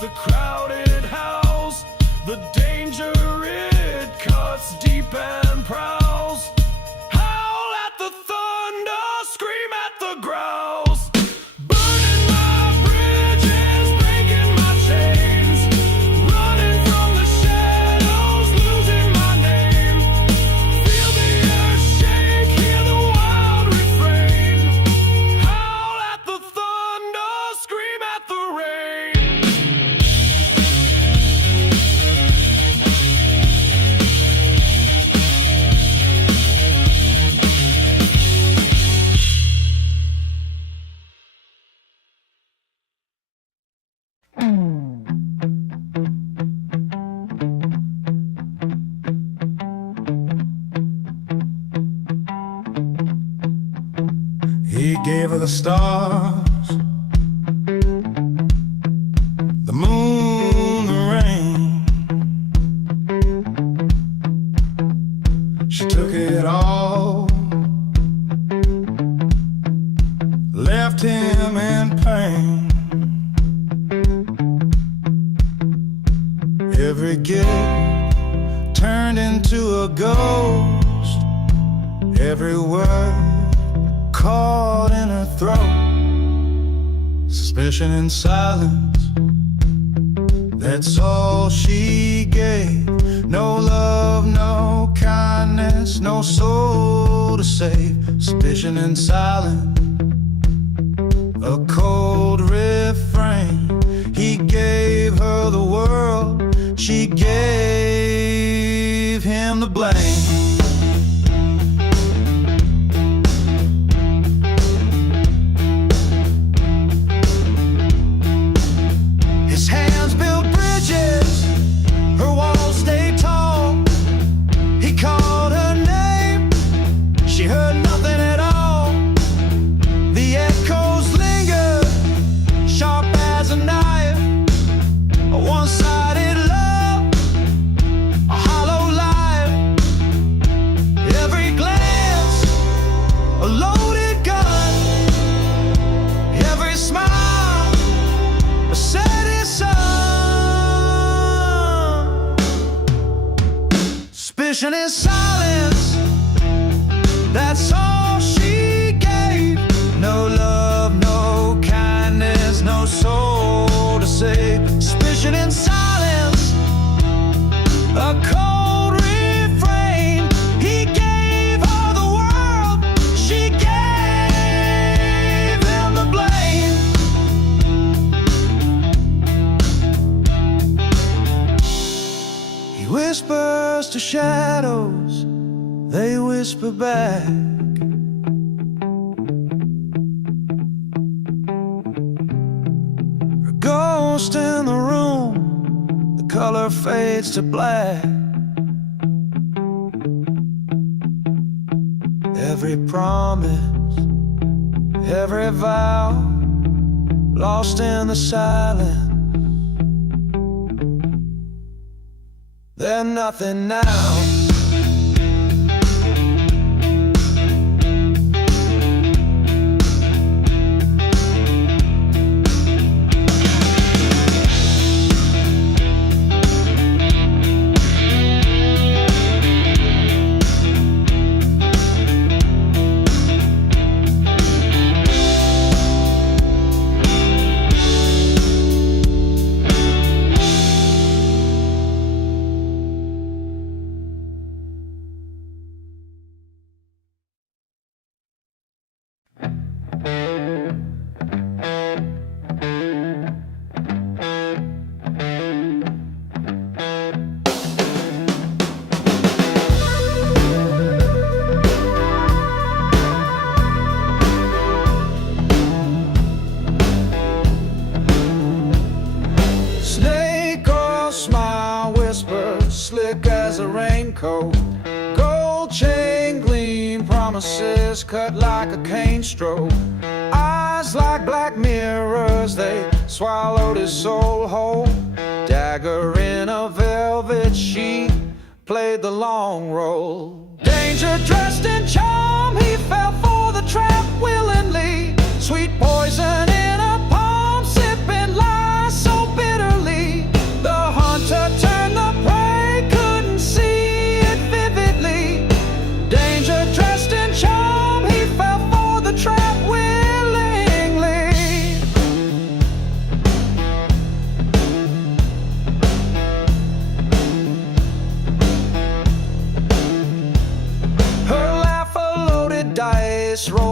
the crowded house, the danger it cuts deep and prowls. Howl at the thunder, scream at the growls. Burning my bridges, breaking my chains, running from the shadows, losing my name. Feel the earth shake, hear the wild refrain. Howl at the thunder, scream at the rain. He gave her the stars, the moon, the rain. She took it all, left him in pain. Every gift turned into a ghost, every word caught in her throat. Suspicion and silence, that's all she gave. No love, no kindness, no soul to save. Suspicion and silence, a cold refrain. He gave her the world, she gave him the blame. His hands built bridges, her walls stayed tall. He called her name, she heard nothing at all. The echoes lingered, sharp as a knife. A one-sided love, a hollow life. Every glance, a loaded gun. Every smile, a setting sun. Suspicion is silence, that's all she gave. No love, no kindness, no soul to save. Suspicion and silence, a cold refrain. He gave her the world, she gave him the blame. He whispers to shadows, they whisper back. A ghost in the room, the color fades to black. Every promise, every vow, lost in the silence. They're nothing now. Slick as a raincoat, gold chain gleam, promises cut like a cane stroke. Eyes like black mirrors, they swallowed his soul whole. Dagger in a velvet sheet, played the long role. Danger dressed in charm, he fell for the trap willingly. Sweet poison in a palm, sipping lies so bitterly.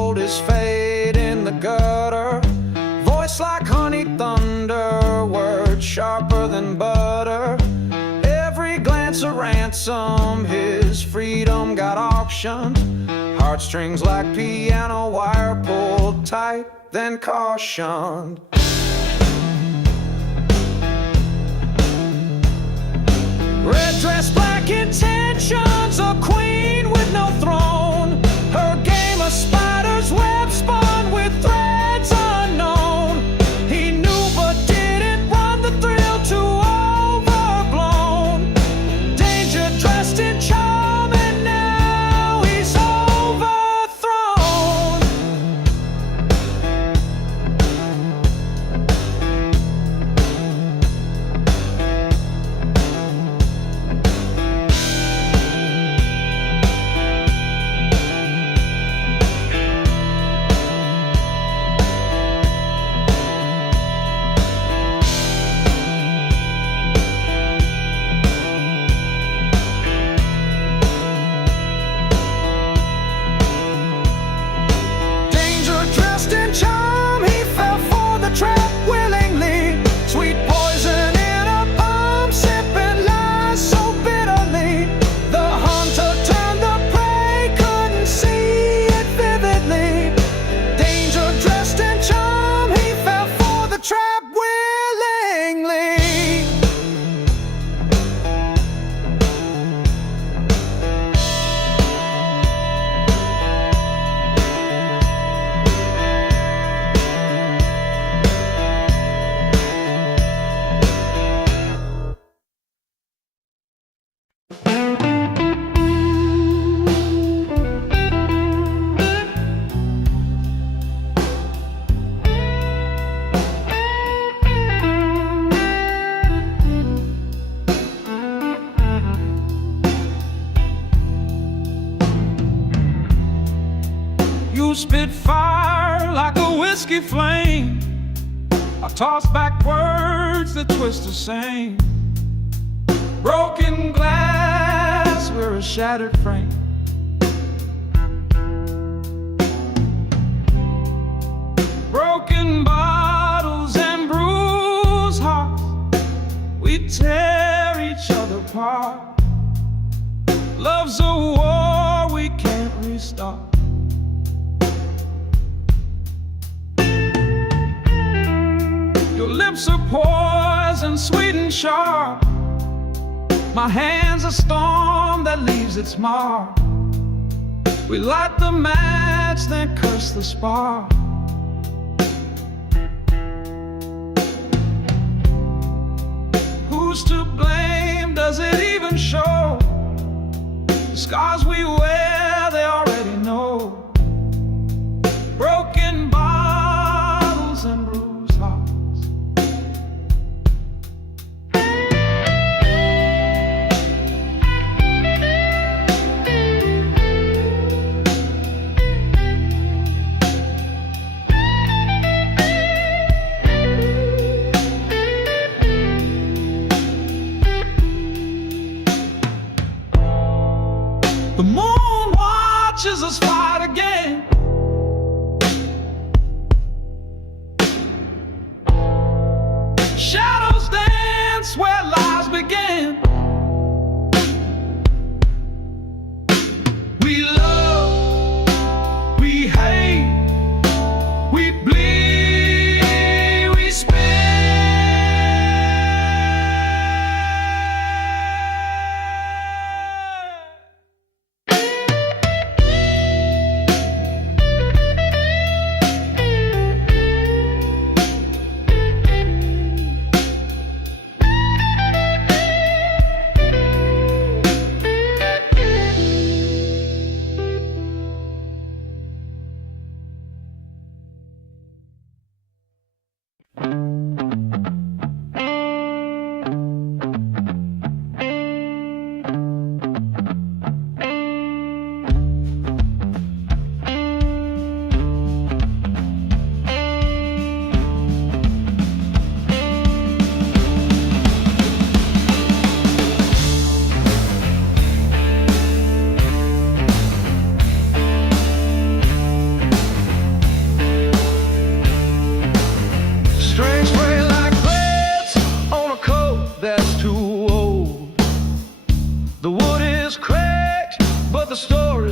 told his fate in the gutter. Voice like honey thunder, words sharper than butter. Every glance a ransom, his freedom got auctioned. Heartstrings like piano wire pulled tight, then cautioned. Red dress, black intentions, a queen with no throne. Her game a spider's web spun with threads unknown. He knew but didn't run the thrill too overblown. Danger dressed in charm and now he's overthrown. In charm, he fell for the trap willingly. Sweet poison in a palm, sipping lies so bitterly. The hunter turned the prey, couldn't see it vividly. Danger dressed in charm, he fell for the trap willingly. You spit fire like a whiskey flame. I toss back words that twist the same. Broken glass, we're a shattered frame. Broken bottles and bruised hearts, we tear each other apart. Love's a war we can't restart. Your lips are poison, sweet and sharp. My hand's a storm that leaves its mark. We light the match, then curse the spark. Who's to blame? Does it even show? The scars we wear, they already know. Broken bottles and bruised hearts. The more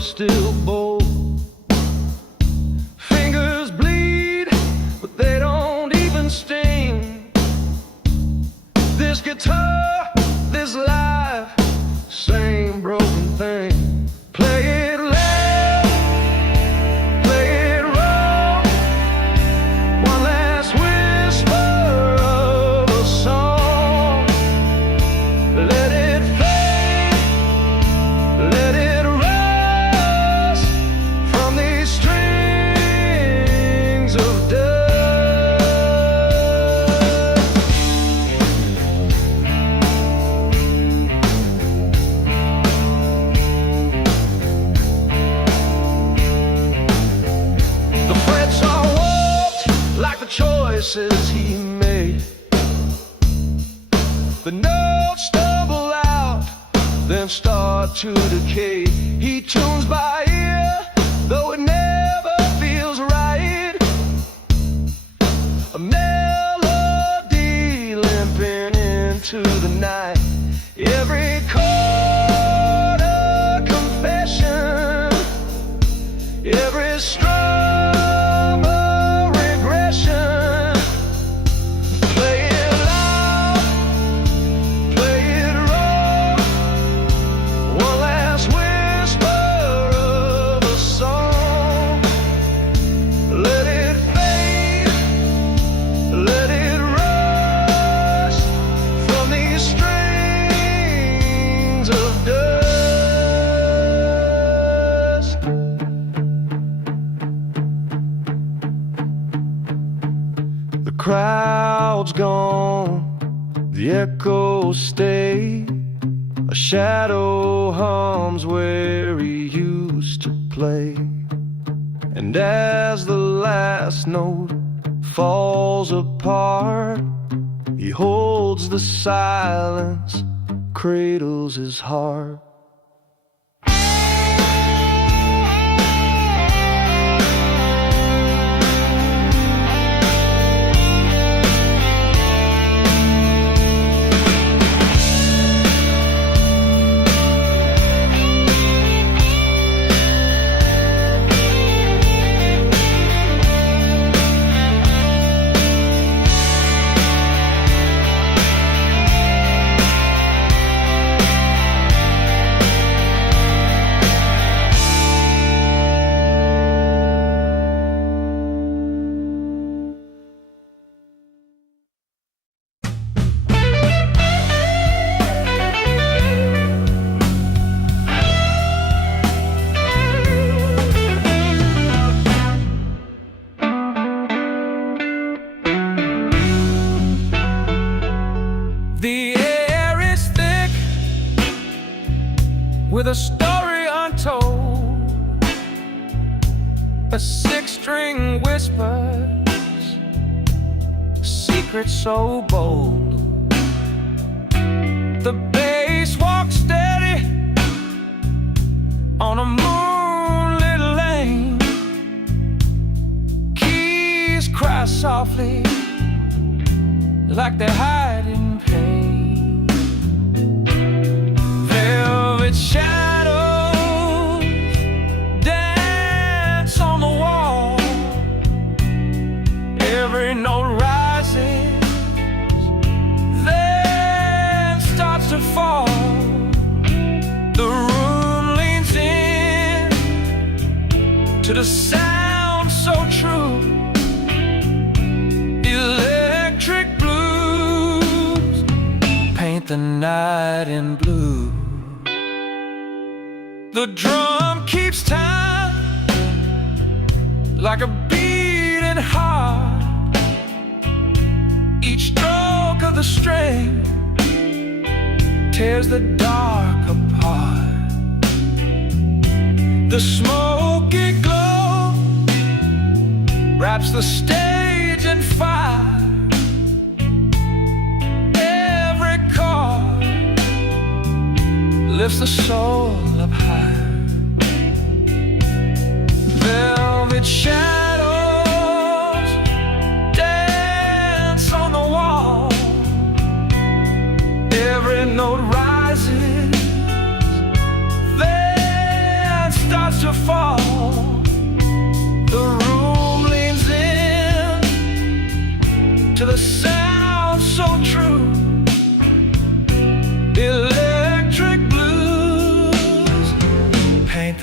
still bold. Fingers bleed, but they don't even sting. This guitar, this life, same broken thing. Play it loud, play it raw. One last whisper of a song. Let it fade, let it rise from these strings of dust. The frets are warped like the choices he made. The notes stumble out, then start to decay. He tunes by ear, though it never feels right. A melody limping into the night. Every chord a confession, every strum a regression. Play it loud, play it raw. One last whisper of a song. Let it fade, let it rush from these strings of dust. The crowd's gone, the echoes stay. A shadow hums where he used to play. And as the last note falls apart, he holds the silence, cradles his heart. The air is thick with a story untold. A six-string whispers, secret so bold. The bass walks steady on a moonlit lane. Keys cry softly like they hide in pain. Velvet shadows dance on the wall. Every note rises, then starts to fall. The room leans in to the sound so true. Electric blues paint the night in blue. The drum keeps time like a beating heart. Each stroke of the string tears the dark apart. The smoky glow wraps the stage in fire. Every chord lifts the soul up high. Velvet shadows dance on the wall. Every note rises, then starts to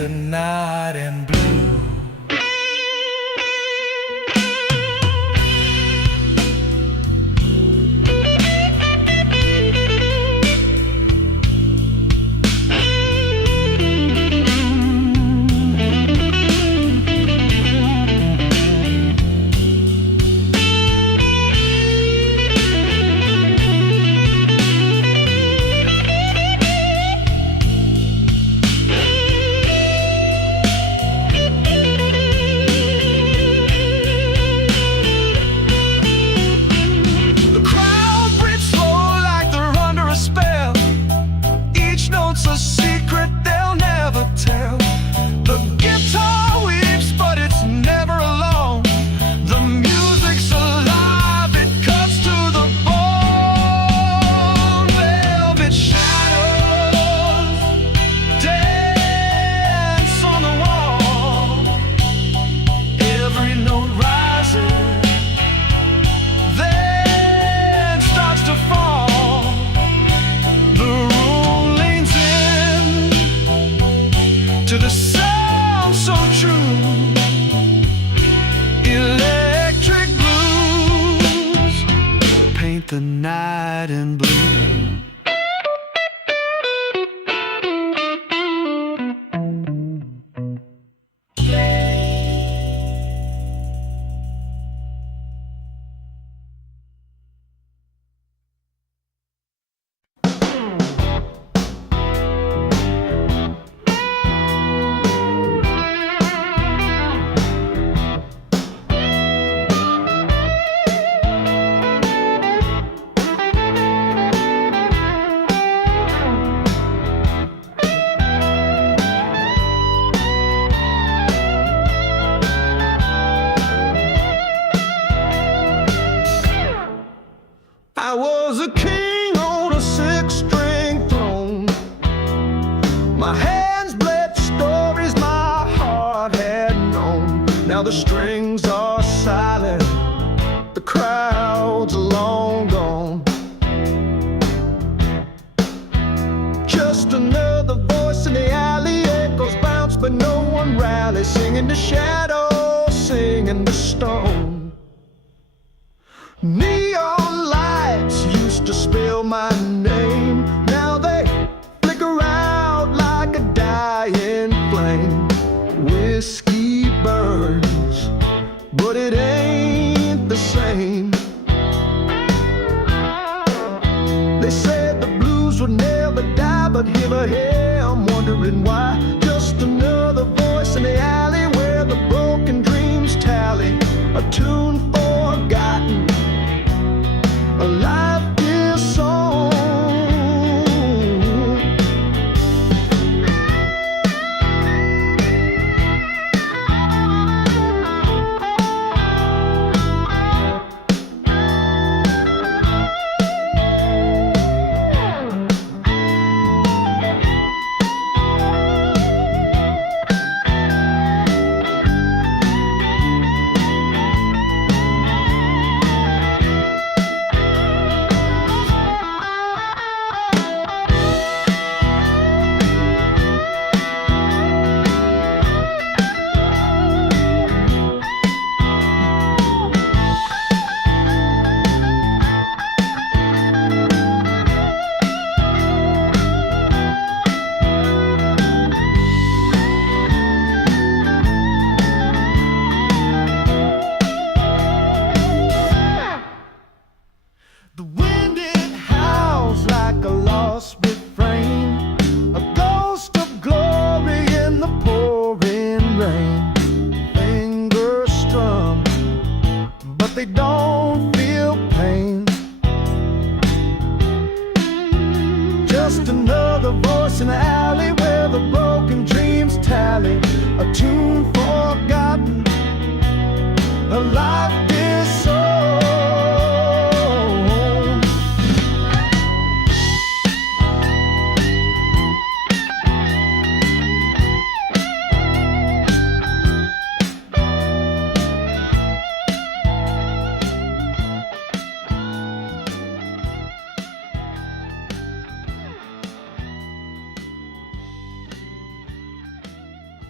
the night in blue. A secret they'll never tell. The guitar weeps, but it's never alone. The music's alive, it cuts to the bone. Velvet shadows dance on the wall. Every note rises, then starts to fall. To the sound so true, electric blues paint the night in blue. I was a king on a six-string throne. My hands bled stories my heart had known. Now the strings are silent, the crowd's long gone. Just another voice in the alley, echoes bounce but no one rallies. Singing the shadows, singing the stone. Neon lights used to spell my name. Now they flicker out like a dying flame. Whiskey burns, but it ain't the same. They said the blues would never die, but here I'm wondering why. Just another voice in the alley where the broken dreams tally. A tune forgotten, a life dear song. They don't feel pain. Just another voice in the alley where the broken dreams tally. A tune forgotten, a life disowned.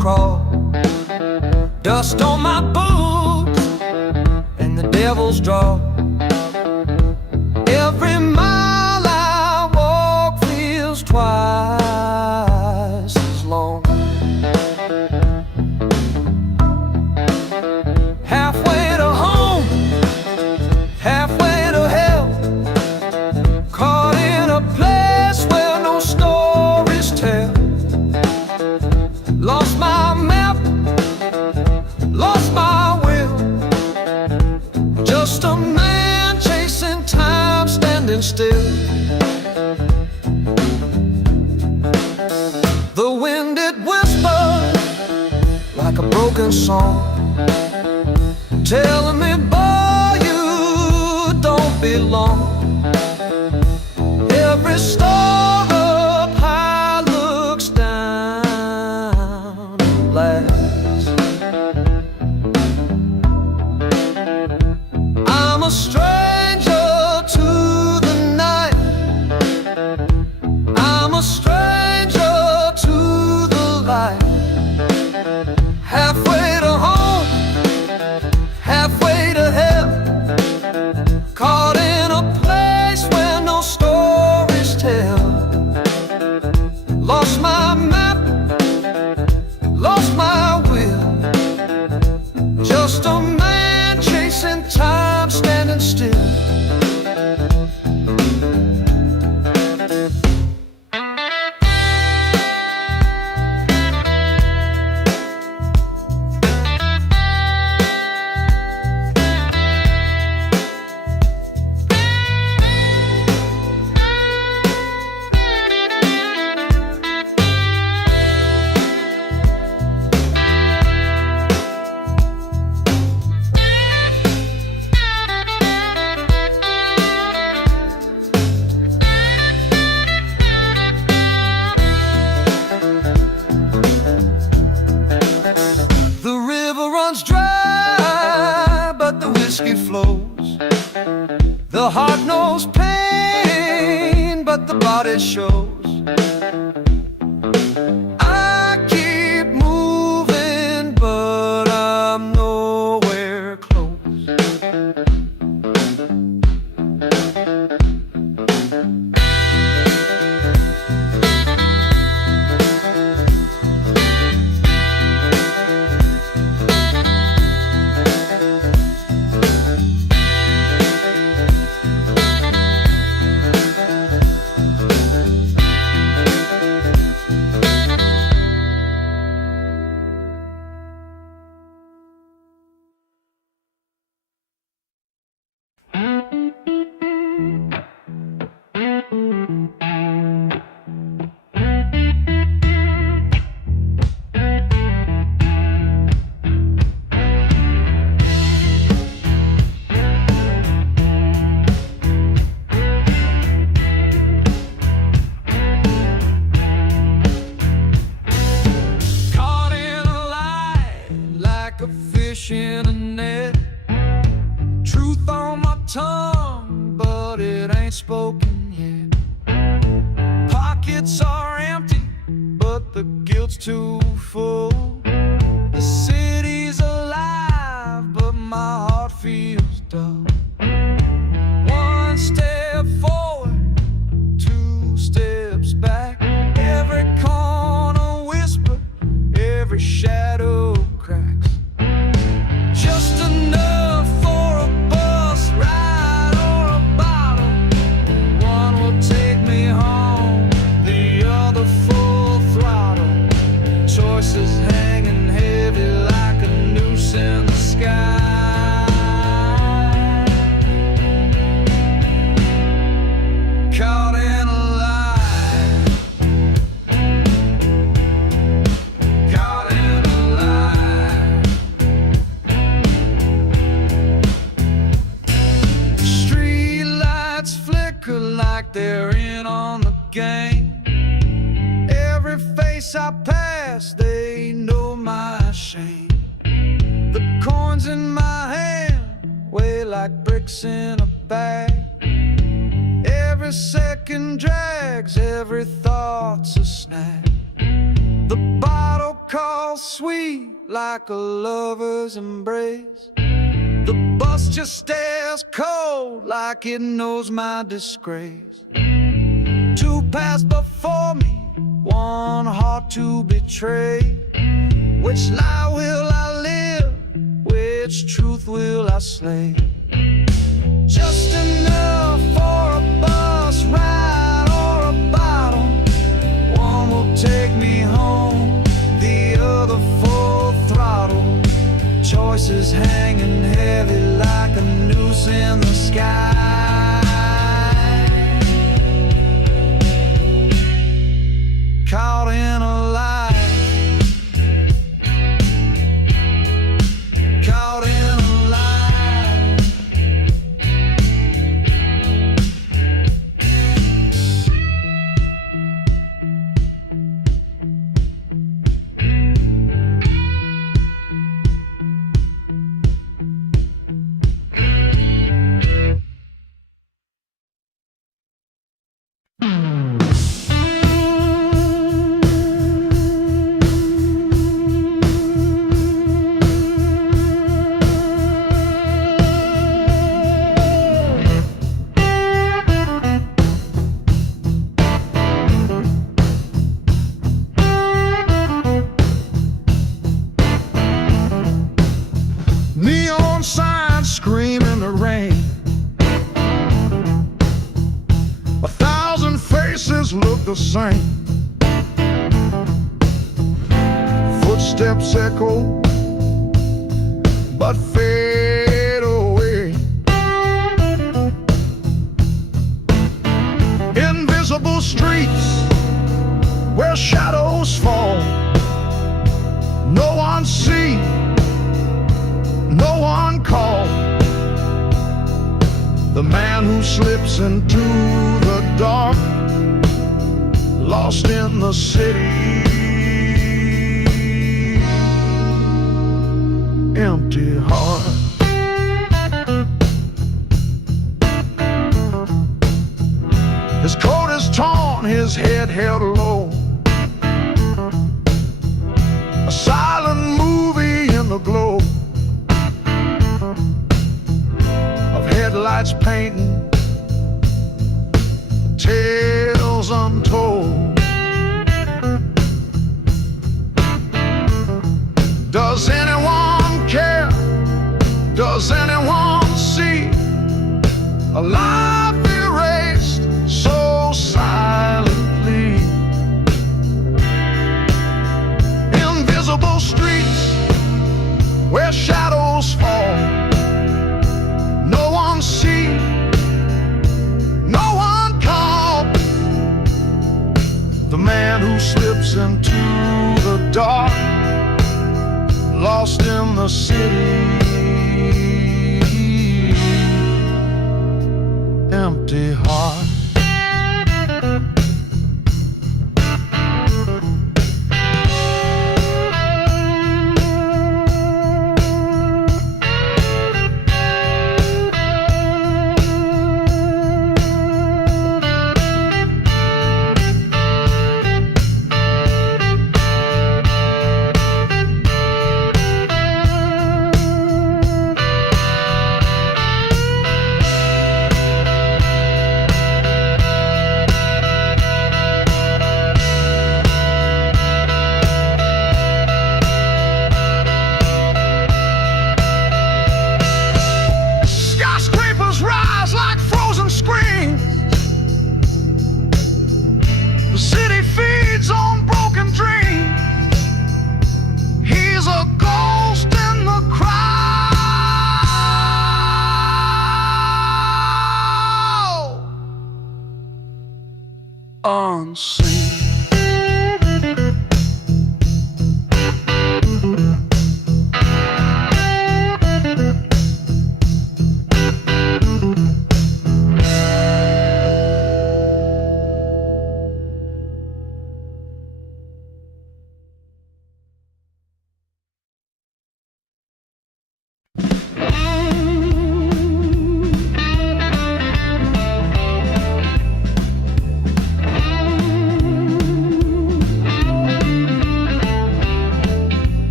crawl, dust on my boots, and the devil's draw. Every mile I walk feels twice as long. Halfway to home, halfway to hell, caught in a place where no stories tell. Lost my map, lost my will, just a man chasing time, standing still. The wind, it whispered like a broken song, telling me, boy, you don't belong. Every star up high looks down at last. I'm a stranger to the night, I'm a stranger to the light. Halfway to home, halfway to hell, caught in a place where no stories tell. Lost my map, lost my will, just a man chasing time, standing still. The river runs dry, but the whiskey flows. The heart knows pain, but the body shows. I keep moving, but I'm nowhere close. Caught in a lie, like a fish in a net. Truth on my tongue, but it ain't spoken yet. Pockets are empty, but the guilt's too full. The city's alive, but my heart feels dull. One step forward, two steps back. Every corner whisper, every shadow cracks. Just enough for a bus ride or a bottle. One will take me home, the other full throttle. Choices hanging heavy like a noose in the sky. Caught in a lie, caught in a lie. Street lights flicker like they're in on the game. Every face I pass, they know my shame. The coins in my hand weigh like bricks in a bag. Every second drags, every thought's a snag. The bottle calls smile sweet like a lover's embrace. The bus just stares cold like it knows my disgrace. Two paths before me, one heart to betray. Which lie will I live? Which truth will I slay? Just enough for a bus ride or a bottle. One will take me home, the other full throttle. Choices hanging heavy like a noose in the sky. Caught in a lie. Caught in a lie. Neon signs scream in the rain. 1,000 faces look the same. Footsteps echo but fade away. Invisible streets where shadows fall. No one sees, no one called. The man who slips into the dark, lost in the city. Empty heart. His coat is torn, his head held low. A silent movie in the glow of headlights painting tales untold. Does anyone care? Does anyone see a life erased so silently? Invisible streets where shadows fall. No one sees, no one calls. The man who slips into the dark, lost in the city. Empty heart. Unseen.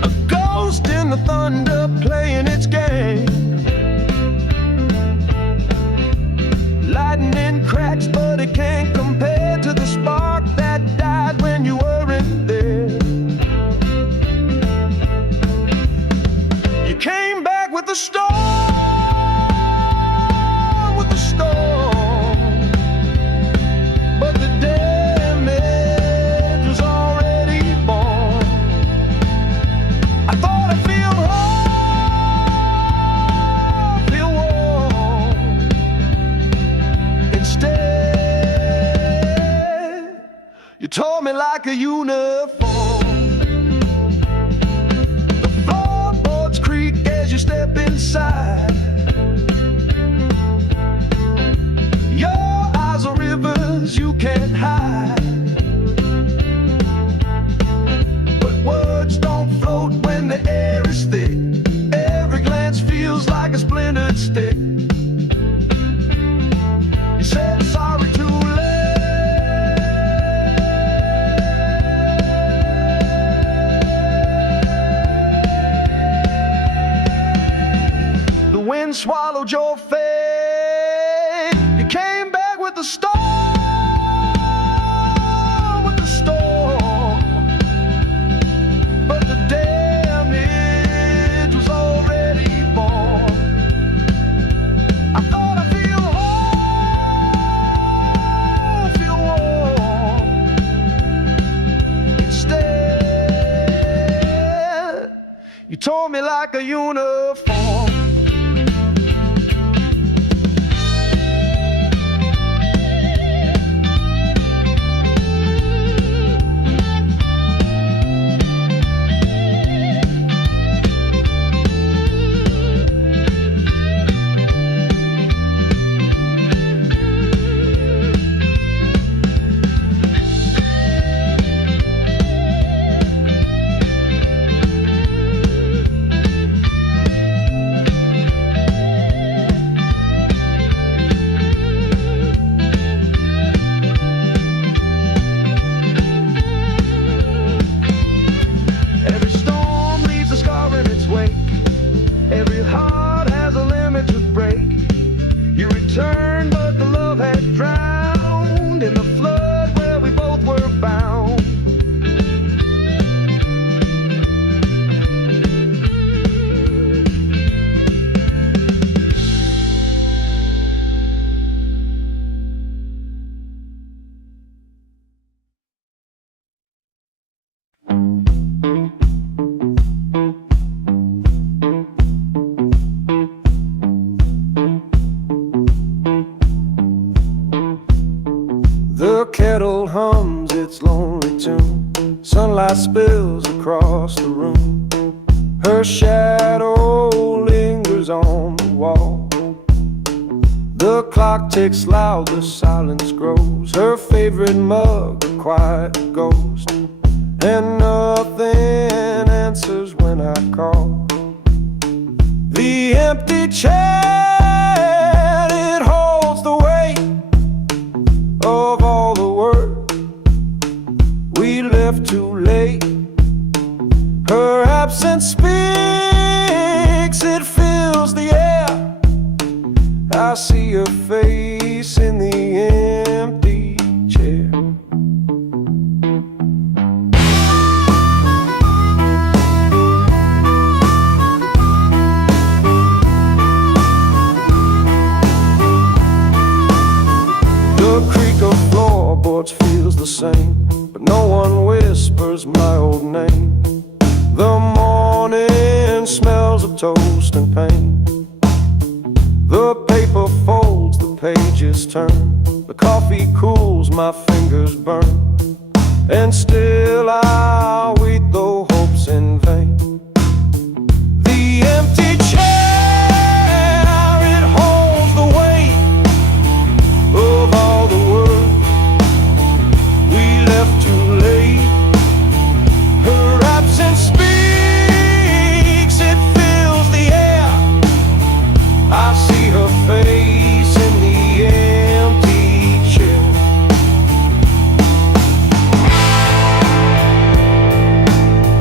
A ghost in the thunder playing its game. Lightning cracks, but it can't compare to the spark that died when you weren't there. You came back with the storm, with the storm, but the damage was already born. I thought I'd feel home, feel warm. Instead, you tore me like a uniform. The floorboards creak as you step inside. Your eyes are rivers you can't hide. But words don't float when the air is thick. Every glance feels like a splintered stick. You said sorry too late. The wind swallowed your fate. You came back with the storm, with the storm, but the damage was already born. I thought I'd feel home, feel warm. Instead, you tore me like a uniform. Every storm leaves a scar in its wake. Every heart has a limit to break. You returned, but the love had drowned in the flood where we both were bound. The kettle hums its lonely tune. Sunlight spills across the room. Her shadow lingers on the wall. The clock ticks loud, the silence grows. Her favorite mug, a quiet ghost. And nothing answers when I call. The empty chair, it holds the weight of all the work we left too late. Her absence speaks, it fills the air. I see her face in the empty chair. The creak of floorboards feels the same, but no one whispers my old name. The morning smells of toast and pain. The paper folds, the pages turn. The coffee cools, my fingers burn. And still I wait, though hope's in vain. The empty chair, it holds the weight of all the world we left too late. Her absence speaks, it fills the air. I see her face in the empty chair.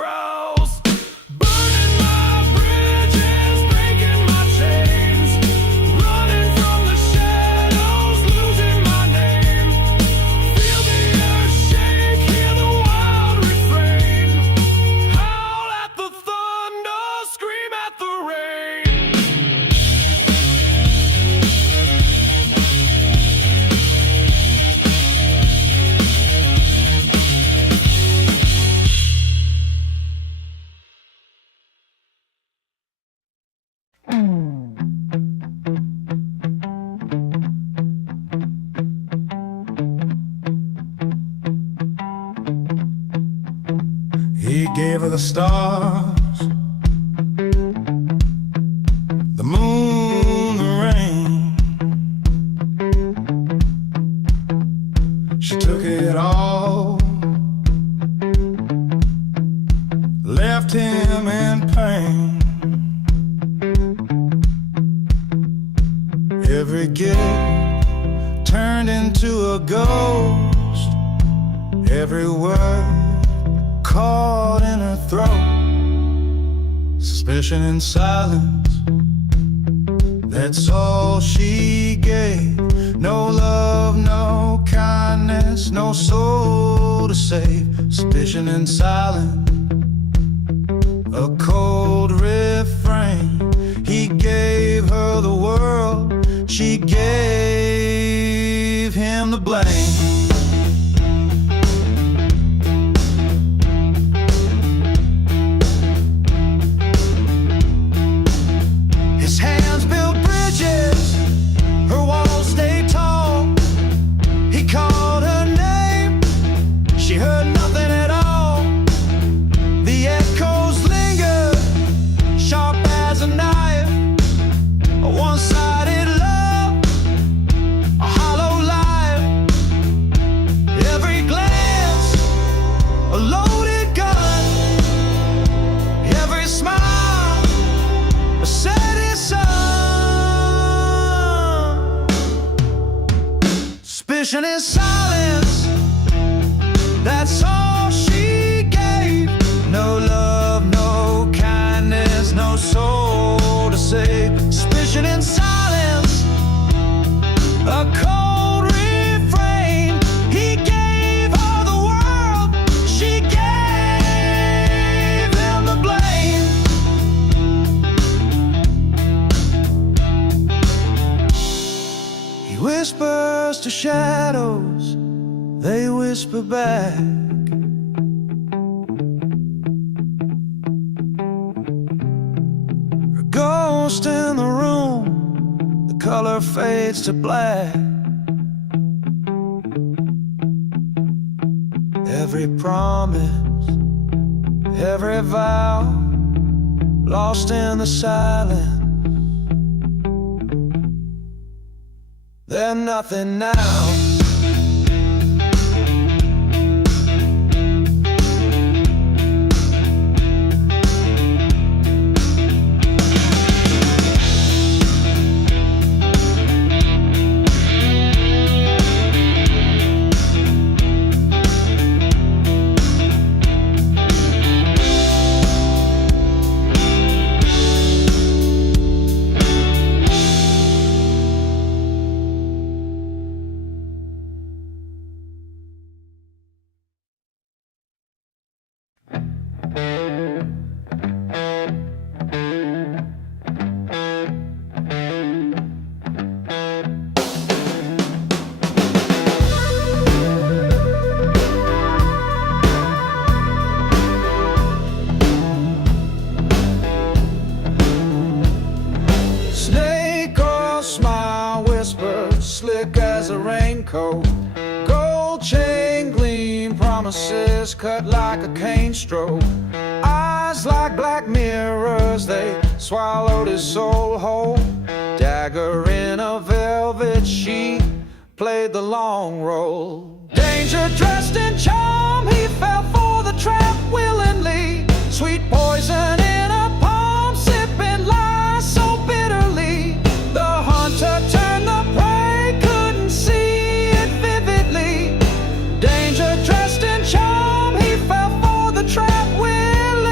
growls. Burning my bridges, breaking my chains, running from the shadows, losing my name. Feel the earth shake, hear the wild refrain, howl at the thunder, scream at the rain. He gave her the stars, the moon, the rain. She took it all, left him in pain. Every gift turned into a ghost, every word caught in her throat. Suspicion and silence, that's all she gave. No love, no kindness, no soul to save. Suspicion and silence, a cold refrain. He gave her the world, she gave him the blame. Suspicion is silence, that's all she gave. No love, no kindness, no soul to save. Suspicion and silence, a cold refrain. He gave her the world, she gave him the blame. He whispers to shadows, they whisper back. A ghost in the room, the color fades to black. Every promise, every vow, lost in the silence. They're nothing now. Slick as a raincoat, gold chain gleam, promises cut like a cane stroke. Eyes like black mirrors, they swallowed his soul whole. Dagger in a velvet sheet, played the long role. Danger dressed in charm, he fell for the trap willingly. Sweet poison in a palm, sipping lies so bitterly. The hunter turned the prey, couldn't see it vividly. Danger dressed in charm, he fell for the trap willingly.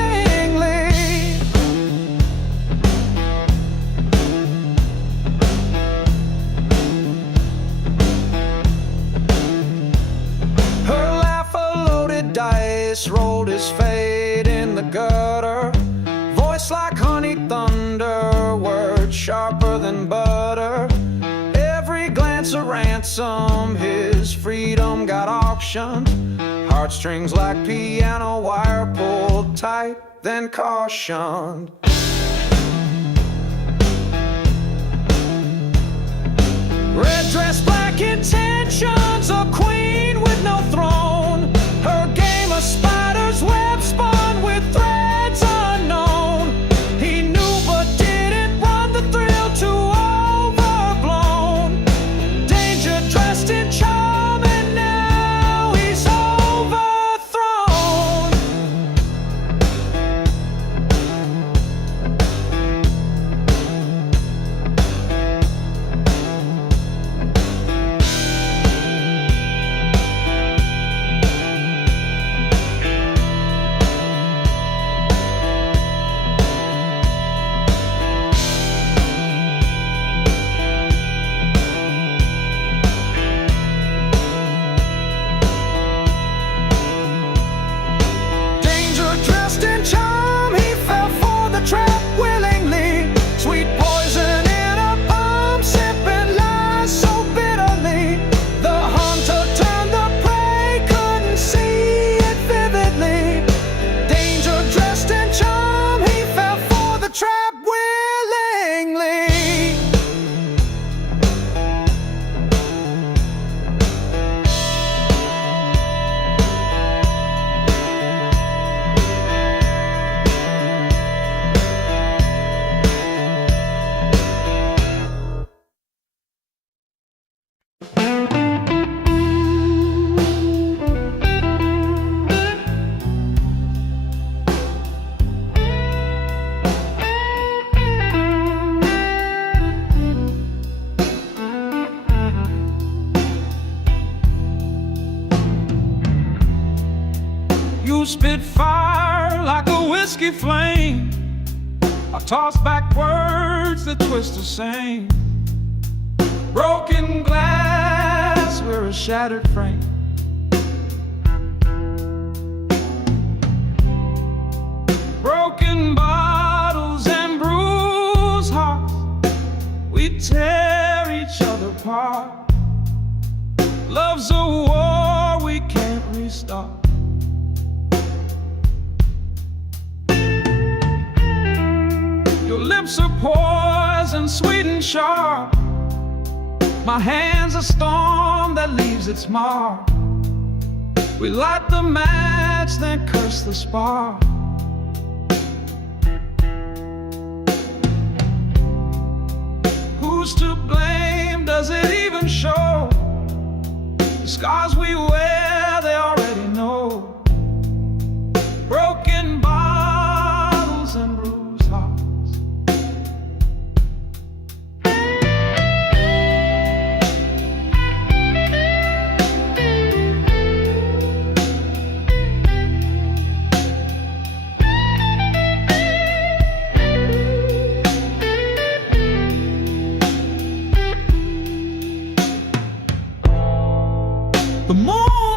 dice, rolled his fate in the gutter. Voice like honey thunder, words sharper than butter. Every glance a ransom, his freedom got auctioned. Heartstrings like piano wire, pulled tight, then cautioned. Red dress, black intentions, a queen with no throne. Her game a spider's web spun with threads unknown. He knew but didn't run the thrill too overblown. Danger dressed in charm, and now he's overthrown. Dressed in charm, he fell for the trap willingly. Sweet poison in a palm, sipping lies so bitterly. The hunter turned the prey, couldn't see it vividly. Danger dressed in charm, he fell for the trap willingly. You spit fire like a whiskey flame. I toss back words that twist the same. Broken glass, we're a shattered frame. Broken bottles and bruised hearts, we tear each other apart. Love's a war we can't restart. Your lips are poison, sweet and sharp. My hand's a storm that leaves its mark. We light the match, then curse the spark. Who's to blame? Does it even show? The scars we wear, they already know. Broken bottles and bruised hearts. The more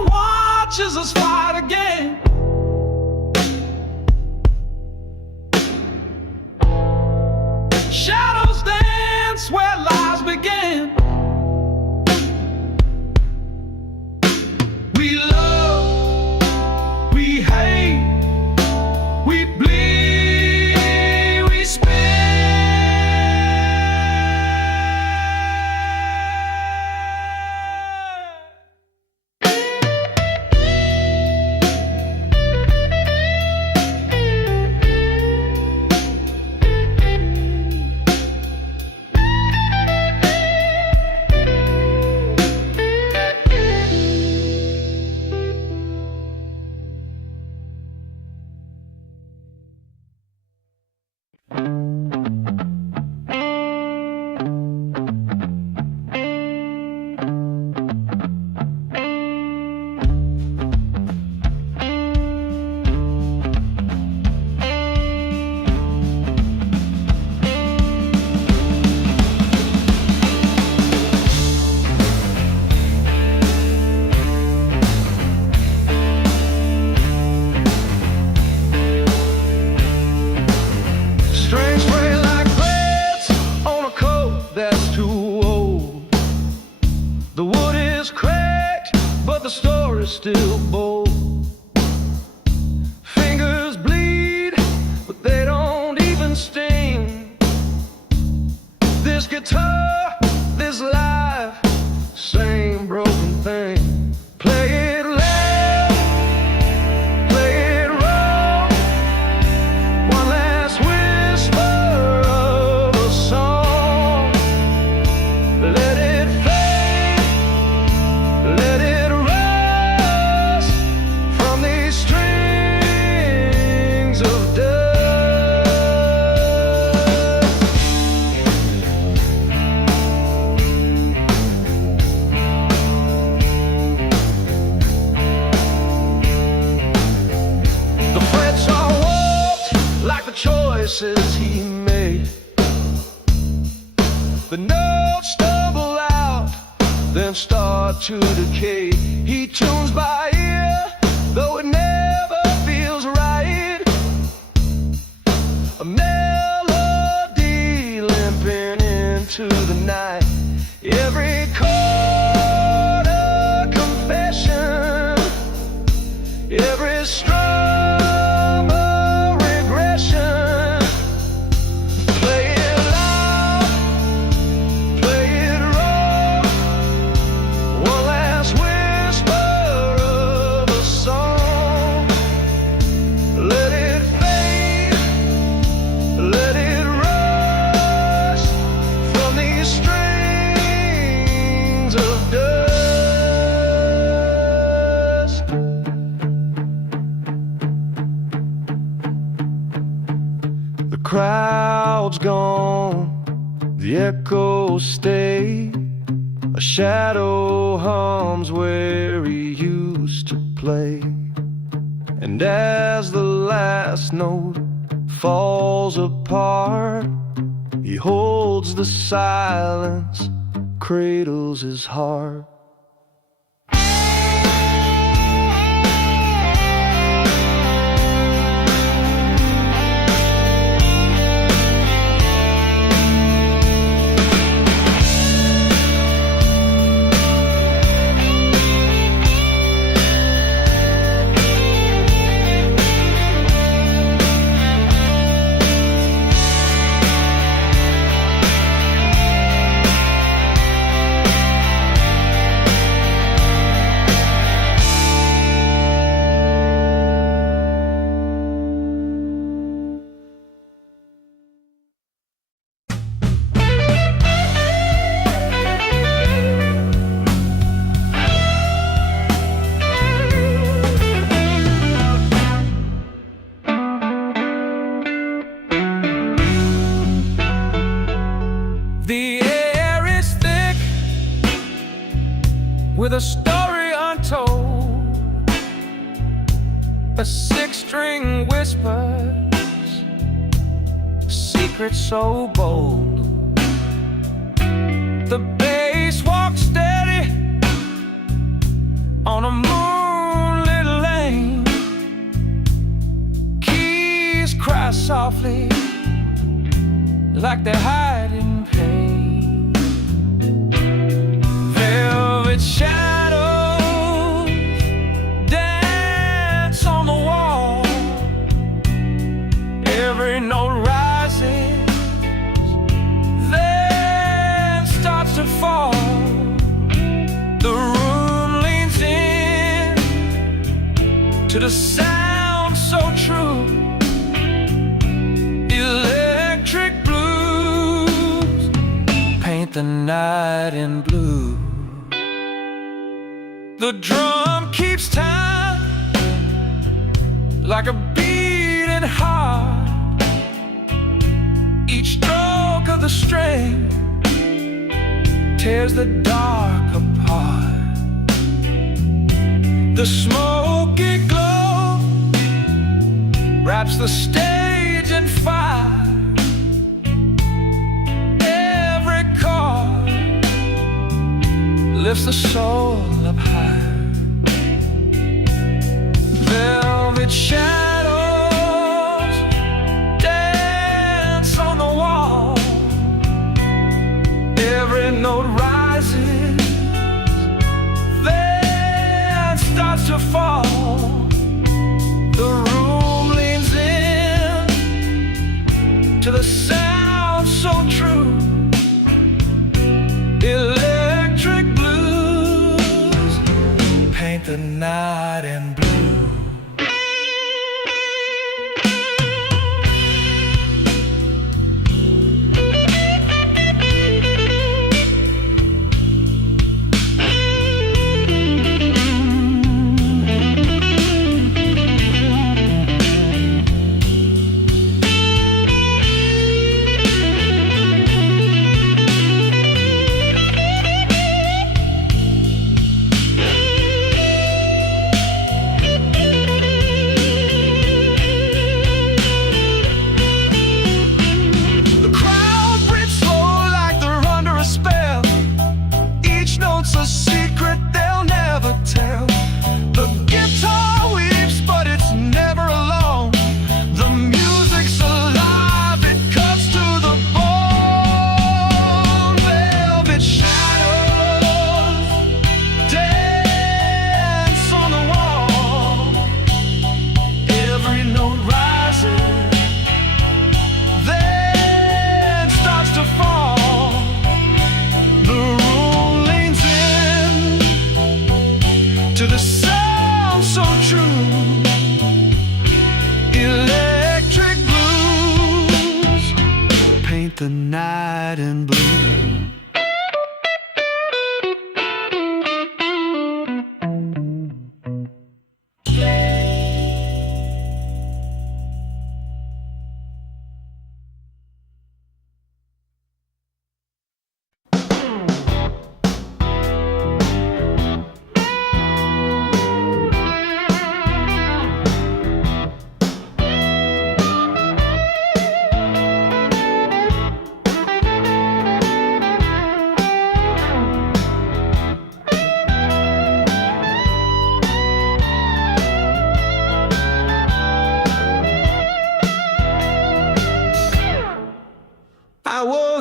the choices he made. The notes stumble out, then start to decay. He tunes by ear, though it never feels right. A melody limping into the night. Every chord a confession, every strum a regression. Play it loud, play it raw, one last whisper of a song. Let it fade, let it rush from these strings of dust. The crowd's gone, the echoes stay. A shadow hums where he used to play. And as the last note falls apart, he holds the silence, cradles his heart. The air is thick with a story untold. A six-string whispers, secret so bold. The bass walks steady on a moonlit lane. Keys cry softly like they're hiding pain. Velvet shadows dance on the wall. Every note rises, then starts to fall. The room leans in to the sound so true. Electric blues paint the night in blue. The drum keeps time like a beating heart. Each stroke of the string tears the dark apart. The smoky glow wraps the stage in fire. Every chord lifts the soul up high. Velvet shadows dance on the wall. Every note rises, then starts to fall. The room leans in to the sound so true. Electric blues paint the night in blue.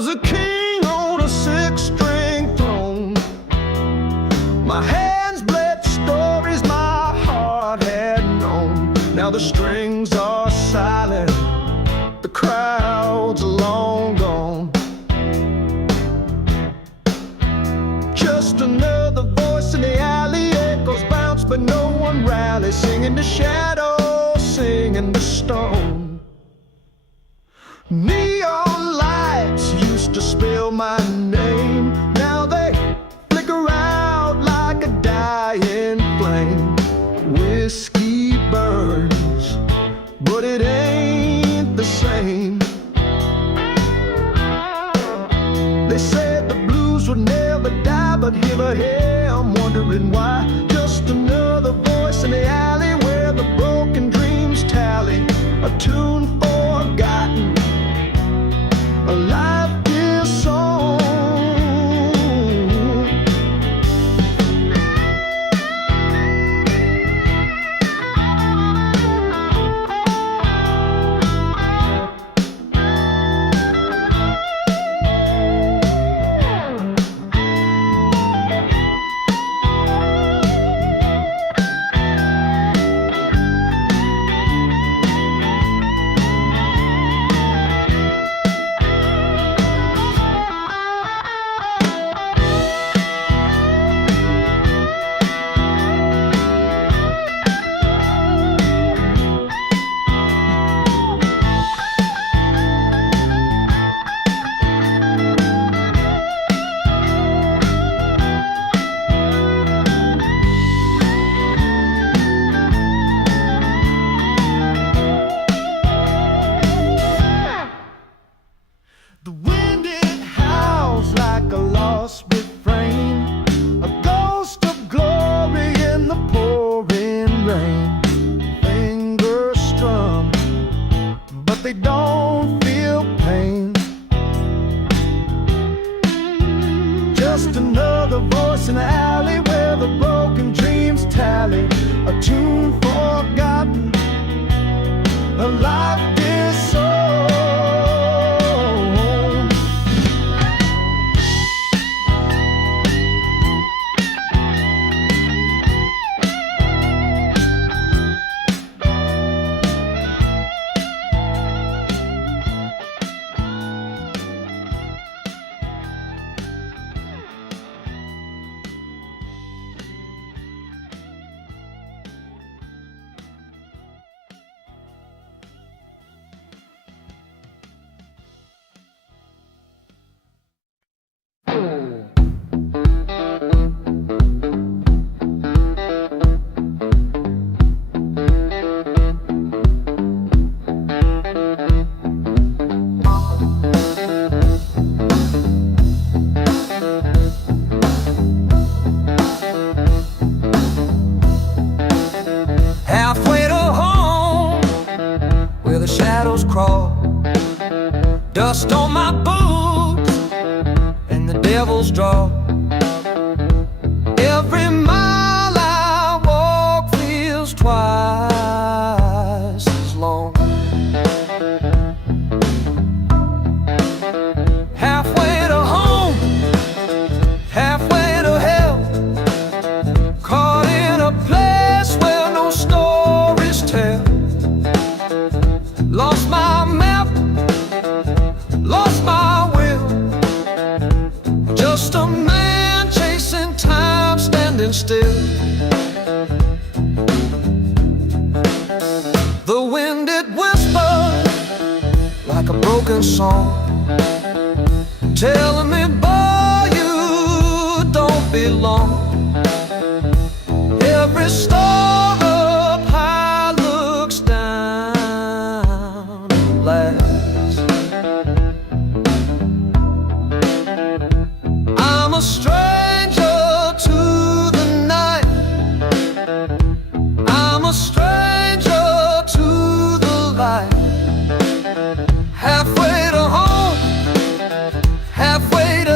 was a king on a six-string throne. My hands bled stories my heart had known. Now the strings are silent, the crowd's long gone. Just another voice in the alley, echoes bounce but no one rallies. Singing the shadows, singing the stone. Neon lights used to spell my name. Now they flicker out like a dying flame. Whiskey burns, but it ain't the same. They said the blues would never die, but here I'm wondering why. Just another voice in the alley where the broken dreams tally. A tune forgotten, a life dear song. The wind it howls like a lost refrain, a ghost of glory in the pouring rain. Fingers strum, but they don't feel pain. Just another voice in the alley where the broken dreams tally. A tune forgotten, a life disowned. Halfway to home, where the shadows crawl, dust on my boots and the devil's draw. Every mile I walk feels twice as long. Halfway to home, halfway to hell, caught in a place where no stories tell. Lost my map, lost my will, just a man chasing time, standing still. The wind it whispered like a broken song, telling me, boy, you don't belong. Every star up high looks down and laughs. I'm a stranger to the night, I'm a stranger to the light. Halfway to home, halfway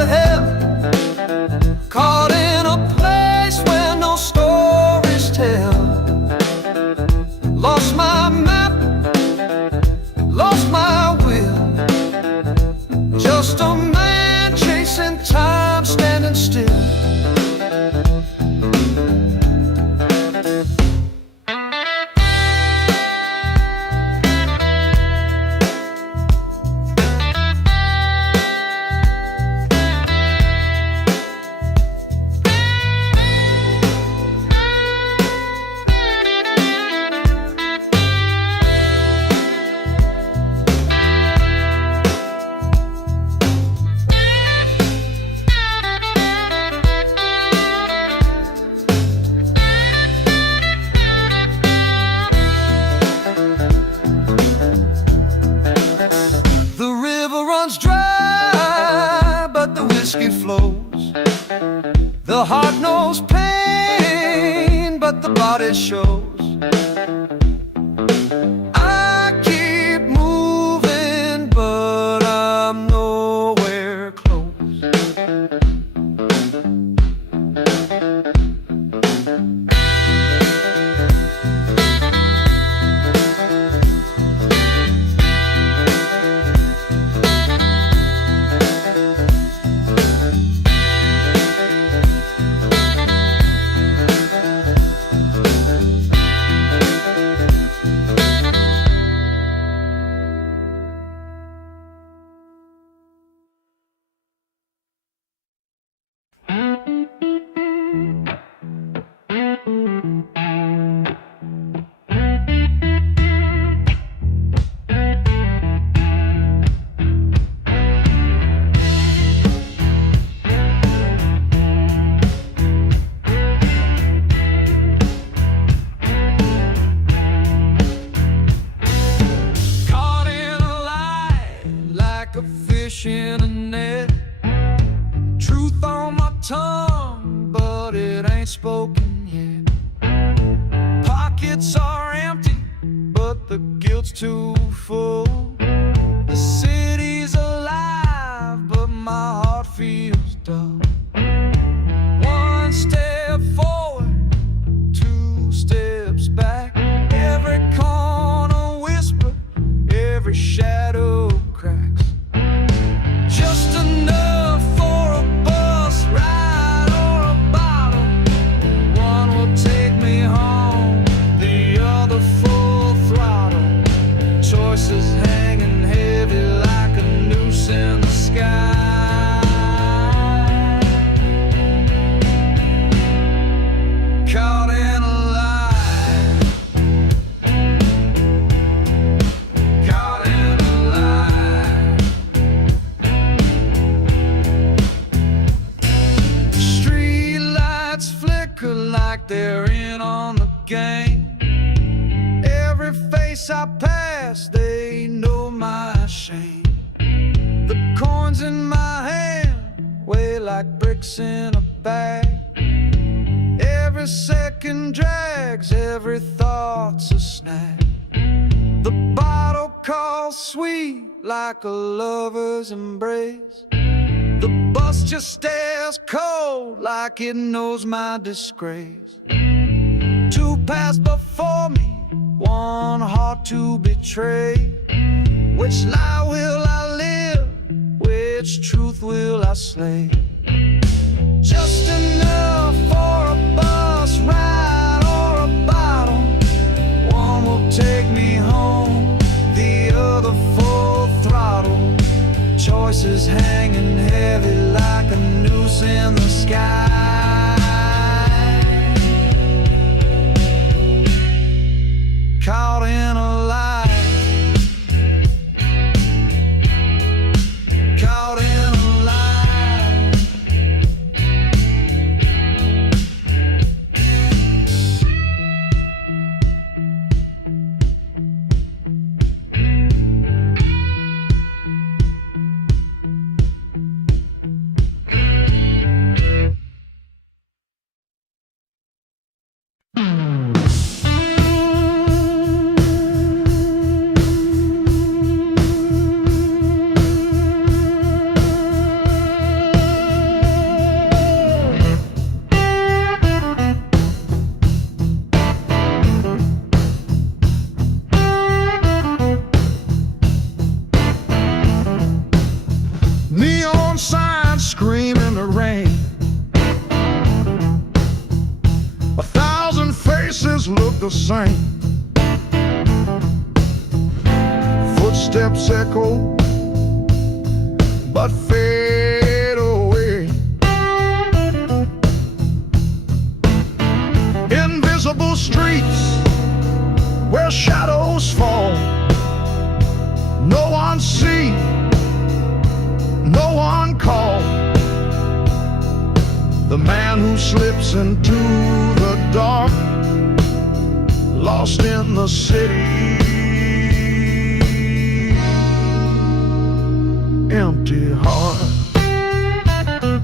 whiskey flows. The heart knows pain, but the body shows. I keep moving, but I'm nowhere close. A fish in a net, truth on my tongue, but it ain't spoken yet. Pockets are empty, but the guilt's too full. The city's alive, but my heart feels dull. One step forward, two steps back. Every corner whisper, every shadow cracks. Just enough for a bus ride or a bottle. One will take me home, the other full throttle. Choices hanging heavy like a noose in the sky. Caught in a lie. Caught in a lie. Street lights flicker like they're in on the game. Every face I pass, they know my shame. The coins in my hand weigh like bricks in a bag. Every second drags, every thought's a snag. The bottle calls sweet like a lover's embrace. The bus just stares cold like it knows my disgrace. Two paths before me, one heart to betray. Which lie will I live? Which truth will I slay? Just enough for a bus ride or a bottle. One will take me home, the other full throttle. Choices hanging heavy like a noose in the sky. Caught in a lie. Caught in a lie. Neon signs scream in the rain. 1,000 faces look the same. Footsteps echo, but fade away. Invisible streets where shadows fall. No one sees, no one call. The man who slips into the dark, lost in the city. Empty heart.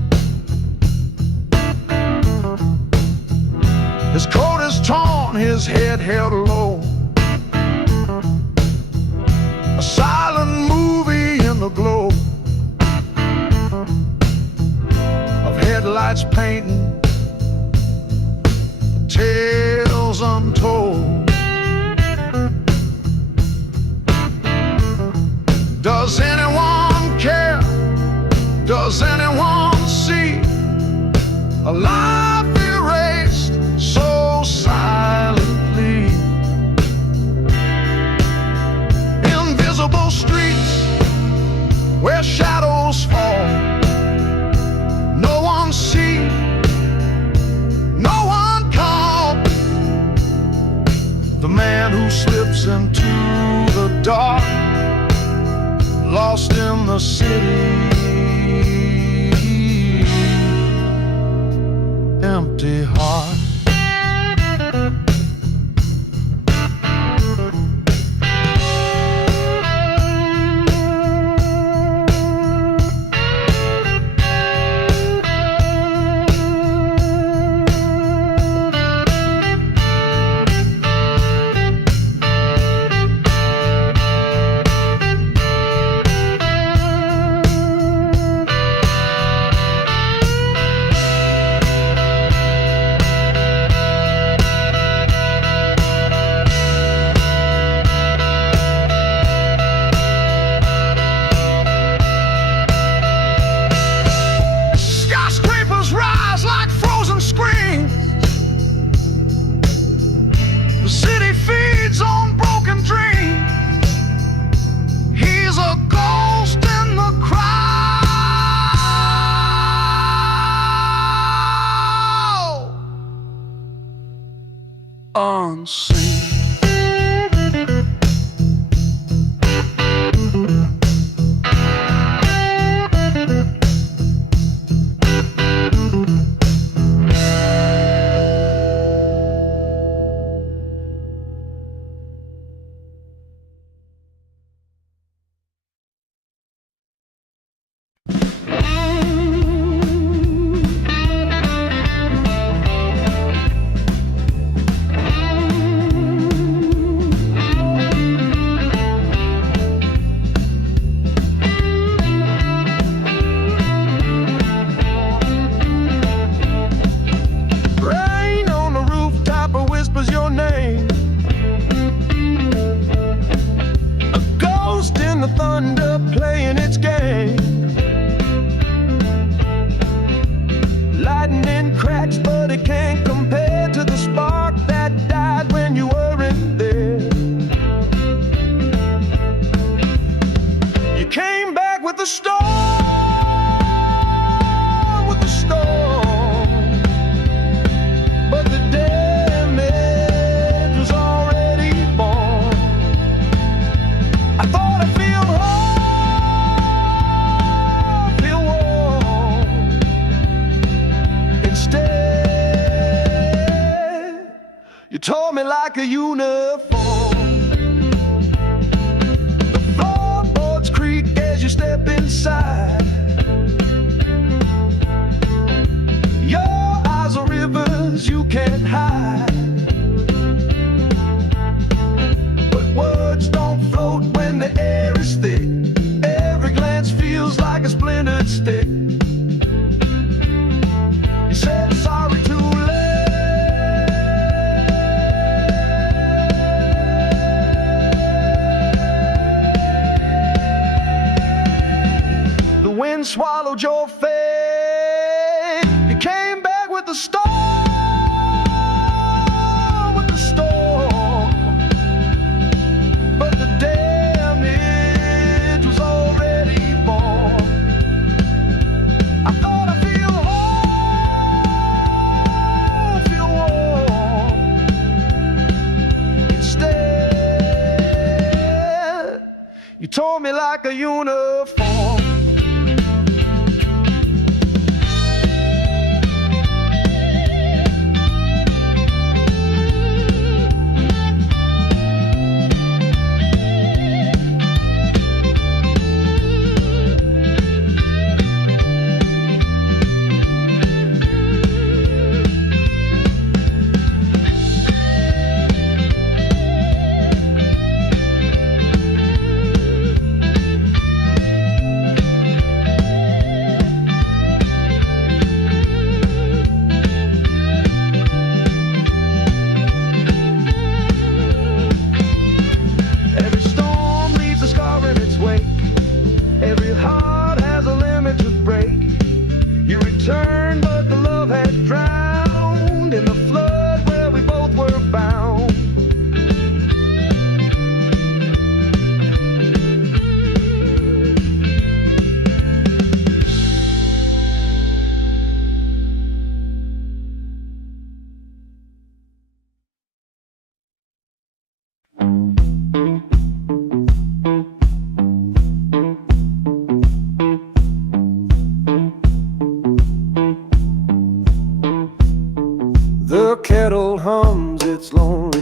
his head held low. A silent movie in the glow of headlights painting tales untold. Does anyone care? Does anyone see a life erased so silently? Invisible streets where shadows fall. No one sees, no one calls. The man who slips into the dark, lost in the city, empty heart. Unseen. Tore me like a uniform. The floorboards creak as you step inside. Your eyes are rivers you can't hide. But words don't float when the air is thick. Every glance feels like a splintered stick. You said sorry too late. Wind swallowed your faith. You came back with the storm, with the storm. But the damage was already born. I thought I'd feel whole, feel warm. Instead, you tore me like a uniform.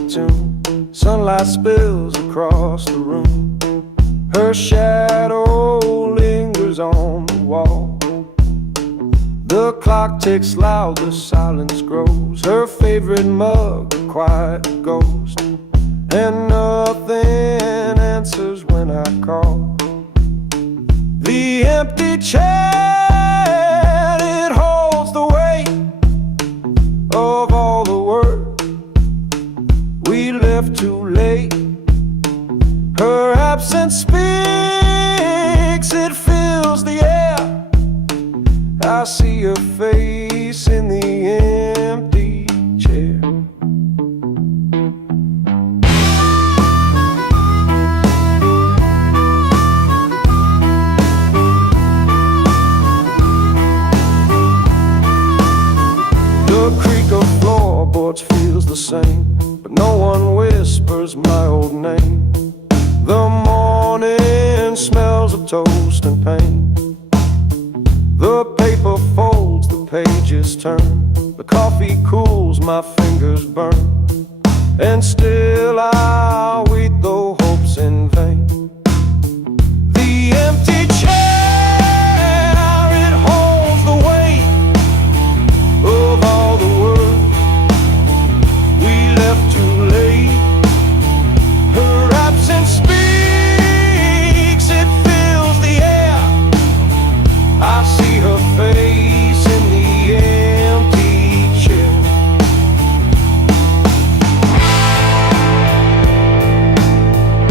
tune. Sunlight spills across the room. Her shadow lingers on the wall. The clock ticks loud, the silence grows. Her favorite mug, a quiet ghost. And nothing answers when I call. The empty chair, it holds the weight of all the work we left too late. Her absence speaks, it fills the air. I see her face in the empty chair. The creak of floorboards feels the same, but no one whispers my old name. The morning smells of toast and pain. The paper folds, the pages turn. The coffee cools, my fingers burn. And still I wait, though hope's in vain. The empty chair, it holds the weight of all the work we left too late. Her absence speaks, it fills the air. I see her face in the empty chair.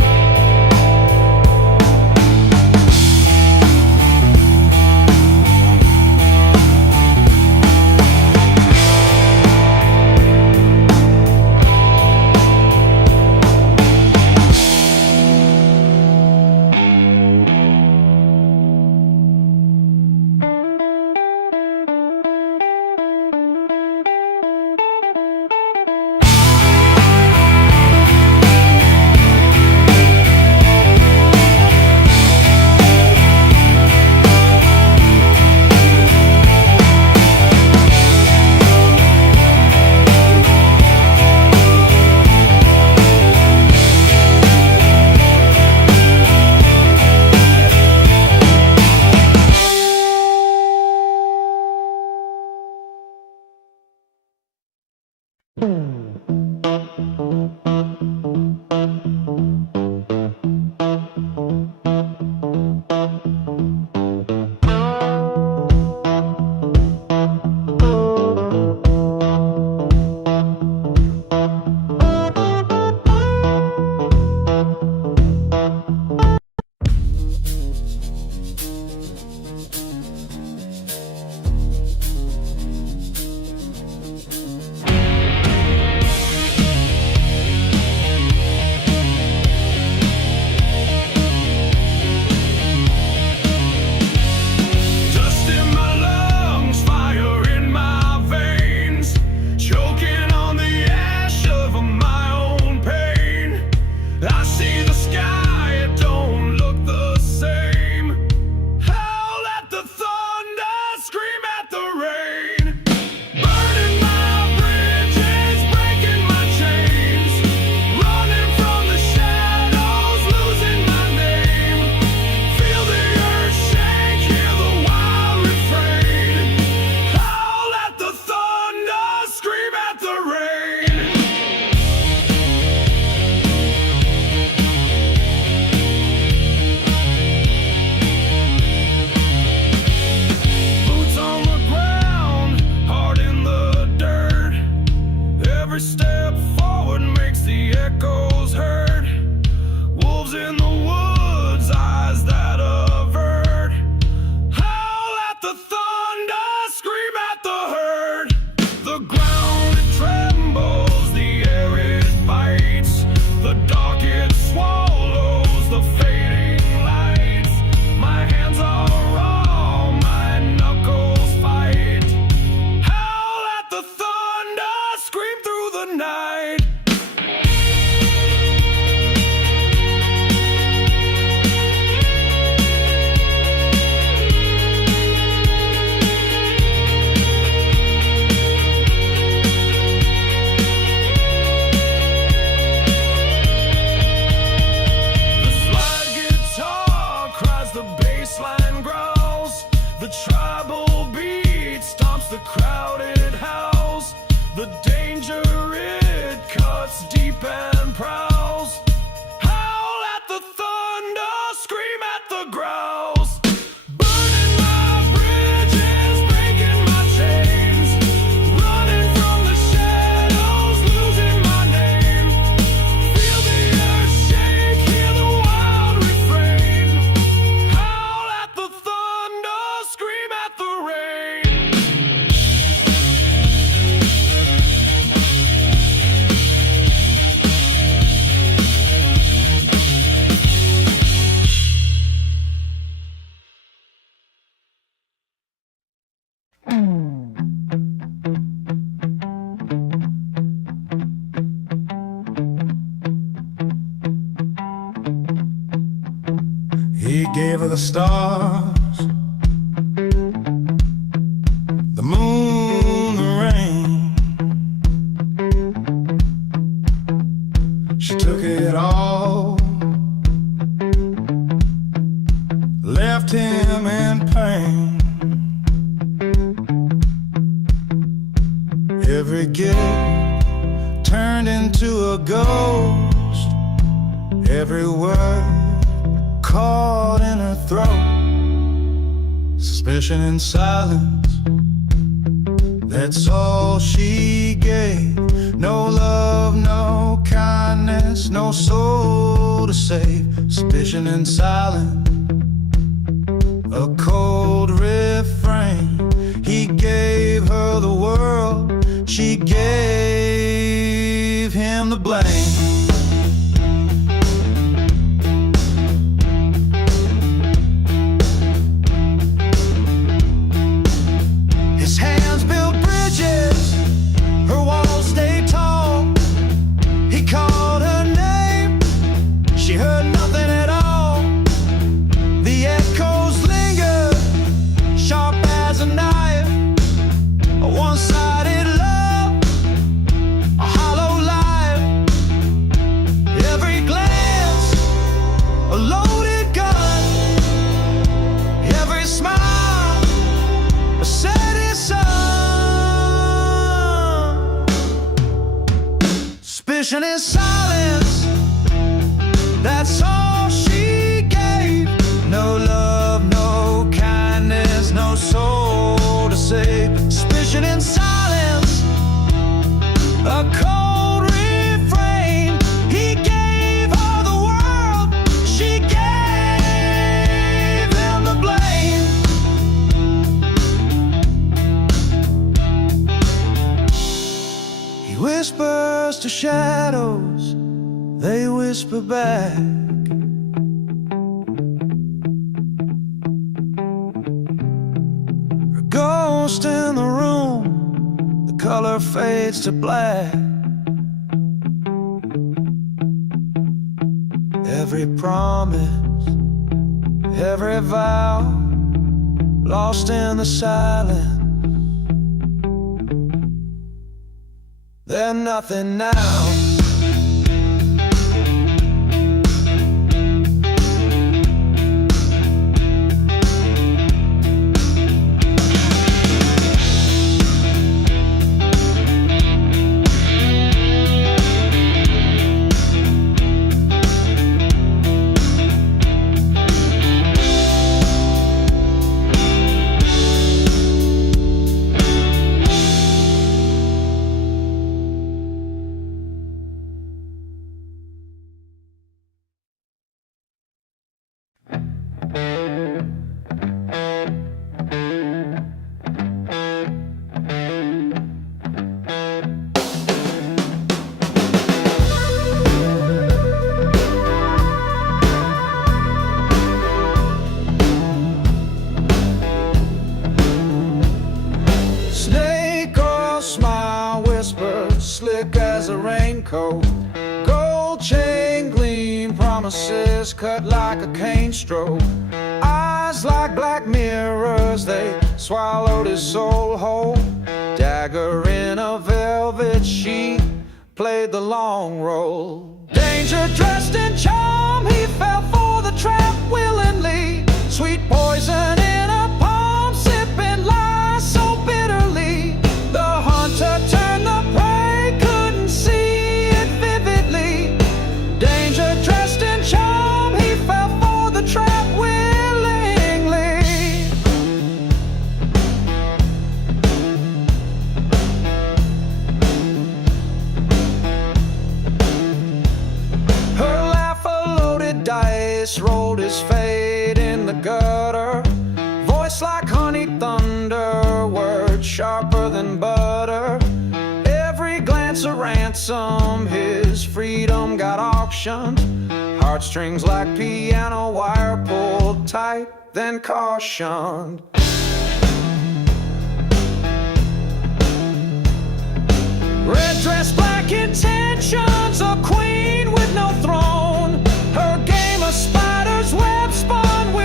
He gave her the stars, the moon, the rain. She took it all, left him in pain. Every gift turned into a ghost, every word caught in her throat. Suspicion and silence, that's all she gave. No love, no kindness, no soul to save. Suspicion and silence, a cold refrain. He gave her the world, she gave him the blame. Suspicion is silence, that's all she gave. No love, no kindness, no soul to save. Suspicion and silence, a cold refrain. He gave her the world, she gave him the blame. He whispers to shadows, they whisper back. A ghost in the room, the color fades to black. Every promise, every vow, lost in the silence. They're nothing now. Slick as a raincoat, gold chain gleam, promises cut like a cane stroke. Eyes like black mirrors, they swallowed his soul whole. Dagger in a velvet sheet, played the long role. Danger dressed in charm, he fell for the trap willingly. Sweet poison in a palm, sipping lies so bitterly. The hunter turned the prey, couldn't see it vividly. Danger dressed in charm, he fell for the trap willingly. Her laugh a loaded dice, rolled his fate in the gutter. Voice like honey thunder, words sharper than butter. Every glance a ransom, his freedom got auctioned. Heartstrings like piano wire, pulled tight, then cautioned. Red dress, black intentions, a queen with no throne. Her game of spiders, web spun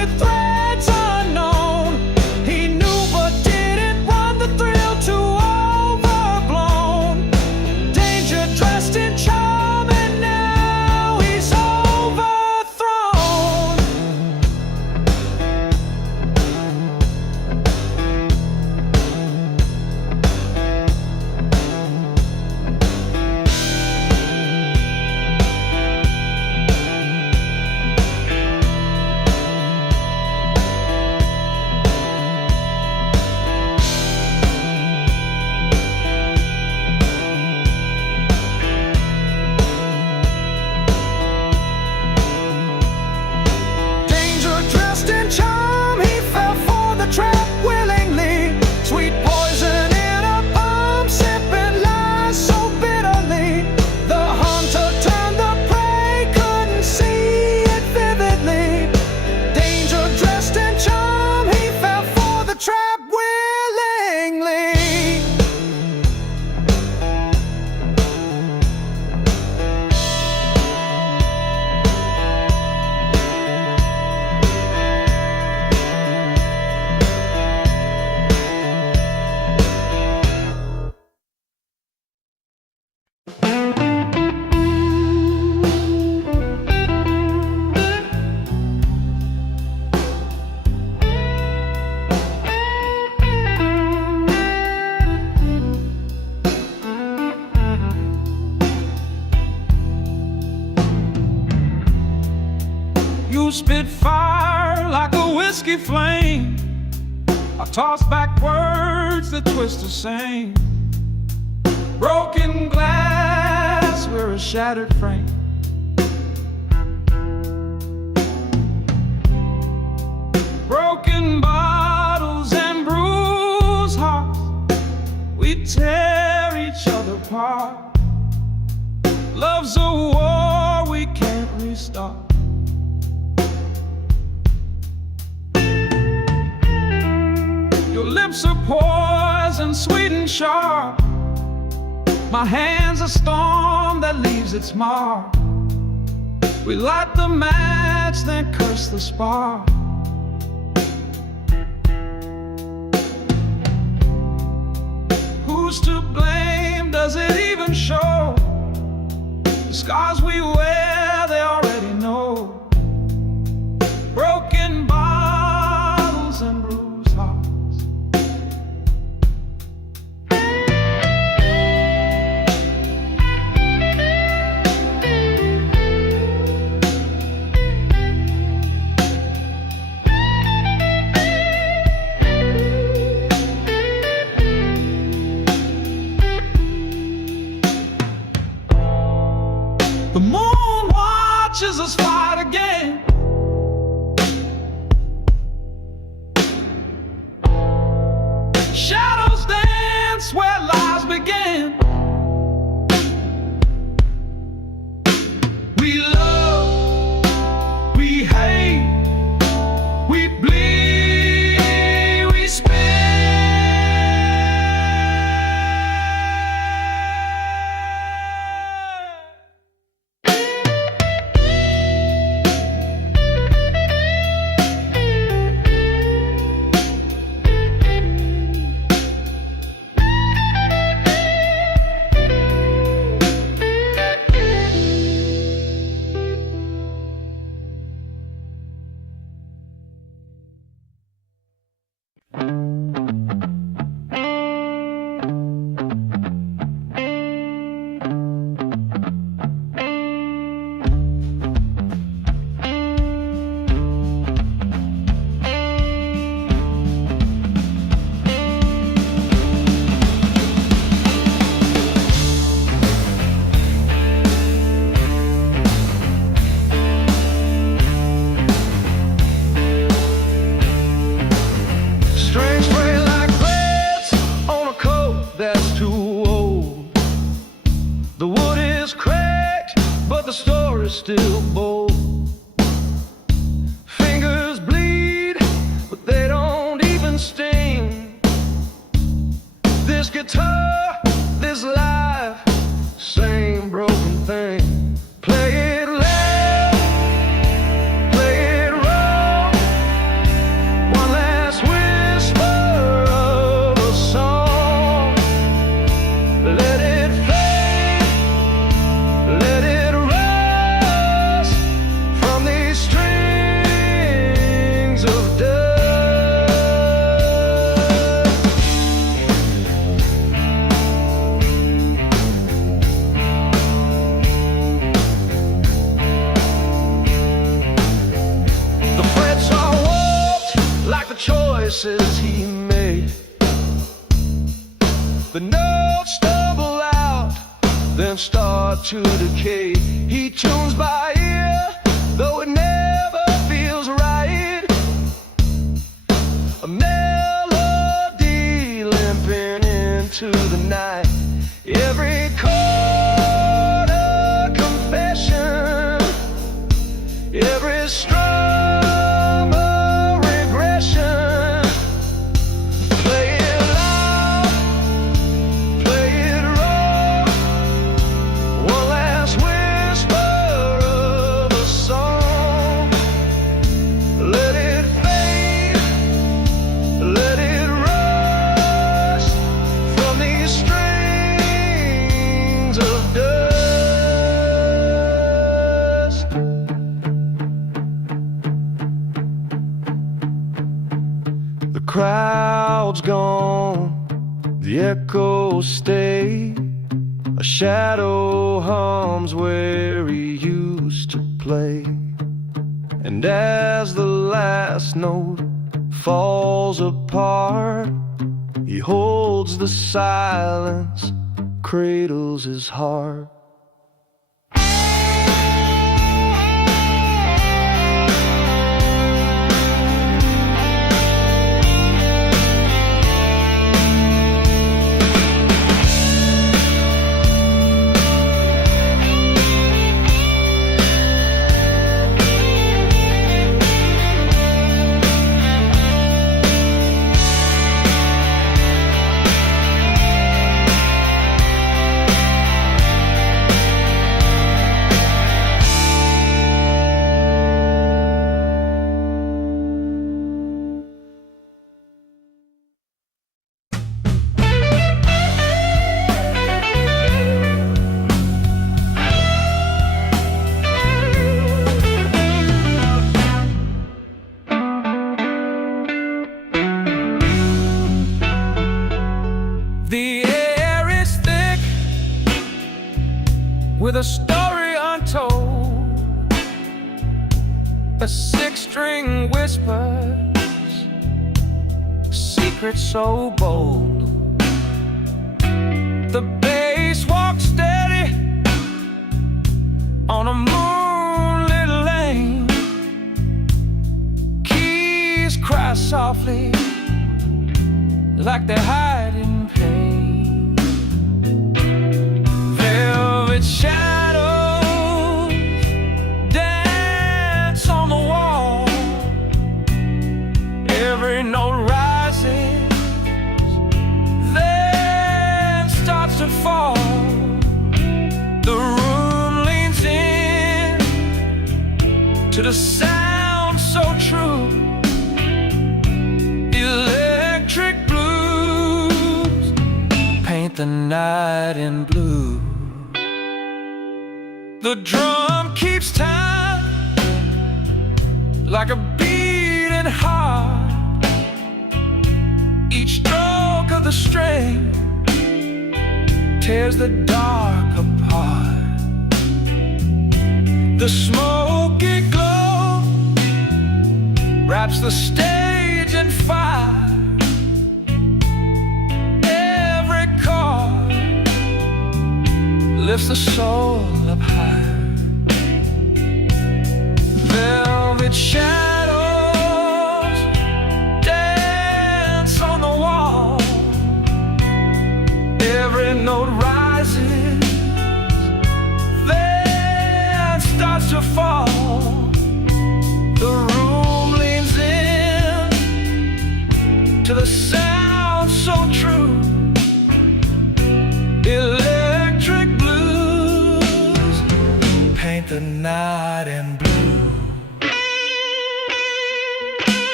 spit fire like a whiskey flame. I toss back words that twist the same. Broken glass, we're a shattered frame. Broken bottles and bruised hearts, we tear each other apart. Love's a war we can't restart. Your lips are poison, sweet and sharp. My hand's a storm that leaves its mark. We light the match, then curse the spark. Who's to blame? Does it even show? The scars we wear, they already know. Broken bottles and bruised hearts. The moon watches us fight again. Shadows dance where lies begin. We love, we hate, we bleed, we spin. Still bold. Fingers bleed, but they don't even sting. This guitar, this life, same broken thing. Play it loud, play it raw. One last whisper of a song. Let it fade, let it choices he made. The notes stumble out, then start to decay. He tunes by ear, though it never feels right. A melody limping into the night. Every chord a confession, every strum a regression. Crowd's gone, the echoes stay. A shadow hums where he used to play. And as the last note falls apart, he holds the silence, cradles his heart. The air is thick with a story untold. A six-string whispers, secret so bold. The bass walks steady on a moonlit lane. Keys cry softly like they're hiding pain. Velvet shadows dance on the wall. Every note rises, then starts to fall. The room leans in to the sound so true. Electric blues paint the night in blue. The drum keeps time like a beating heart. Each stroke of the string tears the dark apart. The smoky glow wraps the stage in fire. Every chord lifts the soul up high. Velvet shadows dance on the wall. Every note rises, then starts to fall. The room leans in to the sound so true. Electric blues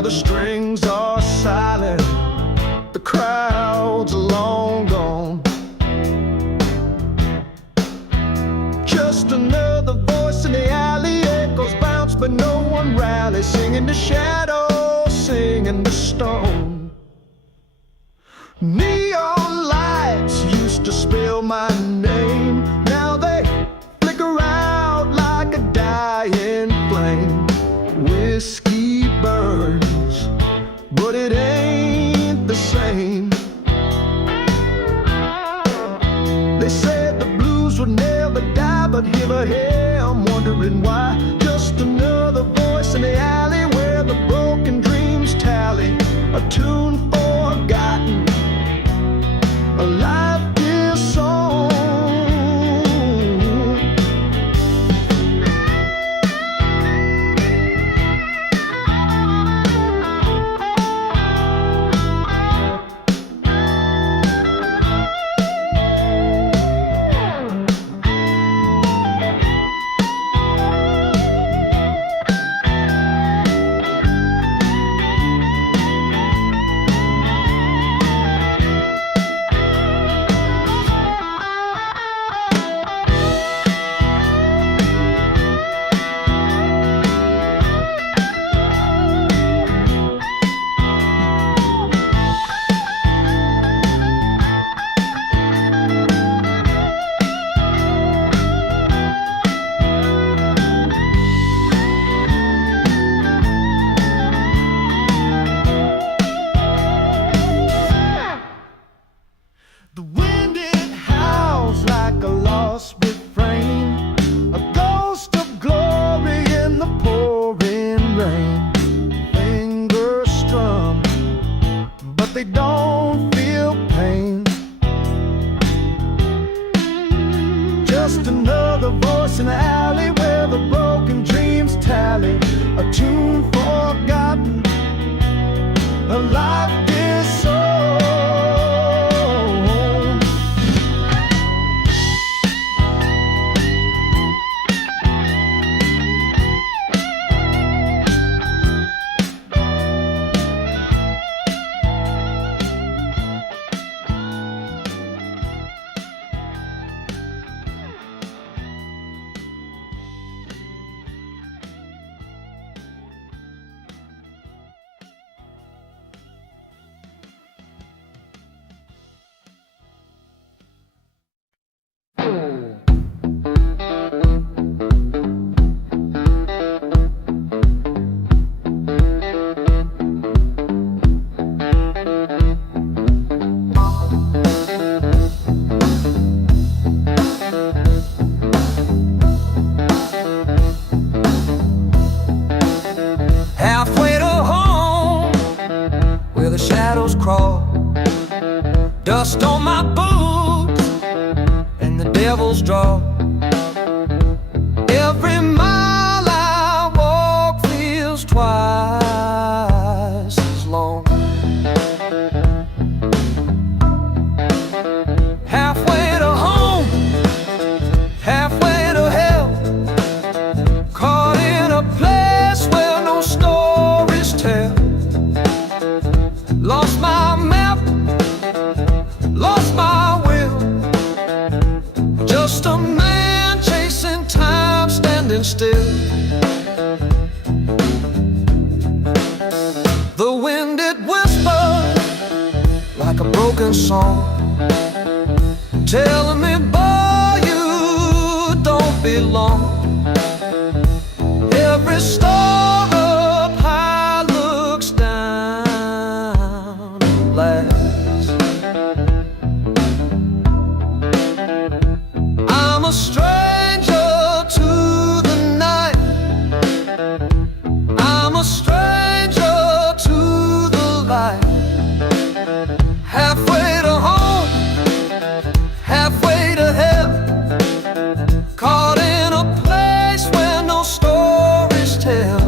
Now the strings are silent, the crowd's long gone. Just another voice in the alley, echoes bounce but no one rallies. Singing the shadows, singing the stone. Neon lights used to spell my name, now they flicker out like a dying flame. Whiskey burns, but it ain't the same. They said the blues would never die, but here I'm wondering why. Just another voice in the alley where the broken dreams tally. A tune forgotten, a life dear song. The wind it howls like a lost refrain, a ghost of glory in the pouring rain. Fingers strum, but they don't feel pain. Just another voice in the alley where the broken dreams tally. A tune forgotten, a life dear soul. Halfway to home, where the shadows crawl, dust on my boots and the devil's draw. Every mile I walk feels twice as long. Halfway to home, halfway to hell, caught in a place where no stories tell. Lost my map, lost my will, just a man chasing time, standing still. The wind it whispered like a broken song, telling me, boy, you don't belong. Every star up high looks down last. I'm a stranger to the night, I'm a stranger to the light. Halfway to home, halfway to hell, caught in a place where no stories tell.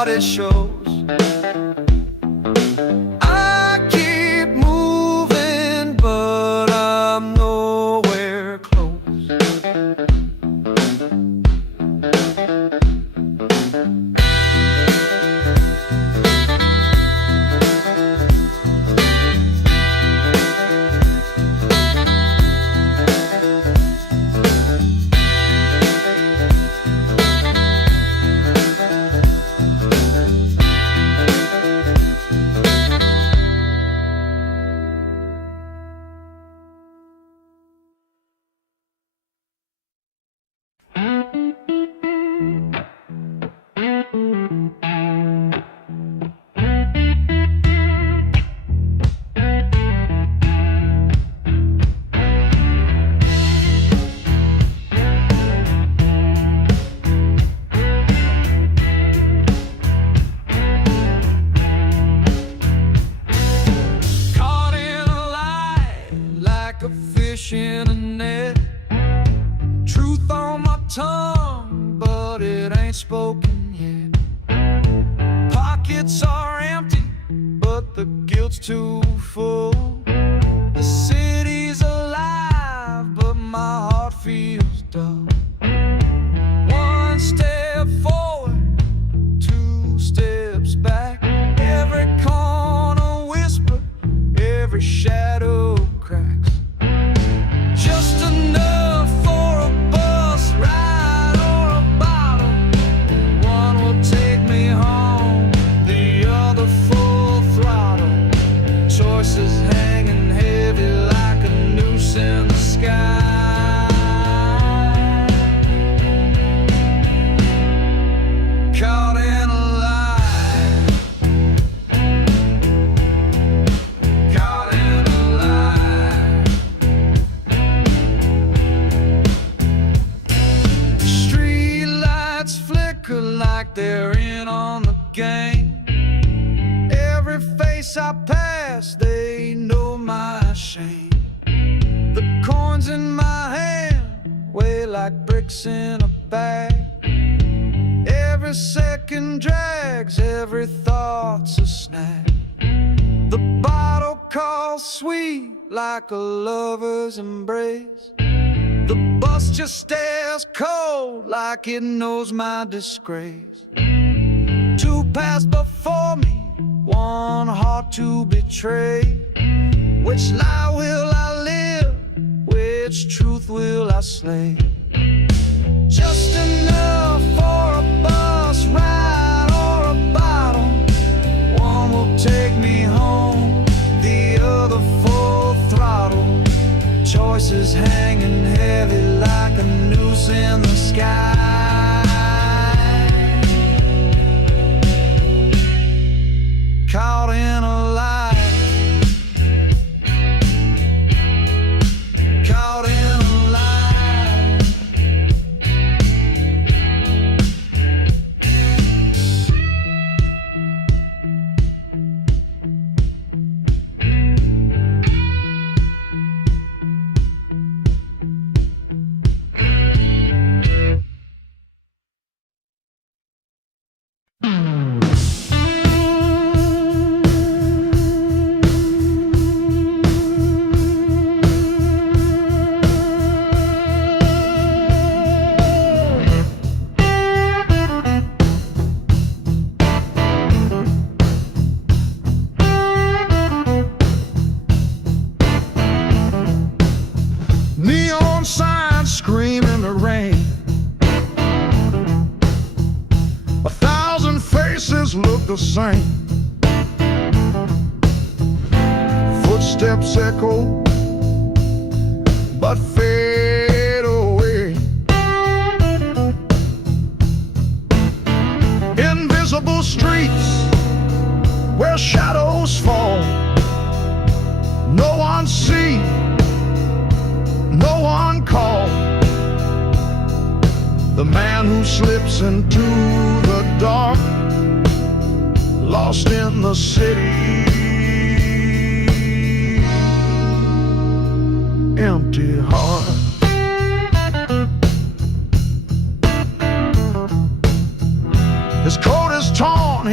out it shows. I keep moving, but I'm nowhere close. A fish in a net, truth on my tongue, but it ain't spoken yet. Pockets are empty, but the guilt's too full. The city's alive, but my heart feels dull. One step forward, two steps back. Every corner whisper, every shadow cracks. Just enough for a bus ride or a bottle. One will take me home, the other full throttle. Choices hanging heavy like a noose in the sky. Caught in a lie. Caught in a lie. Street lights flicker like they're in on the game. Every face I pass, they know my shame. The coins in my hand weigh like bricks in a bag. Every second drags, every thought's a snack. The bottle calls sweet like a lover's embrace. The bus just stares cold like it knows my disgrace. Two paths before me, one heart to betray. Which lie will I live? Which truth will I slay? Just enough for a bus ride or a bottle. One will take me home, the other full throttle. Choices hanging heavy like a noose in the sky. Caught in a lie. Caught in a lie. Neon signs scream in the rain. 1,000 faces look the same. Footsteps echo, but fade away. Invisible streets where shadows fall. No one sees, no one call. The man who slips into the dark, lost in the city. Empty heart. His coat is torn,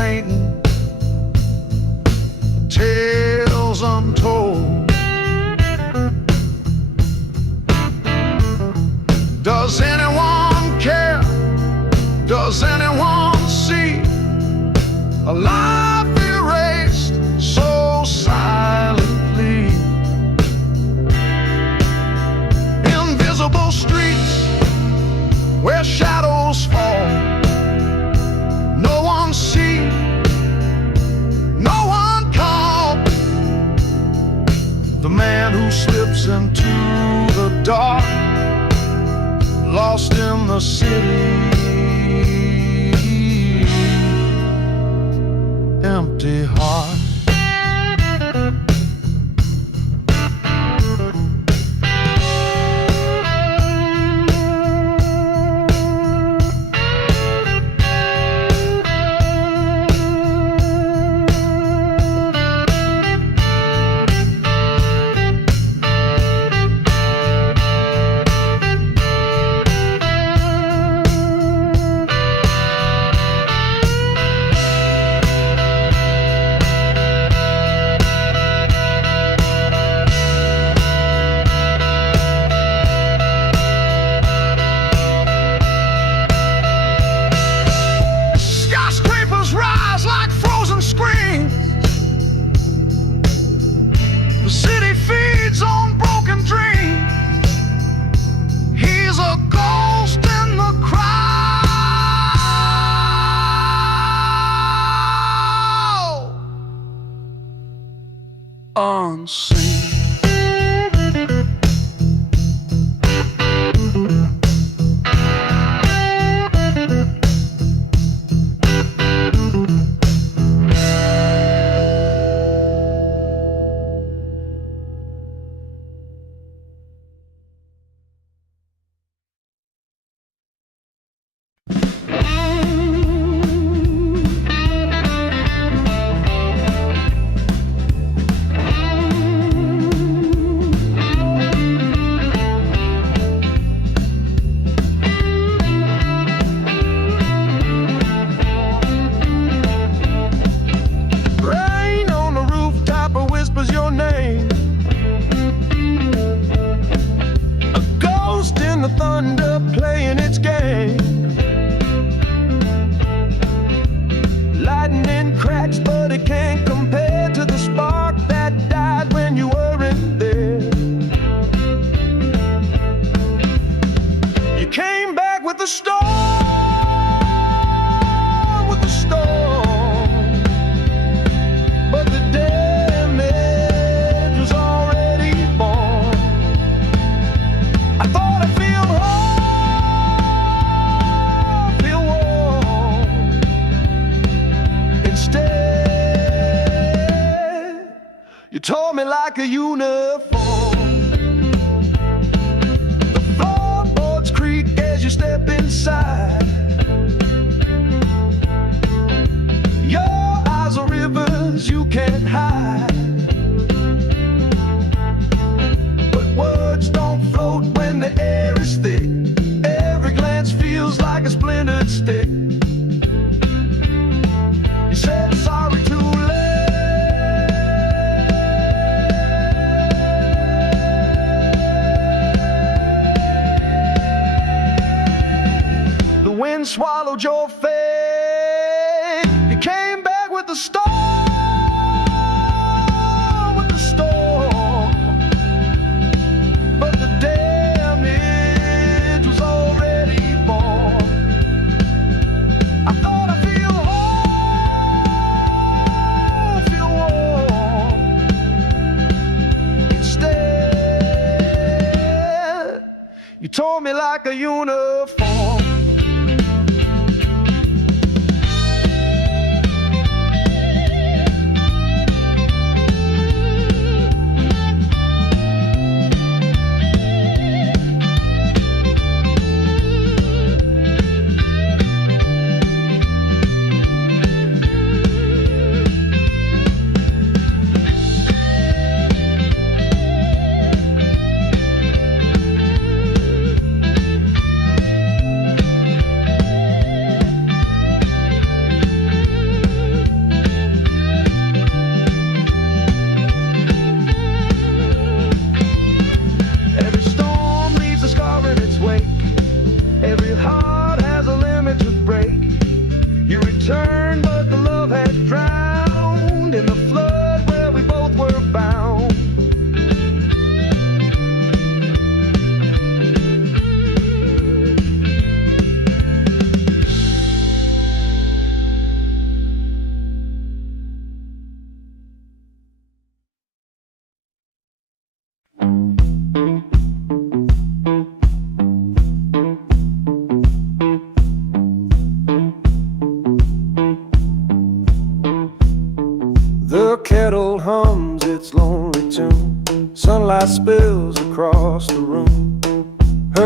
painting tales untold. Does anyone care? Does anyone see a life erased so silently? Invisible streets where shadows fall. No one see, no one call. The man who slips into the dark, lost in the city, empty heart. Unseen. Tore me like a uniform. The floorboards creak as you step inside. Your eyes are rivers you can't hide. But words don't float when the air is thick. Every glance feels like a splintered stick. You said sorry too late. The wind swallowed your faith. You came back with the storm, with the storm. But the damage was already born. I thought I'd feel whole, feel warm. Instead, you tore me like a uniform.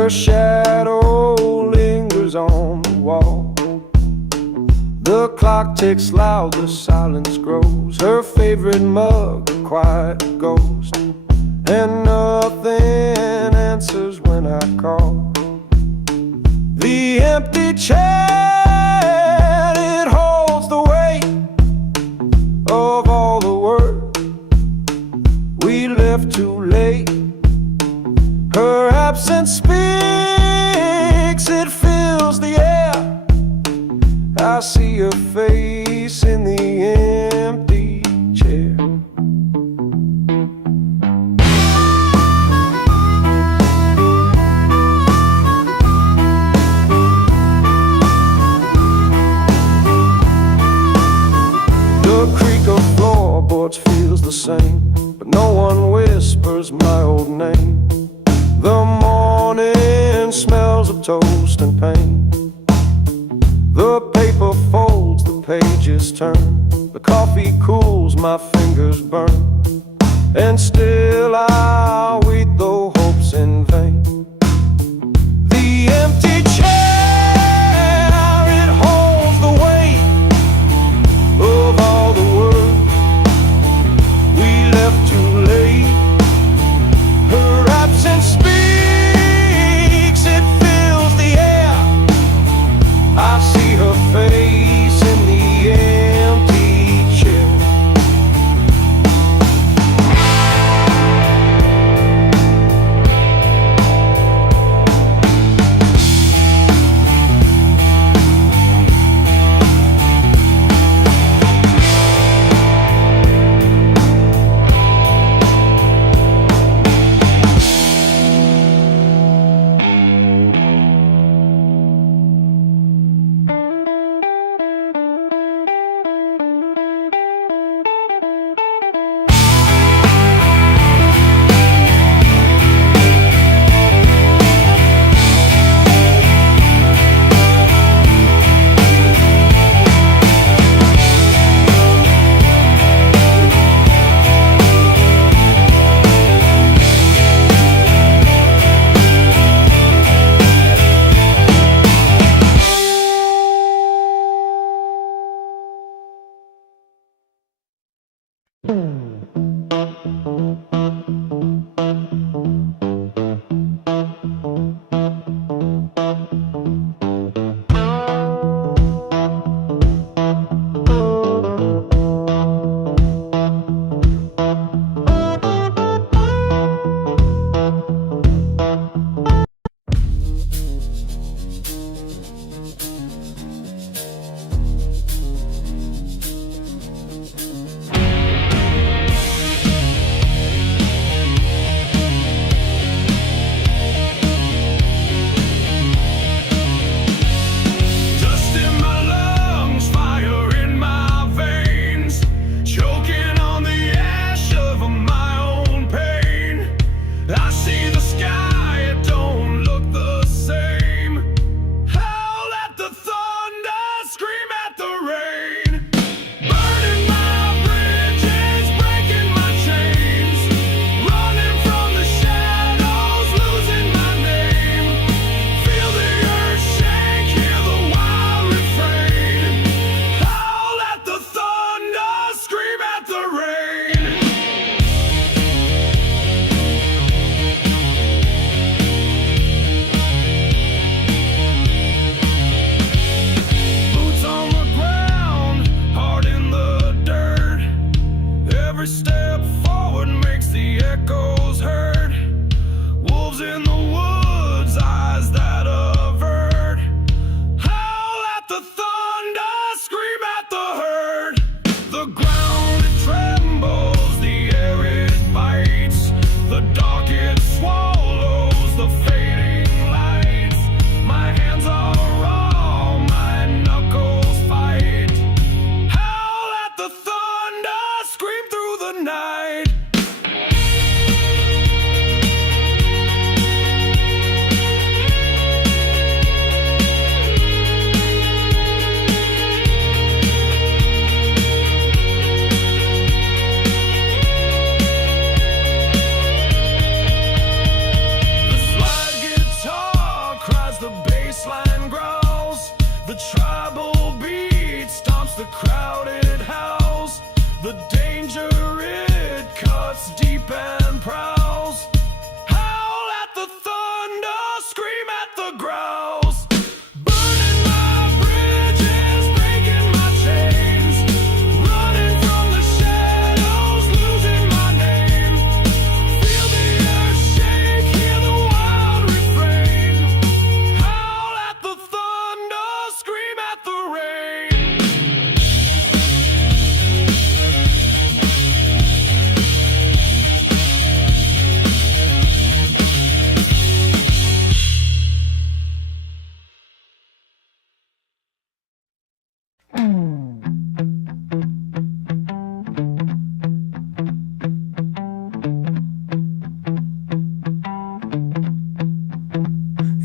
Her shadow lingers on the wall. The clock ticks loud, the silence grows. Her favorite mug, a quiet ghost. And nothing answers when I call. The empty chair, it holds the weight of all the work we left too late. Her absence speaks, it fills the air. I see her face in the empty chair. The creak of floorboards feels the same, but no one whispers my old name. The morning smells of toast and pain. The paper folds, the pages turn. The coffee cools, my fingers burn. And still I wait, though hope's in vain. The empty chair, it holds the weight of all the work we left too late. Her absence speaks, it fills the air. I see her face in the empty chair.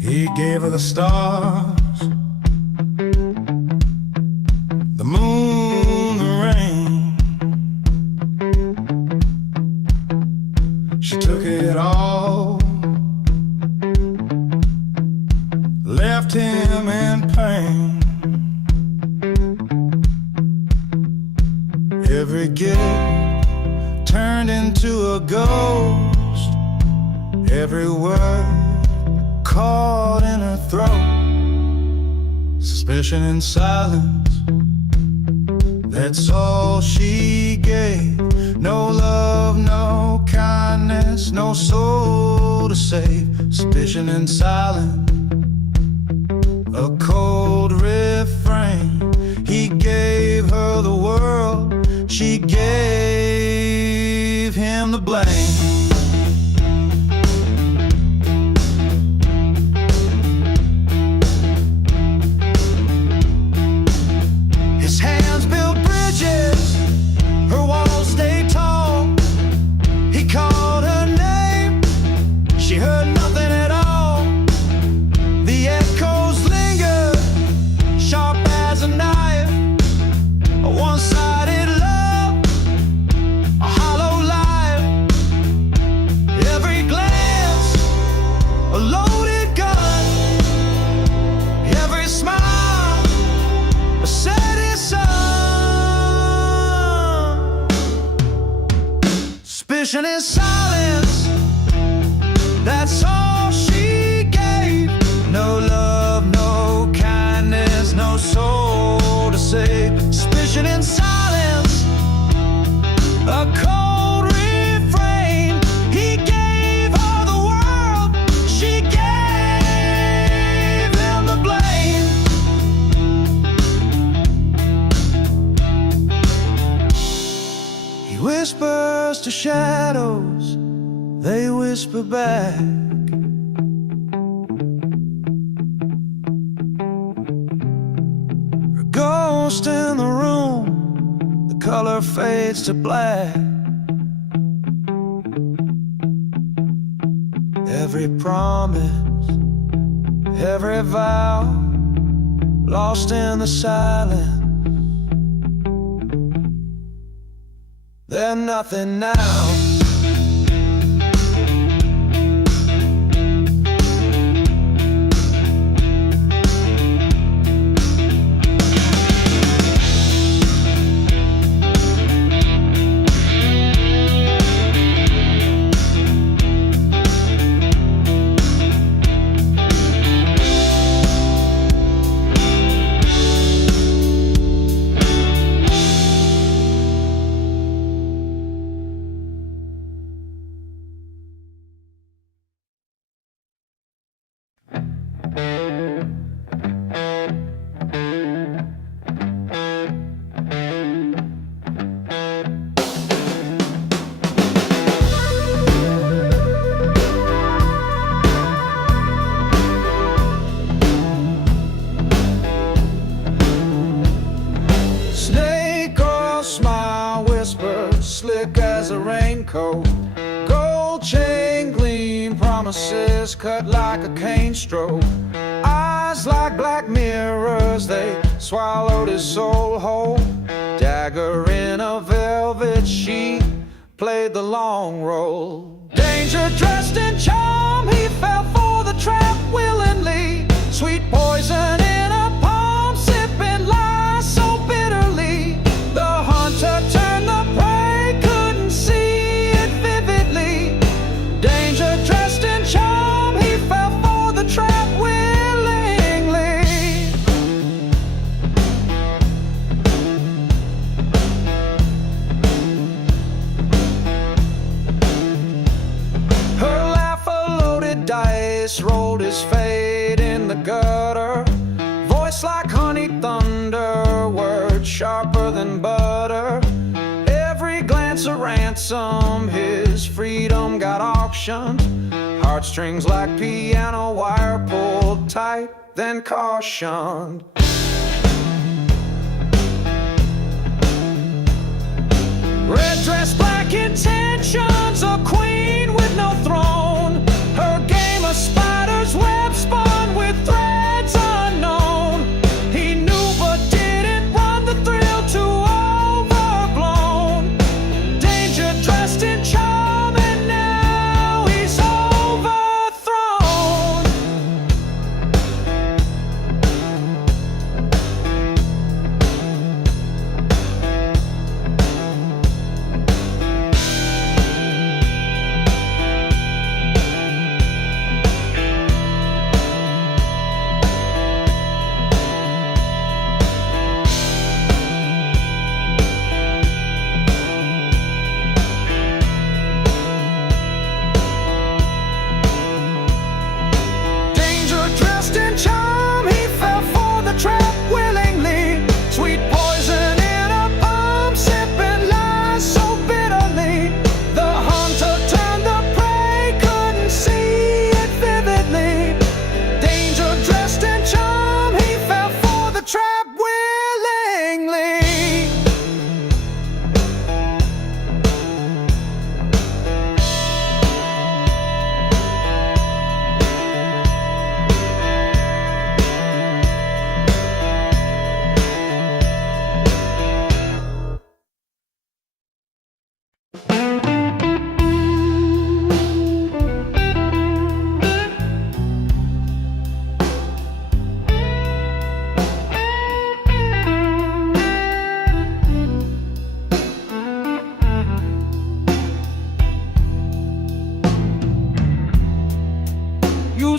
He gave her the stars, the moon, the rain. She took it all, left him in pain. Every gift turned into a ghost, every word caught in her throat. Suspicion and silence, that's all she gave. No love, no kindness, no soul to save. Suspicion and silence, a cold refrain. He gave her the world, she gave him the blame. His hands built bridges, her walls stayed tall. He called her name, she heard nothing at all. The echoes lingered, sharp as a knife. A one-sided love, a hollow life. Every glance, a loaded gun. Every smile, a setting sun. Suspicion is silence, that's all she gave. No love, no kindness, no soul to save. Suspicion and silence, a cold refrain. He gave her the world, she gave him the blame. He whispers to shadows, they whisper back. A ghost in the room, the color fades to black. Every promise, every vow, lost in the silence. They're nothing now. Slick as a raincoat, gold chain gleam, promises cut like a cane stroke. Eyes like black mirrors, they swallowed his soul whole. Dagger in a velvet sheet, played the long role. Danger dressed in charm, he fell for the trap willingly. Sweet poison in a palm, sipping lies so bitterly. The hunter turned the prey, couldn't see it vividly. Danger dressed in charm, he fell for the trap willingly. Her laugh, a loaded dice, rolled his fate in the gutter. Voice like honey thunder, words sharper than butter. Every glance a ransom, his freedom got auctioned. Heartstrings like piano wire, pulled tight, then cautioned. Red dress, black intentions, a queen with no throne. Her game of spiders, web spun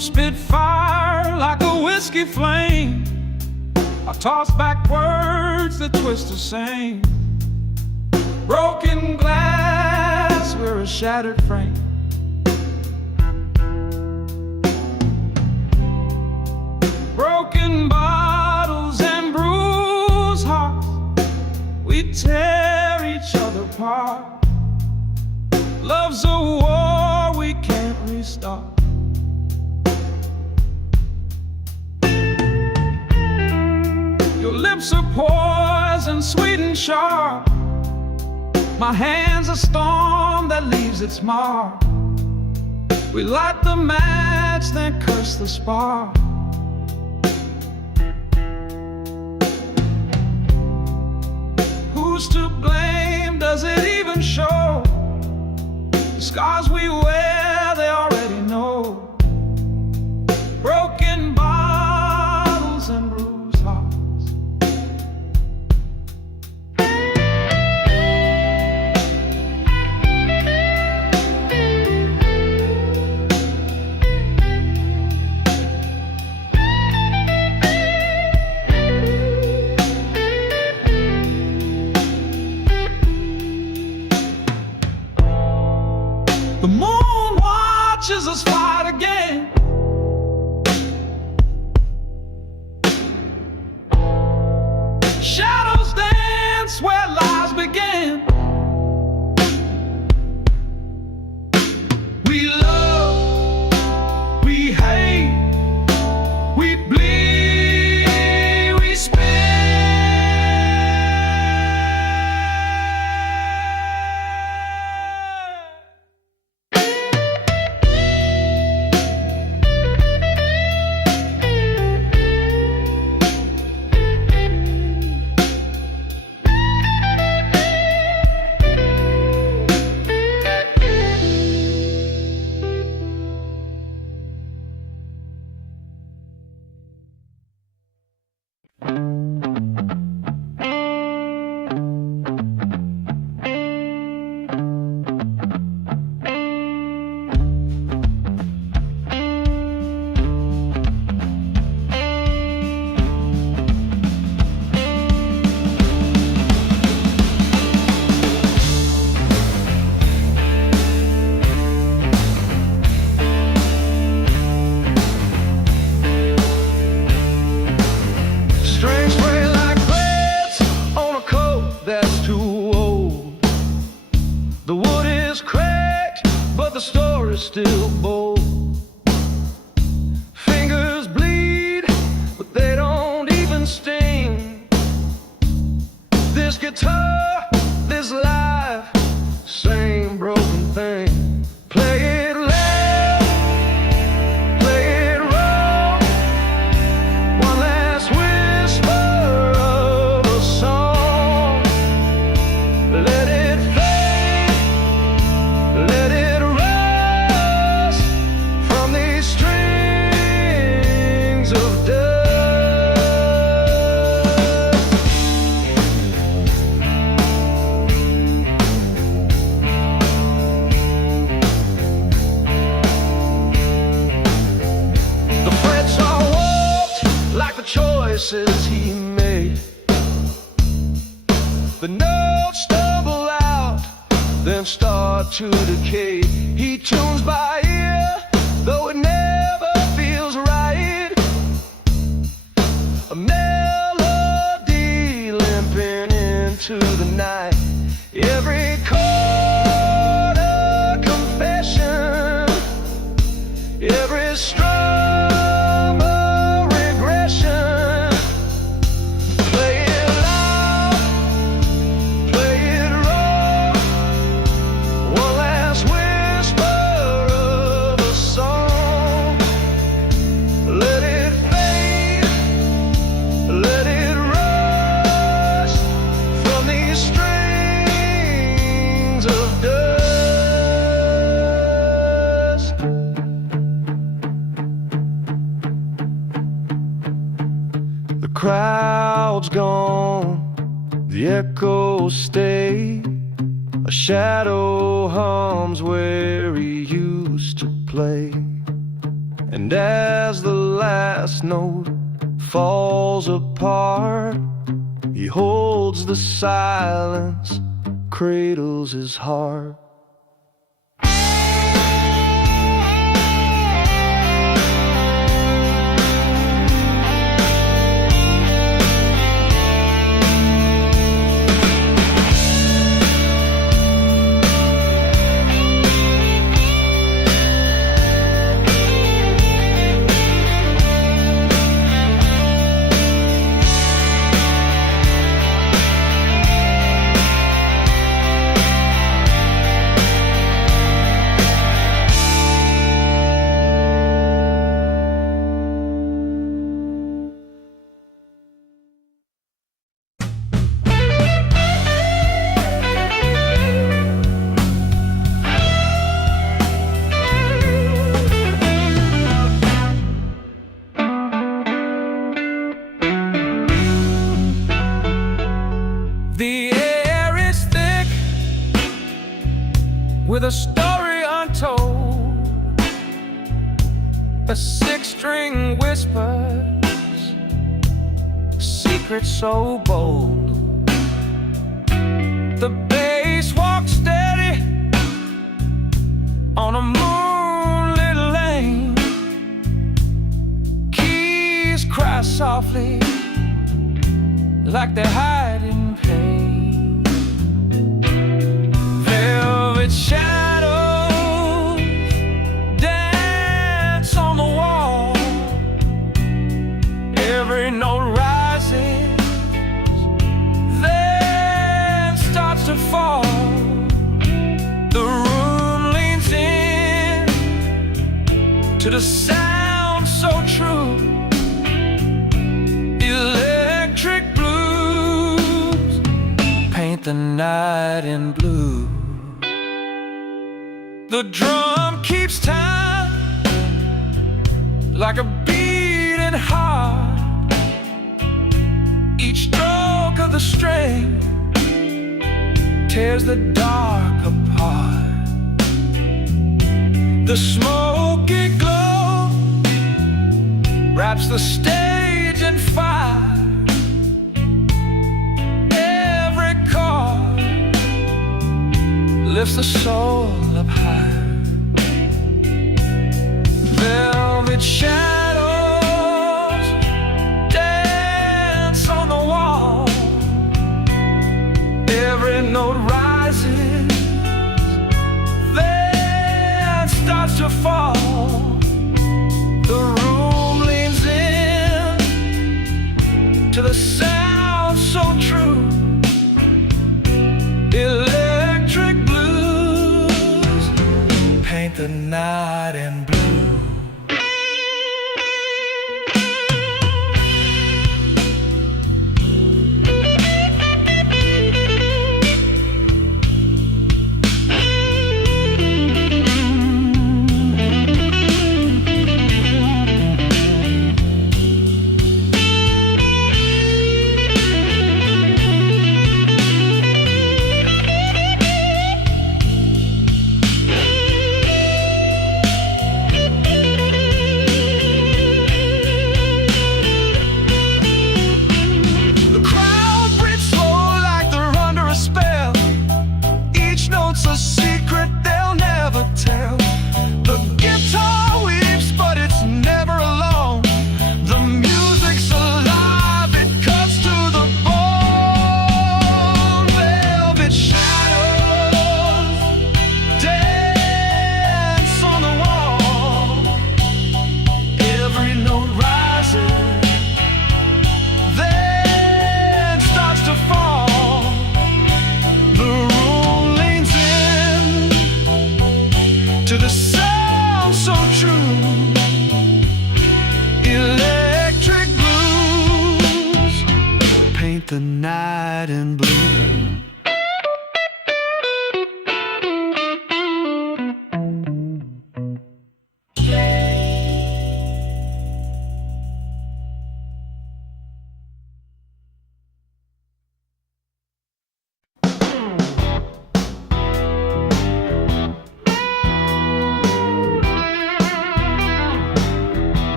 spit fire like a whiskey flame. I toss back words that twist the same. Broken glass, we're a shattered frame. Broken bottles and bruised hearts, we tear each other apart. Love's a war we can't restart. Your lips are poison, sweet and sharp. My hand's a storm that leaves its mark. We light the match, then curse the spark. Who's to blame? Does it even show? The scars we wear, they already know. Broken bottles and bruised hearts. The moon watches us fight again. Shadows dance where lies begin. We love, we hate, we bleed, we spin. Strings spray like threads on a coat that's too old. The wood is cracked, but the story's still bold. Fingers bleed, but they don't even sting. This guitar, this life, same broken thing. Play it loud, play it raw. One last whisper of a song. Let it fade, let it rise from these strings of dust. The frets are warped like the choices he made. The notes stumble out, then start to decay. He tunes by ear, though it never feels right. A melody limping into the night. Every chord a confession, every strum a regression. Play it loud, play it raw. One last whisper of a song. Let it fade, let it rush from these strings of dust. The crowd's gone, the echoes stay. A shadow hums where he used to play. And as the last note falls apart, he holds the silence, cradles his heart. The air is thick with a story untold. A six-string whispers, secret so bold. The bass walks steady on a moonlit lane. Keys cry softly like they're hiding pain. Velvet shadows dance on the wall. Every note rises, then starts to fall. The room leans in to the sound so true. Electric the night in blue. The drum keeps time like a beating heart. Each stroke of the string tears the dark apart. The smoky glow wraps the stage in fire. Lifts the soul up high. Velvet shadows dance on the wall. Every note rises, then starts to fall. The room leans in to the sound so true. Electric blues.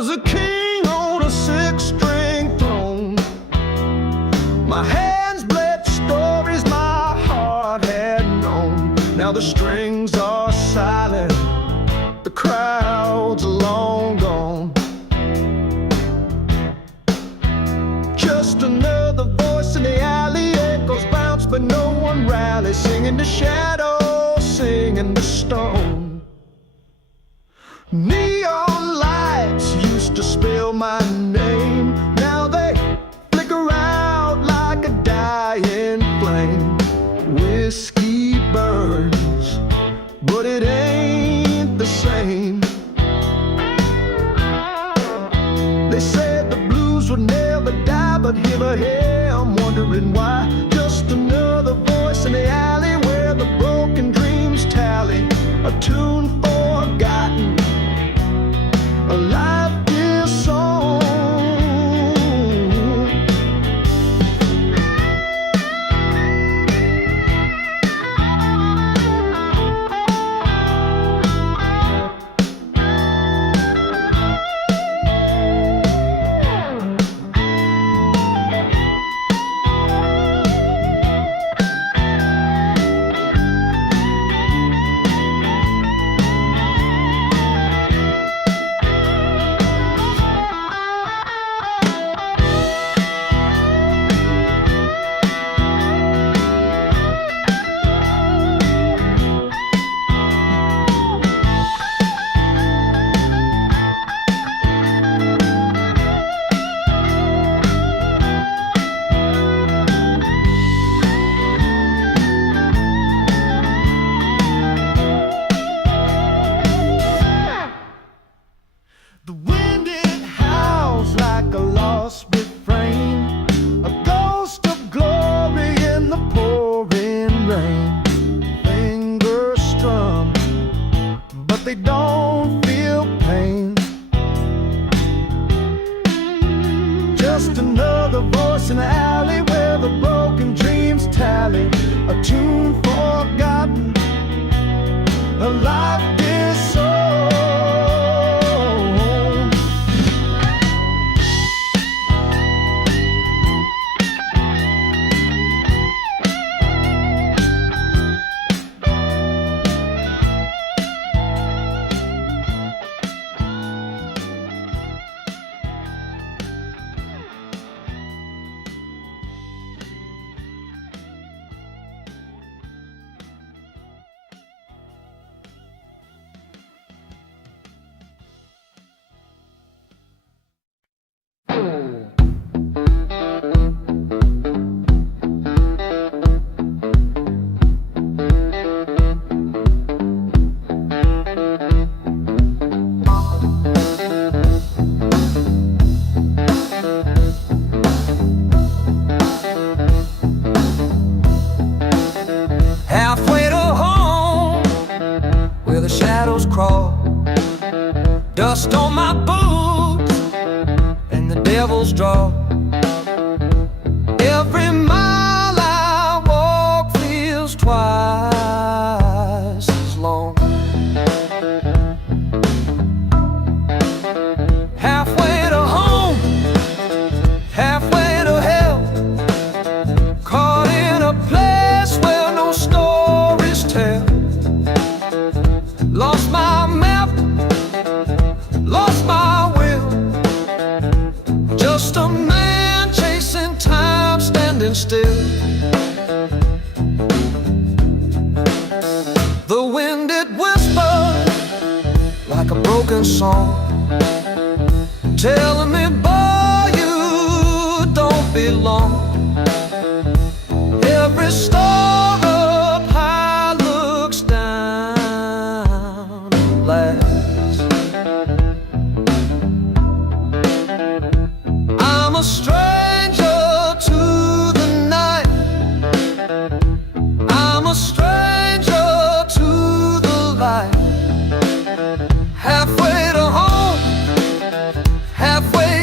was a king on a six-string throne. My hands bled stories my heart had known. Now the strings are silent, the crowd's long gone. Just another voice in the alley, echoes bounce but no one rallies. Singing the shadows, singing the stone. Neon lights used to spell my name. Now they flicker out like a dying flame. Whiskey burns, but it ain't the same. They said the blues would never die, but here I'm wondering why. Just another voice in the alley where the broken dreams tally. A tune forgotten, a life dear song. The wind it howls like a lost refrain, a ghost of glory in the pouring rain. Fingers strum, but they don't feel pain. Just another voice in the alley where the broken dreams tally. A tune forgotten, a life dear soul. Halfway to home, where the shadows crawl, dust on my boots and the devil's draw. Every mile I walk feels twice as long. Halfway to home, halfway to hell, caught in a place where no stories tell. Lost my map, lost my will, just a man chasing time, standing still. The wind it whispered like a broken song, telling me, boy, you don't belong. Every star up high looks down last. I'm a stranger to the night, I'm a stranger to the light. Halfway to home, halfway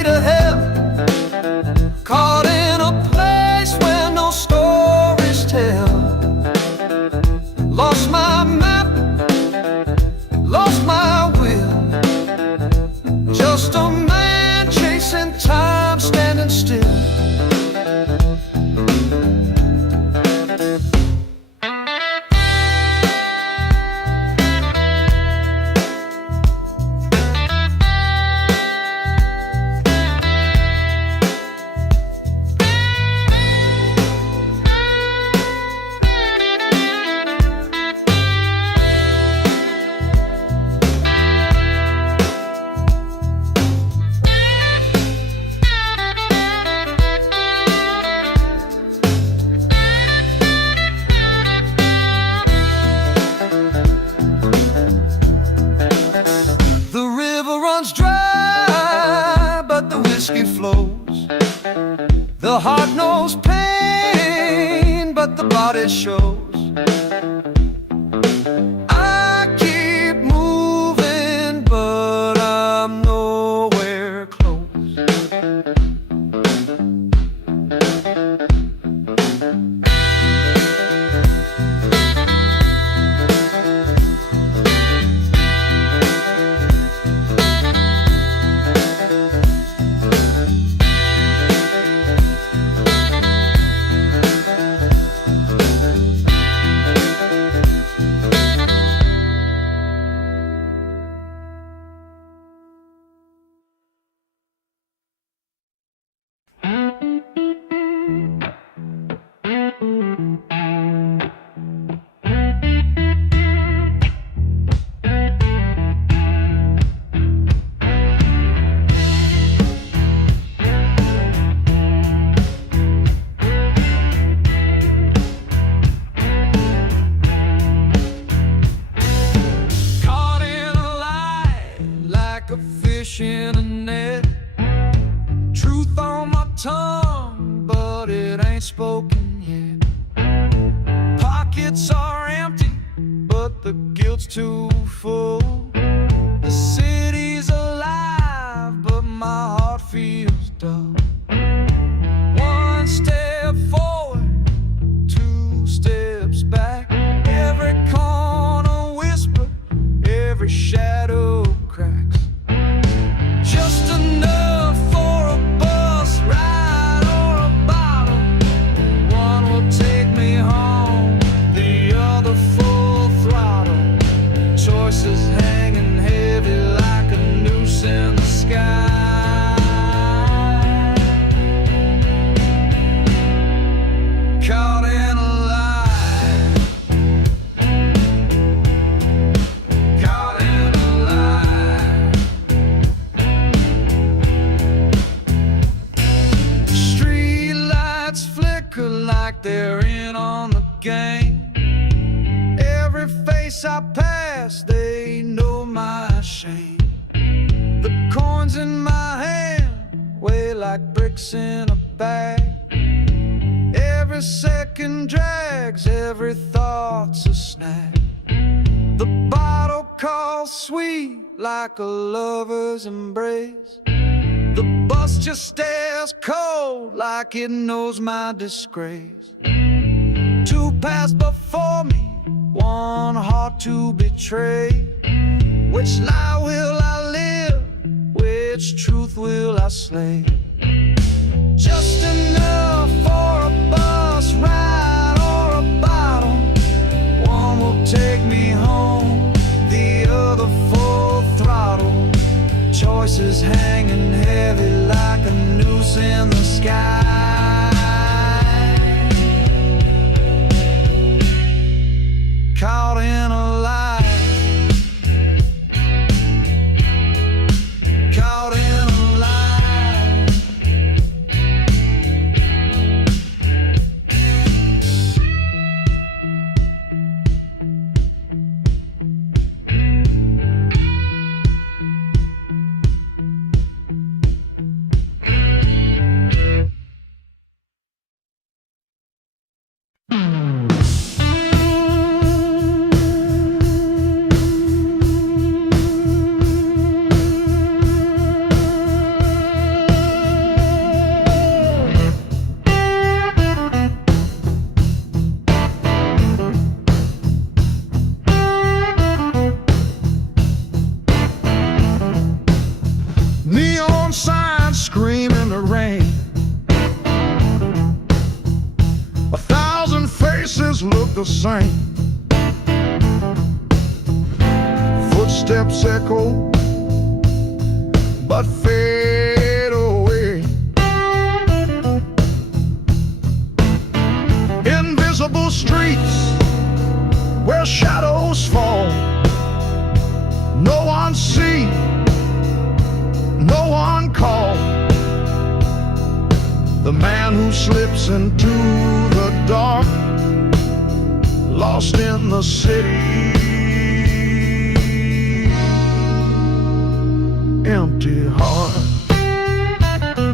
whiskey flows. The heart knows pain, but the body shows. I keep moving, but I'm nowhere close. A fish in a net, truth on my tongue, but it ain't spoken yet. Pockets are empty, but the guilt's too full. The city's alive, but my heart feels dull. One step forward, two steps back. Every corner whisper, every shadow cracks. Just enough for a bus ride or a bottle. One will take me home, the other full throttle. Choices hanging heavy like a noose in the sky. Caught in a lie. Caught in a lie. Street lights flicker like they're in on the game. Every face I pass, they know my shame. The coins in my hand weigh like bricks in a bag. Every second drags, every thought's a snag. The bottle calls sweet like a lover's embrace. The bus just stares cold like it knows my disgrace. Two passed before me, one heart to betray. Which lie will I live? Which truth will I slay? Just enough for a bus ride or a bottle. One will take me home, the other full throttle. Choices hanging heavy like a noose in the sky. Caught in a lie. Caught in a lie. Neon signs scream in the rain. 1,000 faces look the same. Footsteps echo, but fade away. Invisible streets where shadows fall. No one sees, no one call. The man who slips into the dark, lost in the city. Empty heart.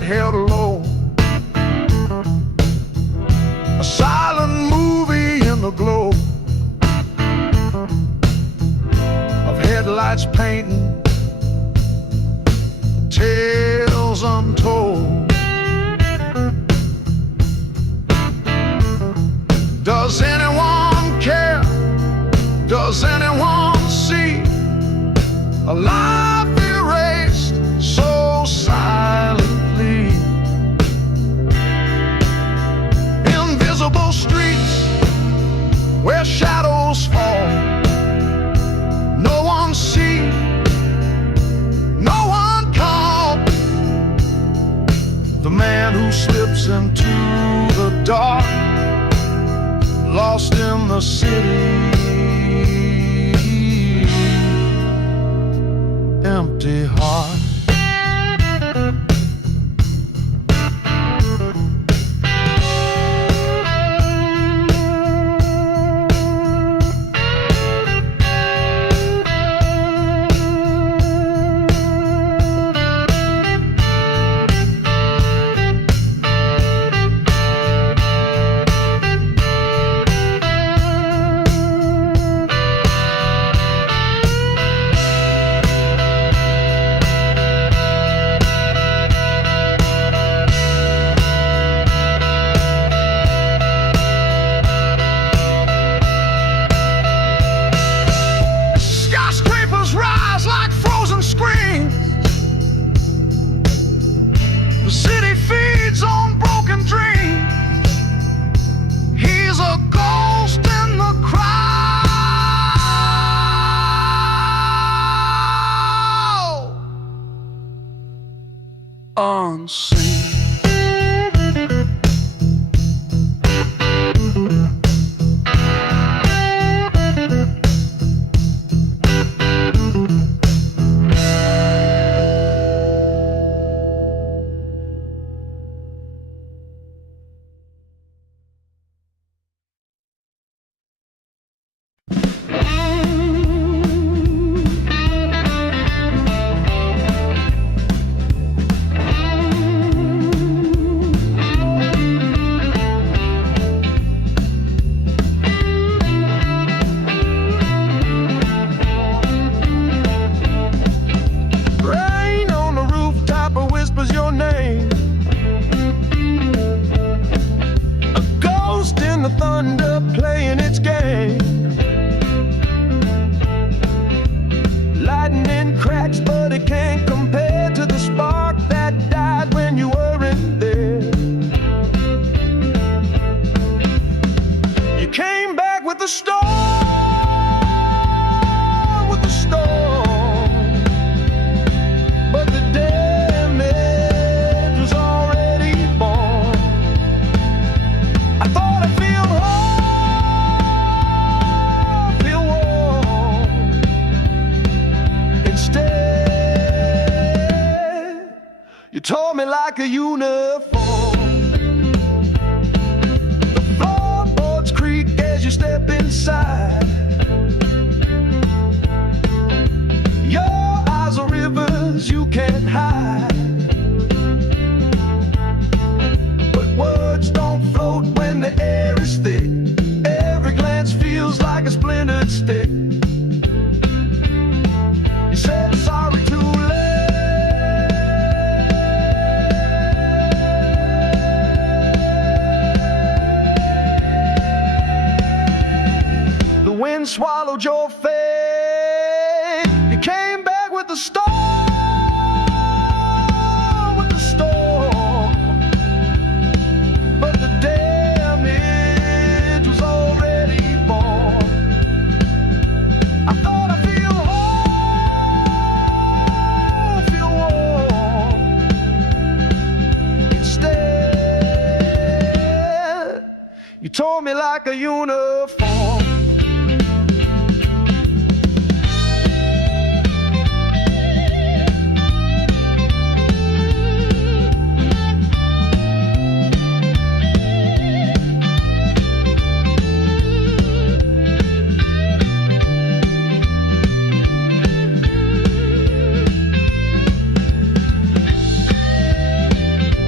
head held low. A silent movie in the glow of headlights painting tales untold. Does anyone care? Does anyone see a life erased so silently? Invisible streets where shadows fall. No one see, no one call. The man who slips into the dark, lost in the city, empty heart. Unseen. You tore me like a uniform. The floorboards creak as you step inside. Your eyes are rivers you can't hide. But words don't float when the air is thick. Every glance feels like a splintered stick. You said sorry too late. The wind swallowed your faith. You came back with the storm, with the storm. But the damage was already born. I thought I'd feel whole, feel warm. Instead, you tore me like a uniform.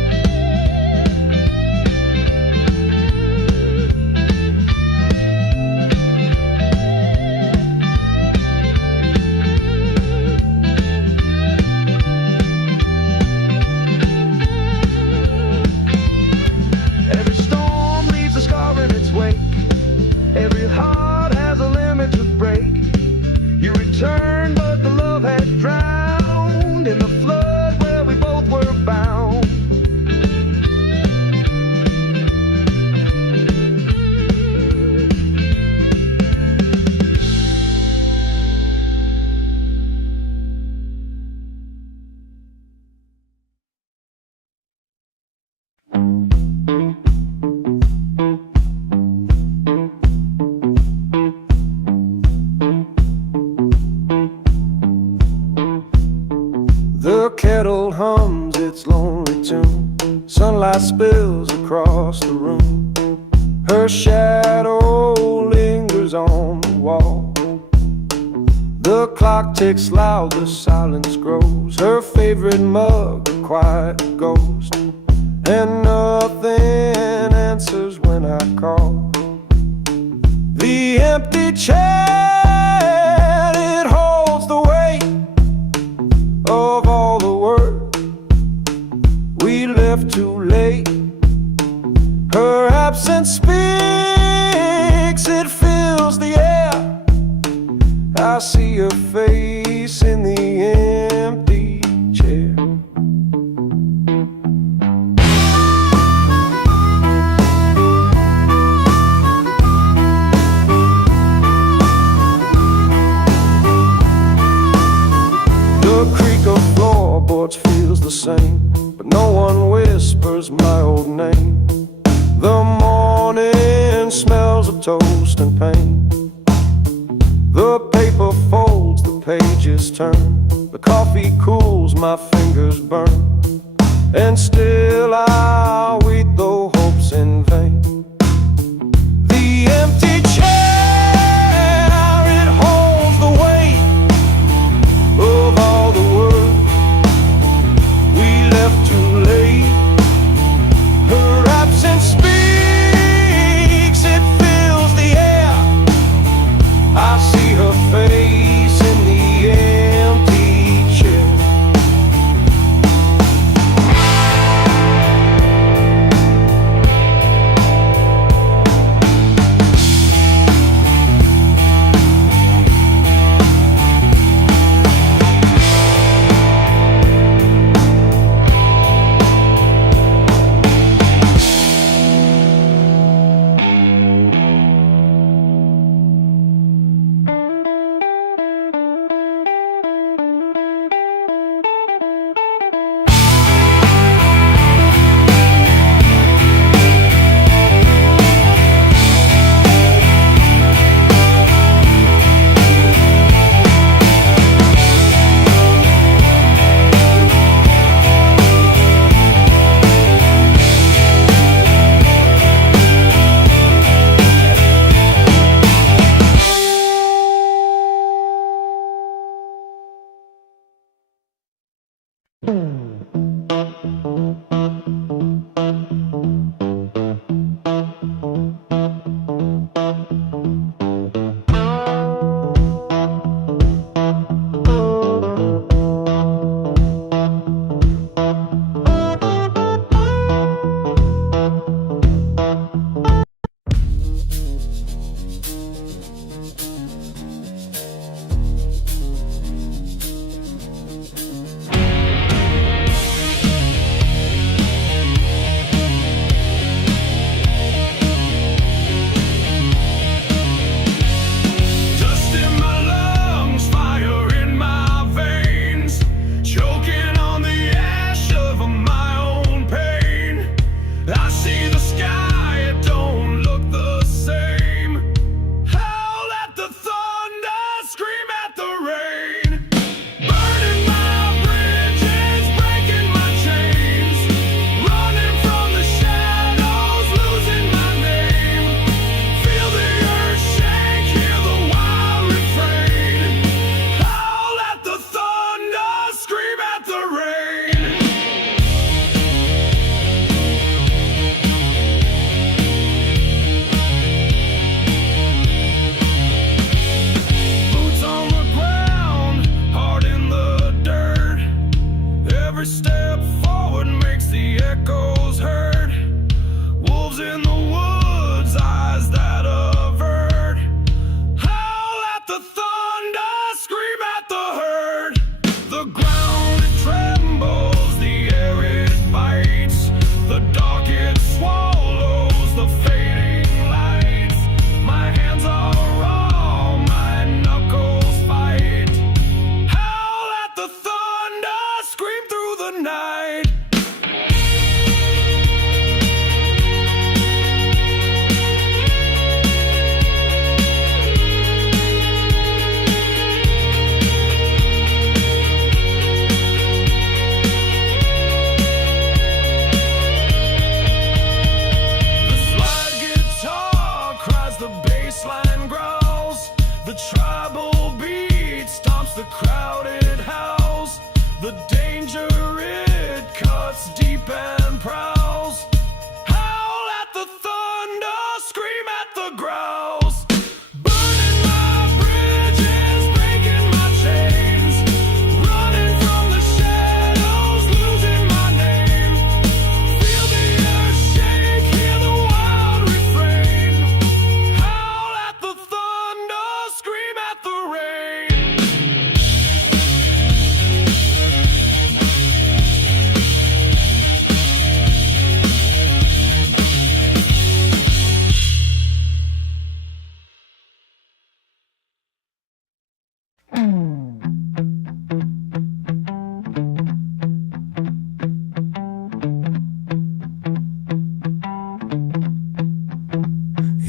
sunlight spills across the room. Her shadow lingers on the wall. The clock ticks loud, the silence grows. Her favorite mug, a quiet ghost. And nothing answers when I call. The empty chair, it holds the weight of all the work we left too late. Her absence speaks, it fills the air. I see her face in the empty chair. The creak of floorboards feels the same, but no one whispers my old name. The morning smells of toast and pain. The paper folds, the pages turn. The coffee cools, my fingers burn. And still I wait, though hope's in vain. The empty chair, it holds the weight of all the work we left too late. Her absence speaks, it fills the air. I see her face in the empty chair.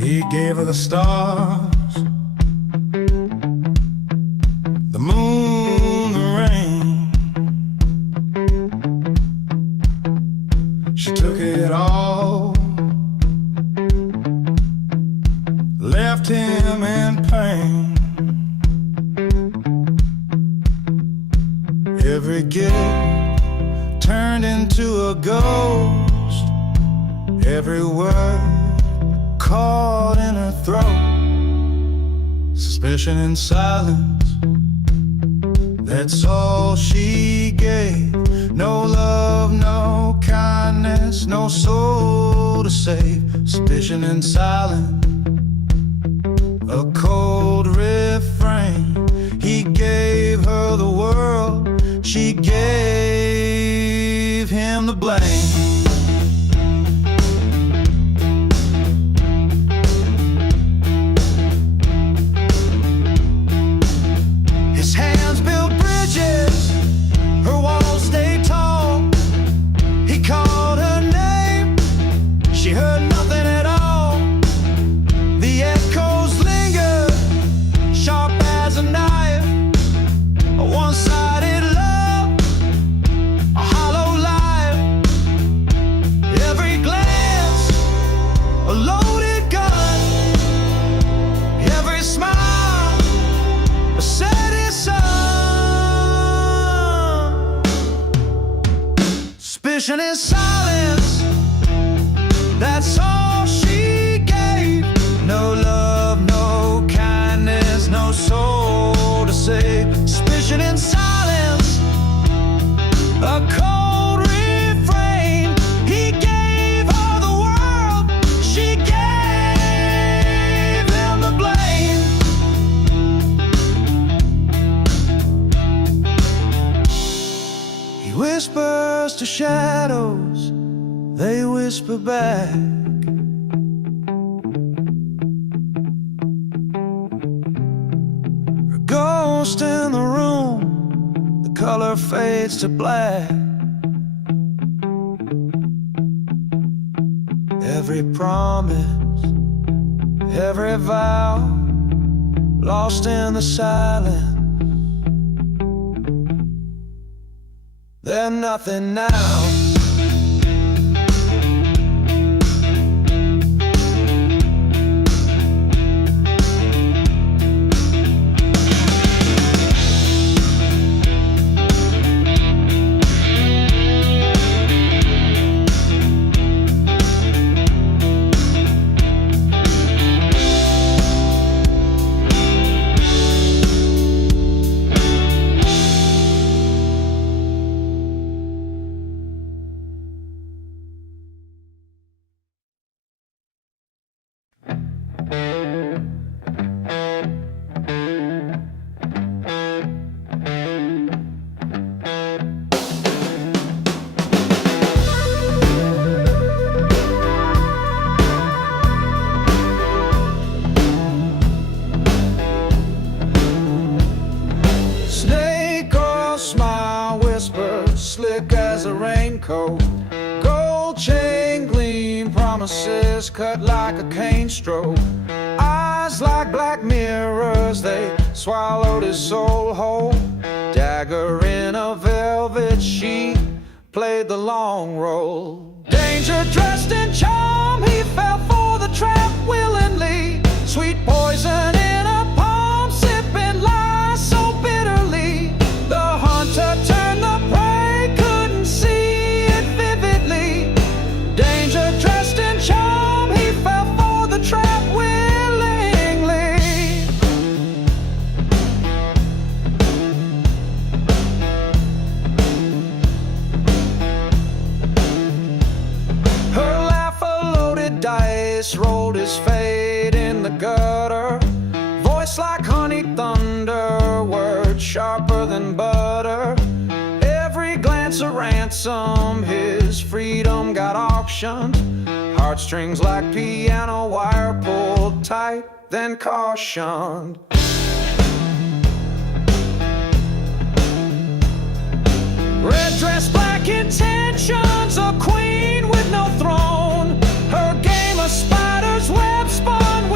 He gave her the stars, the moon, the rain. She took it all, left him in pain. Every gift turned into a ghost, every word caught in her throat. Suspicion and silence, that's all she gave. No love, no kindness, no soul to save. Suspicion and silence, a cold refrain. He gave her the world, she gave him the blame. His hands built bridges, her walls stayed tall. He called her name, she heard nothing at all. The echoes lingered, sharp as a knife. A one-sided love, a hollow life. Every glance, a loaded gun. Every smile, a setting sun. Suspicion and silence, that's all she gave. No love, no kindness, no soul to save. Suspicion and silence, a cold refrain. He gave her the world, she gave him the blame. He whispers to shadows, they whisper back. A ghost in the room, the color fades to black. Every promise, every vow, lost in the silence. They're nothing now. Slick as a raincoat, gold chain gleam, promises cut like a cane stroke. Eyes like black mirrors, they swallowed his soul whole. Dagger in a velvet sheet, played the long role. Danger dressed in charm, he fell for the trap willingly. Sweet poison in a palm, sipping lies so bitterly. The hunter turned the prey, couldn't see it vividly. Danger dressed in charm, he fell for the trap willingly. Her laugh, a loaded dice, rolled his fate in the gutter. Voice like honey thunder, words sharper than butter. Every glance a ransom, his freedom got auctioned. Heartstrings like piano wire, pulled tight, then cautioned. Red dress, black intentions, a queen with no throne. Her game of spiders, web spun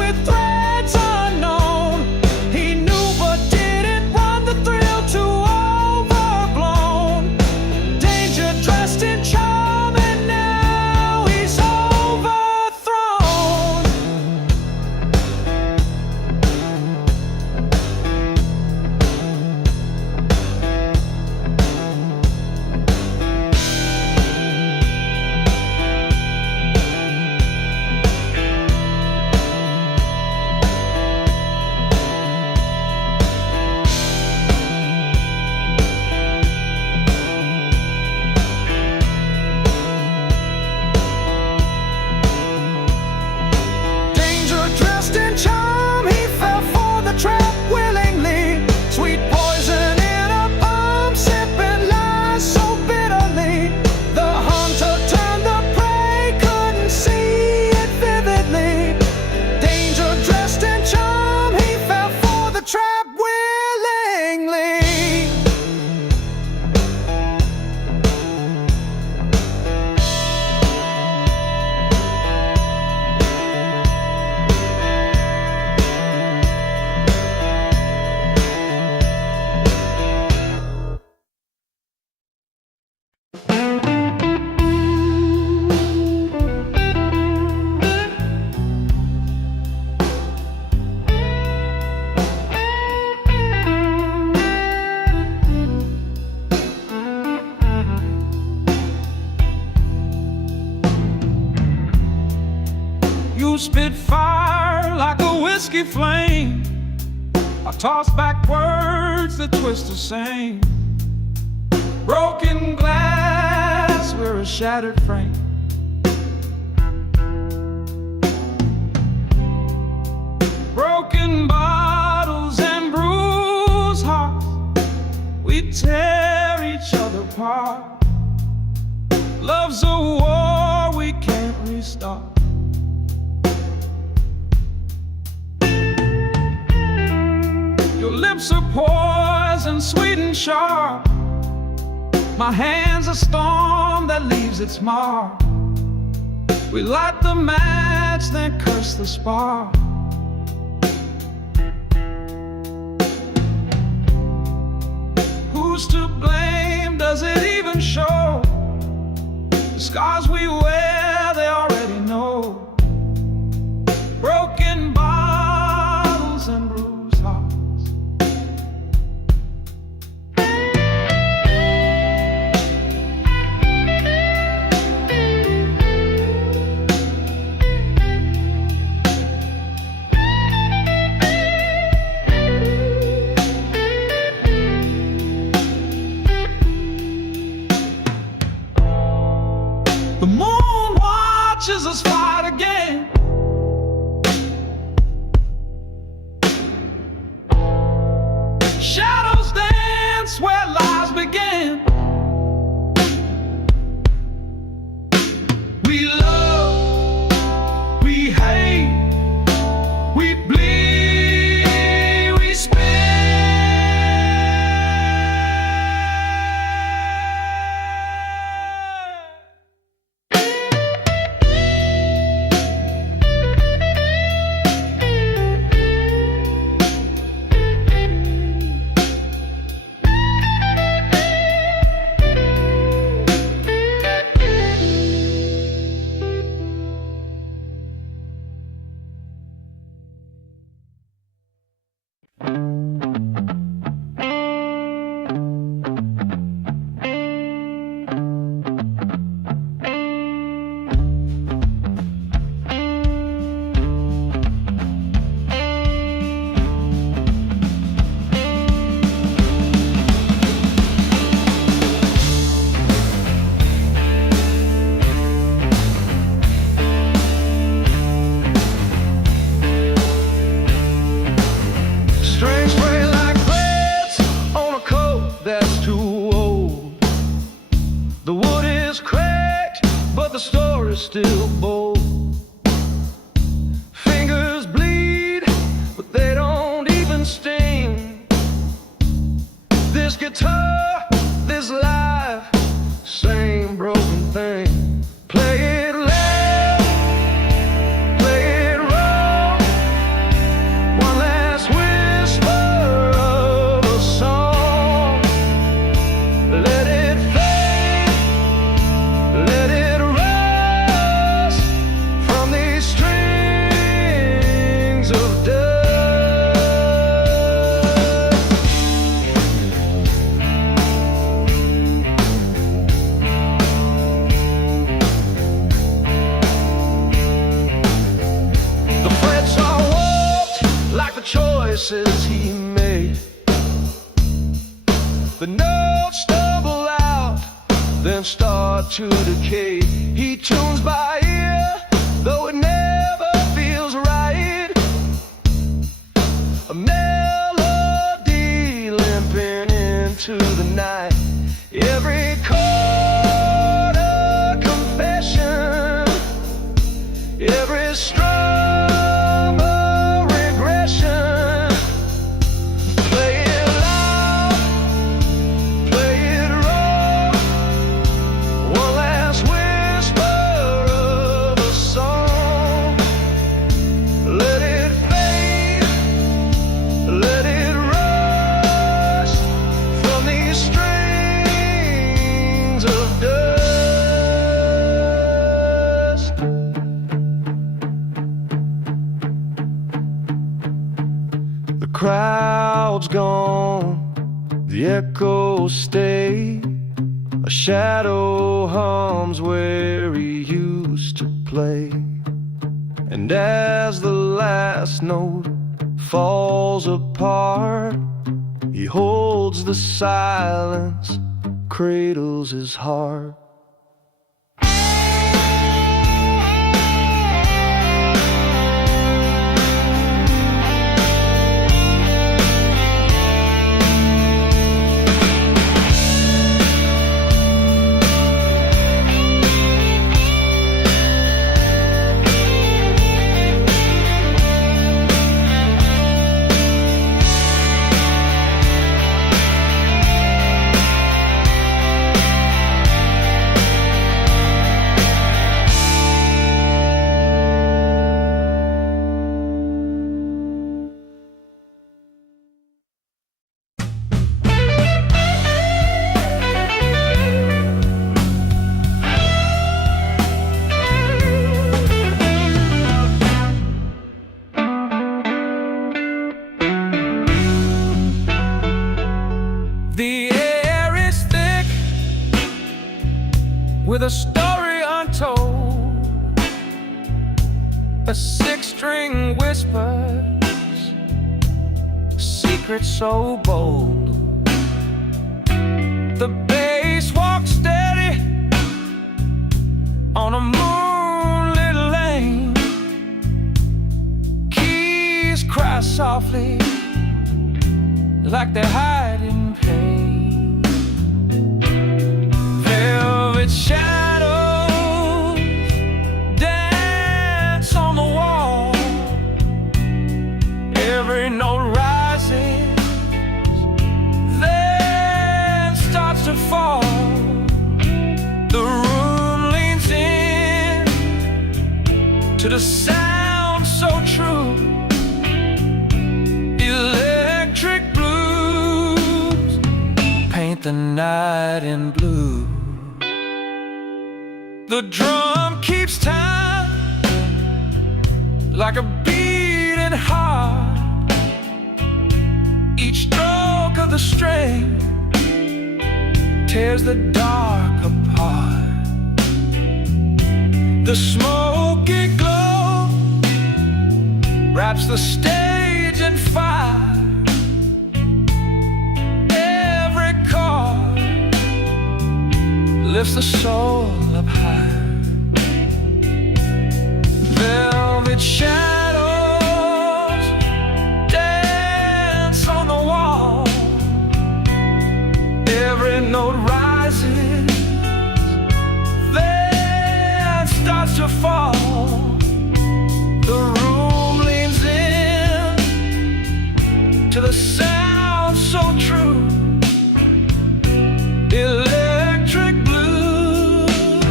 You spit fire like a whiskey flame. I toss back words that twist the same. Broken glass, we're a shattered frame. Broken bottles and bruised hearts, we tear each other apart. Love's a war we can't restart. Your lips are poison, sweet and sharp. My hand's a storm that leaves its mark. We light the match, then curse the spark. Who's to blame? Does it even show? The scars we wear, they already know. Broken bottles and bruised hearts. The moon watches us fight again. Shadows dance where lies begin. We love, we hate, we bleed, we spin. Strings spray like threads on a coat that's too old. The wood is cracked, but the story's still bold. Fingers bleed, but they don't even sting. This guitar, this life, same broken thing. Play it loud, play it raw. One last whisper of a song. Let it fade, let it rise from these strings of dust. The frets are warped like the choices he made. The notes stumble out, then start to decay. He tunes by ear, though it never feels right. A melody limping into the night. Every chord a confession, every strum a regression. Play it loud, play it raw. One last whisper of a song. Let it fade, let it rush from these strings of dust. The crowd's gone, the echoes stay. A shadow hums where he used to play. And And as the last note falls apart, he holds the silence, cradles his heart. The air is thick with a story untold. A six-string whispers, secret so bold. The bass walks steady on a moonlit lane. Keys cry softly like they're hiding pain. Velvet shadows dance on the wall. Every note rises, then starts to fall. The room leans in to the sound so true. Electric paint the night in blue. The drum keeps time like a beating heart. Each stroke of the string tears the dark apart. The smoky glow wraps the stage in fire. Lifts the soul up high. Velvet shadows dance on the wall. Every note rises, then starts to fall. The room leans in to the sound so true. Electric blues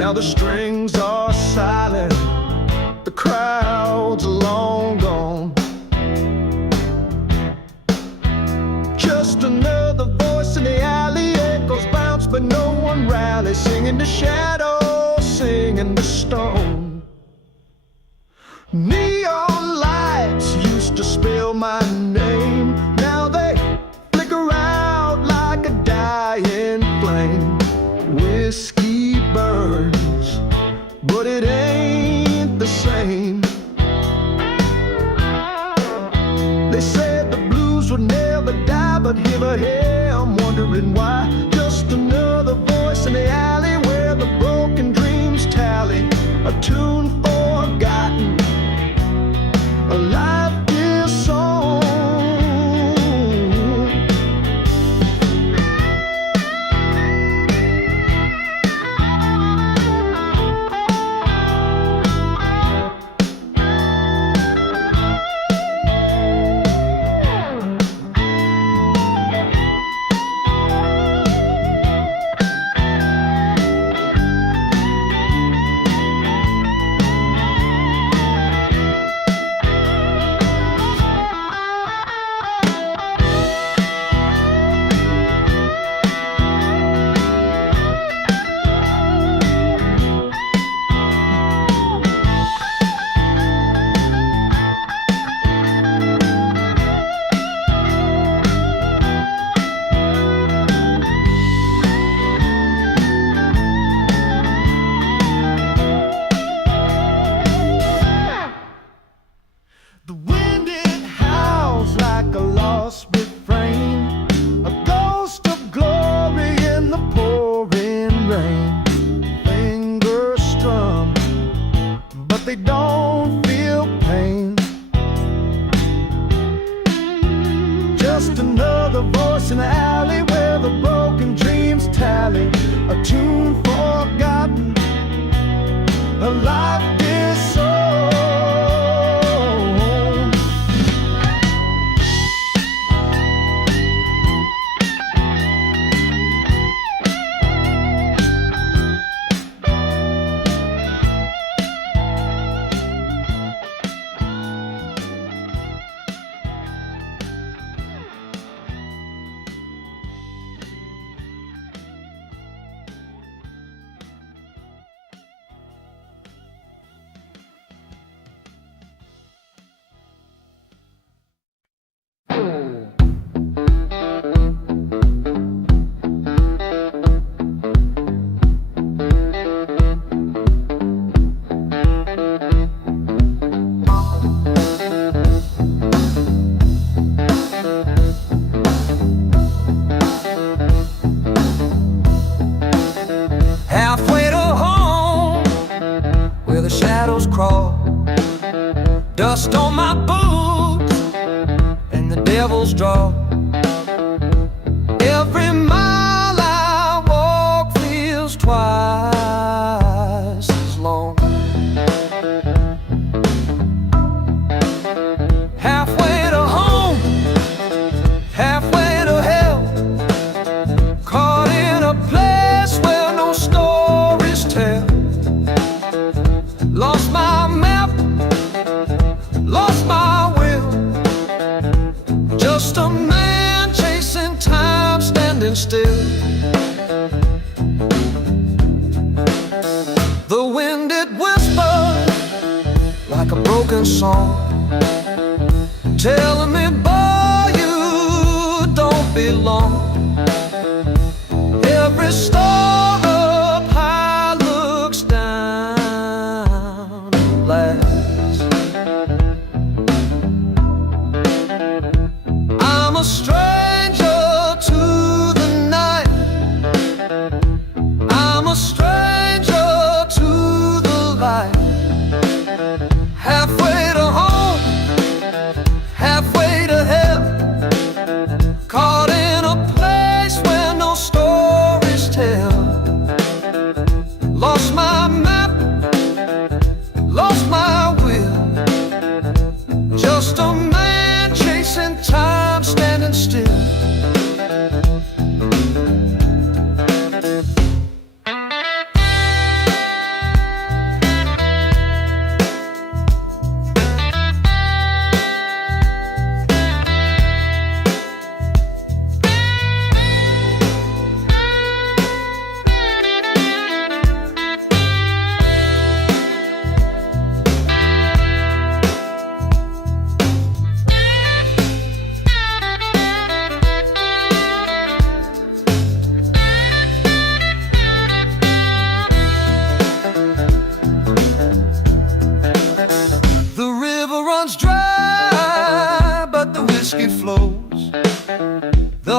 Now the strings are silent, the crowd's long gone. Just another voice in the alley, echoes bounce but no one rallies. Singing the shadows, singing the stone. Neon lights used to spell my name, now they flicker out like a dying flame. Whiskey burns, but it ain't the same. They said the blues would never die, but here I'm wondering why. Just another voice in the alley where the broken dreams tally. A tune forgotten, a life is song. The wind it howls like a lost refrain, a ghost of glory in the pouring rain. Fingers strum, but they don't feel pain. Just another voice in the alley where the broken dreams tally. A tune forgotten, a life is sown. Halfway to home, where the shadows crawl, dust on my boots and the devil's draw. Every mile I walk feels twice as long. Halfway to home, halfway to hell, caught in a place where no stories tell. Lost my map, lost my will, just a man chasing time, standing still. The wind it whispered like a broken song, telling me, boy, you don't belong. Every star up high looks down last. I'm a stranger to the night, I'm a stranger to the light. Halfway to home, halfway to hell, caught in a place where no stories tell.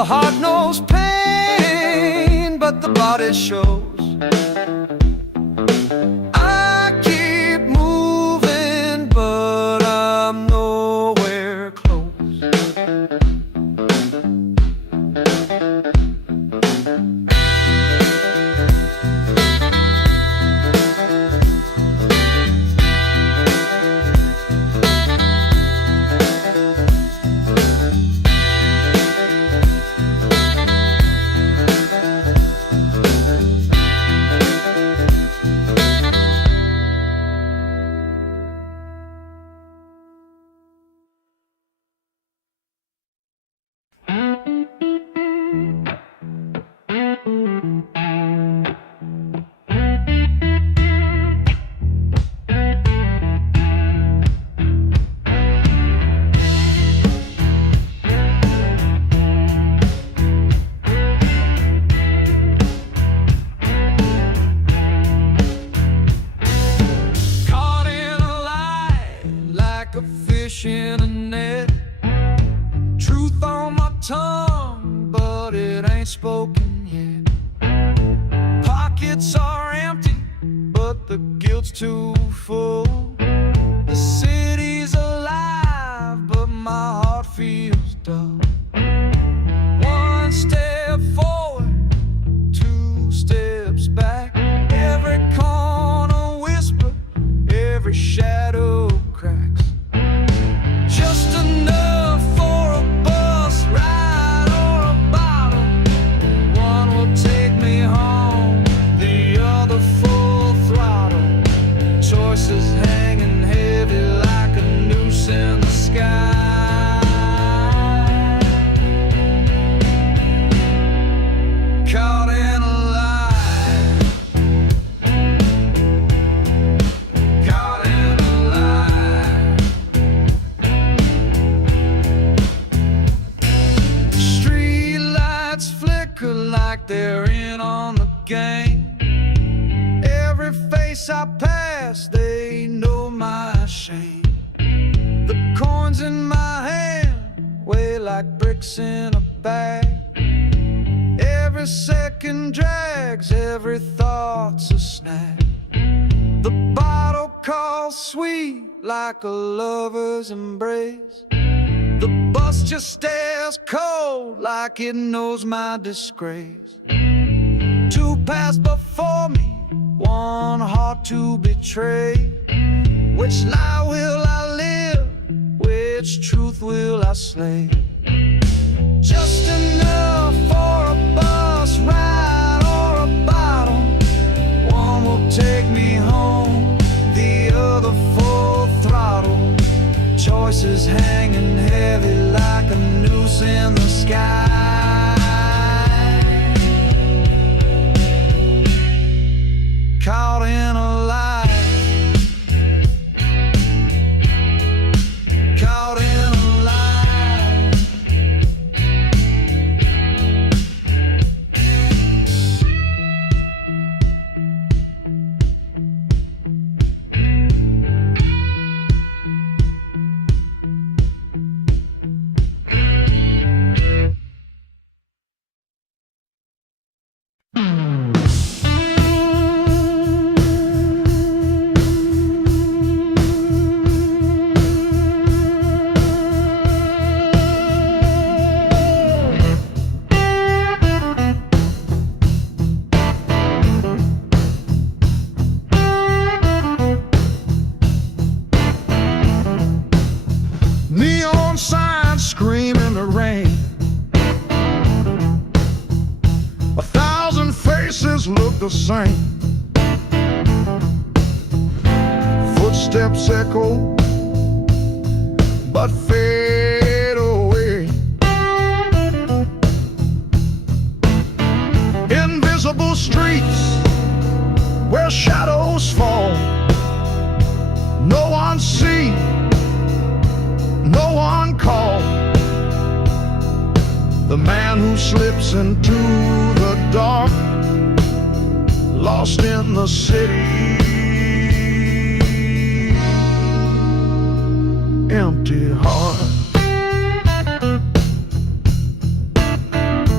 The heart knows pain, but the body shows. I keep moving, but I'm nowhere close. In a net, truth on my tongue, but it ain't spoken yet. Pockets are empty, but the guilt's too full. The city's alive, but my heart feels dull. One step forward, two steps back. Every corner whisper, every shadow cracks. Just enough for a bus ride or a bottle. One will take me home, the other full throttle. Choices hanging heavy like a noose in the sky. Caught in a lie. Caught in a lie. Flicker like they're in on the game. Every face I pass, they know my shame. The coins in my hand weigh like bricks in a bag. Every second drags, every thought's a snag. The bottle calls sweet like a lover's embrace. The bus just stares cold like it knows my disgrace. Two paths before me, one heart to betray. Which lie will I live? Which truth will I slay? Just enough for a bus ride or a bottle. One will take me home, the other full throttle. Choices hanging heavy like a noose in the sky. Caught in a lie. Caught in a lie. Neon signs scream in the rain. 1,000 faces look the same. Footsteps echo, but fade away. Invisible streets where shadows fall. No one sees, no one called. The man who slips into the dark, lost in the city. Empty heart.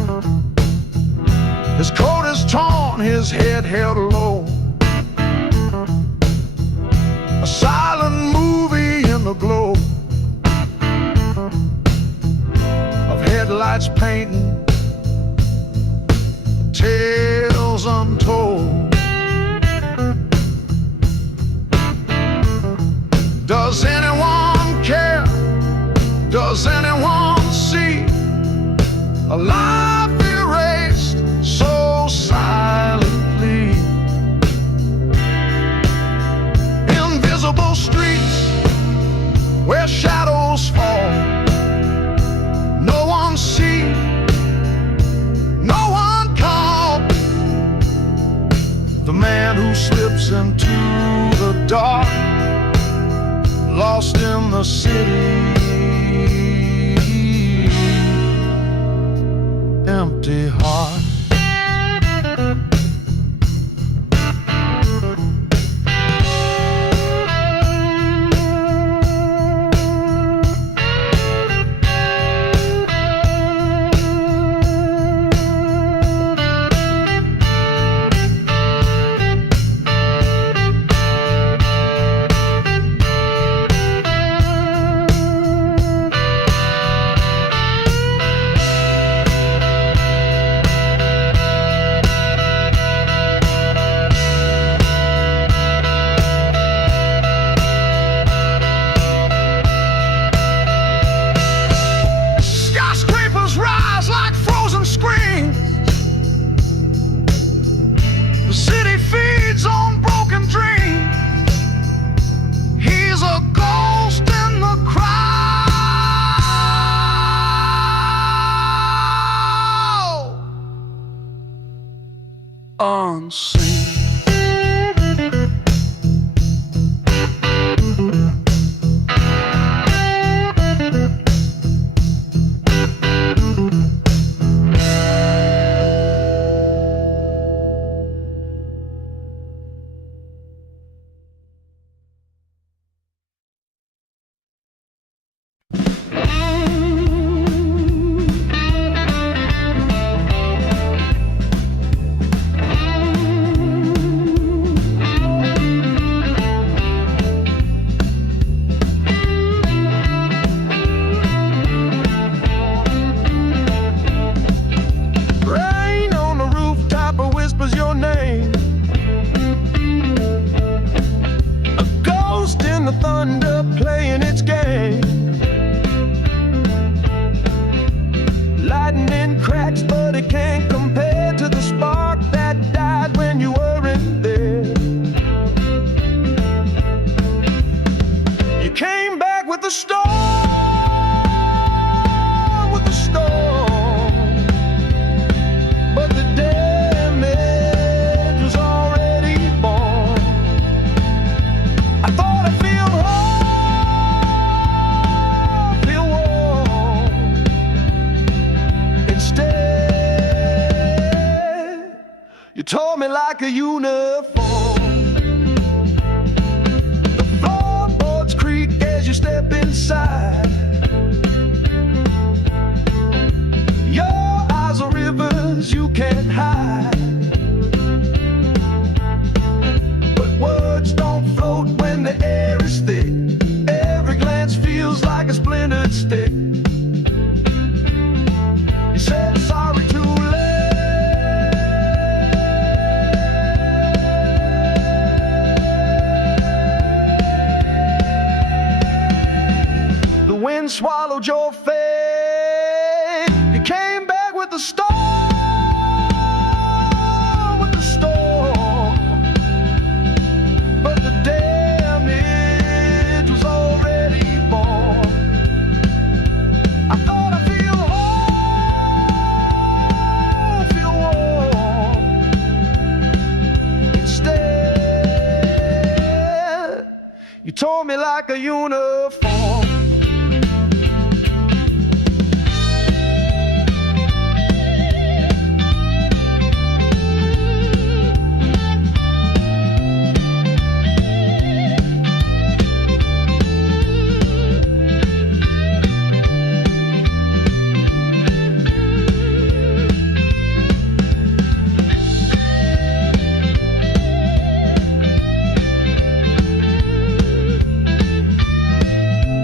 painting tales untold. Does anyone care? Does anyone see a life erased so silently? Invisible streets where shadows fall. No one see, no one call. The man who slips into the dark, lost in the city, empty heart. The city feeds on broken dreams. He's a ghost in the crowd, unseen. Your name, a ghost in the thunder playing its game. Lightning cracks, but it can't compare to the spark that died when you weren't there. You came back with the storm, with the storm, but the day you tore me like a uniform. The floorboards creak as you step inside. Your eyes are rivers you can't hide, but words don't float when the air is thick. Every glance feels like a splintered stick. You said sorry too late. The wind swallowed your fate. You came back with the storm, with the storm, but the damage was already born. I thought I'd feel whole, feel warm. Instead, you tore me like a uniform.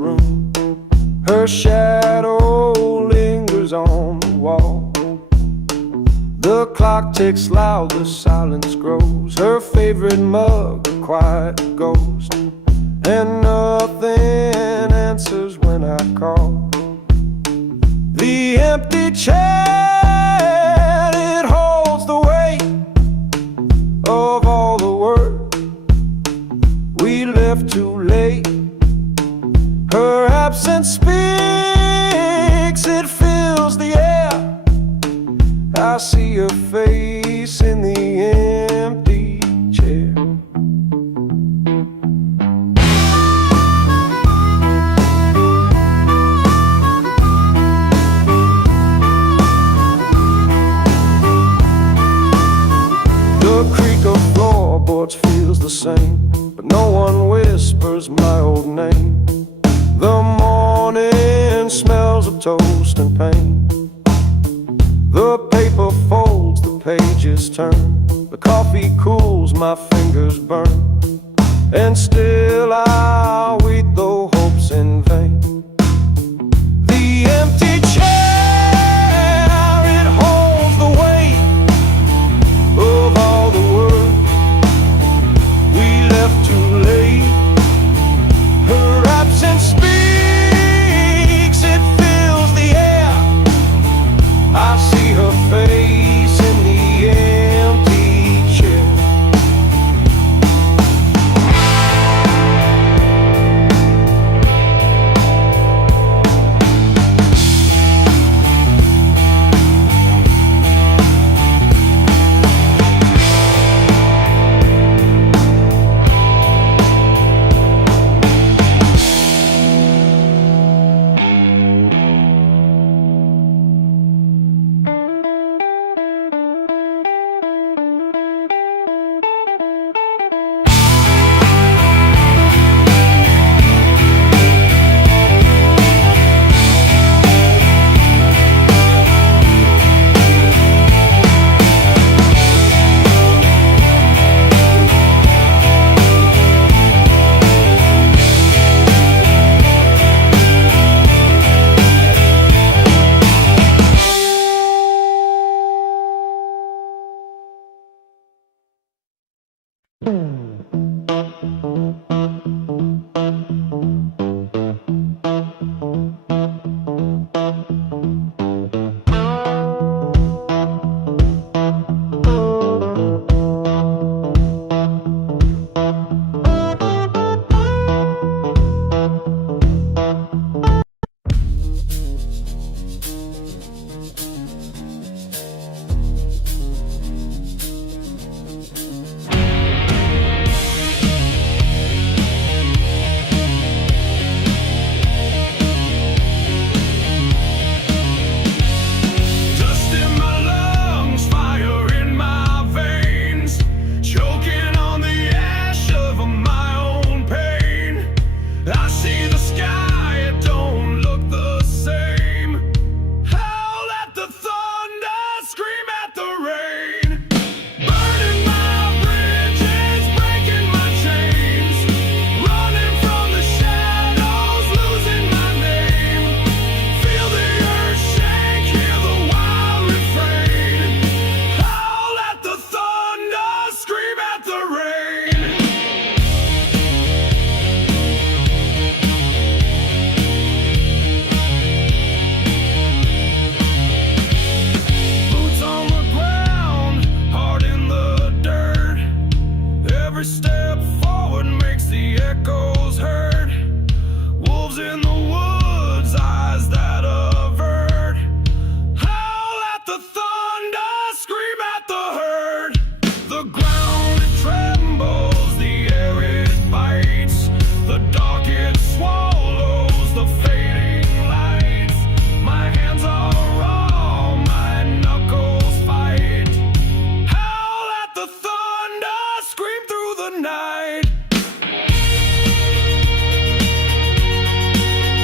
room. Her shadow lingers on the wall. The clock ticks loud, the silence grows. Her favorite mug, a quiet ghost. And nothing answers when I call. The empty chair, it holds the weight of all the work we left too late. Her absence speaks, it fills the air. I see her face in the empty chair. The creak of floorboards feels the same, but no one whispers my old name. The morning smells of toast and pain. The paper folds, the pages turn. The coffee cools, my fingers burn. And still I wait, though hope's in vain. The empty chair, it holds the weight of all the work we left too late. Her absence speaks, it fills the air. I see her face in the empty chair.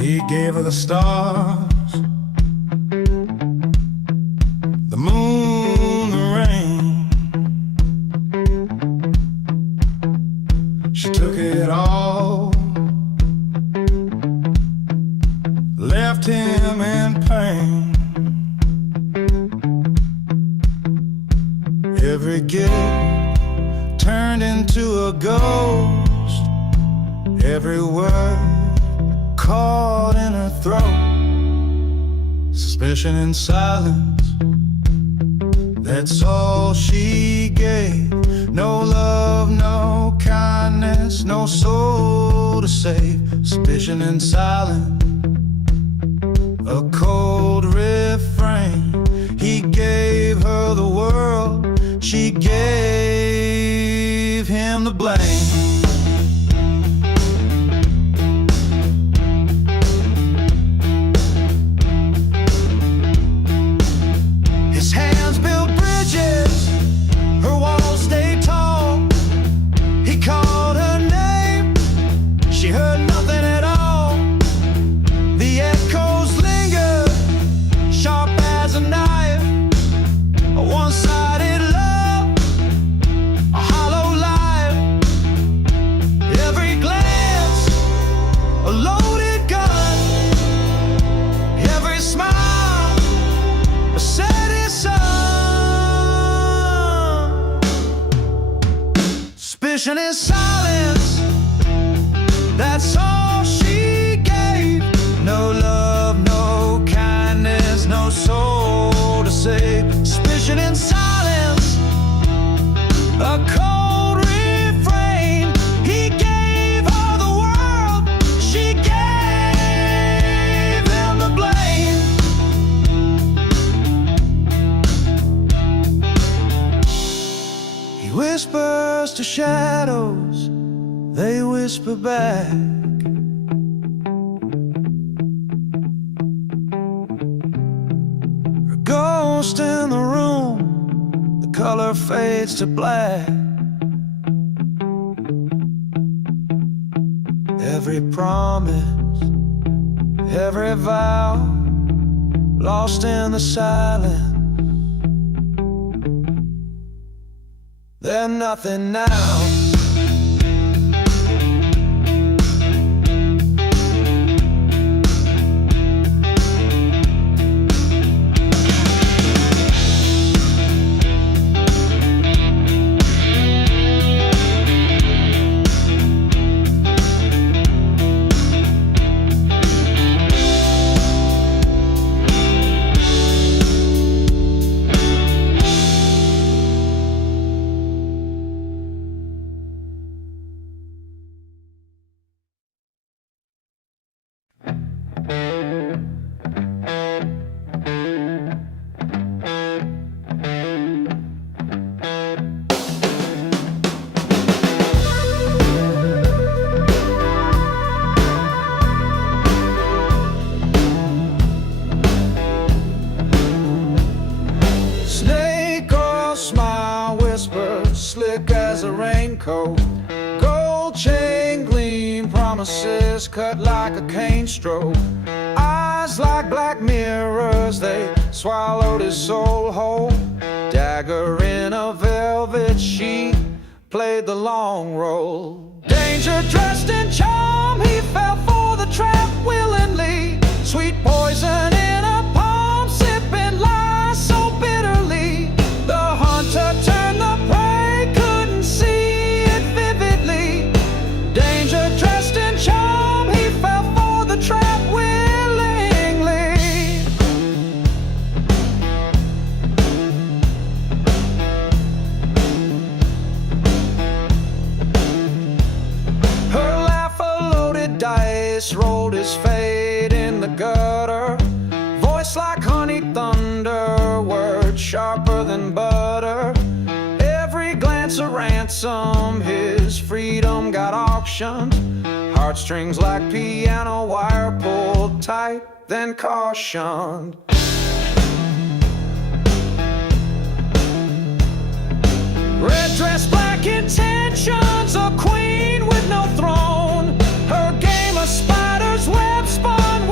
He gave her the stars, the moon, the rain. She took it all, left him in pain. Every gift turned into a ghost, every word caught in her throat. Suspicion and silence, that's all she gave. No love, no kindness, no soul to save. Suspicion and silence, a cold refrain. He gave her the world, she gave him the blame. His hands built bridges, her walls stayed tall. He called her name, she heard nothing at all. The echoes lingered, sharp as a knife. A one-sided love, a hollow life. Every glance, a loaded gun. Every smile, a setting sun. Suspicion and silence, that's all she gave. No love, no kindness, no soul to save. Suspicion and silence, a cold refrain. He gave her the world, she gave him the blame. He whispers to shadows, they whisper back. Her ghost in the room, the color fades to black. Every promise, every vow, lost in the silence. They're nothing now. Slick as a raincoat, gold chain gleam, promises cut like a cane stroke. Eyes like black mirrors, they swallowed his soul whole. Dagger in a velvet sheet, played the long role. Danger dressed in charm, he fell for the trap willingly. Sweet poison in a palm, sipping lies so bitterly. The hunter turned the prey, couldn't see it vividly. Danger dressed in charm, he fell for the trap willingly. Her laugh, a loaded dice, rolled his fate in the gutter. Voice like honey thunder, words sharper than butter. Every glance a ransom, his freedom got auctioned. Heartstrings like piano wire, pulled tight, then cautioned. Red dress, black intentions, a queen with no throne. Her game of spiders, web spun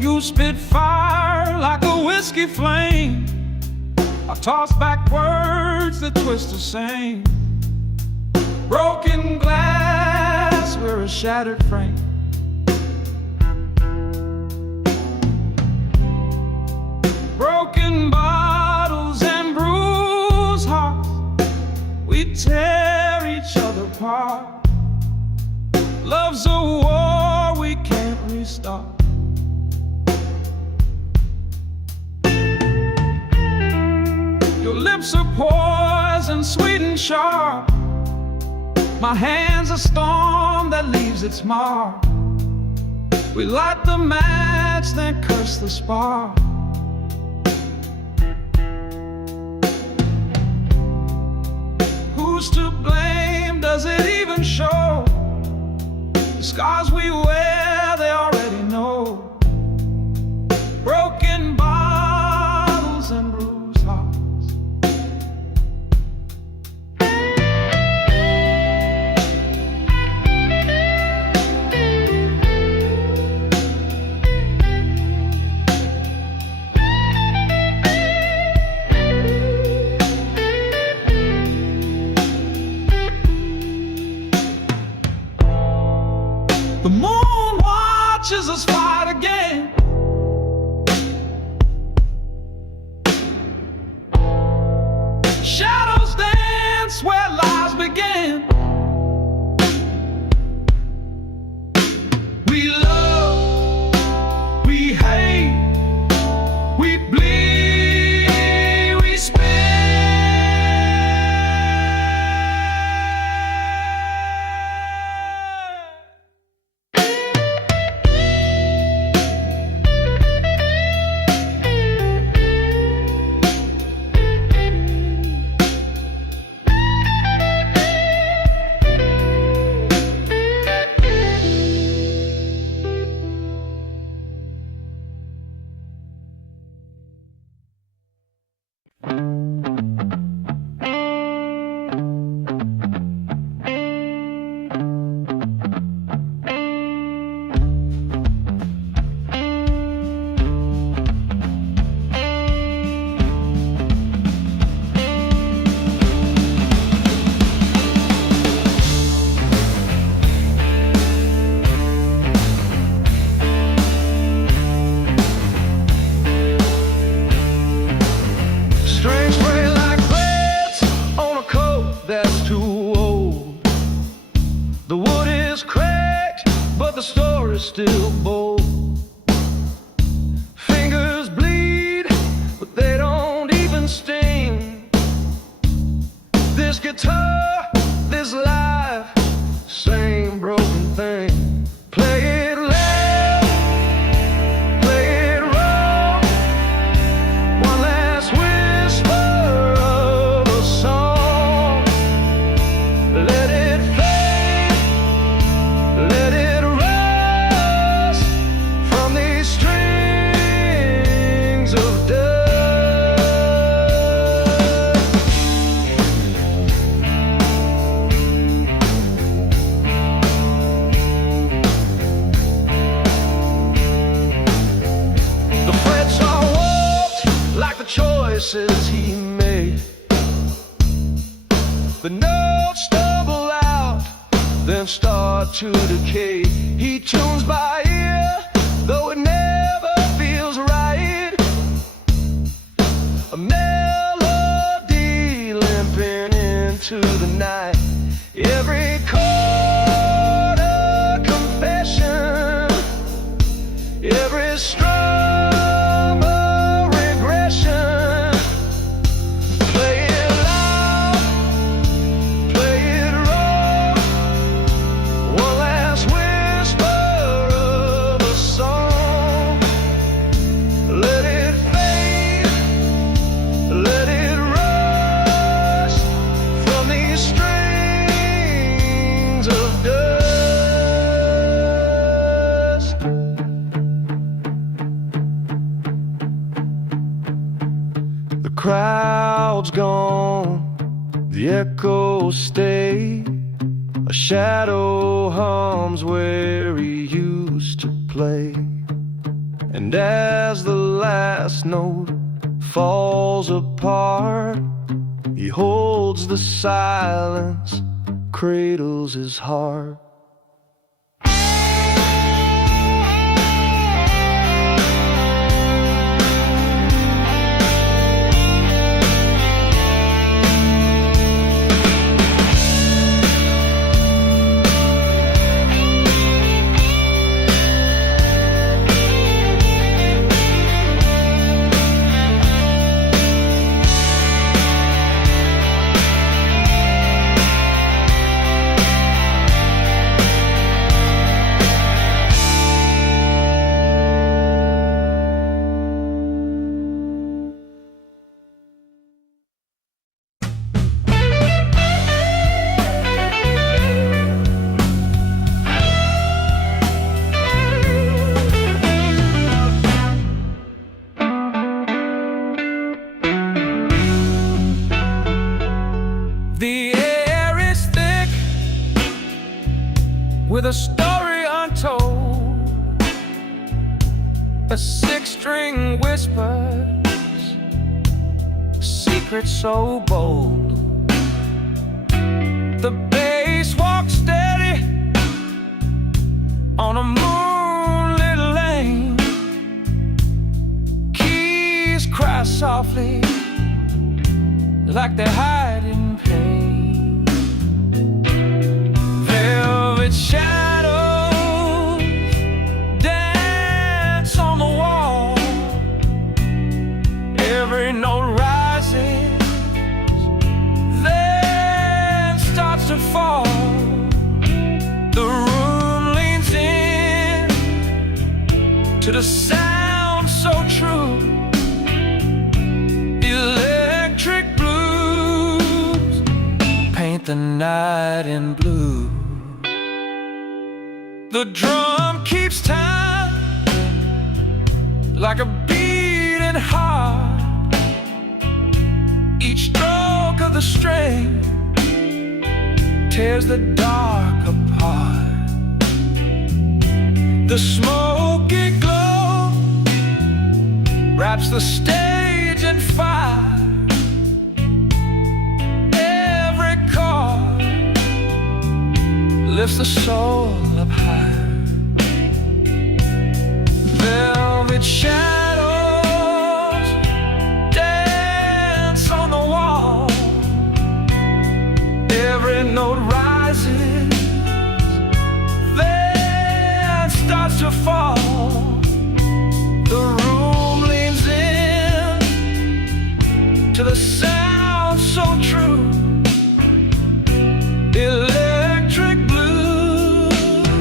You spit fire like a whiskey flame. I toss back words that twist the same. Broken glass, we're a shattered frame. Broken bottles and bruised hearts, we tear each other apart. Love's a war we can't restart. Your lips are poison, sweet and sharp. My hand's a storm that leaves its mark. We light the match, then curse the spark. Who's to blame? Does it even show? The scars we wear, they already know. Broken bottles and bruised hearts. The moon watches us fight again. Shadows dance where lies begin. We love, we hate, we bleed, we spin. Strings spray like threads on a coat that's too old. The wood is cracked, but the story's still bold. Fingers bleed, but they don't even sting. This guitar, this life, same broken thing. Play it loud, play it wrong. One last whisper of a song. Let it fade, let it rise from these strings of dust. The frets are warped like the choices he made. The notes stumble out, then start to decay. He tunes by ear, though it never feels right. A melody limping into the night. Every chord a confession, every strum a regression. Play it loud, play it raw. One last whisper of a song. Let it fade, let it rush from these strings of dust. The crowd's gone, the echoes stay. A shadow hums where he used to play. And as the last note falls apart, he holds the silence, cradles his heart. The air is thick with a story untold. A six-string whispers, secret so bold. The bass walks steady on a moonlit lane. Keys cry softly like they hide in pain. Velvet shadows dance on the wall. Every note rises, then starts to fall. The room leans in to the sound so true. Electric blues paint the night in blue. The drum keeps time like a beating heart. Each stroke of the string tears the dark apart. The smoky glow wraps the stage in fire. Every chord lifts the soul up high. Velvet shadows dance on the wall. Every note rises, then starts to fall. The room leans in to the sound so true. Electric blues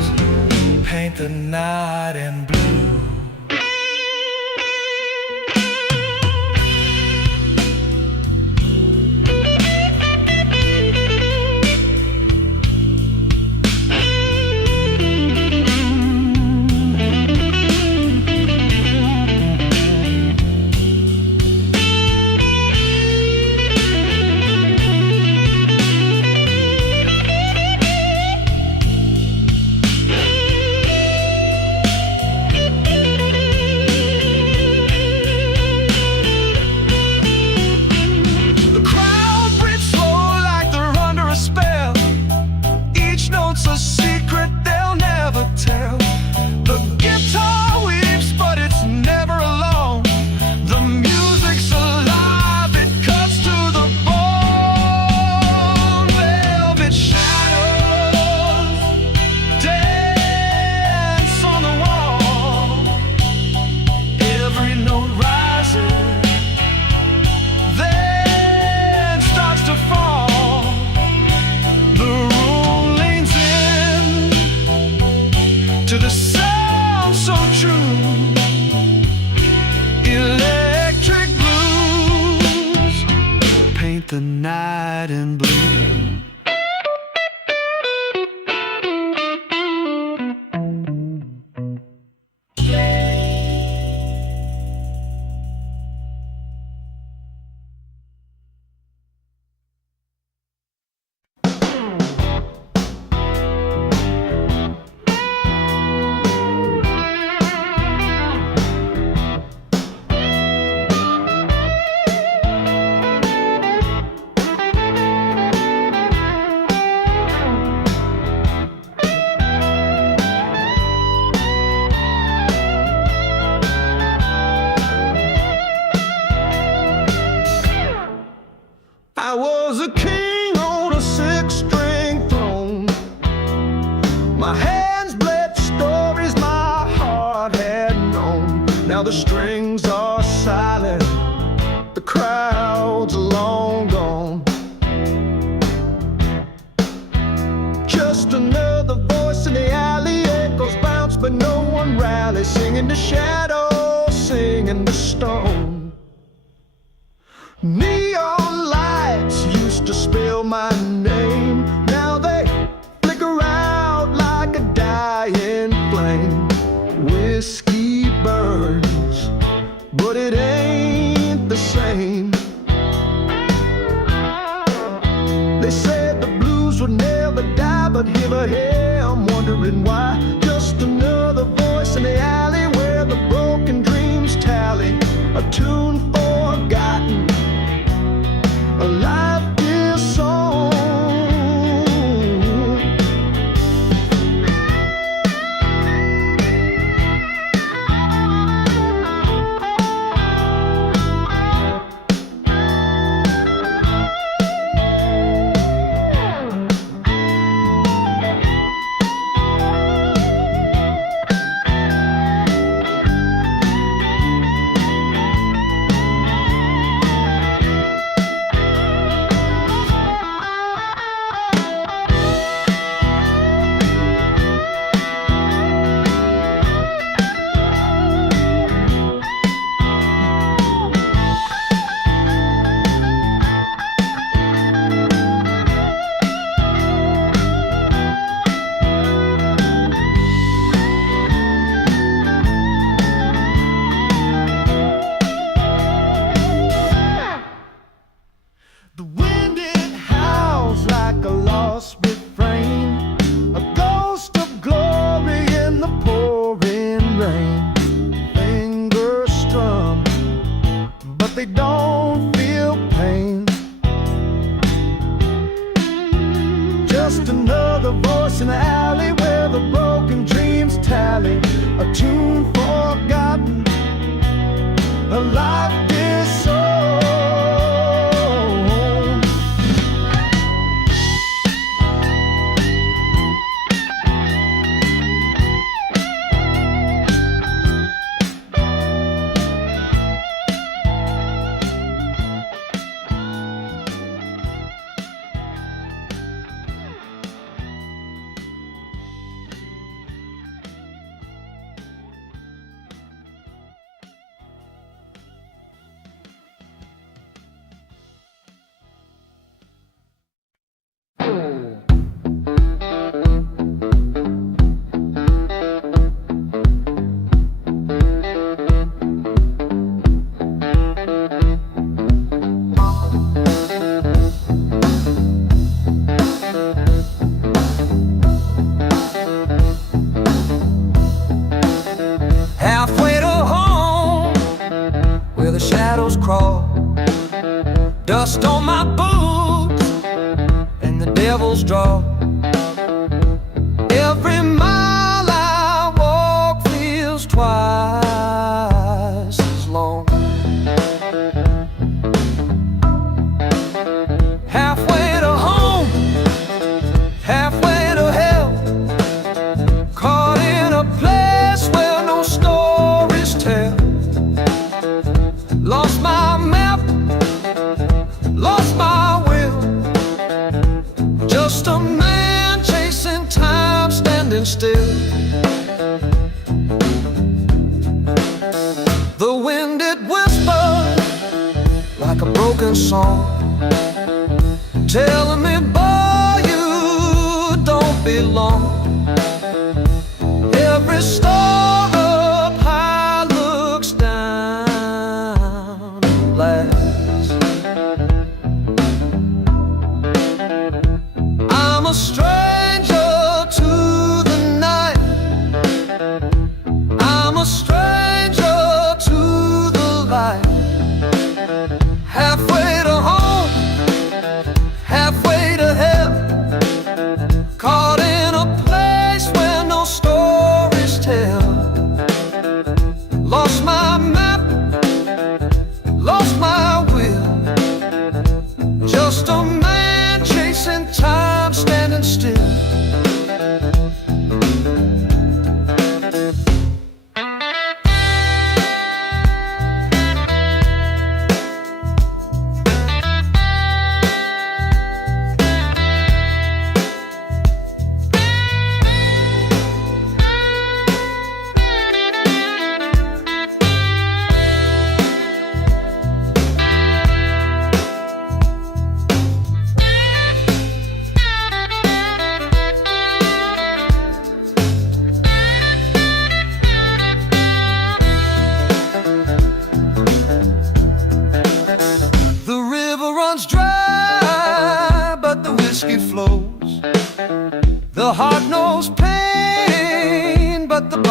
was a king on a six-string throne. My hands bled stories my heart had known. Now the strings are silent, the crowd's long gone. Just another voice in the alley, echoes bounce but no one rallies. Singing the shadows, singing the stone. Neon lights used to spell my name. Now they flicker out like a dying flame. Whiskey burns, but it ain't the same. They said the blues would never die, but here I'm wondering why. Just another voice in the alley where the broken dreams tally. A tune forgotten, a life is song. The wind it howls like a lost refrain, a ghost of glory in the pouring rain. Fingers strum, but they don't feel pain. Just another voice in the alley where the broken dreams tally. A tune forgotten, a life disowned. Halfway to home, where the shadows crawl, dust on my boots and the devil's draw. Every mile I walk feels twice as long. Halfway to home, halfway to hell, caught in a place where no stories tell. Lost my map, lost my will, just a man chasing time, standing still. The wind it whispered like a broken song, telling me, boy, you don't belong. Every star up high looks down and laughs. I'm a stranger to the night, I'm a stranger to the light. Halfway to home, halfway to hell, caught in a place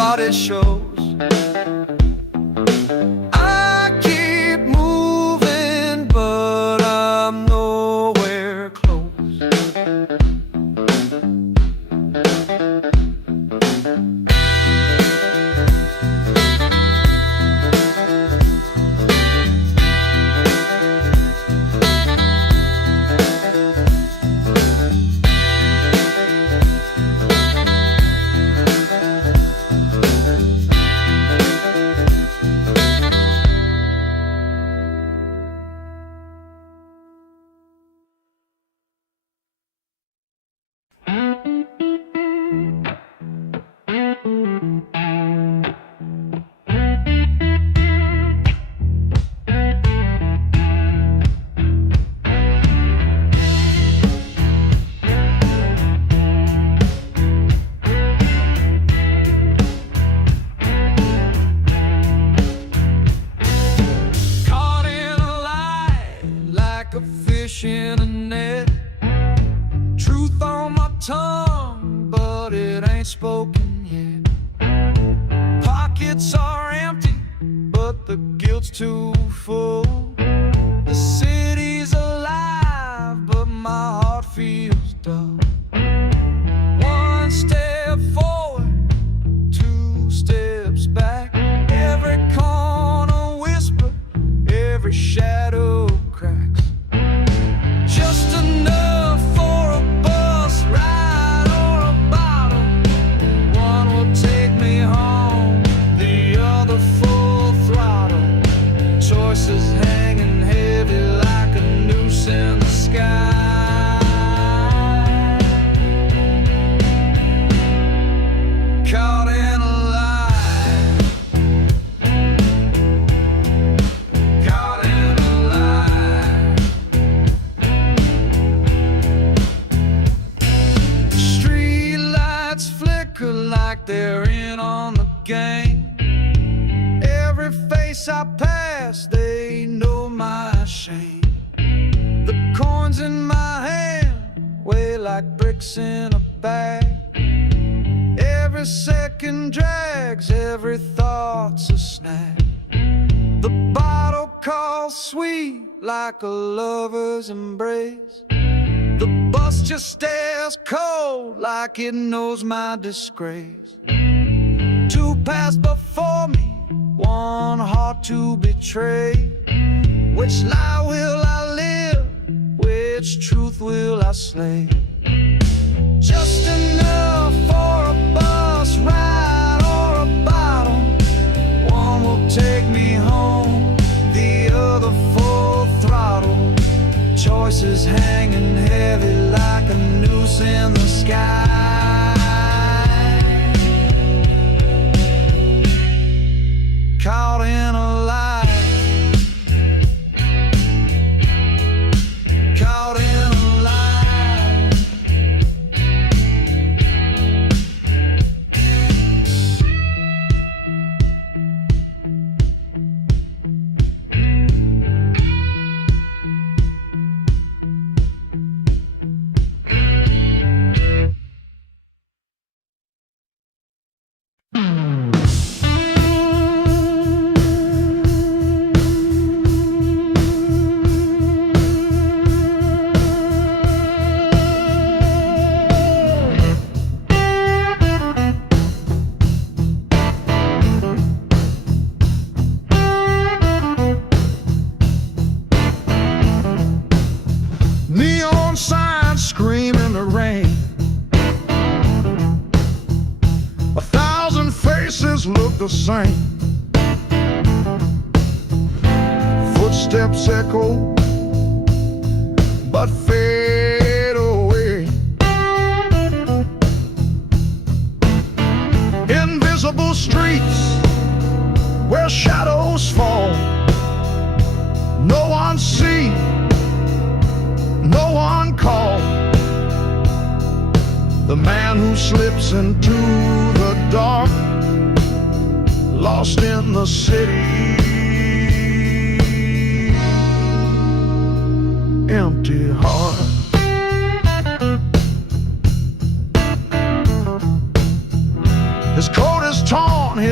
out it shows. I keep moving, but I'm nowhere close. In a net, truth on my tongue, but it ain't spoken yet. Pockets are empty, but the guilt's too full. The city's alive, but my heart feels dull. One step forward, two steps back. Every corner whisper, every shadow cracks. Just enough for a bus ride or a bottle. One will take me home, the other full throttle. Choices hanging heavy like a noose in the sky. Caught in a lie. Caught in a lie. Flicker like they're in on the game. Every face I pass, they know my shame. The coins in my hand weigh like bricks in a bag. Every second drags, every thought's a snag. The bottle calls sweet like a lover's embrace. The bus just stares cold like it knows my disgrace. Two passed before me, one heart to betray. Which lie will I live? Which truth will I slay? Just enough for a bus ride or a bottle. One will take me home, the other full throttle. Choices hanging heavy like a noose in the sky. Caught in a lie. Caught in a lie. Neon signs scream in the rain. 1,000 faces look the same. Footsteps echo, but fade away. Invisible streets where shadows fall. No one sees, no one called. The man who slips into the dark, lost in the city. Empty heart. His coat is torn,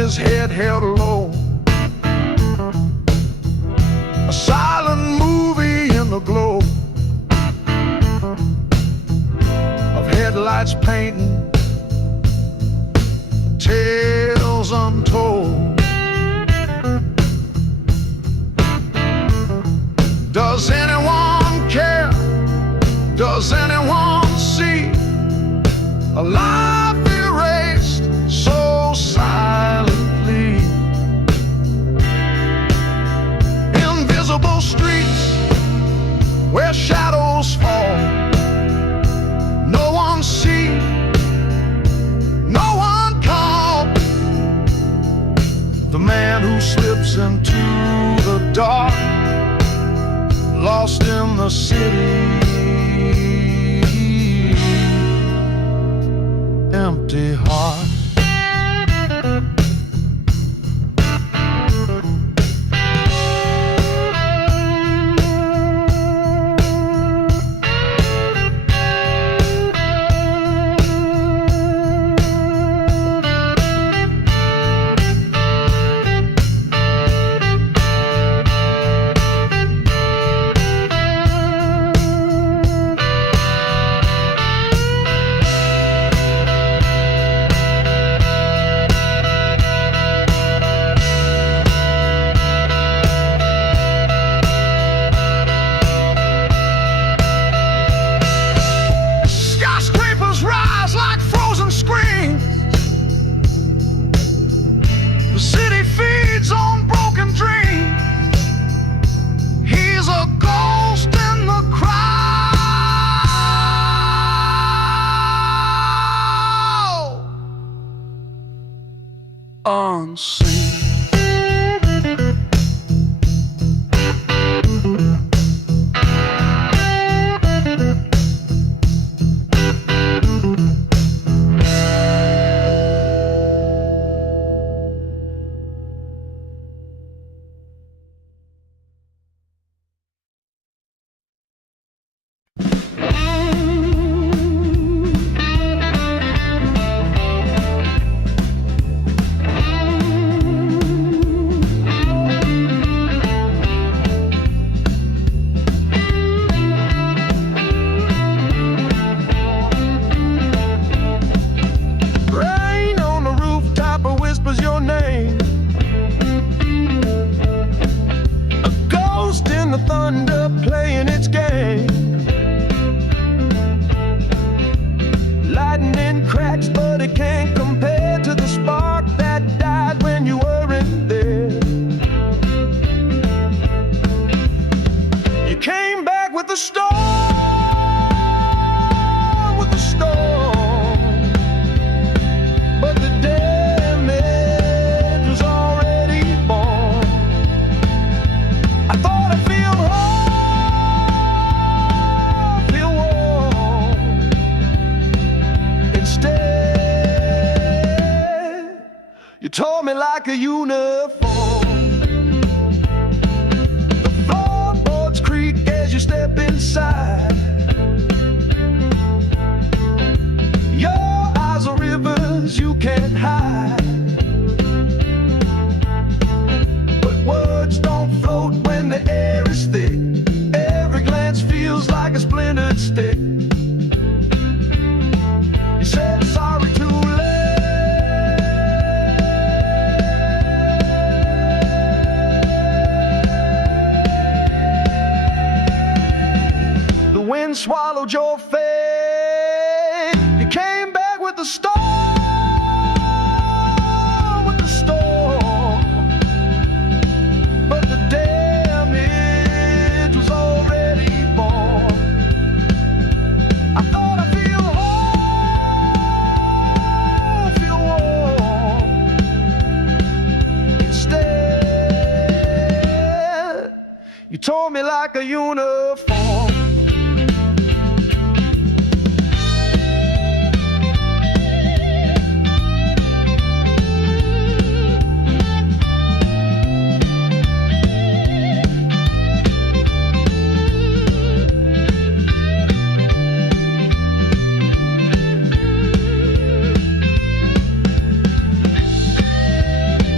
his head held low. A silent movie in the glow of headlights painting tales untold. Does anyone care? Does anyone see a life erased so silently? Invisible streets where shadows fall. No one see, no one call. The man who slips into the dark, lost in the city, empty heart. The city feeds on broken dreams. He's a ghost in the crowd, unseen. Your name, a ghost in the thunder playing its game. Lightning cracks, but it can't compare to the spark that died when you weren't there. You came back with the storm, with the storm. You tore me like a uniform. The floorboards creak as you step inside. Your eyes are rivers you can't hide. But words don't float when the air is thick. Every glance feels like a splintered stick. You said sorry too late. The wind swallowed your fate. You came back with the storm, with the storm. But the damage was already born. I thought I'd feel whole, feel warm. Instead, you tore me like a uniform.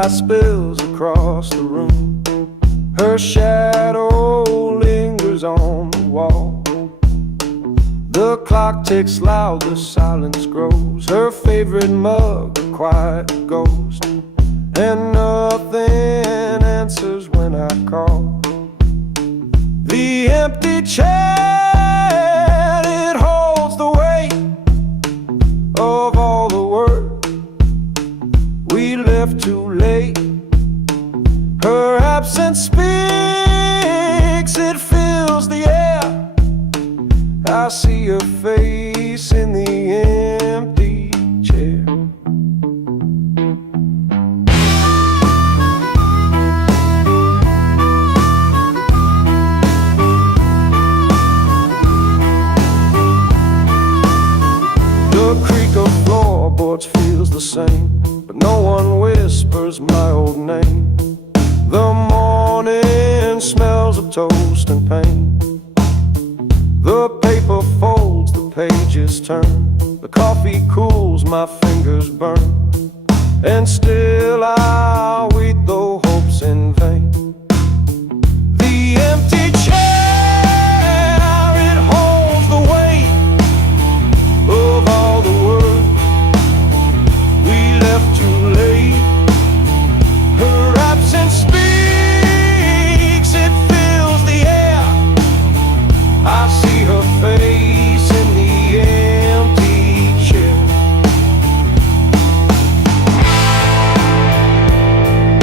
light spills across the room. Her shadow lingers on the wall. The clock ticks loud, the silence grows. Her favorite mug, a quiet ghost. And nothing answers when I call. The empty chair, it holds the weight of all the work we left too late. Her absence speaks, it fills the air. I see her face in the empty chair. The creak of floorboards feels the same, but no one whispers my old name. The morning smells of toast and pain. The paper folds, the pages turn. The coffee cools, my fingers burn. And still I wait, though hope's in vain. The empty chair, it holds the weight of all the work we left too late. Her absence speaks, it fills the air. I see her face in the empty chair.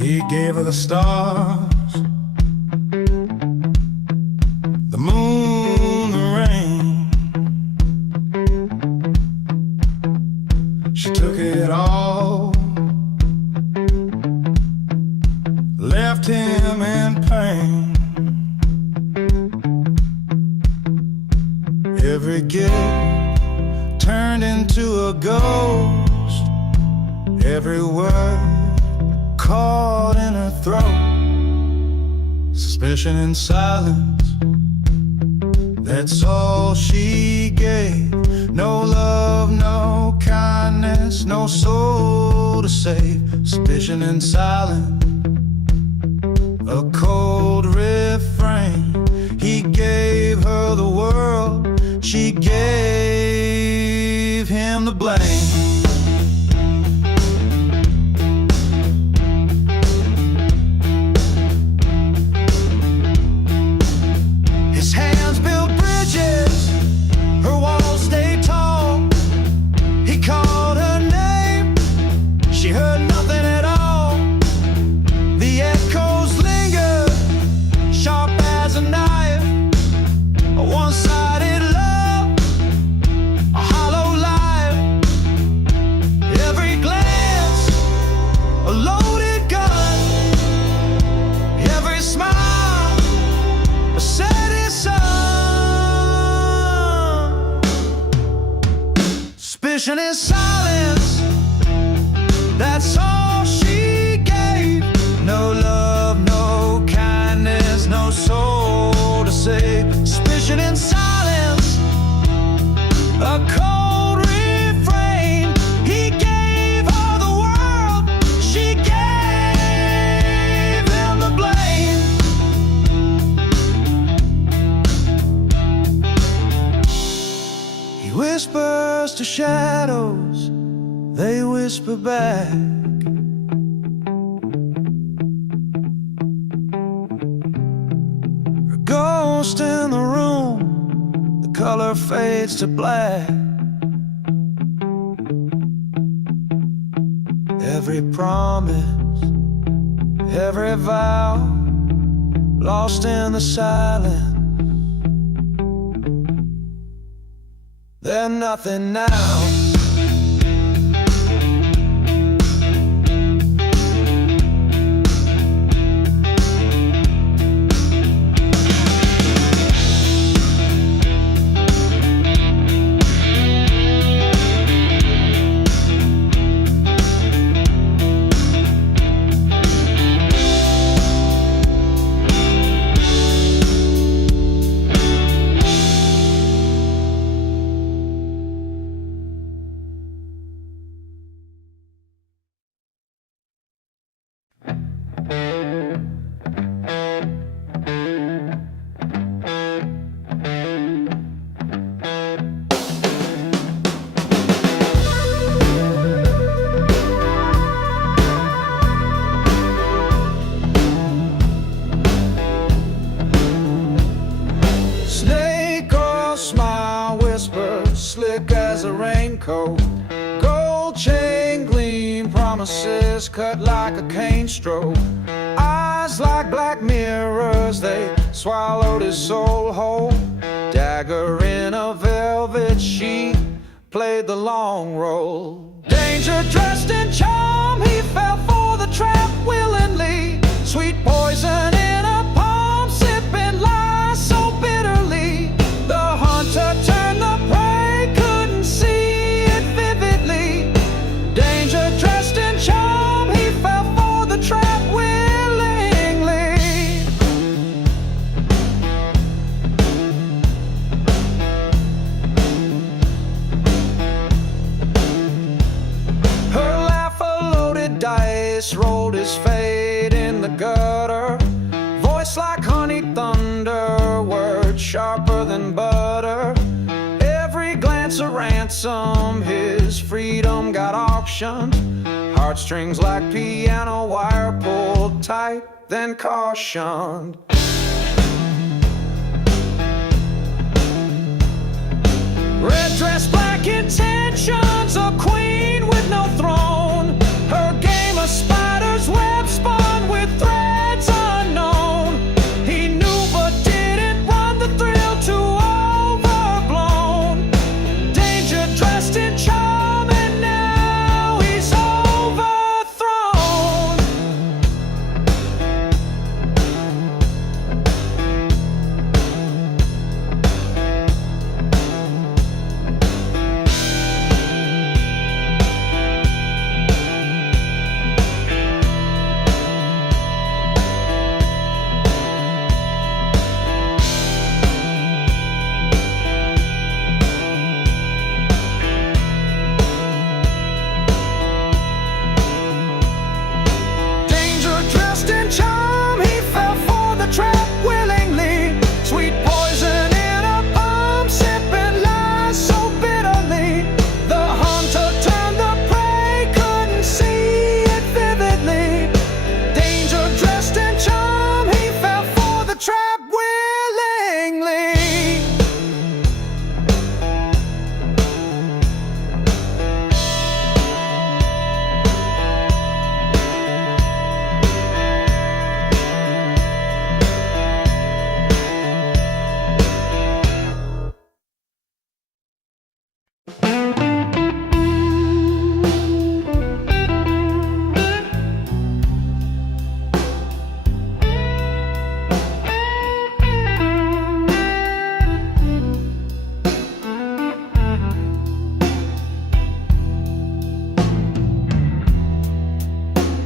He gave her the stars, the moon, the rain. She took it all, left him in pain. Every gift turned into a ghost, every word caught in her throat. Suspicion and silence, that's all she gave. No love, no kindness, no soul to save. Suspicion and silence, a cold refrain. He gave her the world, she gave him the blame. His hands built bridges, her walls stayed tall. He called her name, she heard nothing at all. The echoes lingered, sharp as a knife. A one-sided love, a hollow lie. Every glance, a loaded gun. Every smile, a setting sun. Suspicion and silence, that's all she gave. No love, no kindness, no soul to save. Suspicion and silence, a cold refrain. He gave her the world, she gave him the blame. He whispers to shadows, they whisper back. A ghost in the room, the color fades to black. Every promise, every vow, lost in the silence. They're nothing now. Slick as a raincoat, gold chain gleam, promises cut like a cane stroke. Eyes like black mirrors, they swallowed his soul whole. Dagger in a velvet sheet, played the long role. Danger dressed in charm, he fell for the trap willingly. Sweet poison in a palm, sipping lies so bitterly. The hunter turned the prey, couldn't see it vividly. Danger dressed in charm, he fell for the trap willingly. Her laugh, a loaded dice, rolled his fate in the gutter. Voice like honey thunder, words sharper than butter. Every glance a ransom, his freedom got auctioned. Heartstrings like piano wire, pulled tight, then cautioned. Red dress, black intentions, a queen with no throne. Her game of spiders, web spun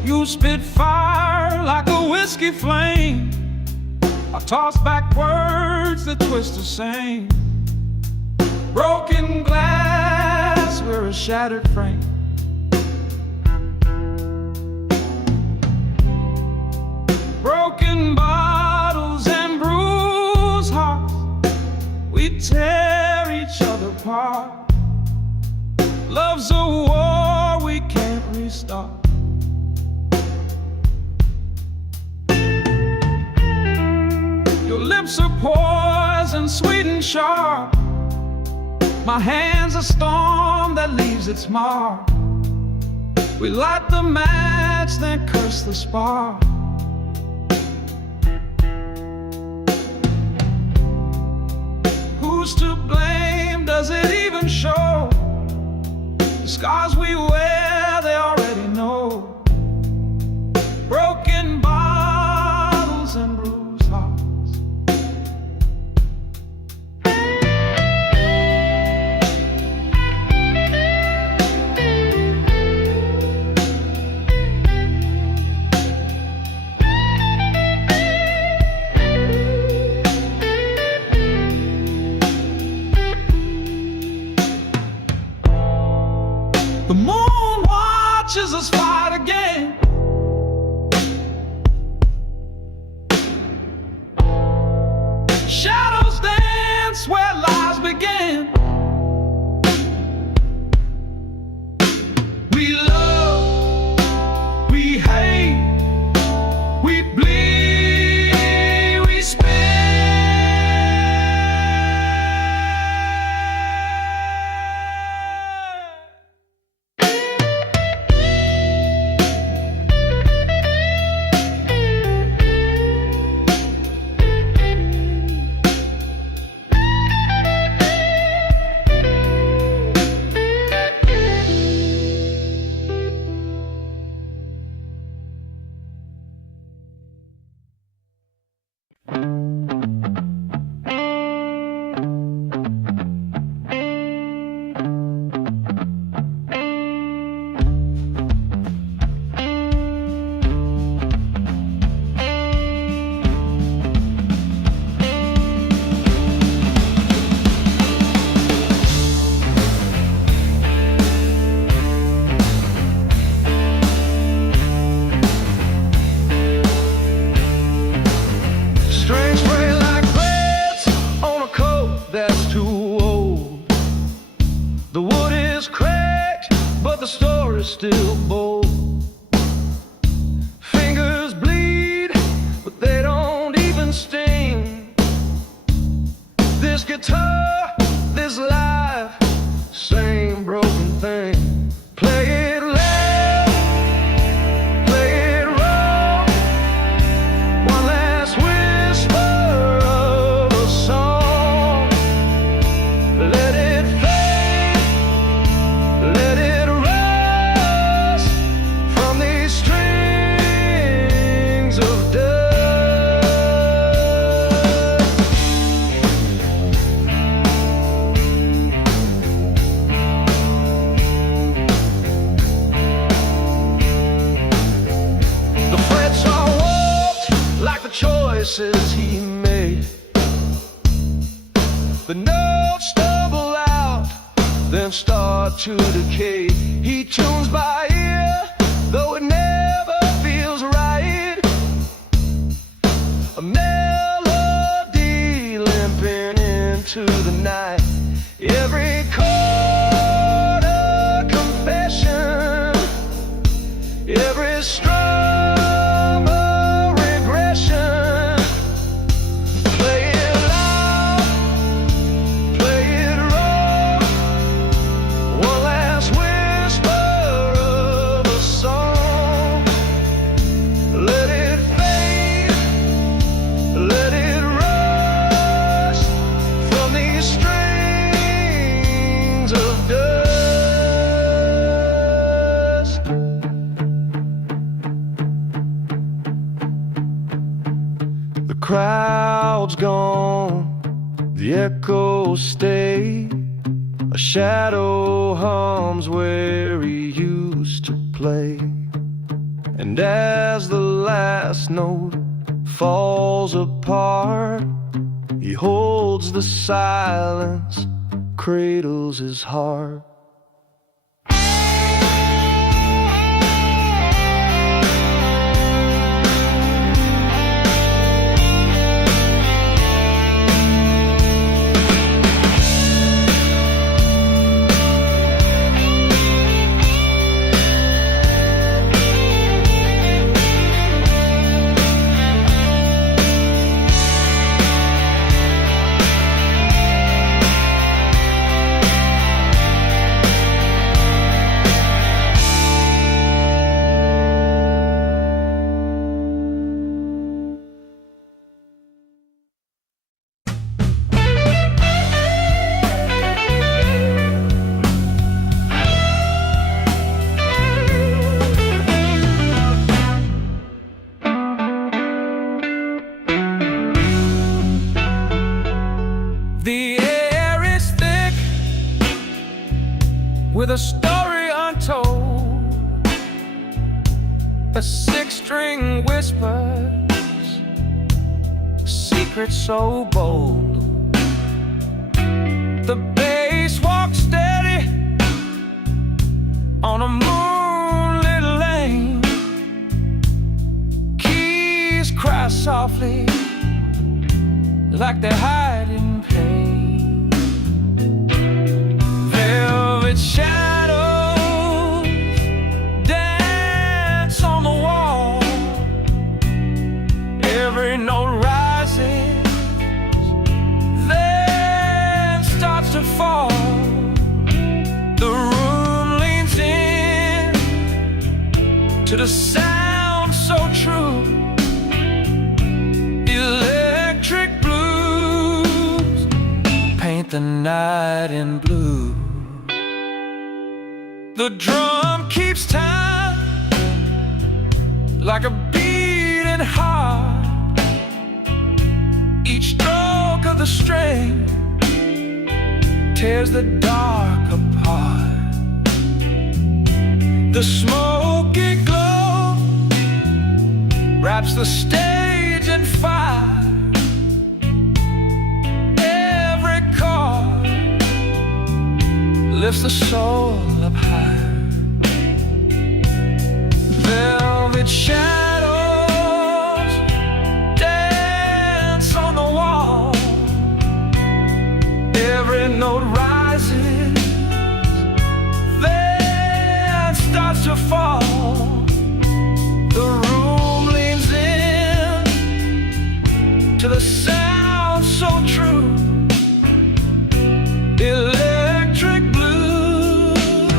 You spit fire like a whiskey flame. I toss back words that twist the same. Broken glass, we're a shattered frame. Broken bottles and bruised hearts, we tear each other apart. Love's a war we can't restart. Your lips are poison, sweet and sharp. My hand's a storm that leaves its mark. We light the match, then curse the spark. Who's to blame? Does it even show? The scars we wear, they already know. Broken bottles and bruised hearts. The moon watches us fight again. Shadows dance where lies begin. We love, we hate, we bleed, we spin. Strange spray like threads on a coat that's too old. The wood is cracked, but the story's still bold. Fingers bleed, but they don't even sting. This guitar, this life, same broken thing. Play it loud, play it raw. One last whisper of a song. Let it fade, let it rise from these strings of dust. The frets are warped like the choices he made. The notes stumble out, then start to decay. He tunes by ear, though it never feels right. A melody limping into the night. Every chord a confession, every strum a regression. Play it loud, play it raw. One last whisper of a song. Let it fade, let it rush from these strings of dust. The crowd's gone, the echoes stay. A shadow hums where he used to play. And as the last note falls apart, he holds the silence, cradles his heart. The air is thick with a story untold. A six-string whispers, secret so bold. The bass walks steady on a moonlit lane. Keys cry softly like they hide in pain. Velvet shadows dance on the wall. Every note rises, then starts to fall. The room leans in to the sound so true. Electric the night in blue. The drum keeps time like a beating heart. Each stroke of the string tears the dark apart. The smoky glow wraps the stage in fire. Lifts the soul up high. Velvet shadows dance on the wall. Every note rises, then starts to fall. The room leans in to the sound so true. Electric blues.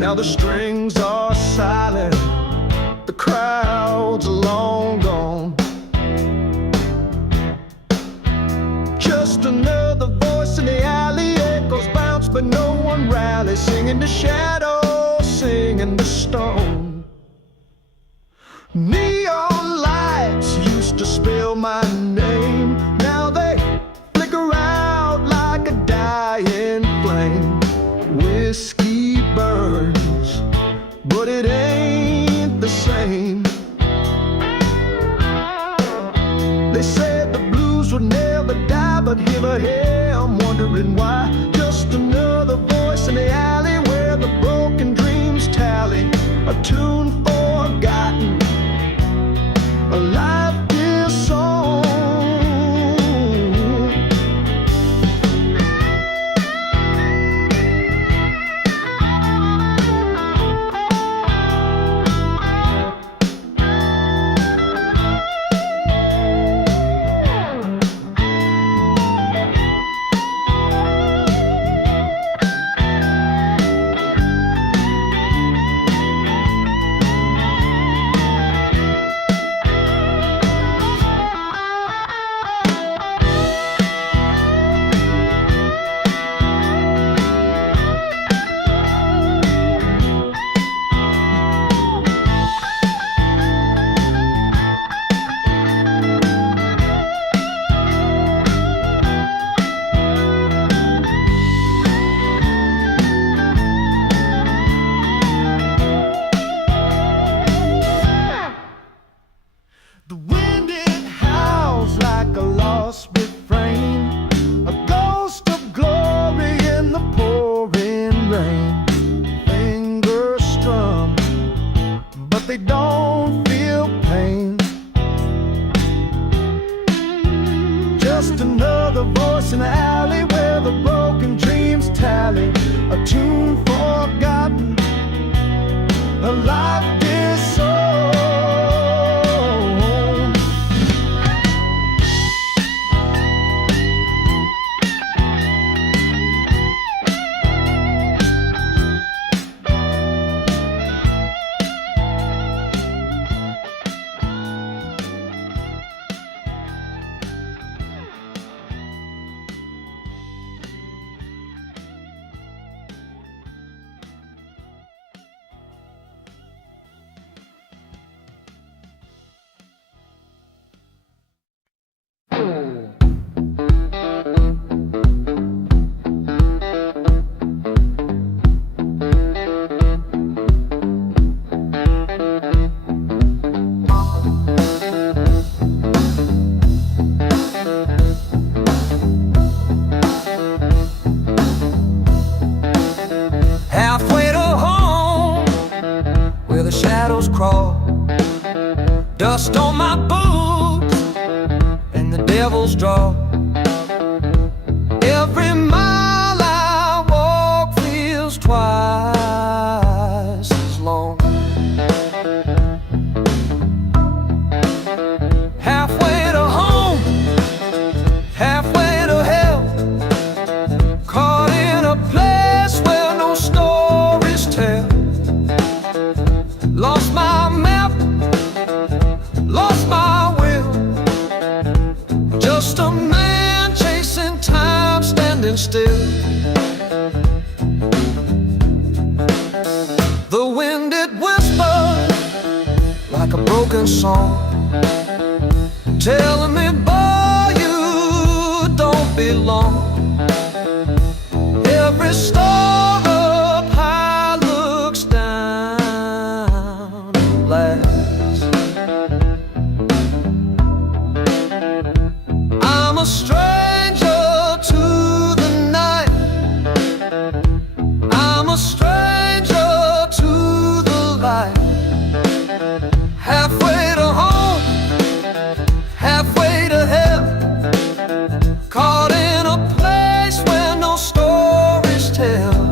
Now the strings are silent, the crowd's long gone. Just another voice in the alley, echoes bounce but no one rallies. Singing the shadows, singing the stone. Neon lights used to spell my name, now they flicker out like a dying flame. Whiskey burns, but it ain't the same. They said the blues would never die, but here I'm wondering why. Just another voice in the alley where the broken dreams tally. A tune forgotten, a life disowned. The wind, it howls like a lost refrain, a ghost of glory in the pouring rain. Fingers strum, but they don't feel pain. Just another voice in the alley where the broken dreams tally. A tune forgotten, a life disowned. Halfway to home, where the shadows crawl, dust on my boots and the devil's draw. Every mile I walk feels twice as long. Halfway to home, halfway to hell, caught in a place where no stories tell. Lost my map, lost my will, just a man chasing time, standing still. The wind, it whispers like a broken song, telling me, boy, you don't belong. Every star up high looks down and laughs. I'm a stranger to the night, I'm a stranger to the light. Halfway to home, halfway to hell, caught in a place where no stories tell.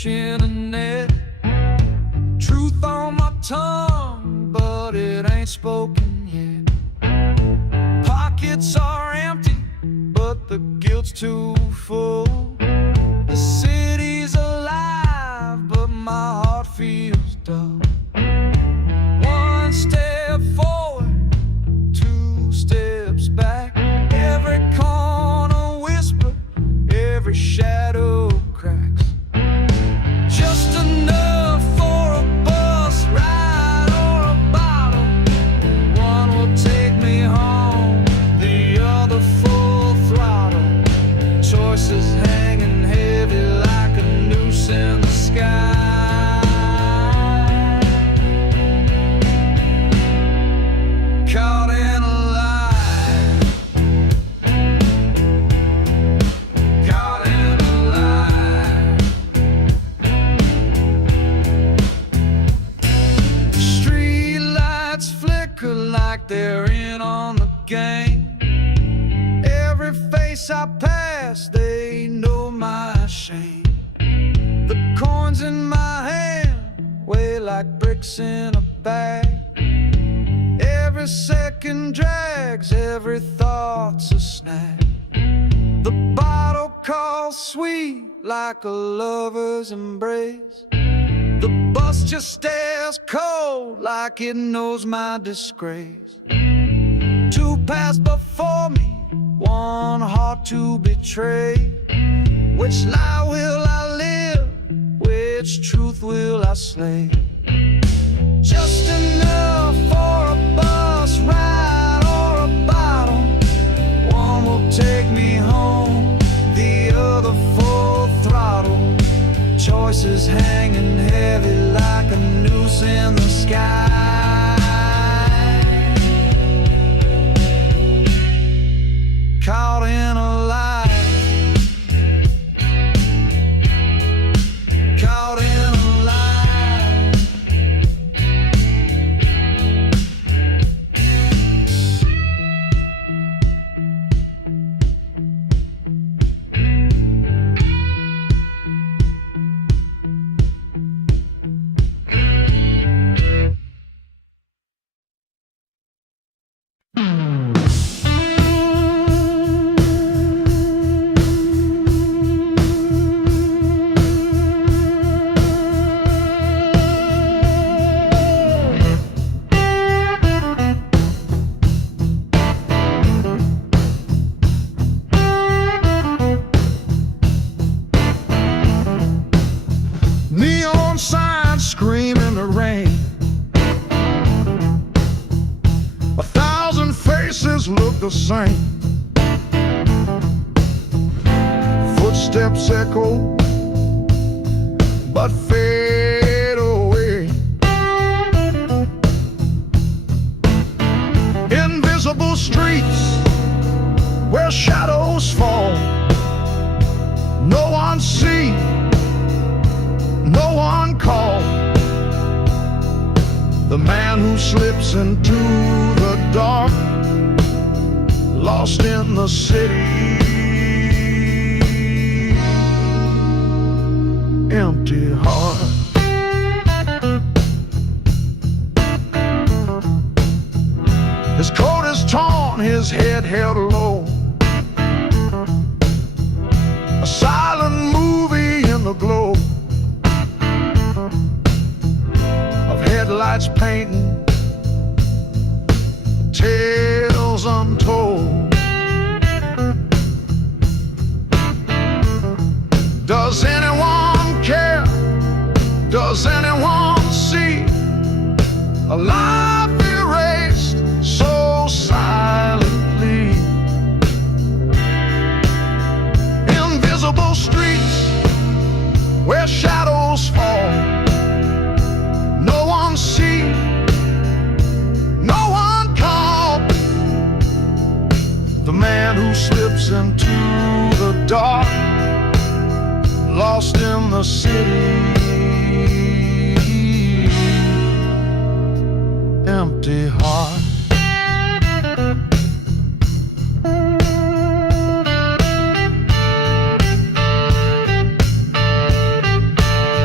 fish in a net. Truth on my tongue, but it ain't spoken yet. Pockets are empty, but the guilt's too full. The city's alive, but my heart feels dull. One step forward, two steps back. Every corner whisper, every shadow cracks. Just enough for a bus ride or a bottle. One will take me home, the other full throttle. Choices hanging heavy like a noose in the sky. Caught in a lie. Caught in a lie. Street lights flicker like they're in on the game. Every face I pass, they know my shame. The coins in my hand weigh like bricks in a bag. Every second drags, every thought's a snag. The bottle calls sweet like a lover's embrace. The bus just stares cold like it knows my disgrace. Two passed before me, one heart to betray. Which lie will I live? Which truth will I slay? Just enough for a bus ride or a bottle. One will take me home, the other full throttle. Choices hanging heavy like a noose in the sky. Caught in a lie. Caught in a lie. Neon signs scream in the rain. 1,000 faces look the same. Footsteps echo, but fade away. Invisible streets where shadows fall. No one sees, no one called. The man who slips into the dark, lost in the city. Empty heart. His coat is torn, his head held low. A silent movie in the glow of headlights painting tales untold. Does anyone care? Does anyone see a life erased so silently? Invisible streets where shadows fall. No one sees, no one called. The man who slips into the dark, lost in the city. Empty heart.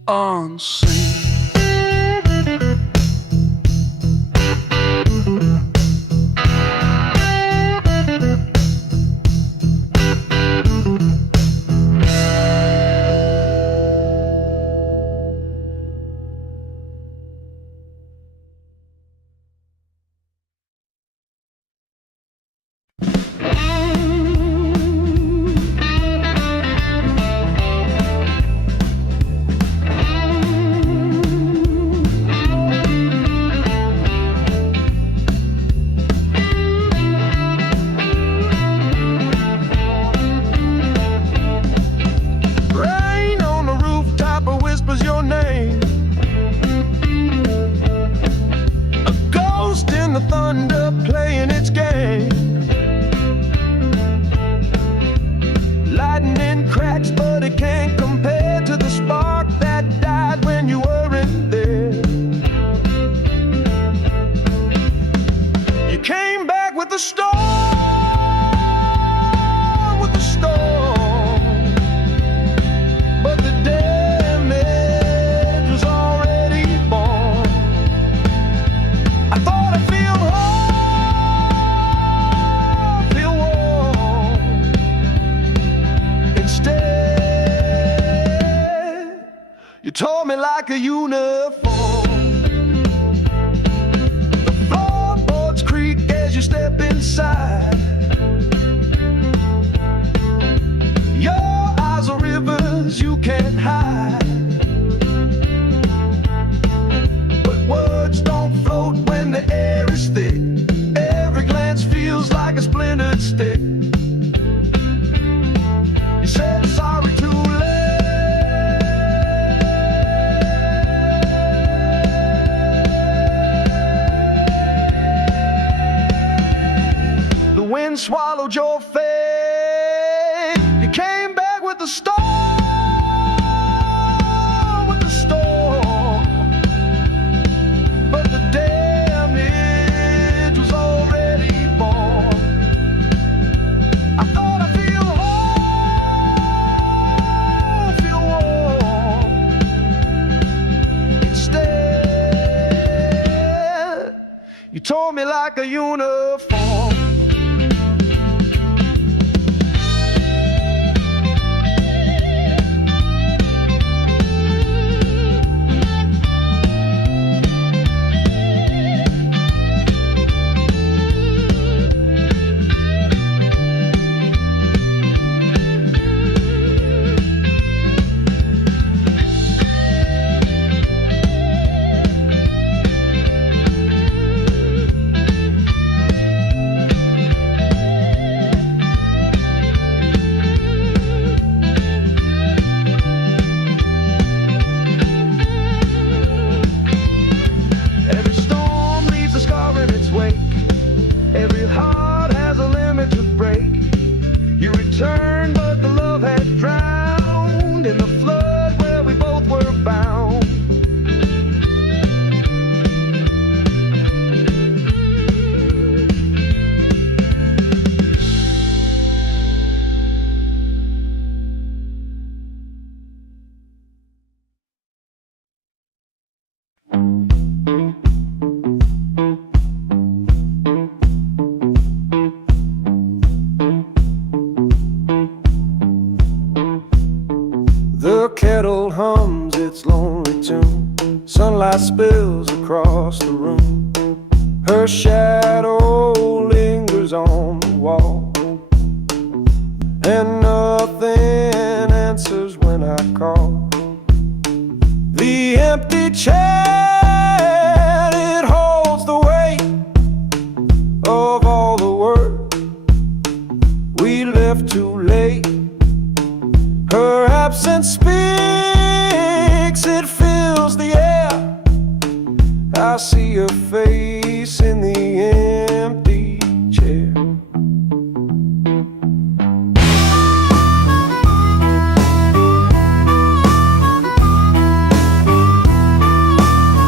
unseen. Your name, a ghost in the thunder playing its game. Lightning cracks, but it can't compare to the spark that died when you weren't there. You came back with the storm, with the storm, but the day you tore me like a uniform. The floorboards creak as you step inside. Your eyes are rivers you can't hide. But words don't float when the air is thick. Every glance feels like a splintered stick. You said sorry too late. The wind swallowed your fate. You came back with the storm, with the storm, but the damage was already born. I thought I'd feel whole, feel warm. Instead, you tore me like a uniform. Every heart has a limit to break. You returned, but the love had drowned in the flood where we both were bound. The kettle hums its lonely tune. Sunlight spills across the room. Her shadow lingers on the wall, and nothing answers when I call. The empty chair, it holds the weight of all the work we left too late. Her absence speaks, it fills the air. I see her face in the empty chair.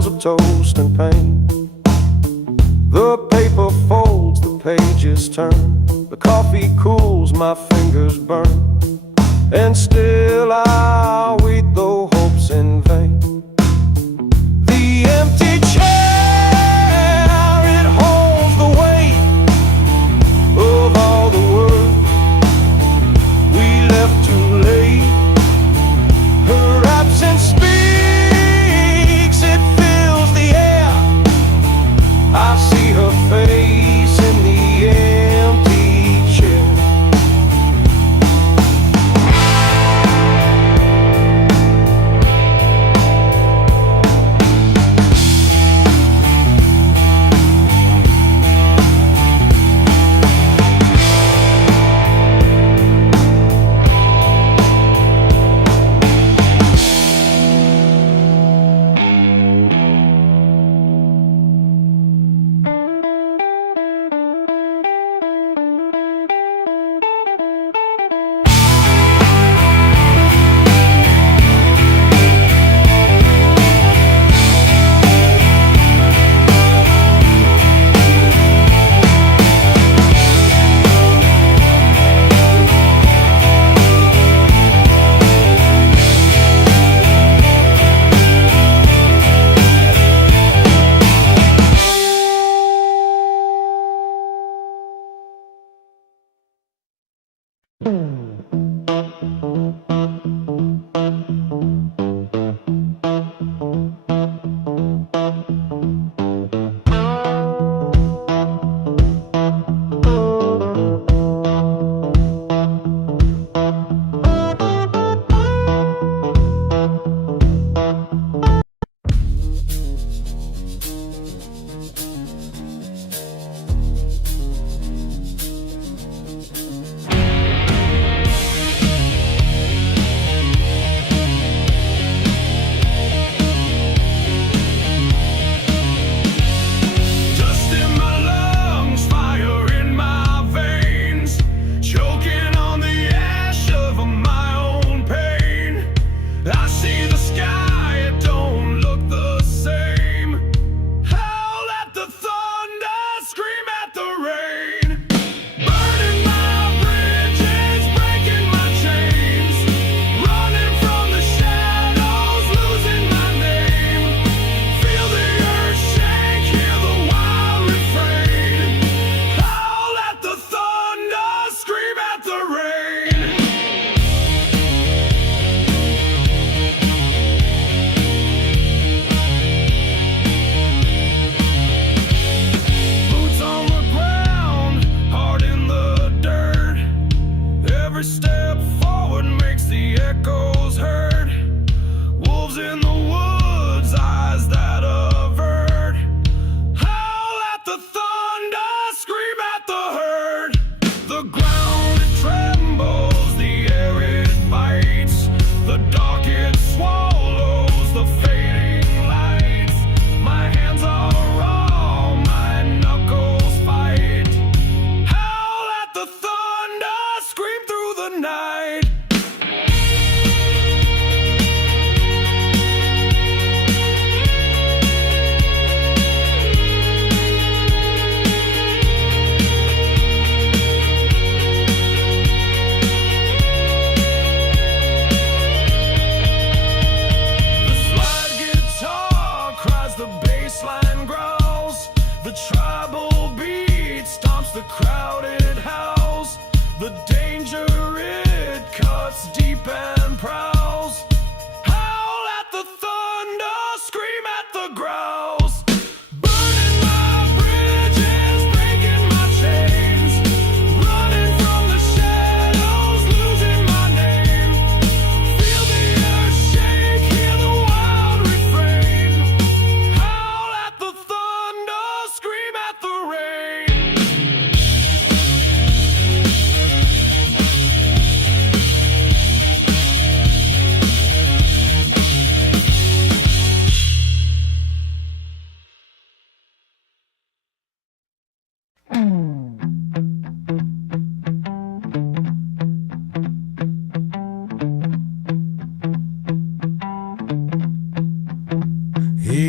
smells of toast and pain. The paper folds, the pages turn, the coffee cools, my fingers burn, and still I wait, though hope's in vain. The empty chair, it holds the weight of all the world we left too late. Her absence speaks, it fills the air. I see her face in the empty chair.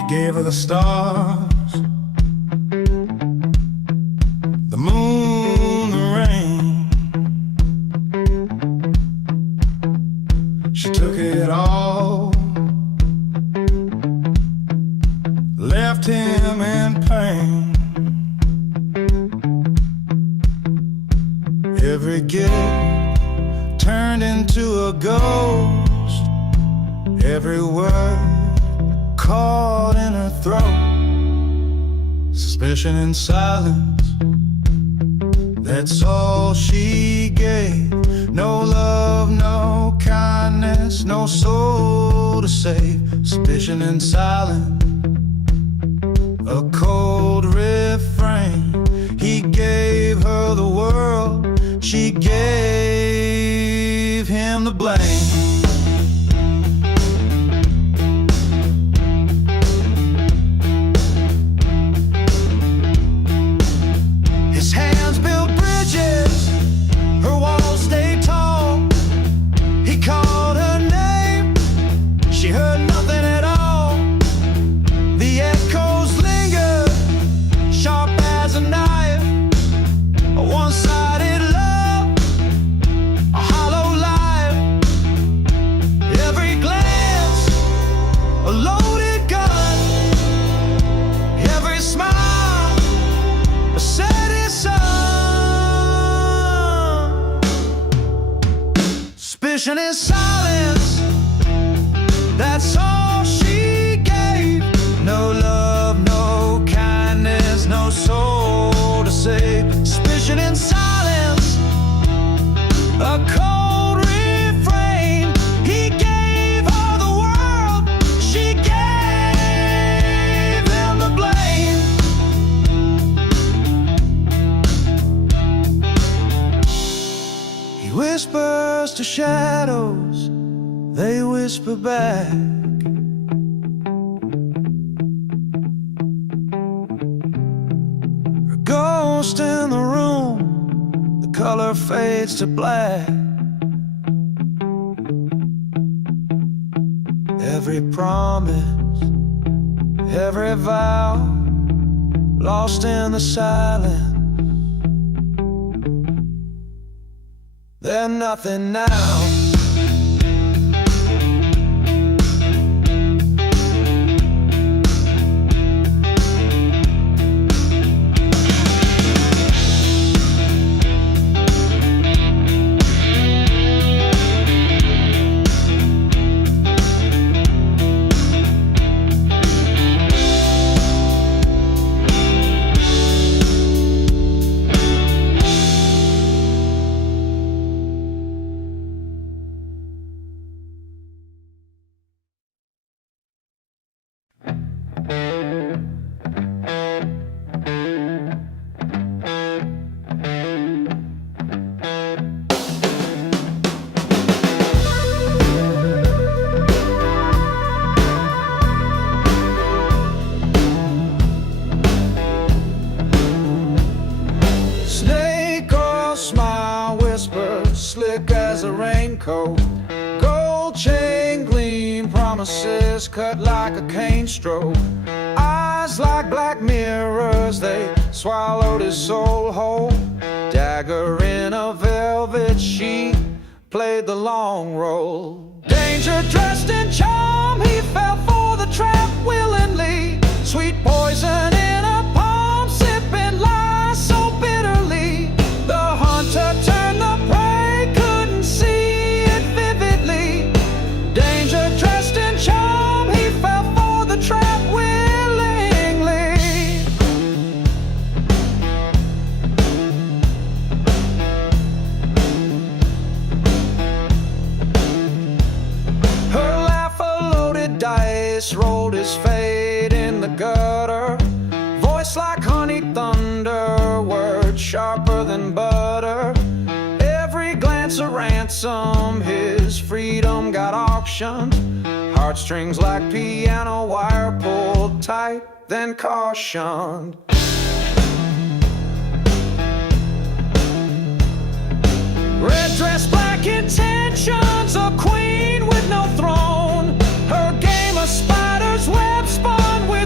gave her the stars, the moon, the rain. She took it all, left him in pain. Every gift turned into a ghost, every word caught in her throat. Suspicion and silence, that's all she gave. No love, no kindness, no soul to save. Suspicion and silence, a cold refrain. He gave her the world, she gave him the blame. Suspicion is silence, that's all she gave. No love, no kindness, no soul to save. Suspicion and silence, a cold refrain. He gave her the world, she gave him the blame. He whispers to shadows, they whisper back. A ghost in the room, the color fades to black. Every promise, every vow, lost in the silence. They're nothing now. Slick as a raincoat, gold chain gleam, promises cut like a cane stroke. Eyes like black mirrors, they swallowed his soul whole. Dagger in a velvet sheet, played the long role. Danger dressed in charm, he fell for the trap willingly. Sweet poison in a palm, sipping lies so bitterly. The hunter turned the prey, rolled his fate in the gutter. Voice like honey thunder, words sharper than butter. Every glance a ransom, his freedom got auctioned. Heartstrings like piano wire pulled tight, then cautioned. Red dress, black intentions, a queen with no throne. Her game of spiders web spun with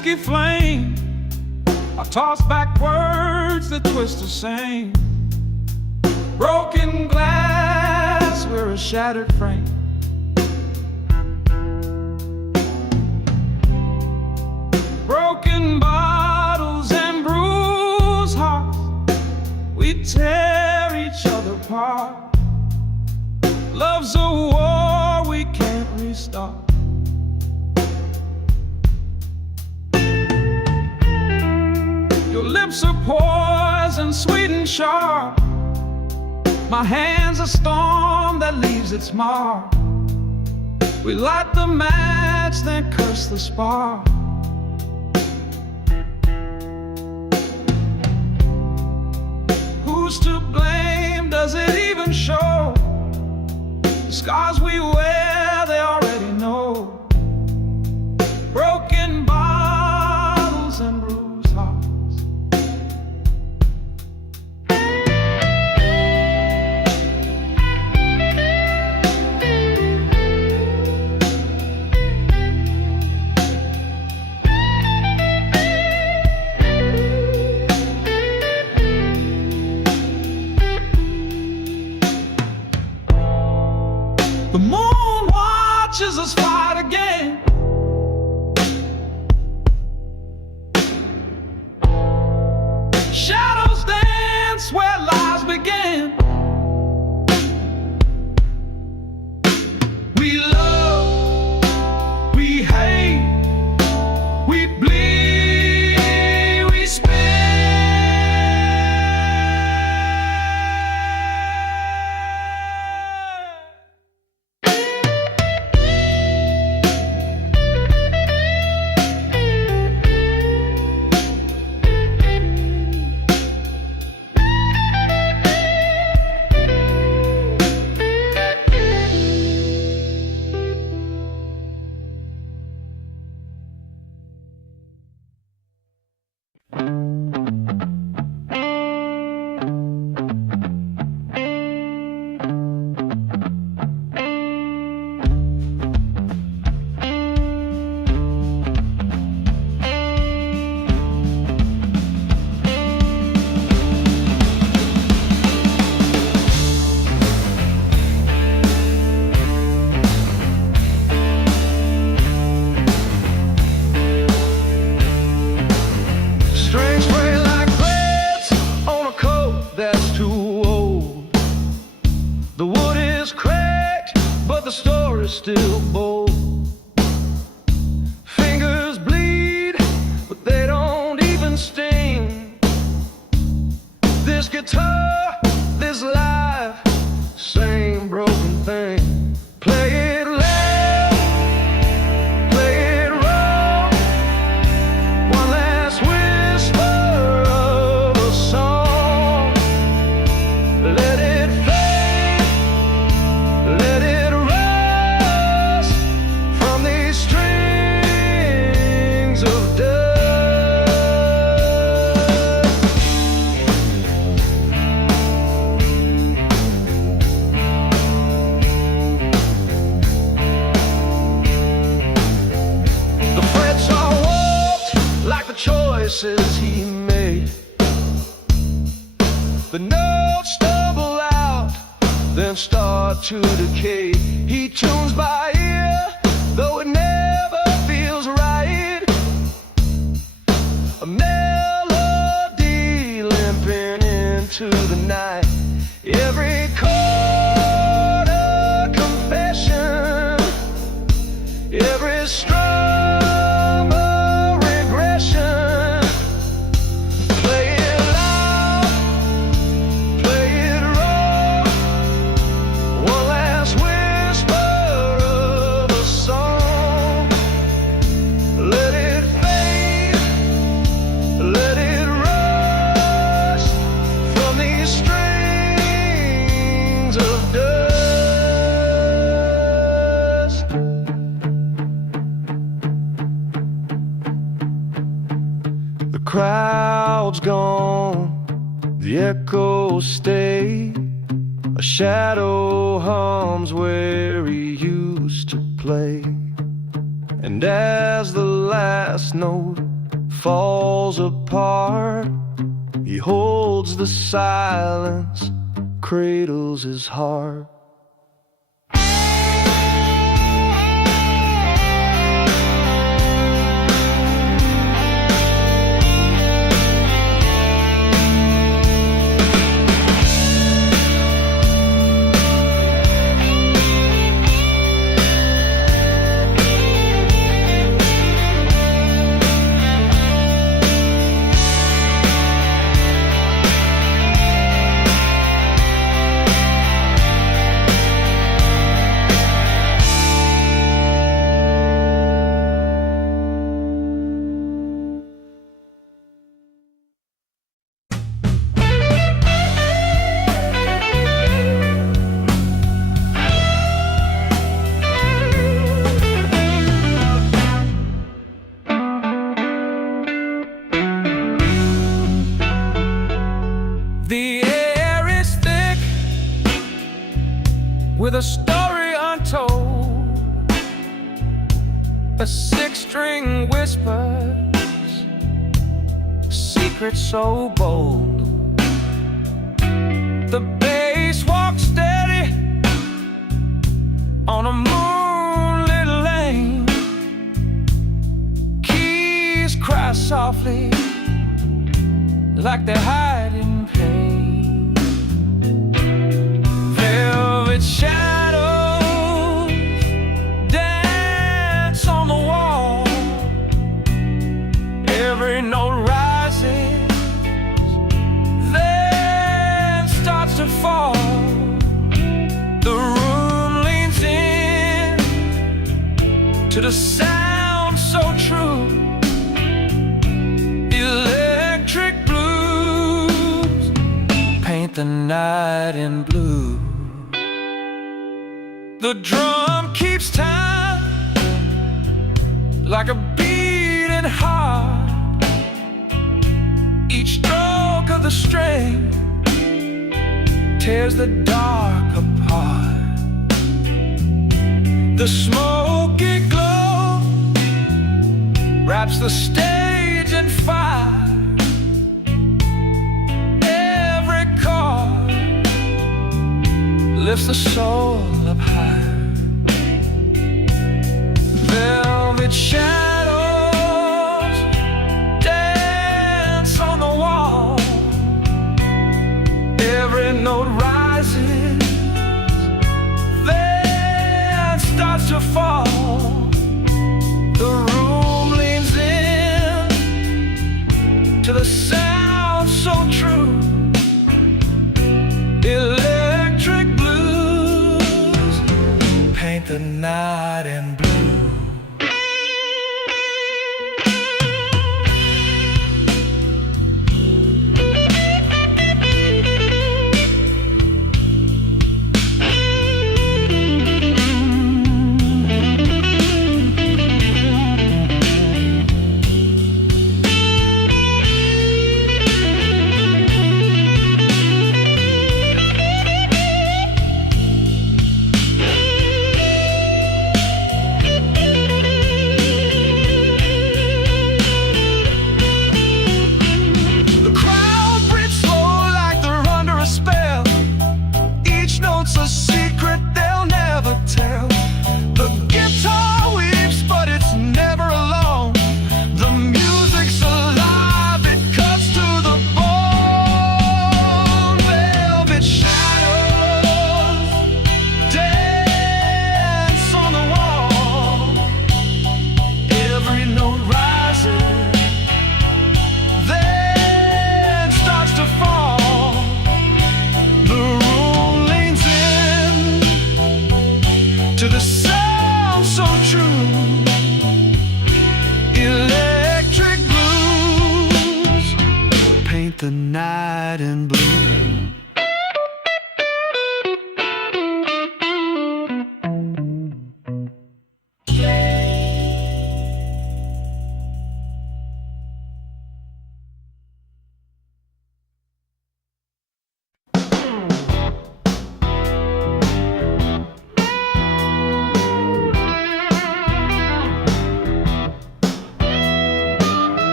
whiskey flame. I toss back words that twist the same. Broken glass, we're a shattered frame. Broken bottles and bruised hearts, we tear each other apart. Love's a war we can't restart. Your lips are poison, sweet and sharp. My hand's a storm that leaves its mark. We light the match, then curse the spark. Who's to blame? Does it even show? The scars we wear, they already know. Broken bottles and bruised hearts. The moon watches us fight again. Shadows dance where lies begin. We love, we hate, we bleed, we spin. Strings spray like threads on a coat that's too old. The wood is cracked, but the story's still bold. Fingers bleed, but they don't even sting. This guitar, this life, same broken thing. Play it loud, play it raw. One last whisper of a song. Let it fade, let it rise from these strings of dust. The frets are warped like the choices he made. The notes stumble out, then start to decay. He tunes by ear, though it never feels right. A melody limping into the night. Every chord a confession, every strum a regression. Play it loud, play it raw. One last whisper of a song. Let it fade, let it rush from these strings of dust. The crowd's gone, the echoes stay. A shadow hums where he used to play. And as the last note falls apart. He holds the silence, cradles his heart. The air is thick with a story untold. A six-string whispers, secret so bold. The bass walks steady on a moonlit lane. Keys cry softly like they're hiding pain. Velvet shadows dance on the wall. Every note rises, then starts to fall. The room leans in to the sound so true. Electric blues paint the night in blue. The drum keeps time like a beating heart. Each stroke of the string tears the dark apart. The smoky glow wraps the stage in fire. Every chord lifts the soul up high. Velvet shadows dance on the wall. Every note rises, then starts to fall. The room leans in to the sound so true. Electric blues paint the night in blue.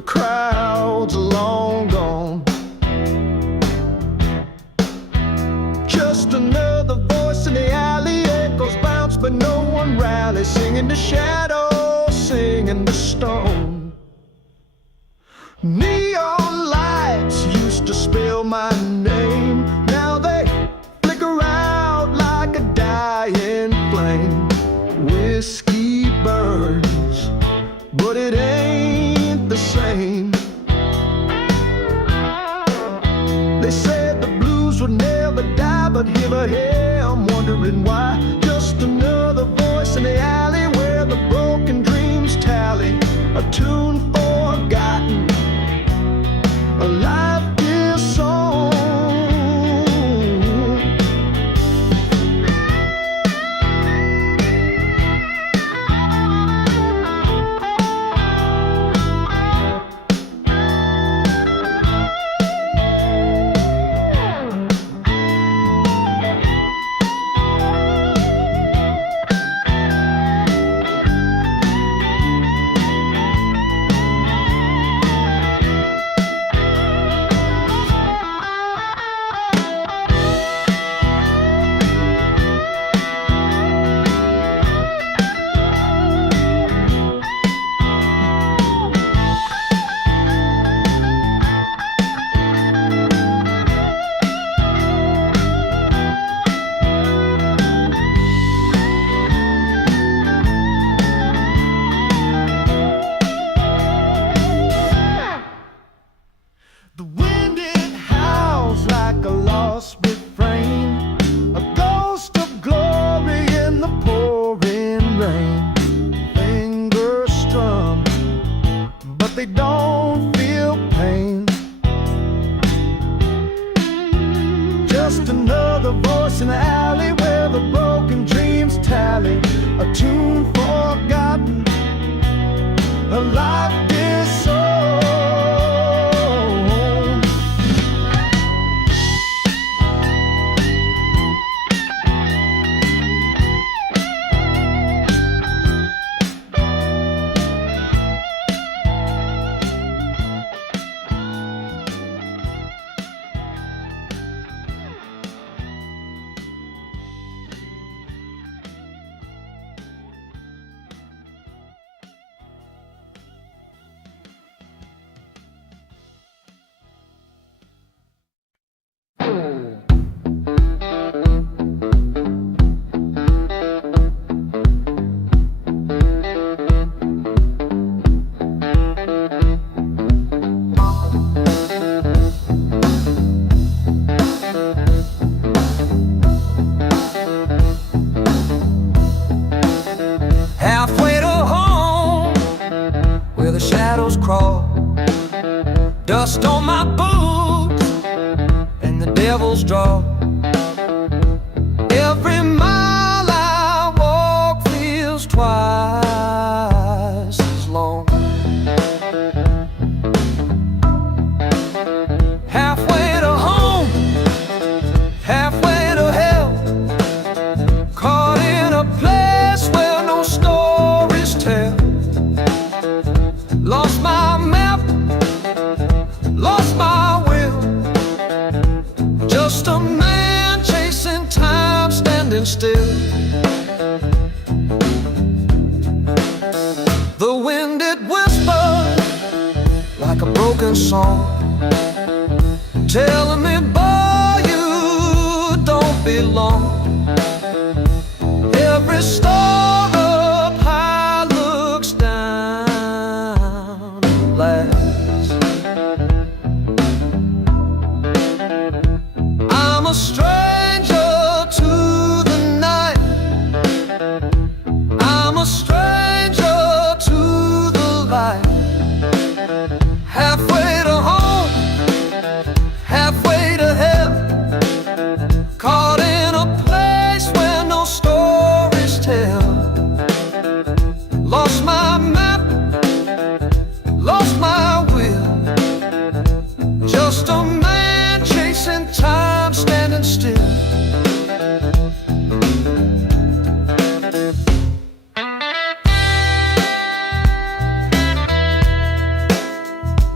the crowds are long gone. Just another voice in the alley, echoes bounce but no one rallies, singing the shadows, singing the stone. Neon lights used to spell my name, now they flicker out like a dying flame. Whiskey burns, but it ain't the same. They said the blues would never die, but here I'm wondering why. Just another voice in the alley where the broken dreams tally, a tune forgotten, a life is song. The wind it howls like a lost refrain, a ghost of glory in the pouring rain. Fingers strum, but they don't feel pain. Just another voice in the alley where the broken dreams tally, a tune forgotten, a life is sown. Halfway to home, where the shadows crawl, dust on my boots and the devil's draw. Every mile I walk feels twice as long. Halfway to home, halfway to hell, caught in a place where no stories tell. Lost my map, lost my will, just a man chasing time, standing still. The wind it whispered like a broken song, telling me, boy, you don't belong. Every star up high looks down at last. I'm a stranger to the night, I'm a stranger to the light. Halfway to home, halfway to hell, caught in a place where no stories tell. Lost my map, lost my will, just a man chasing time, standing still.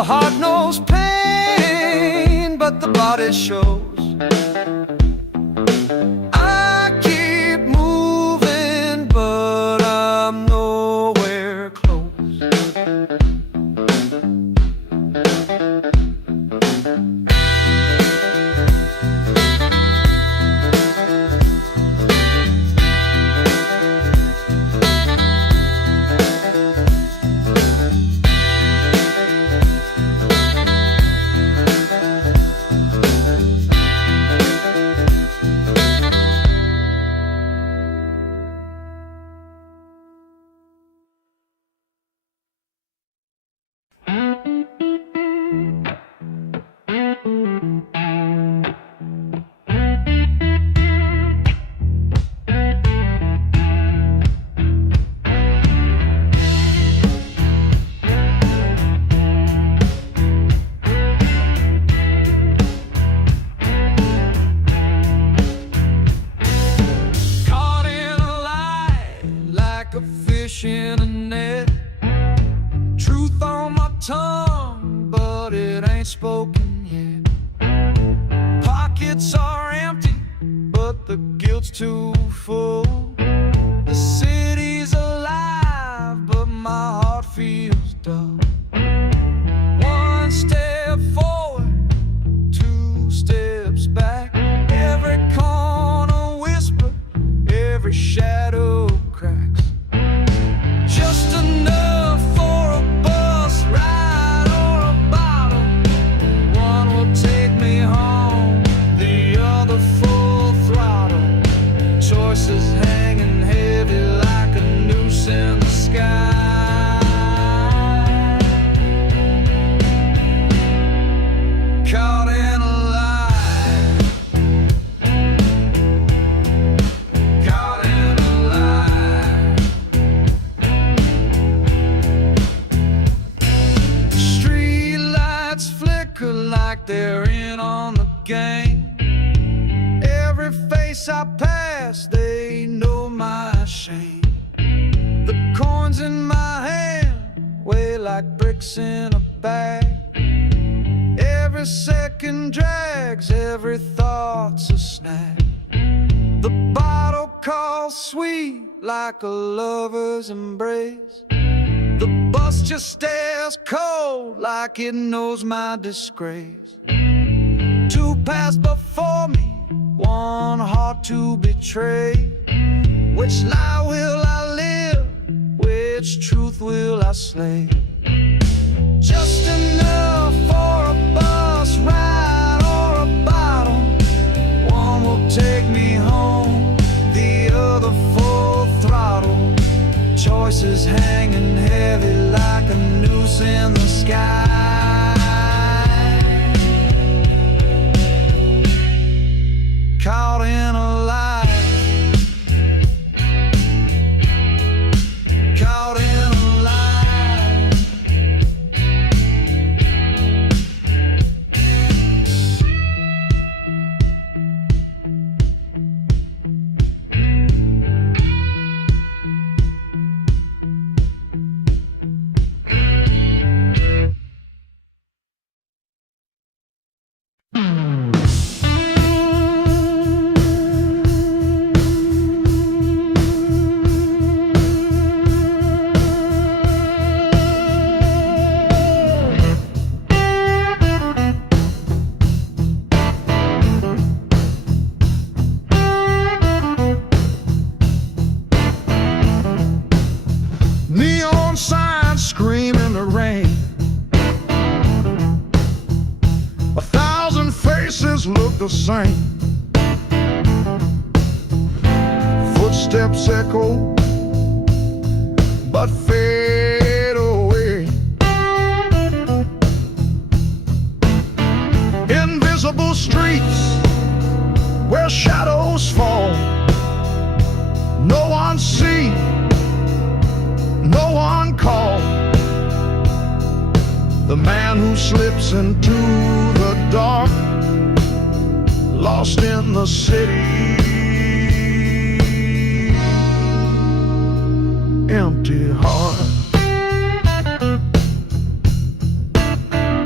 The heart knows pain, but the body shows. I keep moving, but I'm nowhere close. Caught in a lie like a fish in a net. Truth on my tongue, but it ain't spoken yet. Pockets are empty, but the guilt's too full. The city's alive, but my heart feels dull. One step forward, two steps back. Every corner whisper, every shadow cracks. Just enough for a bus ride or a bottle. One will take me home, the other full throttle. Choices hanging heavy like a noose in the sky. Caught in a lie. Caught in a lie. Street lights flicker like they're in on the game. Every face I pass, they know my shame. The coins in my hand weigh like bricks in a bag. Every second drags, every thought's a snag. The bottle calls sweet like a lover's embrace. The bus just stares cold like it knows my disgrace. Two passed before me, one heart to betray. Which lie will I live? Which truth will I slay? Just enough for a bus ride or a bottle. One will take me home, the other full throttle. Choices hanging heavy like a noose in the sky. Caught in a lie. Caught in a lie. Neon signs scream in the rain. 1,000 faces look the same. Footsteps echo, but fade away. Invisible streets where shadows fall. No one sees, no one called. The man who slips into the dark, lost in the city. Empty heart.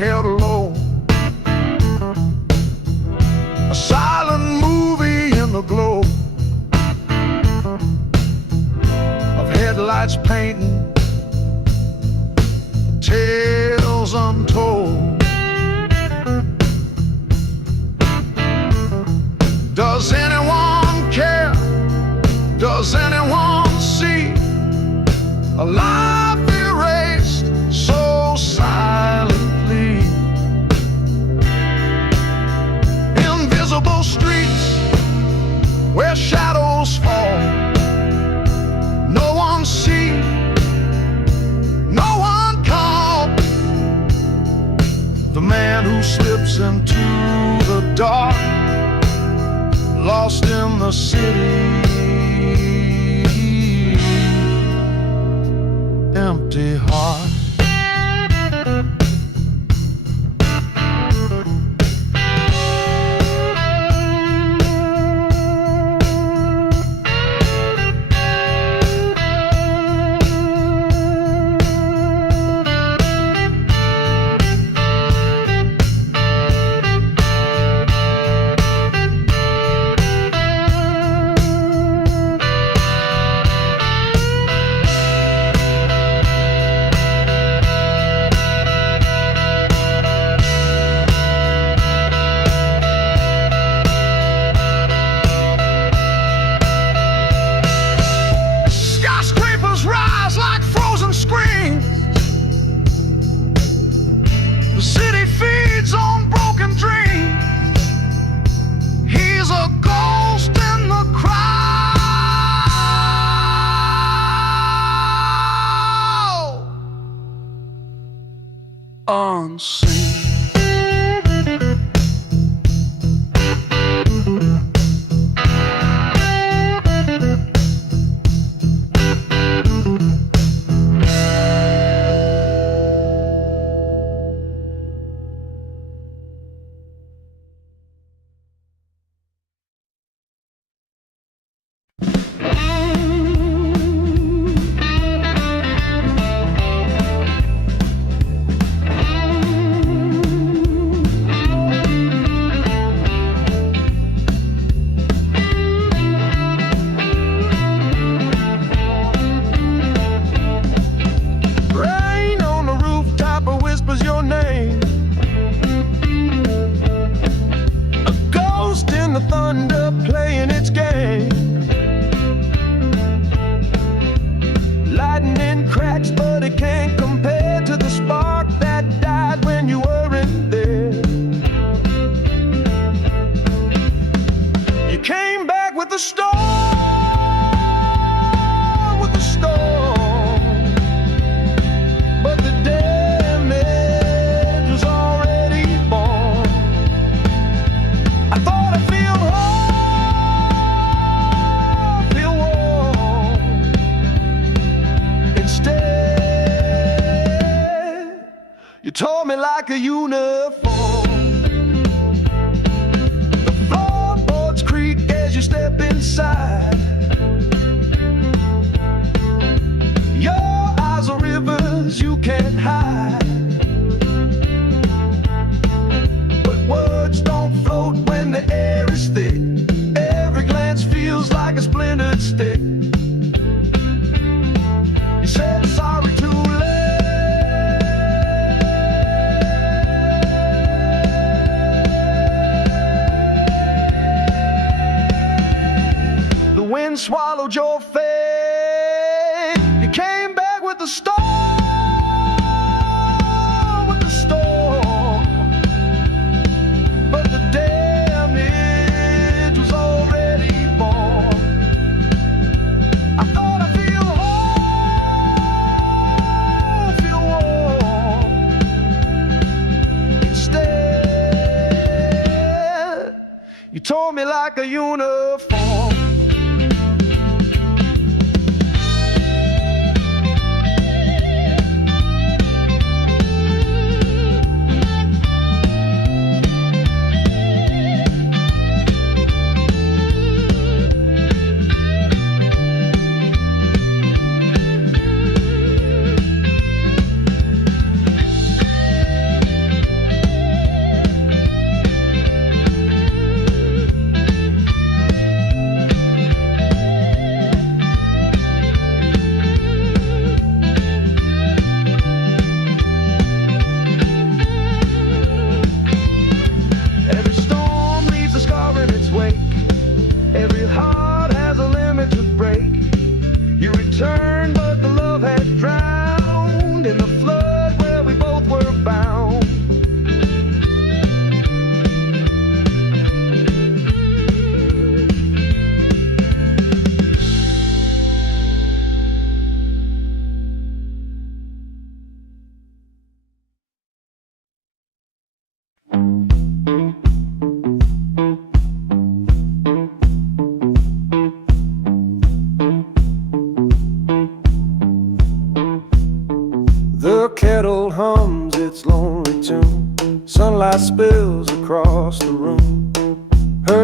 held alone. A silent movie in the glow of headlights painting tales untold. Does anyone care? Does anyone see a life erased so silently? Invisible streets where shadows fall. No one see, no one call. The man who slips into the dark, lost in the city. Empty heart. The city feeds on broken dreams. He's a ghost in the crowd, unseen. Your name, a ghost in the thunder playing its game. Lightning cracks, but it can't compare to the spark that died when you weren't there. You came back with the storm, with the storm. You tore me like a uniform. The floorboards creak as you step inside. Your eyes are rivers you can't hide. But words don't float when the air is thick. Every glance feels like a splintered stick. You said sorry too late. The wind swallowed your fate. You came back with the storm, with the storm. But the damage was already born. I thought I'd feel whole, feel warm. Instead, you tore me like a uniform.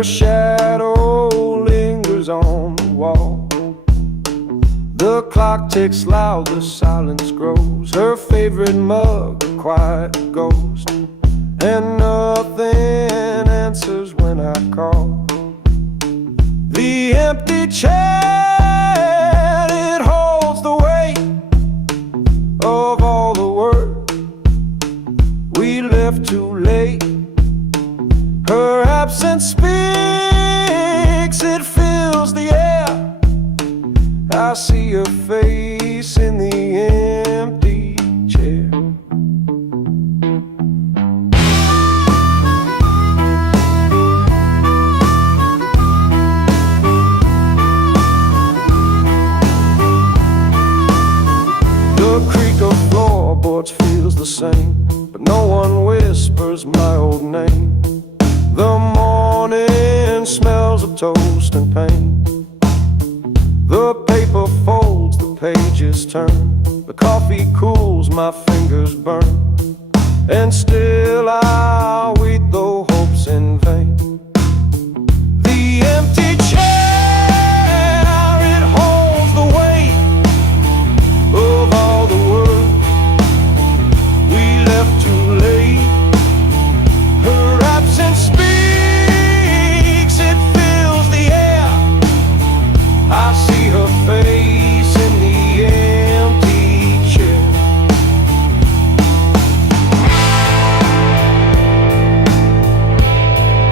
shadow lingers on the wall. The clock ticks loud, the silence grows. Her favorite mug, a quiet ghost. And nothing answers when I call. The empty chair, it holds the weight of all the work we left too late. Her absence speaks, it fills the air. I see her face in the empty chair. The creak of floorboards feels the same, but no one whispers my old name. The morning smells of toast and pain. The paper folds, the pages turn. The coffee cools, my fingers burn. And still I wait, though hope's in vain. The empty chair, it holds the weight of all the work we left too late. Her absence speaks, it fills the air. I see her face in the empty chair.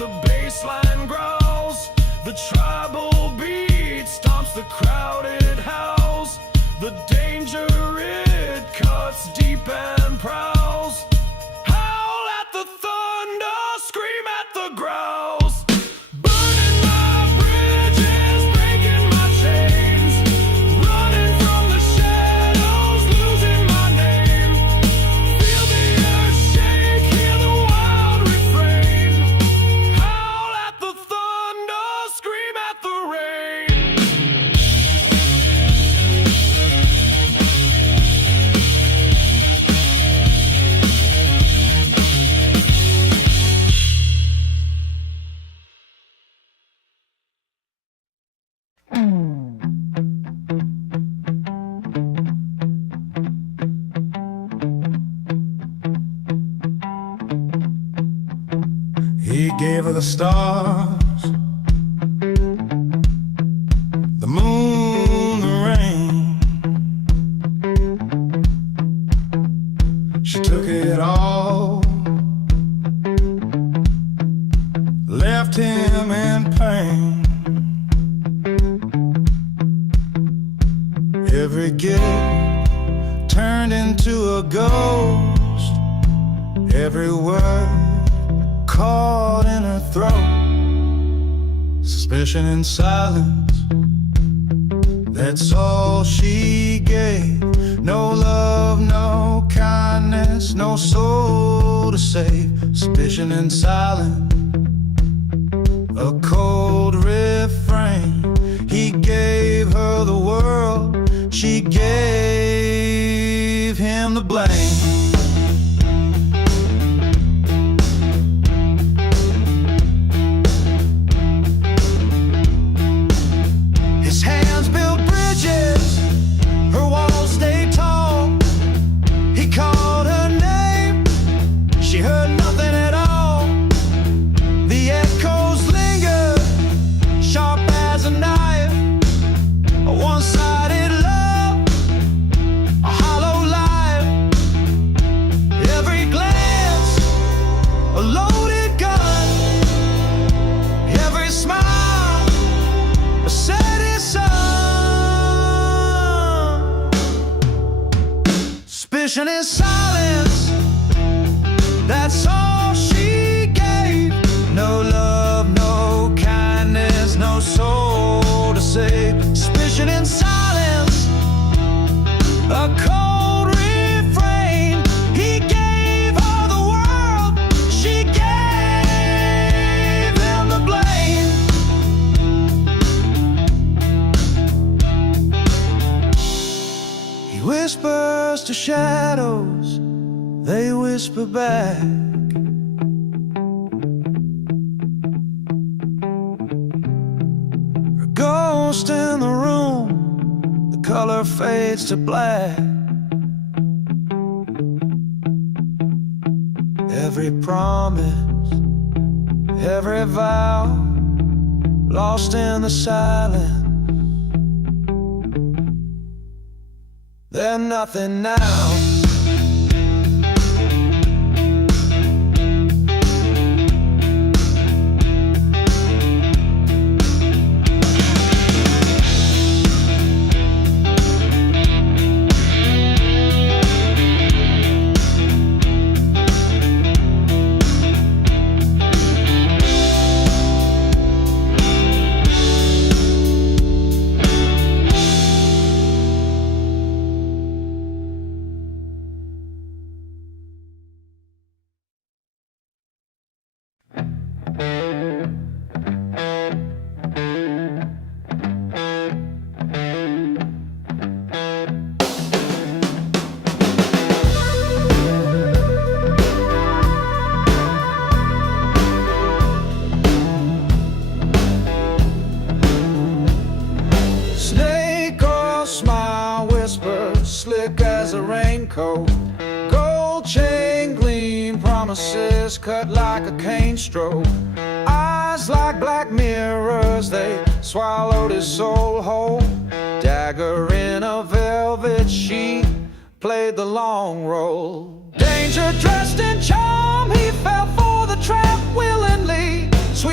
the bassline growls, the tribal beat stomps the crowded house. The danger it cuts deep and prowls. Howl at the thunder, scream at the growls. Burning my bridges, breaking my chains, running from the shadows, losing my name. Feel the earth shake, hear the wild refrain. Howl at the thunder, scream at the rain. He gave her the stars, the moon, the rain. She took it all, left him in pain. Every gift turned into a ghost, every word caught in her throat. Suspicion and silence, that's all she gave. No love, no kindness, no soul to save. Suspicion and silence, a cold refrain. He gave her the world, she gave him the blame. His hands built bridges, her walls stayed tall. He called her name, she heard nothing at all. The echoes lingered, sharp as a knife. A one-sided love, a hollow life. Every glance, a loaded gun. Every smile, a setting sun. Suspicion is silence, that's all she gave. No love, no kindness, no soul to save. Suspicion and silence, a cold refrain. He gave her the world, she gave him the blame. He whispers to shadows, they whisper back. A ghost in the room, the color fades to black. Every promise, every vow, lost in the silence. They're nothing now. Slick as a raincoat, gold chain gleam, promises cut like a cane stroke. Eyes like black mirrors, they swallowed his soul whole. Dagger in a velvet sheet, played the long role. Danger dressed in charm, he fell for the trap willingly.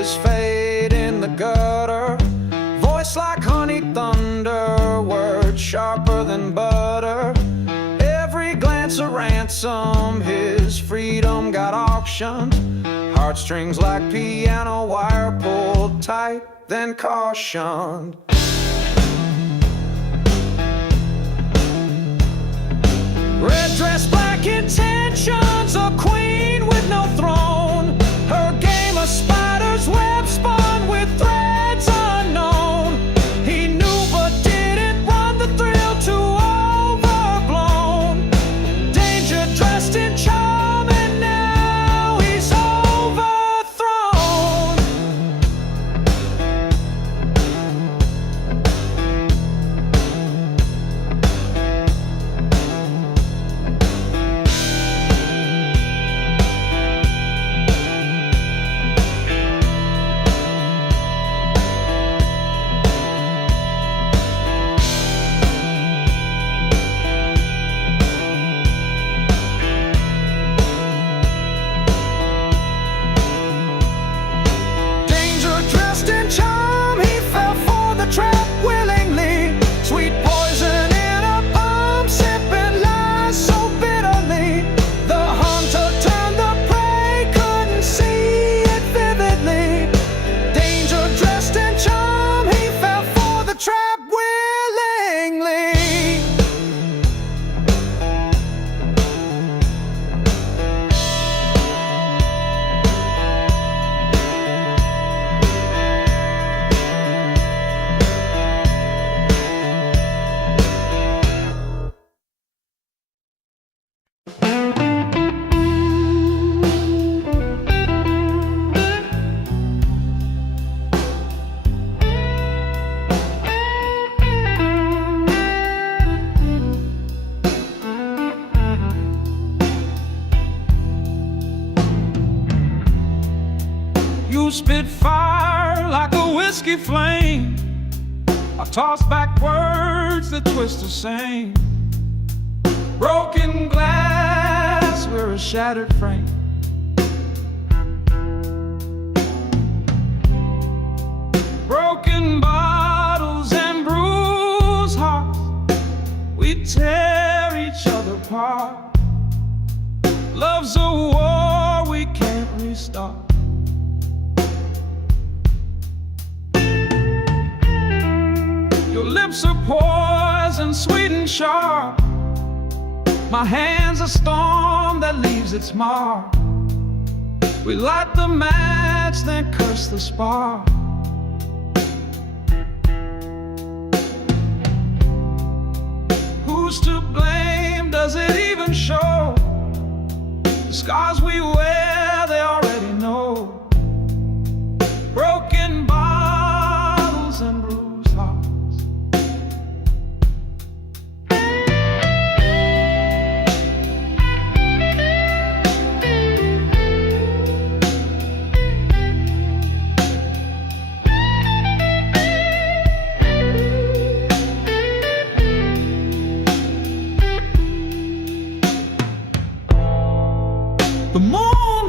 his fate in the gutter. Voice like honey thunder, words sharper than butter. Every glance a ransom, his freedom got auctioned. Heartstrings like piano wire pulled tight, then cautioned. Red dress, black intentions, a queen with no throne. Her game a spider's web spun with threads unknown. He knew but didn't run the thrill too overblown. Danger dressed in charm and now he's overthrown. Dressed in charm, he fell for the trap willingly. Sweet poison in a palm, sipping lies so bitterly. The hunter turned the prey, couldn't see it vividly. Danger dressed in charm, he fell for the trap willingly. You spit fire like a whiskey flame. I toss back words that twist the same. Broken glass, we're a shattered frame. Broken bottles and bruised hearts, we tear each other apart. Love's a war we can't restart. Your lips are poison, sweet and sharp. My hand's a storm that leaves its mark. We light the match, then curse the spark. Who's to blame? Does it even show? The scars we wear, they already know. Broken bottles and bruised hearts. The moon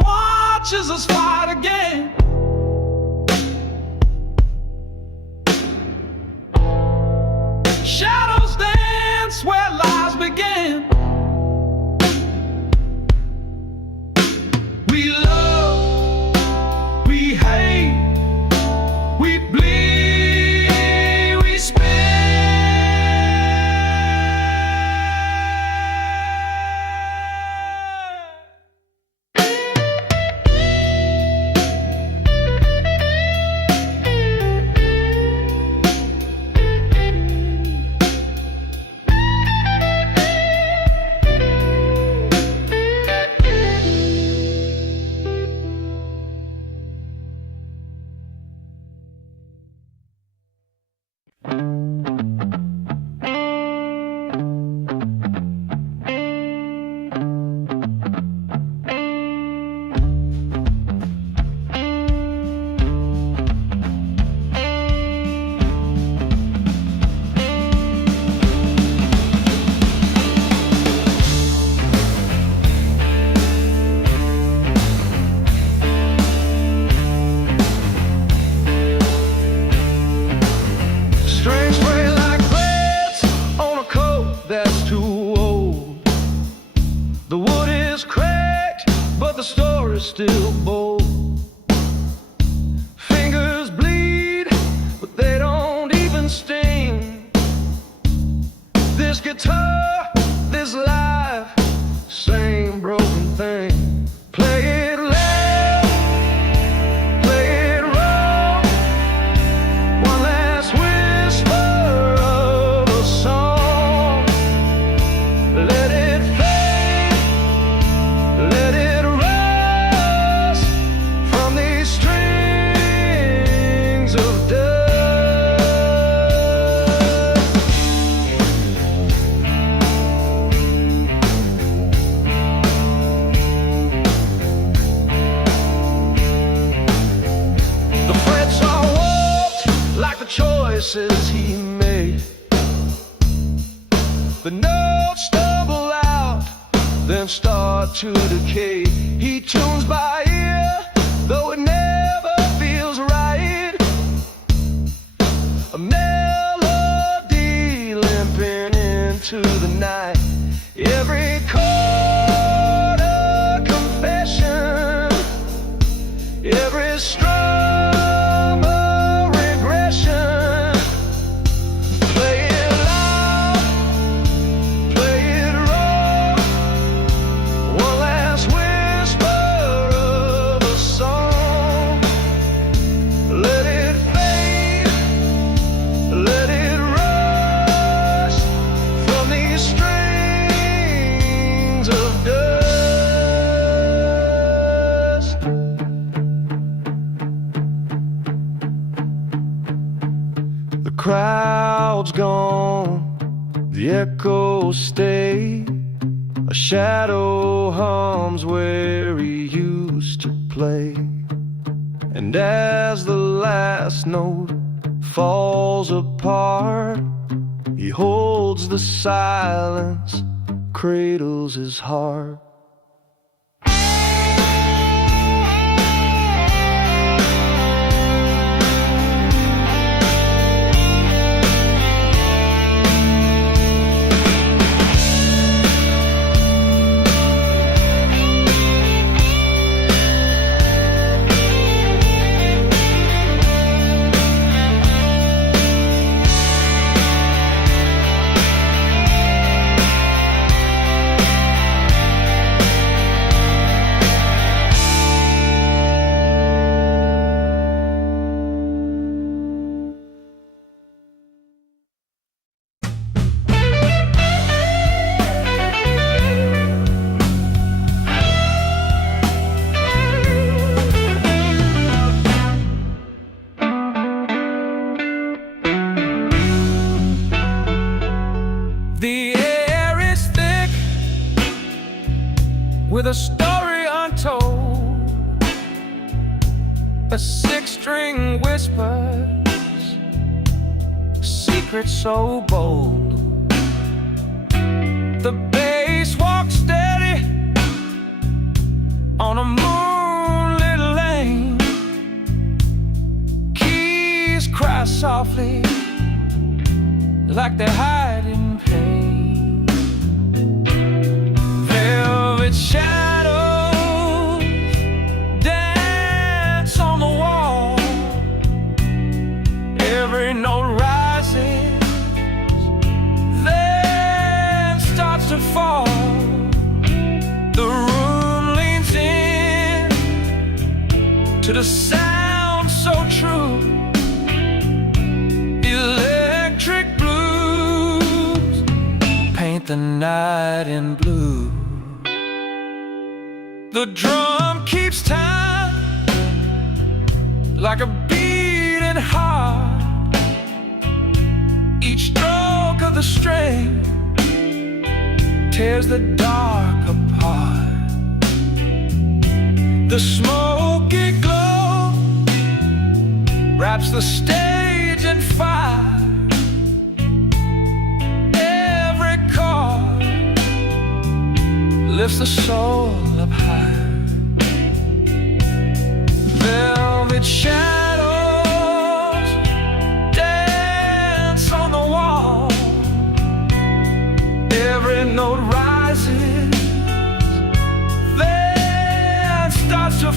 still bold. Fingers bleed, but they don't even sting. This guitar, this life, same broken thing. Play it loud, play it wrong. One last whisper of a song. Let it fade, let it rise from these strings of dust. The frets are warped like the choices he made. The notes stumble out, then start to decay. He tunes by ear, though it never feels right. A melody limping into the night. Every chord a confession, every strum a regression. Play it loud, play it raw. One last whisper of a song. Let it fade, let it rush from these strings of dust. The crowd's gone, the echoes stay. A shadow hums where he used to play. And as the last note falls apart, he holds the silence, cradles his heart. The air is thick with a story untold. A six-string whispers, secret so bold. The bass walks steady on a moonlit lane. Keys cry softly like they're hiding pain. Velvet shadows dance on the wall. Every note rises, then starts to fall. The room leans in to the sound so true. Electric blues paint the night in blue. The drum keeps time like a beating heart. Each stroke of the string tears the dark apart. The smoky glow wraps the stage in fire. Every chord lifts the soul up high. Velvet shadows dance on the wall. Every note rises, then starts to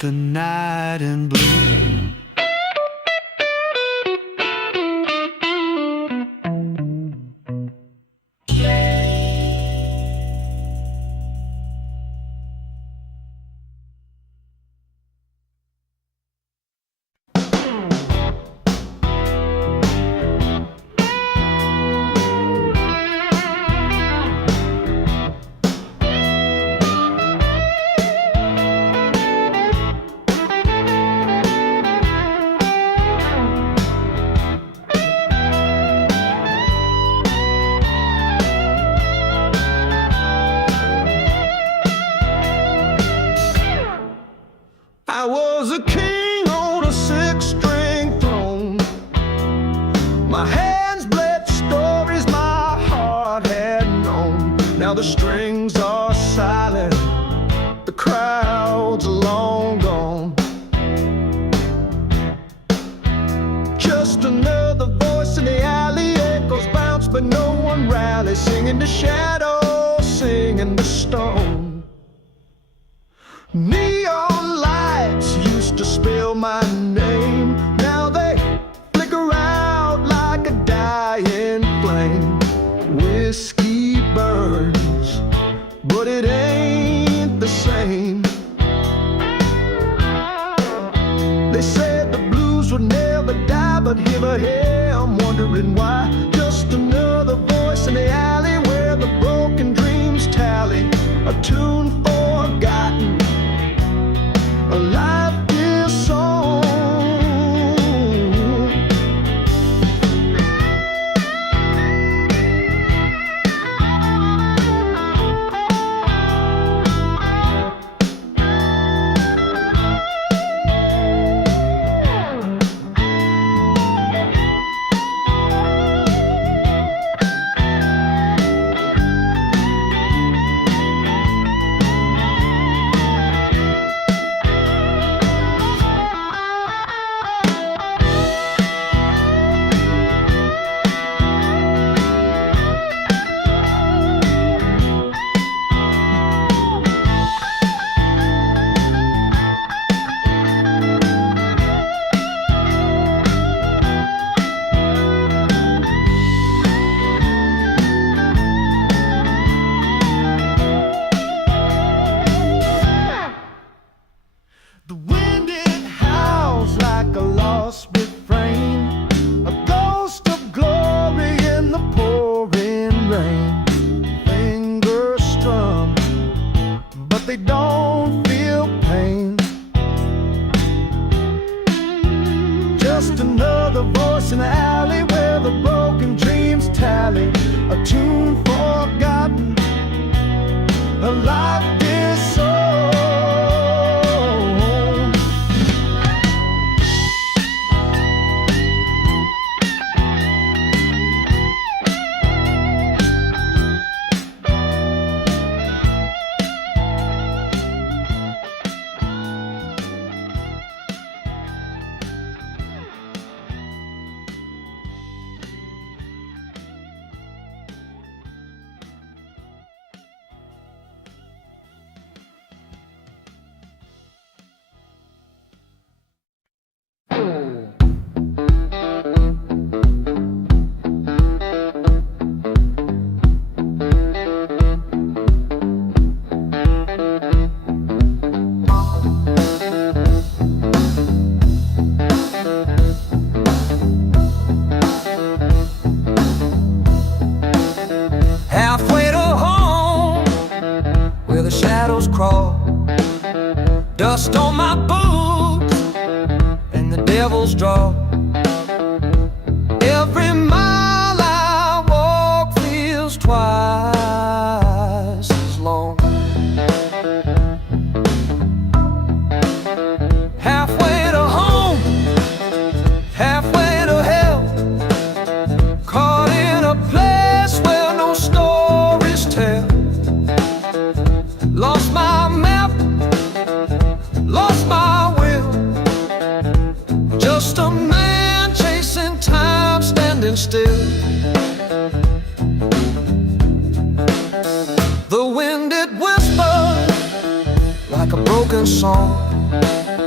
the night in blue. I was a king on a six-string throne. My hands bled stories my heart had known. Now the strings are silent, the crowd's long gone. Just another voice in the alley, echoes bounce but no one rallies. Singing the shadows, singing the stone. Neon lights used to spell my name. Now they flicker out like a dying flame. Whiskey burns, but it ain't the same. They said the blues would never die, but here I am wondering why. Just another voice in the alley where the broken dreams tally. A tune forgotten, a life is song. The wind it howls like a lost refrain, a ghost of glory in the pouring rain. Fingers strum, but they don't feel pain. Just another voice in the alley where the broken dreams tally. A tune forgotten, a life disowned. Halfway to home, where the shadows crawl, dust on my boots and the devil's draw. Every mile I walk feels twice as long. Halfway to home, halfway to hell, caught in a place where no stories tell. Lost my map, lost my will, just a man chasing time, standing still. The wind it whispers like a broken song.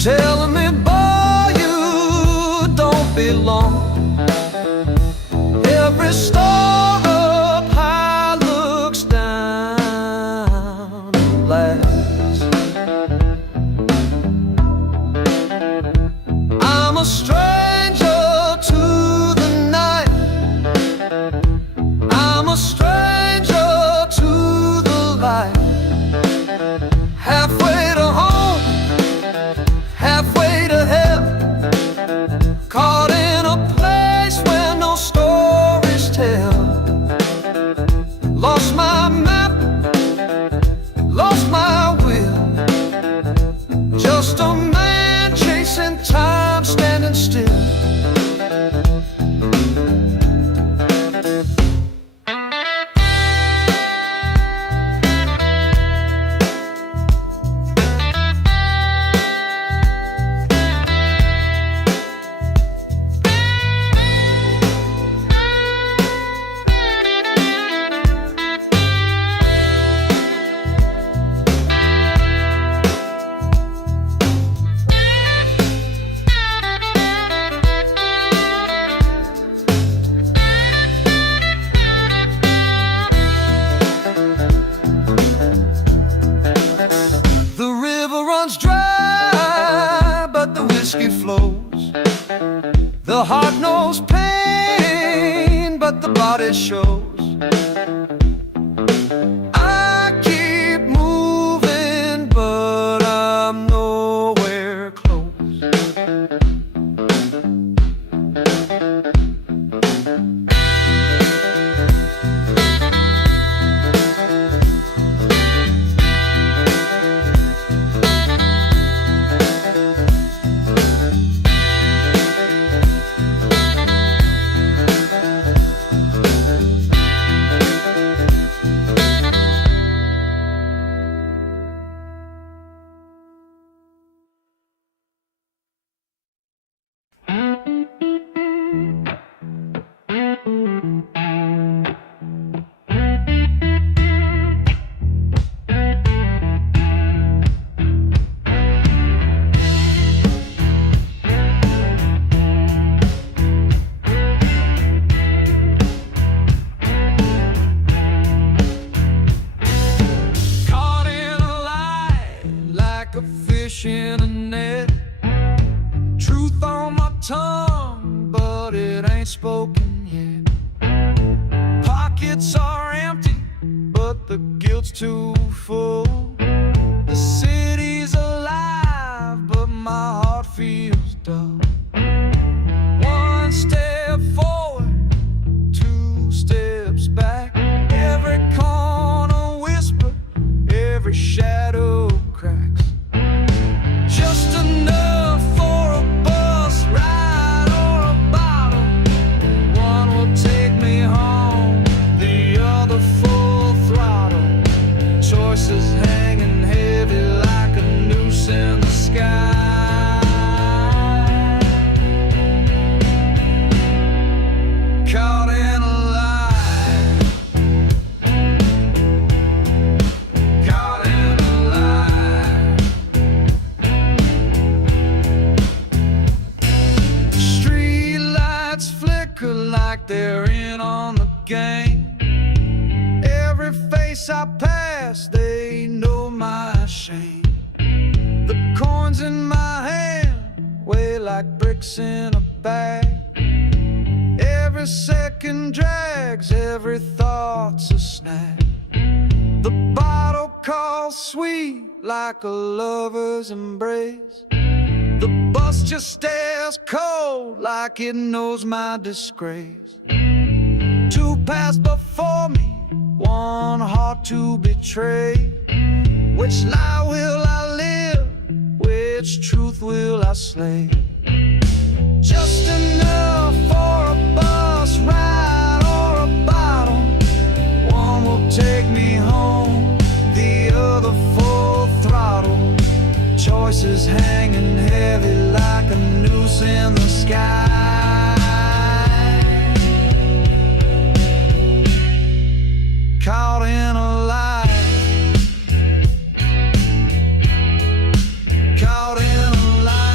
telling me, boy, you don't belong. Every star up high looks down at last. I'm a stranger to the night. I'm a stranger to the light. Halfway to home, halfway to hell, caught in a place where no stories tell. Lost my map, lost my will, just a man chasing time, standing still. Dry, but the whiskey flows. The heart knows pain, but the body shows. I keep moving, but I'm nowhere close. In a net, truth on my tongue, but it ain't spoken yet. Pockets are empty, but the guilt's too full. The city's alive, but my heart feels dull. One step forward, two steps back. Every corner whisper, every shadow cracks. Just enough for a bus ride or a bottle. One will take me home, the other full throttle. Choices hanging heavy like a noose in the sky. Caught in a lie. Caught in a lie. Flicker like they're in on the game. Every face I pass, they know my shame. The coins in my hand weigh like bricks in a bag. Every second drags, every thought's a snag. The bottle calls sweet like a lover's embrace. The bus just stares cold like it knows my disgrace. Two passed before me, one heart to betray. Which lie will I live? Which truth will I slay? Just enough for a bus ride or a bottle. One will take me home, the other full throttle. Choices hanging heavy like a noose in the sky. Caught in a lie. Caught in a lie.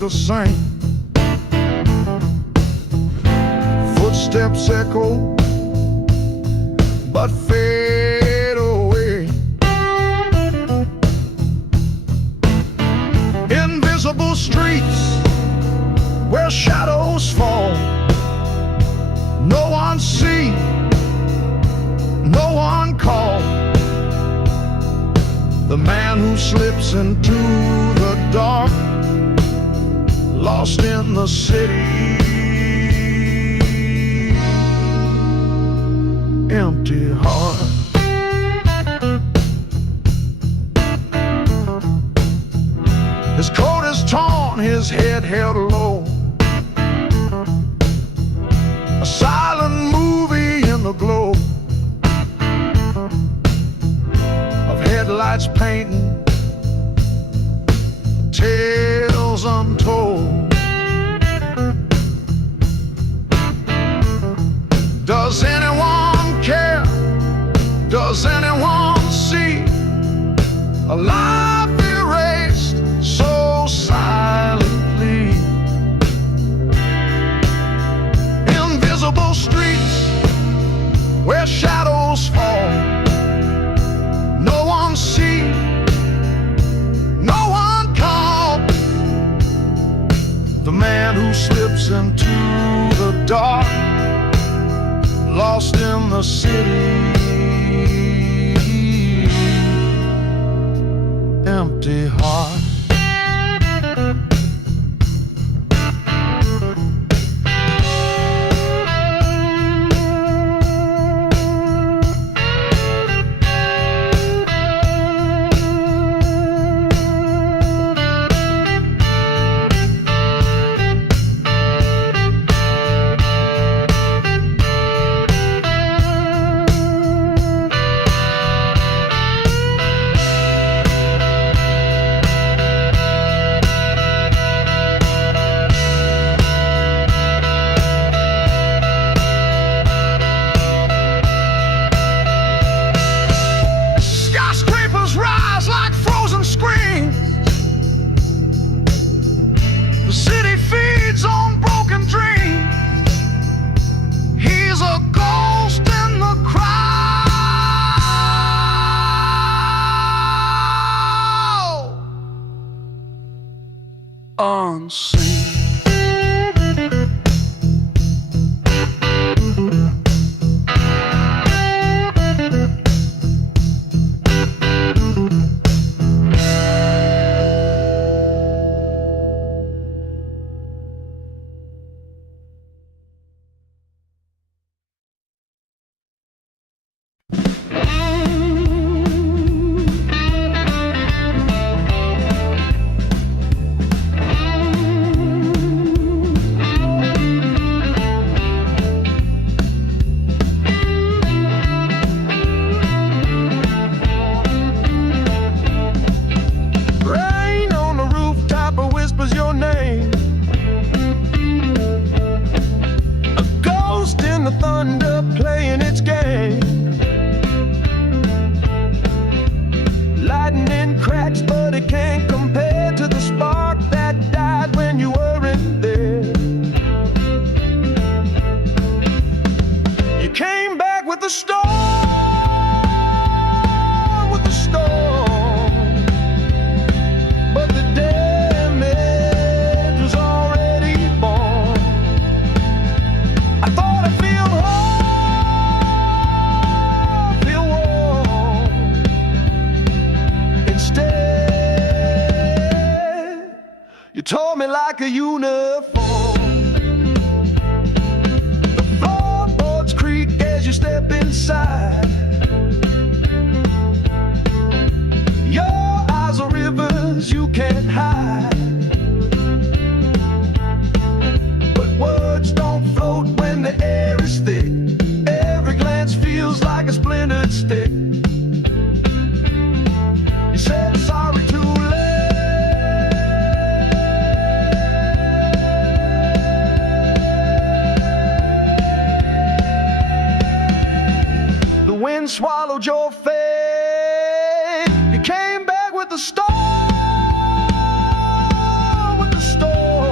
the same. Footsteps echo, but fade away. Invisible streets where shadows fall. No one see, no one call. The man who slips into the dark, lost in the city. Empty heart. His coat is torn, his head held low. A silent movie in the glow of headlights painting tales untold. Does anyone care? Does anyone see a life erased so silently? Invisible streets where shadows fall. No one see, no one call. The man who slips into the dark, lost in the city. Empty heart. The city feeds on broken dreams. He's a ghost in the crowd, unseen. Your name, a ghost in the thunder playing its game. Lightning cracks, but it can't compare to the spark that died when you weren't there. You came back with the storm, with the storm, but the day you tore me like a uniform. The floorboards creak as you step inside. Your eyes are rivers you can't hide, but words don't float when the air is thick. Every glance feels like a splintered stick. You said sorry too late. The wind swallowed your faith. You came back with the storm, with the storm.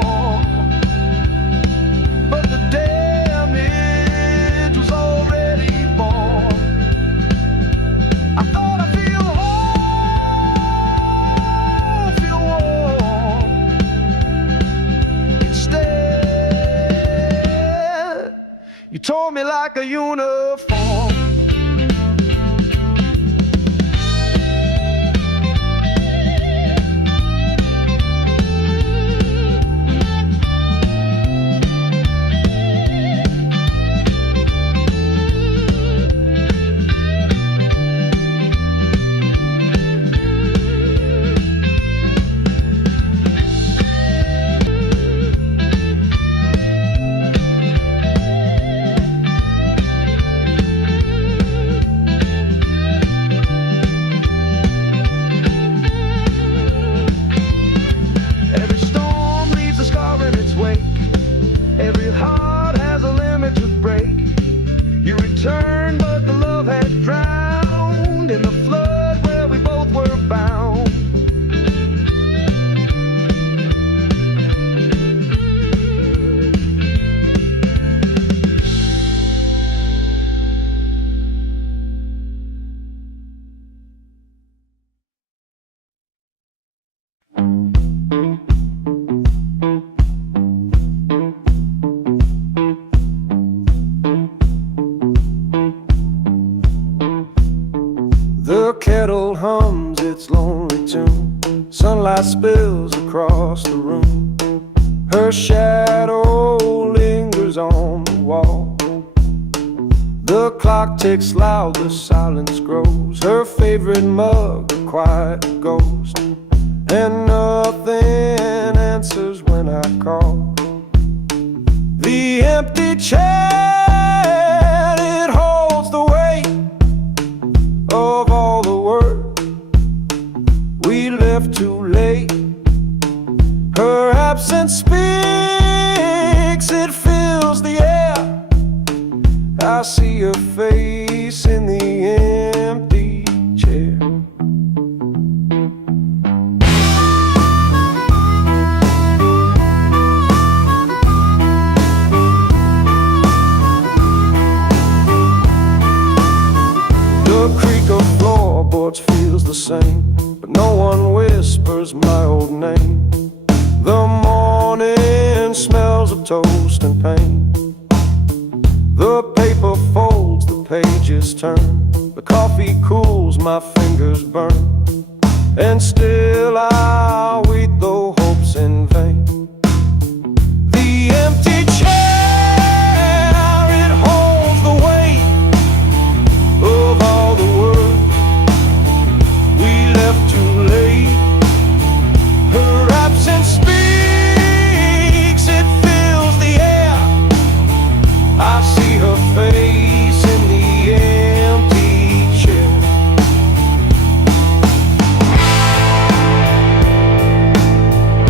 You tore me like a uniform. Every heart has a limit to break. You returned, but the love had drowned in the flood where we both were bound. The kettle hums its lonely tune. Sunlight spills across the room. Her shadow lingers on the wall. The clock ticks loud, the silence grows. Her favorite mug, a quiet ghost. And nothing answers when I call. The empty chair, it holds the weight of all the work we left too late. Her absence speaks, it fills the air. I see her face in the empty chair. The creak of floorboards feels the same, but no one whispers my old name. The morning smells of toast and pain. The paper folds, the pages turn. The coffee cools, my fingers burn. And still I wait, though hope's in vain. The empty chair, it holds the weight of all the work we left too late. Her absence speaks, it fills the air. I see her face in the empty chair.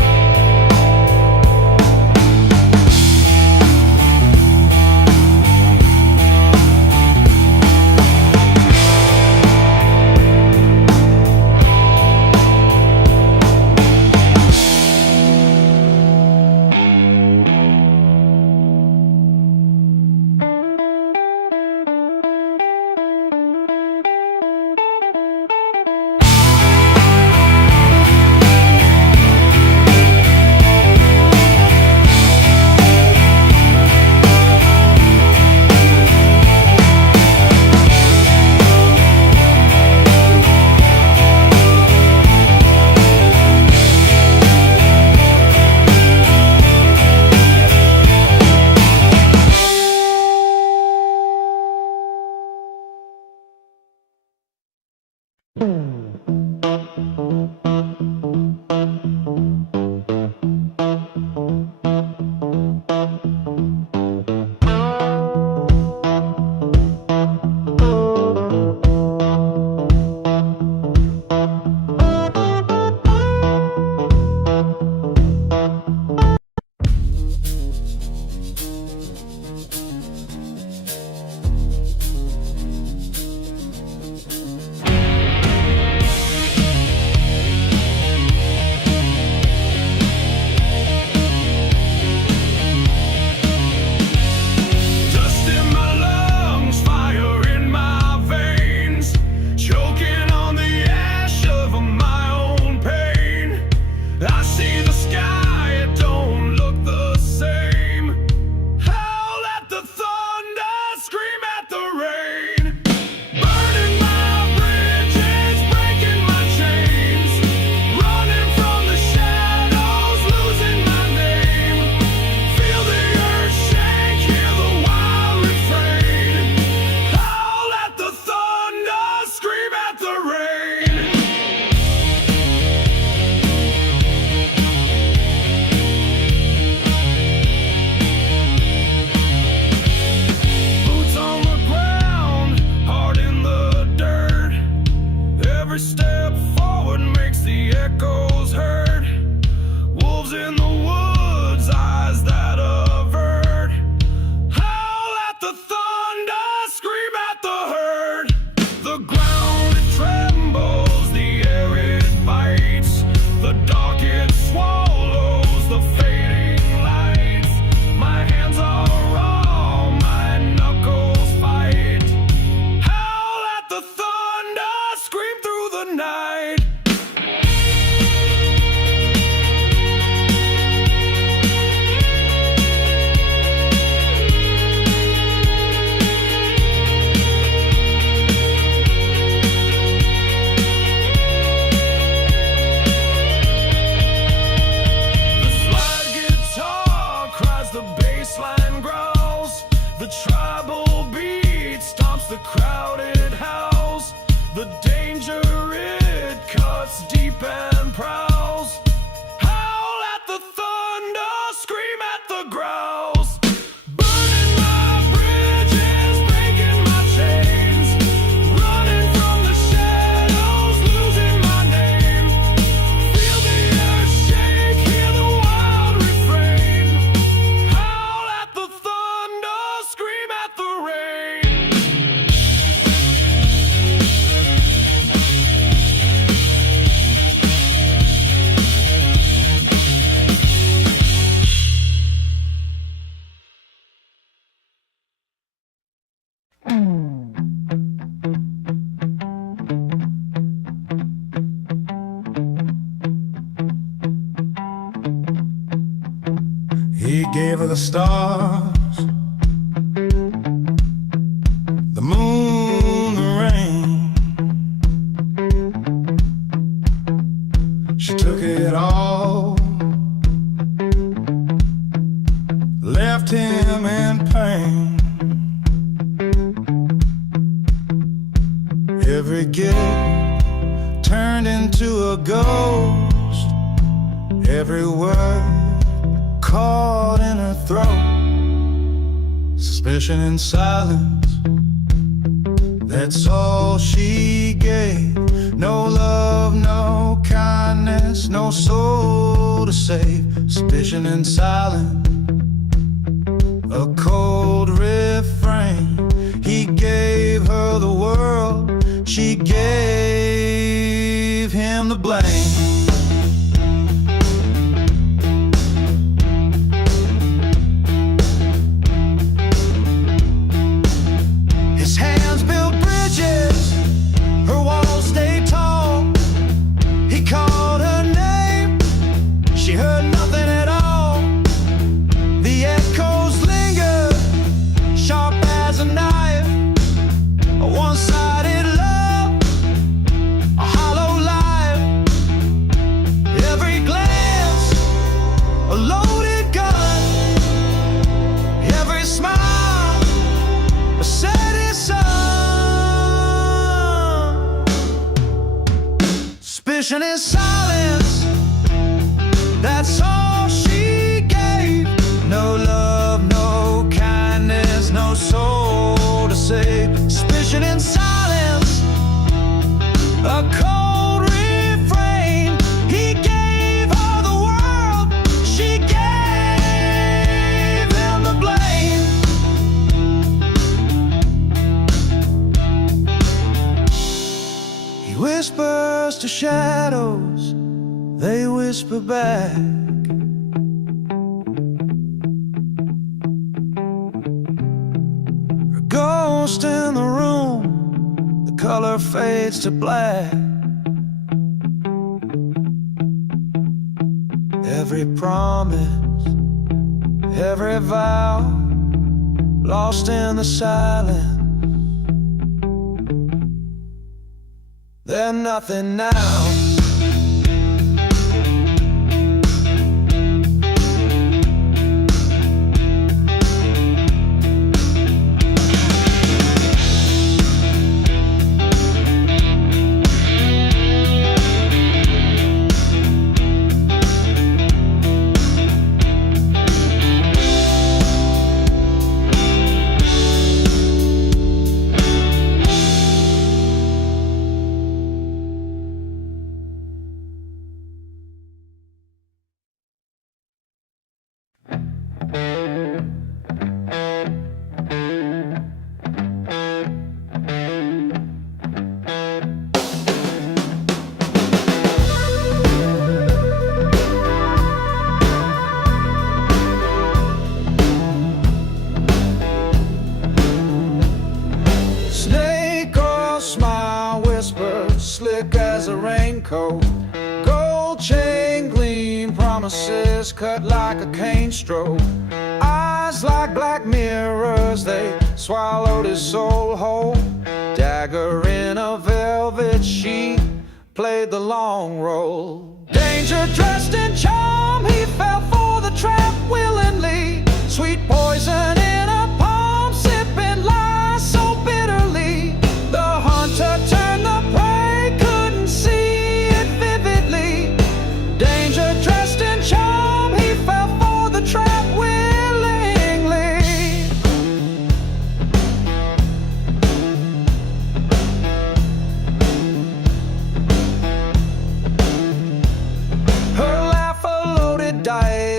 tribal beat stomps the crowded house. The danger it cuts deep and prowls. Howl at the thunder, scream at the growls. Burning my bridges, breaking my chains. Running from the shadows, losing my name. Feel the earth shake, hear the wild refrain. Howl at the thunder, scream at the rain. He gave her the stars, the moon, the rain. She took it all, left him in pain. Every gift turned into a ghost, every word caught in her throat. Suspicion and silence, that's all she gave. No love, no kindness, no soul to save. Suspicion and silence, a cold refrain. He gave her the world, she gave him the blame. Suspicion is silence, that's all she gave. No love, no kindness, no soul to save. Suspicion and silence, a cold refrain. He gave her the world, she gave him the blame. He whispers to shadows, they whisper back. A ghost in the room, the color fades to black. Every promise, every vow, lost in the silence. They're nothing now. Slick as a raincoat, gold chain gleam, promises cut like a cane stroke. Eyes like black mirrors, they swallowed his soul whole. Dagger in a velvet sheet, played the long role. Danger dressed in charm, he fell for the trap willingly. Sweet poison in a palm, sipping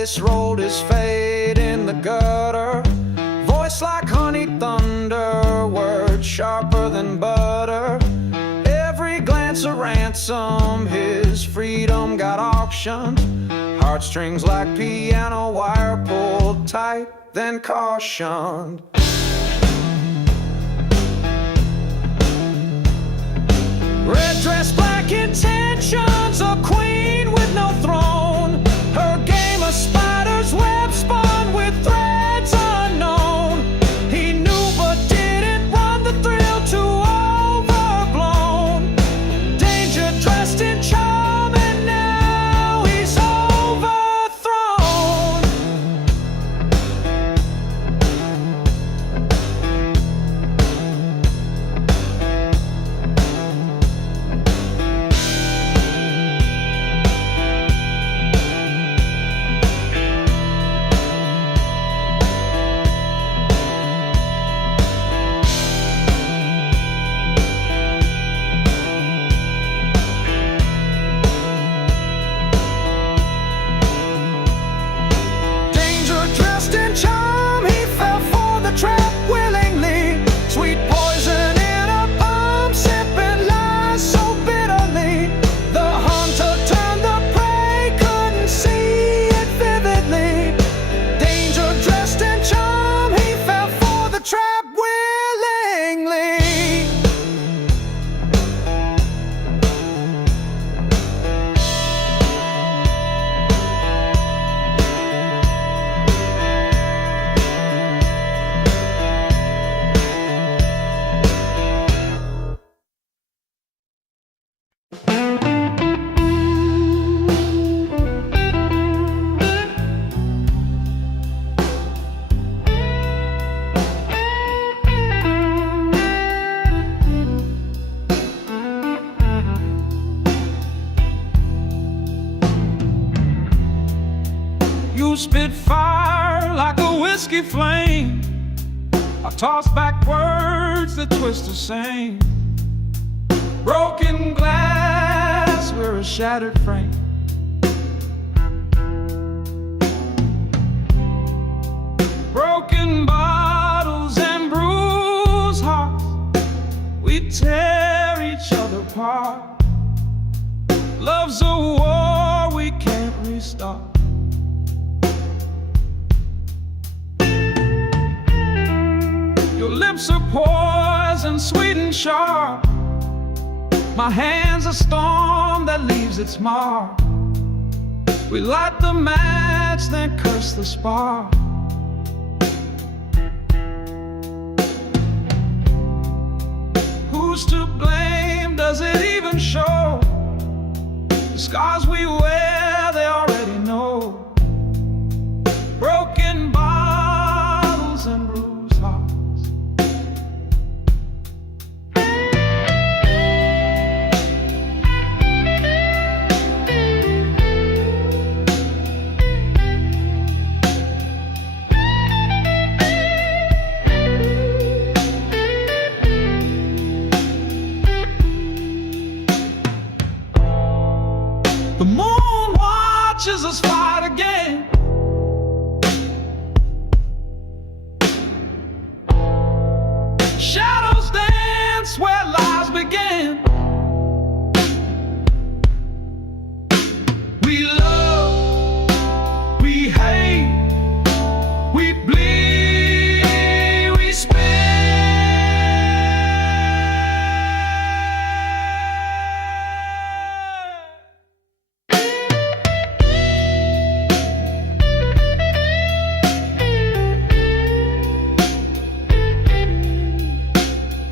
voice rolled his fate in the gutter. Voice like honey thunder, words sharper than butter. Every glance a ransom, his freedom got auctioned. Heartstrings like piano wire pulled tight, then cautioned. Red dress, black intentions, a queen with no throne. Her game of spider's web spun with threads unknown. He knew but didn't run the thrill too overblown. Danger dressed in charm, and now he's overthrown. In charm, he fell for the trap willingly. Sweet poison in a palm, sipping lies so bitterly. The hunter turned the prey, couldn't see it vividly. Danger dressed in charm, he fell for the trap willingly. You spit fire like a whiskey flame. I toss back words that twist the same. Broken glass, we're a shattered frame. Broken bottles and bruised hearts, we tear each other apart. Love's a war we can't restart. Your lips are poison, sweet and sharp. My hand's a storm that leaves its mark. We light the match, then curse the spark. Who's to blame? Does it even show? The scars we wear, they already know. Broken bottles and bruised hearts. The moon watches us fight again. Shadows dance where lies begin. We love, we hate, we bleed, we spin.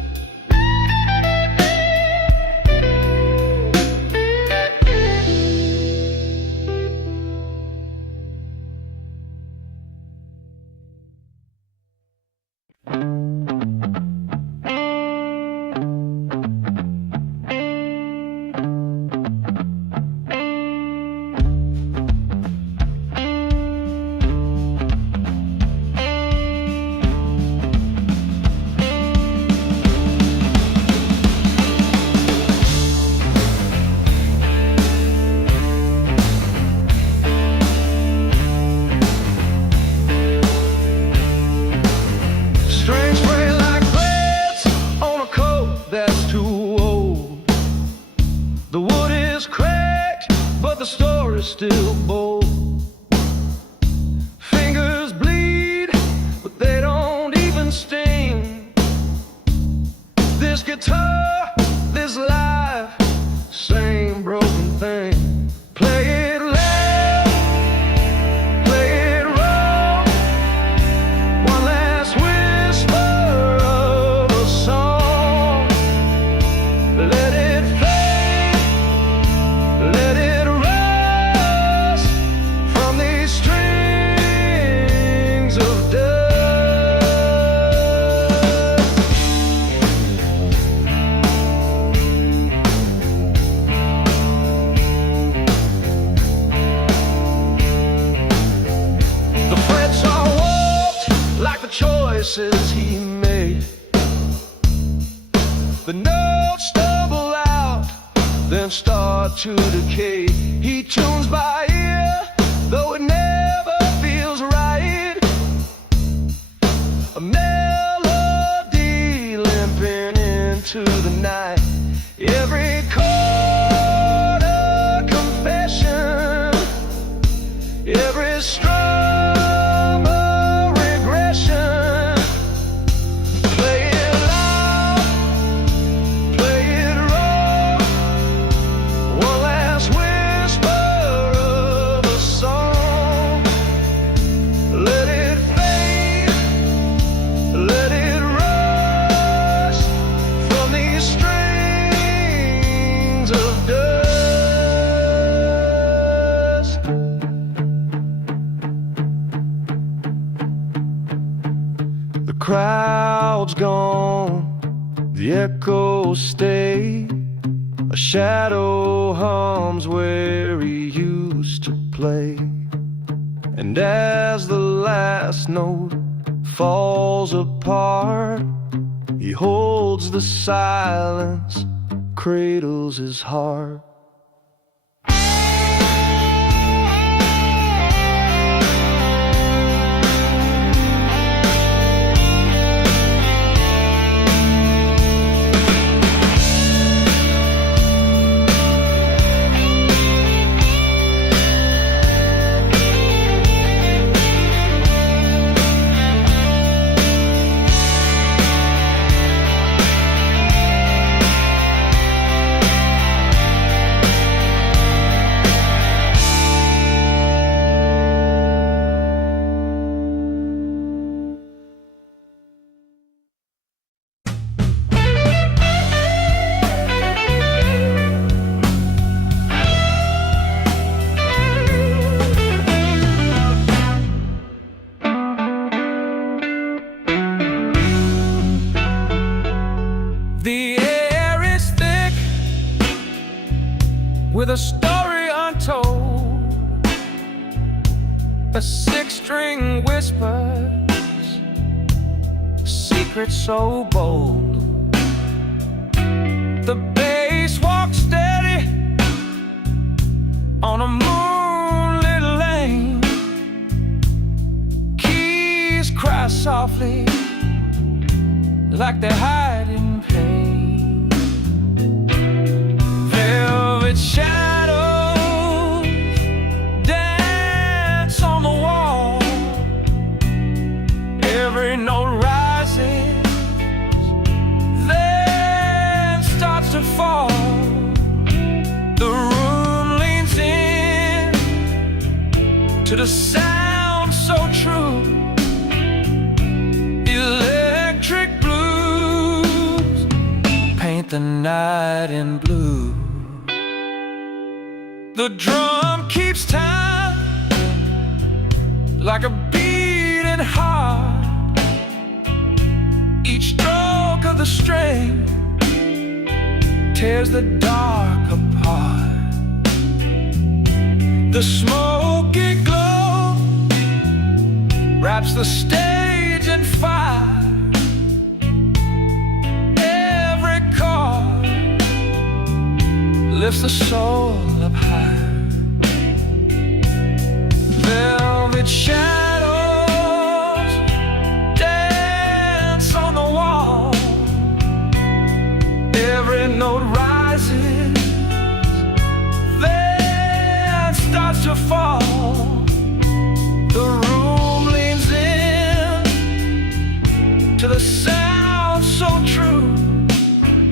guitar, this life, same broken thing. Play it loud, play it wrong. One last whisper of a song. Let it fade, let it rise from these strings of dust. Choices he made. The notes stumble out, then start to decay. He tunes by ear, though it never feels right. A melody limping into the night. Every chord a confession, every strum crowd's gone, the echoes stay. A shadow hums where he used to play. And as the last note falls apart, he holds the silence, cradles his heart. With a story untold, a six-string whispers, secret so bold. The bass walks steady on a moonlit lane. Keys cry softly like they're hiding pain. Velvet shadows dance on the wall. Every note rises, then starts to fall. The room leans in to the sound so true. Electric blues paint the night in blue. The drum keeps time like a beating heart. Each stroke of the string tears the dark apart. The smoky glow wraps the stage in fire. Every chord lifts the soul up high. Velvet shadows dance on the wall. Every note rises, then starts to fall. The room leans in to the sound so true.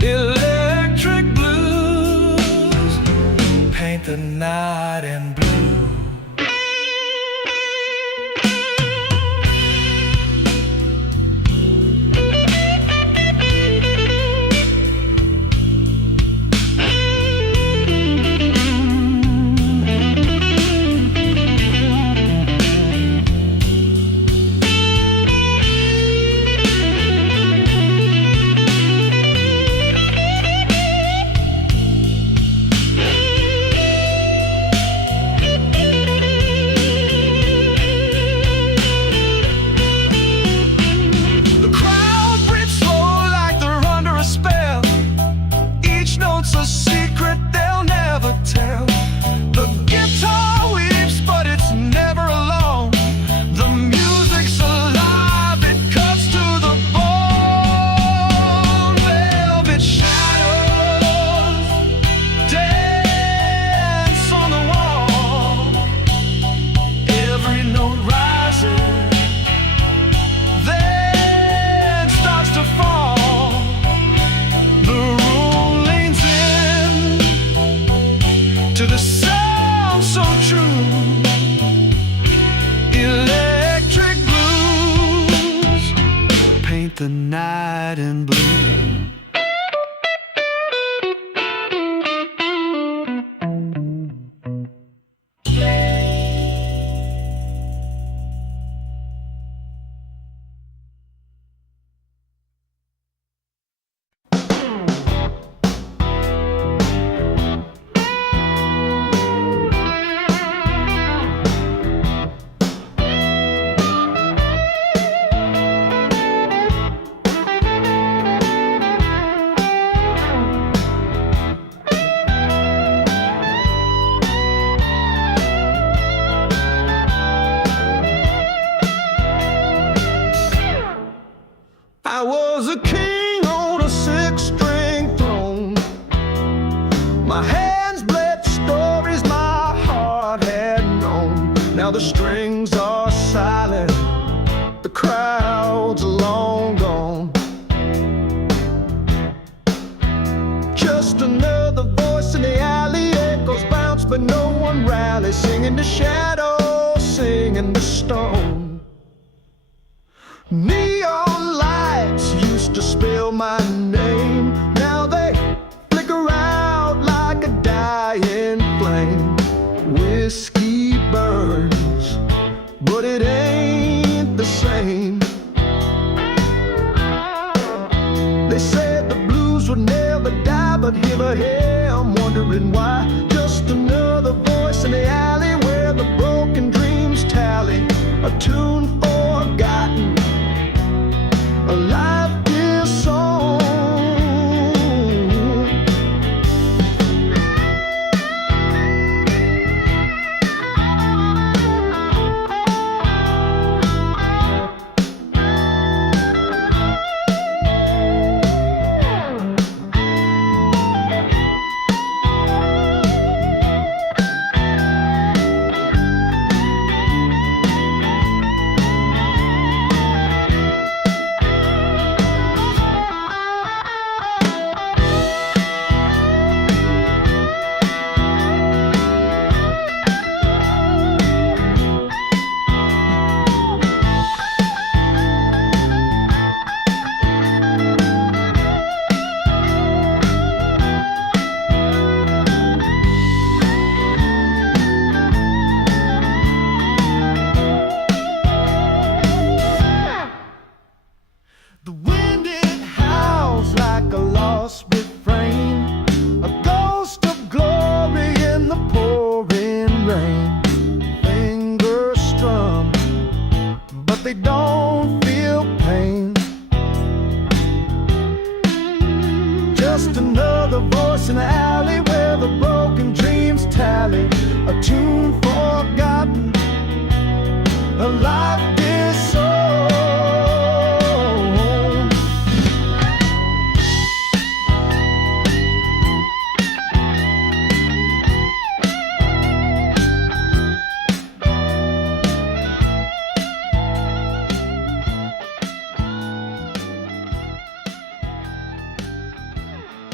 Electric blues paint the night in blue. A secret they'll never tell. The guitar weeps, but it's never alone. The music's alive, it cuts to the bone. Velvet shadows dance on the wall. Every note rises, then starts to fall. To the sound so true, electric blues paint the night in blue. I was a king on a six-string throne. My hands bled stories my heart had known. Now the strings are silent, the crowd's long gone. Just another voice in the alley, echoes bounce but no one rallies. Singing the shadows, singing the stone. Neon lights used to spell my name. Now they flicker out like a dying flame. Whiskey burns, but it ain't the same. They said the blues would never die, but here I'm wondering why. Just another voice in the alley where the broken dreams tally. A tune forgotten, a life dear song. They don't feel pain. Just another voice in the alley where the broken dreams tally. A tune forgotten, a life disowned.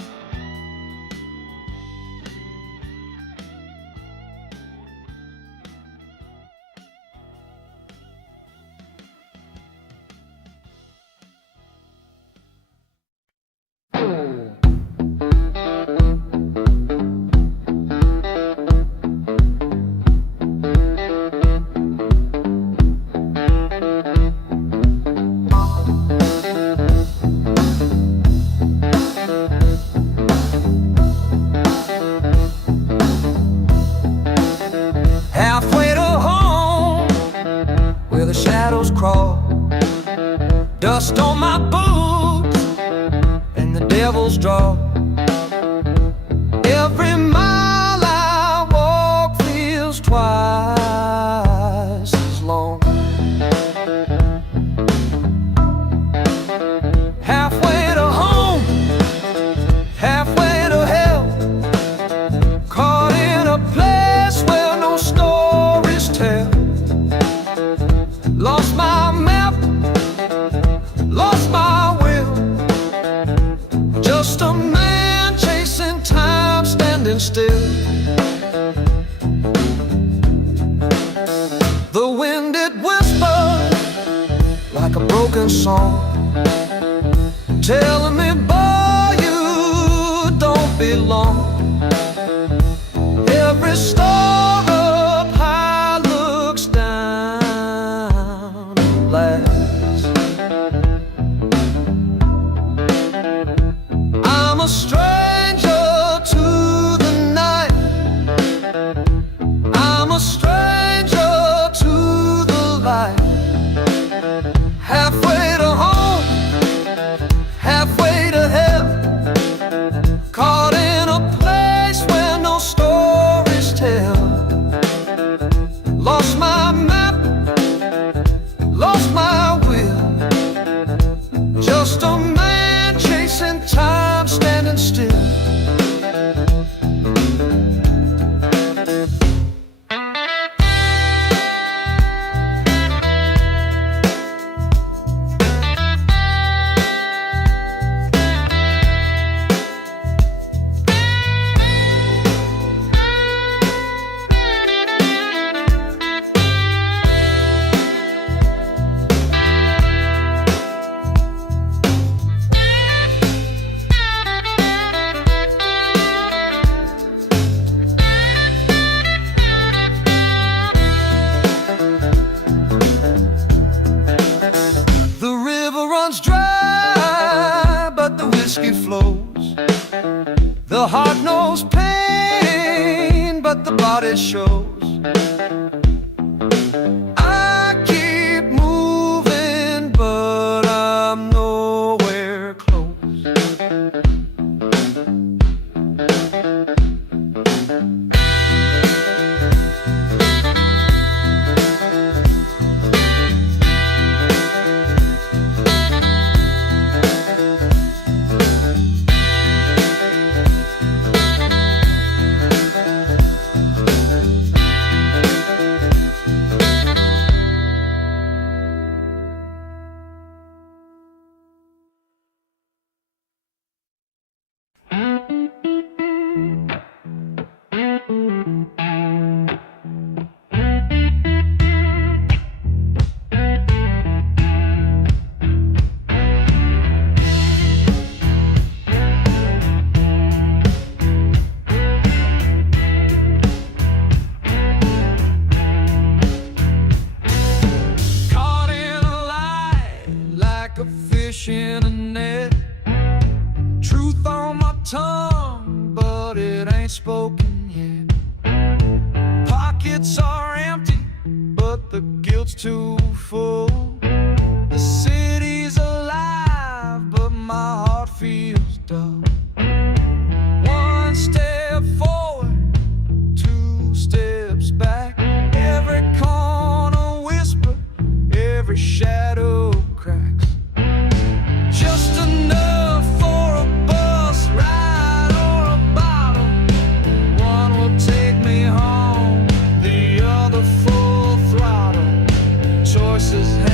Halfway to home, where the shadows crawl, dust on my boots and the devil's draw. Every mile I walk feels twice as long. Halfway to home, halfway to hell, caught in a place where no stories tell. Lost my map, lost my will, just a man chasing time, standing still. The wind, it whispered like a broken song, telling me, boy, you don't belong. Every star up high looks down last. I'm a stranger to the night, I'm a stranger to the light. Halfway to home, halfway to hell, caught in a place where no stories tell. Lost my map, lost my will, just a man chasing time, standing still. The river runs dry, but the whiskey flows. The heart knows pain, but the body shows. I keep moving, but I'm nowhere close. Caught in a lie, like a fish in a net. Truth on my tongue, but it ain't spoken yet. Pockets are empty, but the guilt's too full. The city's alive, but my heart feels dull. One step forward, two steps back. Every corner whisper, every shadow cracks. Just enough for a bus ride or a bottle. One will take me home, the other full throttle. Choices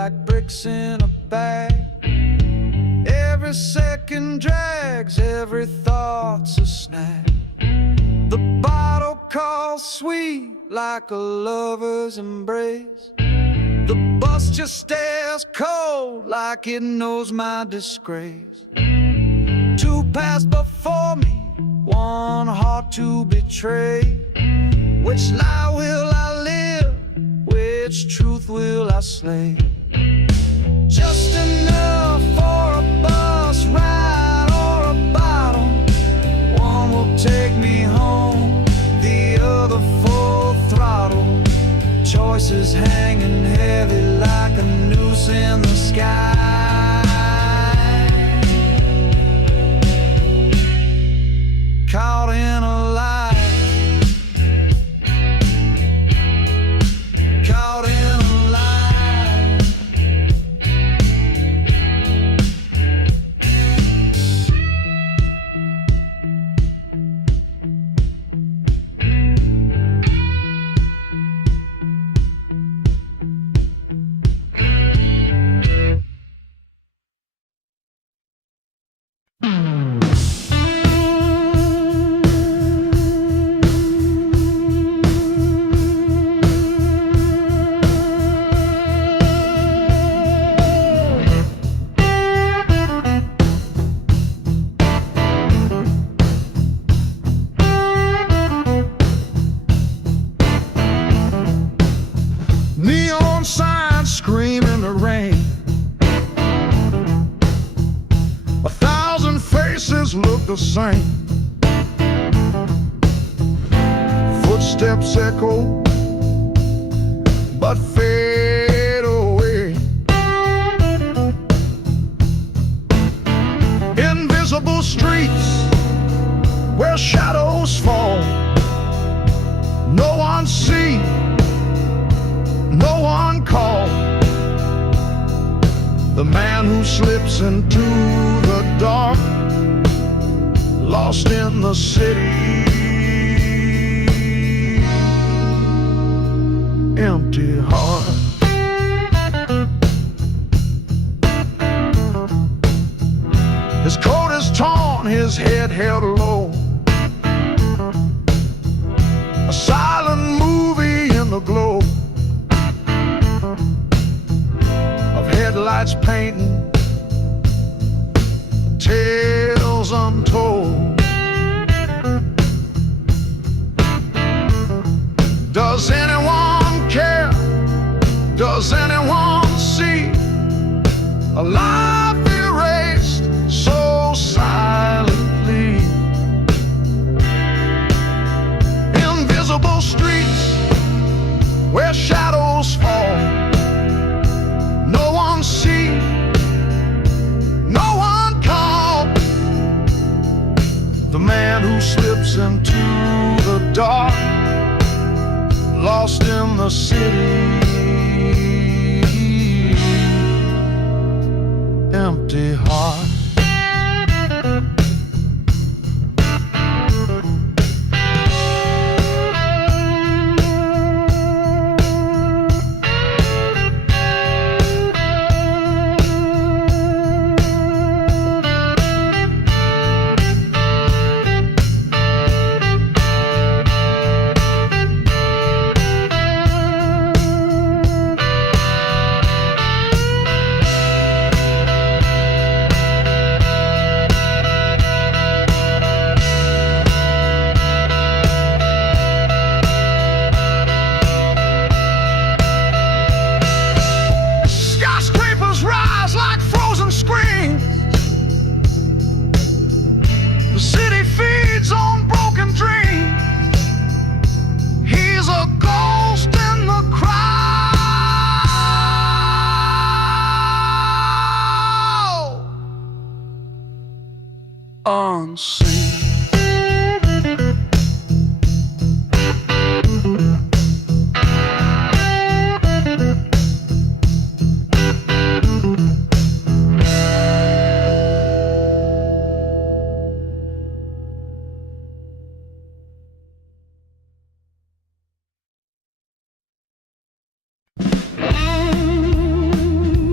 like bricks in a bag. Every second drags, every thought's a snack. The bottle calls sweet like a lover's embrace. The bus just stares cold like it knows my disgrace. Two paths before me, one heart to betray. Which lie will I live? Which truth will I slay? Just enough for a bus ride or a bottle. One will take me home, the other full throttle. Choices hanging heavy like a noose in the sky. Caught in a lie. Caught in a lie. Neon signs scream in the rain. 1,000 faces look the same. Footsteps echo but fade away. Invisible streets where shadows fall. No one sees, no one called. The man who slips into the dark, lost in the city. Empty heart. His coat is torn, his head held low. A silent movie in the glow of headlights painting tales untold. Does anyone care? Does anyone see a life erased so silently? Invisible streets where shadows fall. No one see, no one call. The man who slips into the dark, lost in the city. Empty heart. Unseen.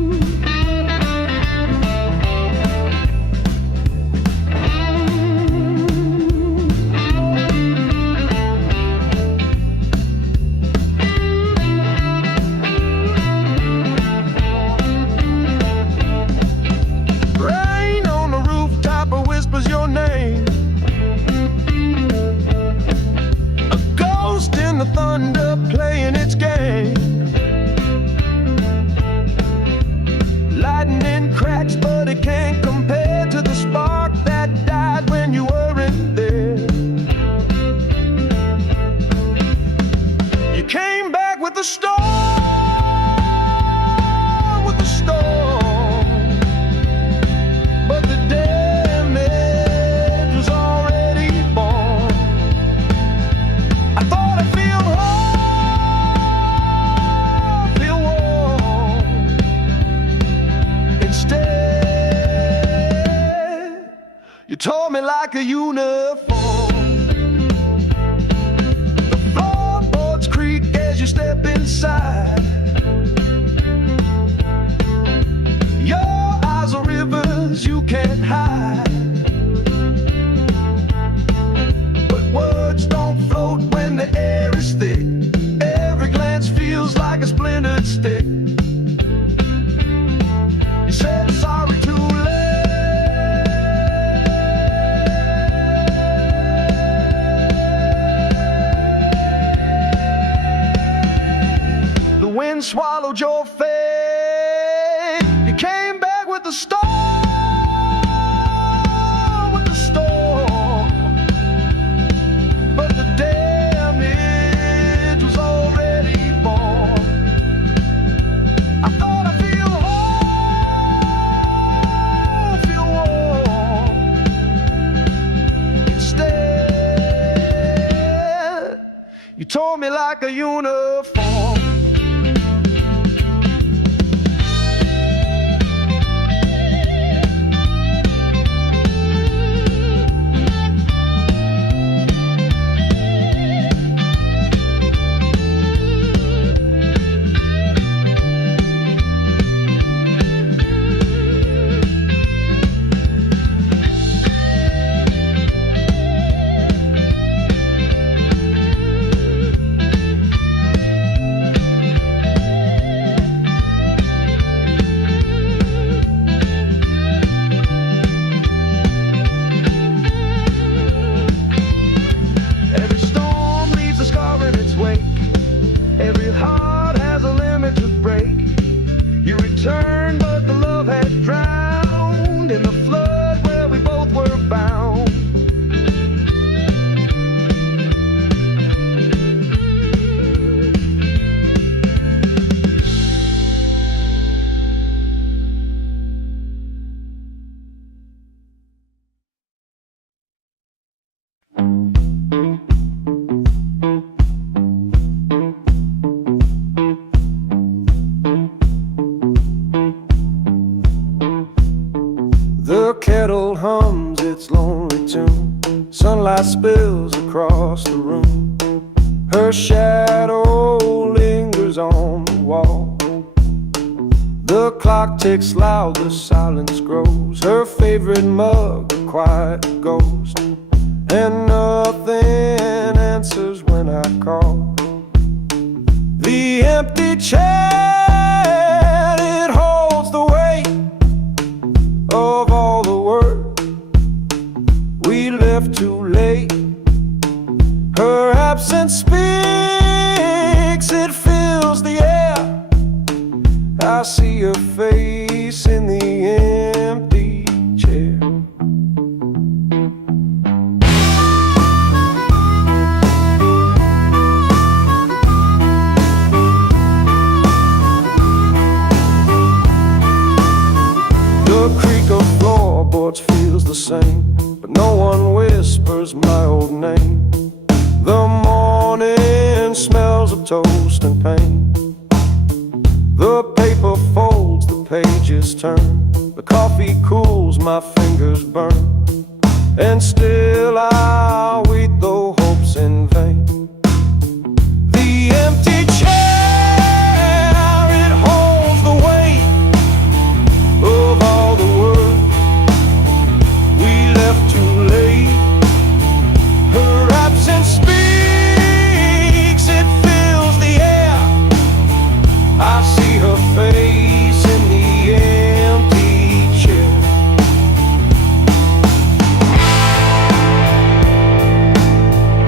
tore me like a uniform. The floorboards creak as you step inside. Your eyes are rivers you can't hide. But words don't float when the air is thick. Every glance feels like a splintered stick. You said sorry too late. The wind swallowed your fate. You came back with the storm, with the storm. But the damage was already born. I thought I'd feel whole, feel warm. Instead, you tore me like a uniform. Every storm leaves a scar in its wake. Every heart has a limit to break. You returned, but the love had drowned in the flood where we both were bound. The kettle hums its lonely tune. Sunlight spills across the room. Her shadow lingers on the wall. The clock ticks loud, the silence grows. Her favorite mug, a quiet ghost. And nothing answers when I call. The empty chair, it holds the weight of all the work we left too late. Her absence speaks, it fills the air. I see her face in the empty chair. The creak of floorboards feels the same, but no one whispers my old name. The morning smells of toast and pain. The paper folds, the pages turn. The coffee cools, my fingers burn. And still I wait, though hope's in vain. The empty chair, it holds the weight of all the work we left too late. Her absence speaks, it fills the air. I see her face in the empty chair.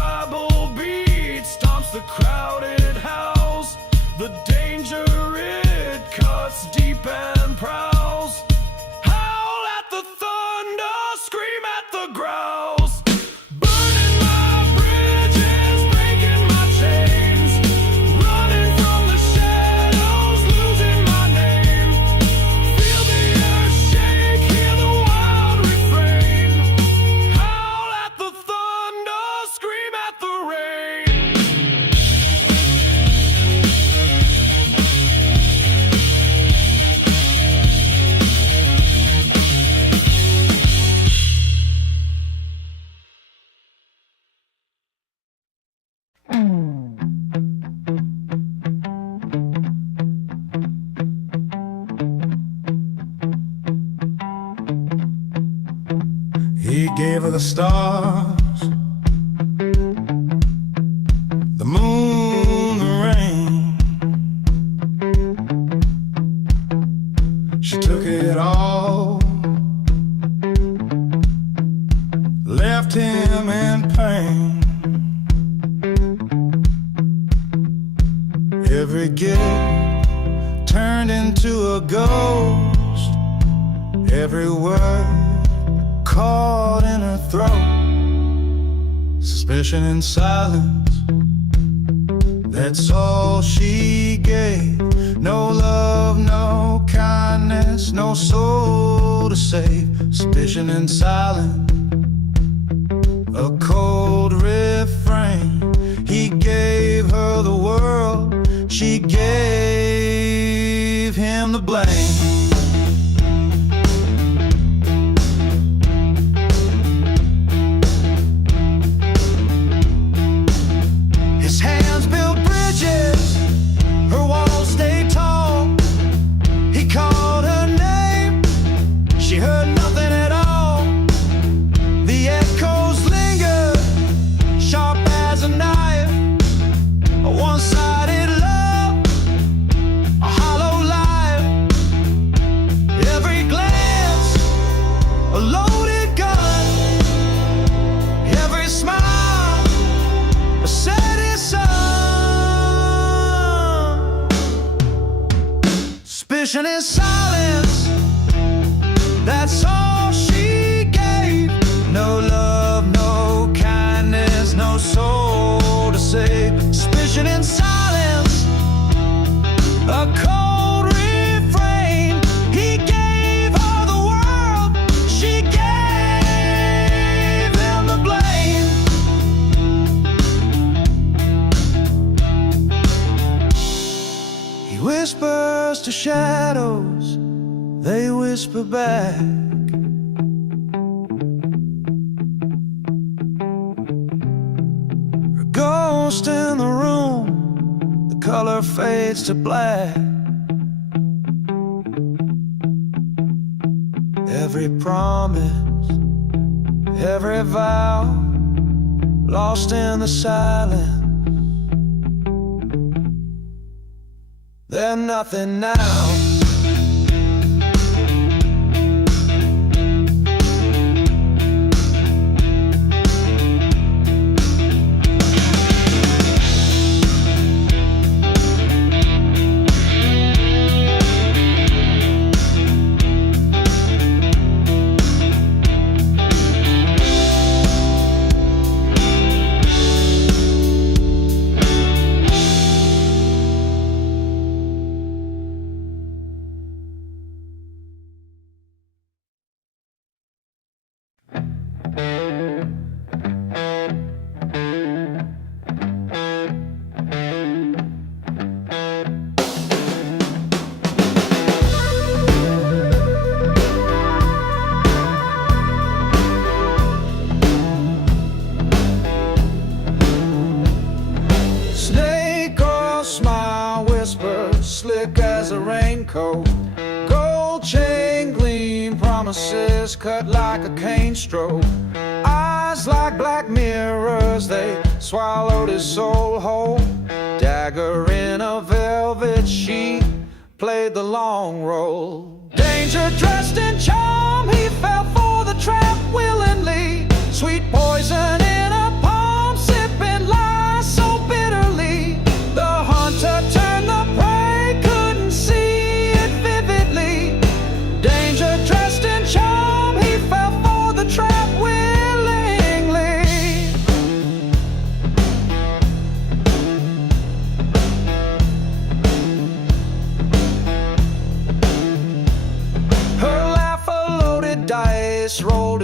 tribal beat stomps the crowded house. The danger it cuts deep and prowls. Howl at the thunder, scream at the growls. Burning my bridges, breaking my chains. Running from the shadows, losing my name. Feel the earth shake, hear the wild refrain. Howl at the thunder, scream at the rain. He gave her the stars, the moon, the rain. She took it all, left him in pain. Every gift turned into a ghost, every word caught in her throat. Suspicion and silence, that's all she gave. No love, no kindness, no soul to save. Suspicion and silence, a cold refrain. He gave her the world, she gave him the blame. Suspicion is silence, that's all she gave. No love, no kindness, no soul to save. Suspicion and silence, a cold refrain. He gave her the world, she gave him the blame. He whispers to shadows, they whisper back. A ghost in the room, the color fades to black. Every promise, every vow, lost in the silence. They're nothing now. Slick as a raincoat, gold chain gleam, promises cut like a cane stroke. Eyes like black mirrors, they swallowed his soul whole. Dagger in a velvet sheet, played the long role. Danger dressed in charm, he fell for the trap willingly. Sweet poison in a palm, sip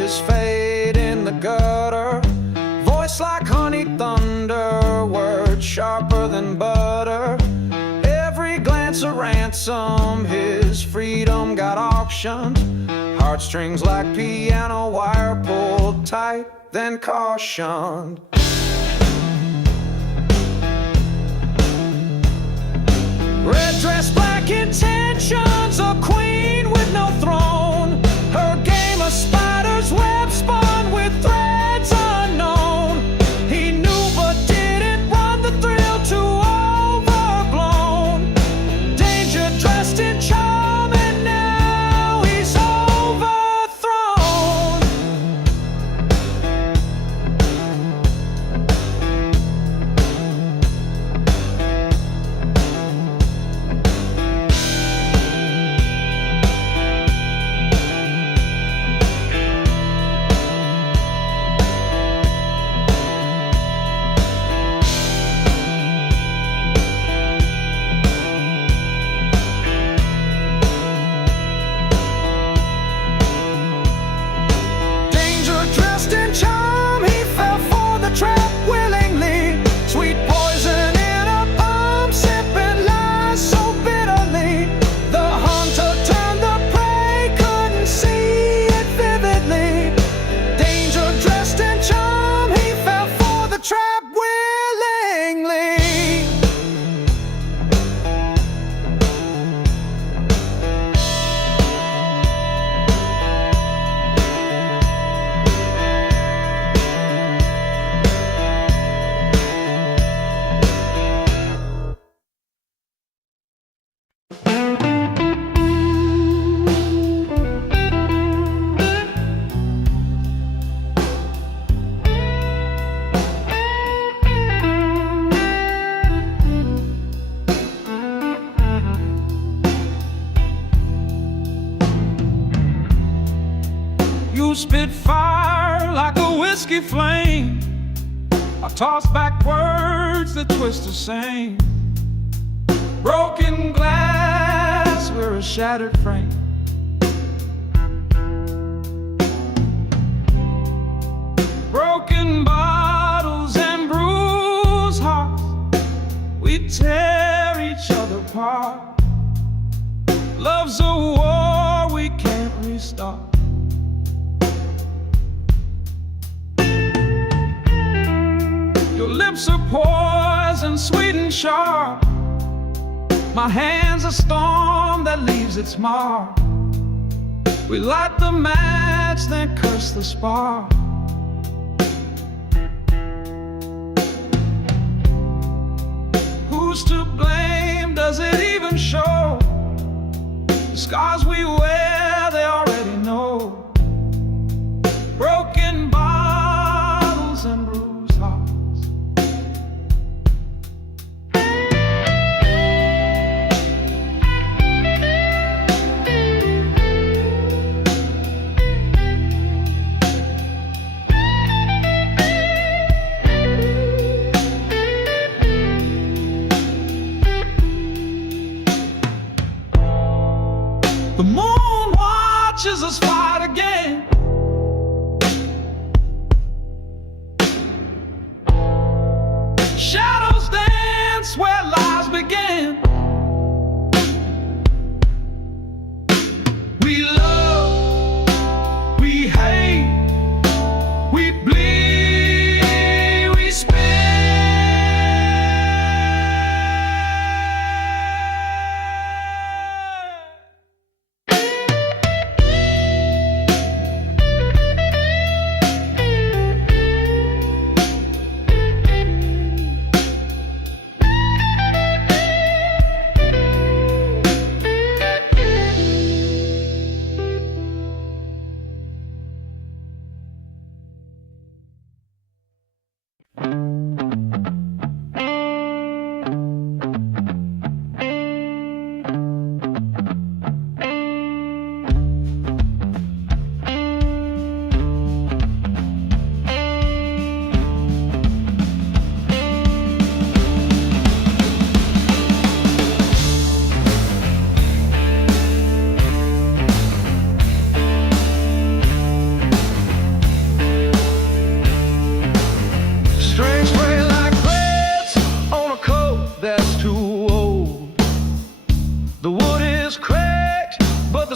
his fate in the gutter. Voice like honey thunder, words sharper than butter. Every glance a ransom, his freedom got auctioned. Heartstrings like piano wire pulled tight, then cautioned. Red dress, black intentions, a queen with no throne. Her game of spider's web spun with threads unknown. He knew but didn't run the thrill too overblown. Danger dressed in charm, and now he's overthrown. Dressed in charm, he fell for the trap willingly. Sweet poison in a palm, sipping lies so bitterly. The hunter turned the prey, couldn't see it vividly. Danger dressed in charm, he fell for the trap willingly. You spit fire like a whiskey flame. I toss back words that twist the same. Broken glass, we're a shattered frame. Broken bottles and bruised hearts, we tear each other apart. Love's a war we can't restart. Your lips are poison, sweet and sharp. My hand's a storm that leaves its mark. We light the match, then curse the spark. Who's to blame? Does it even show? The scars we wear, they already know. Broken bottles and bruised hearts. The moon watches us fight again. Shadows dance where lies begin. We love, we hate, we bleed, we spin.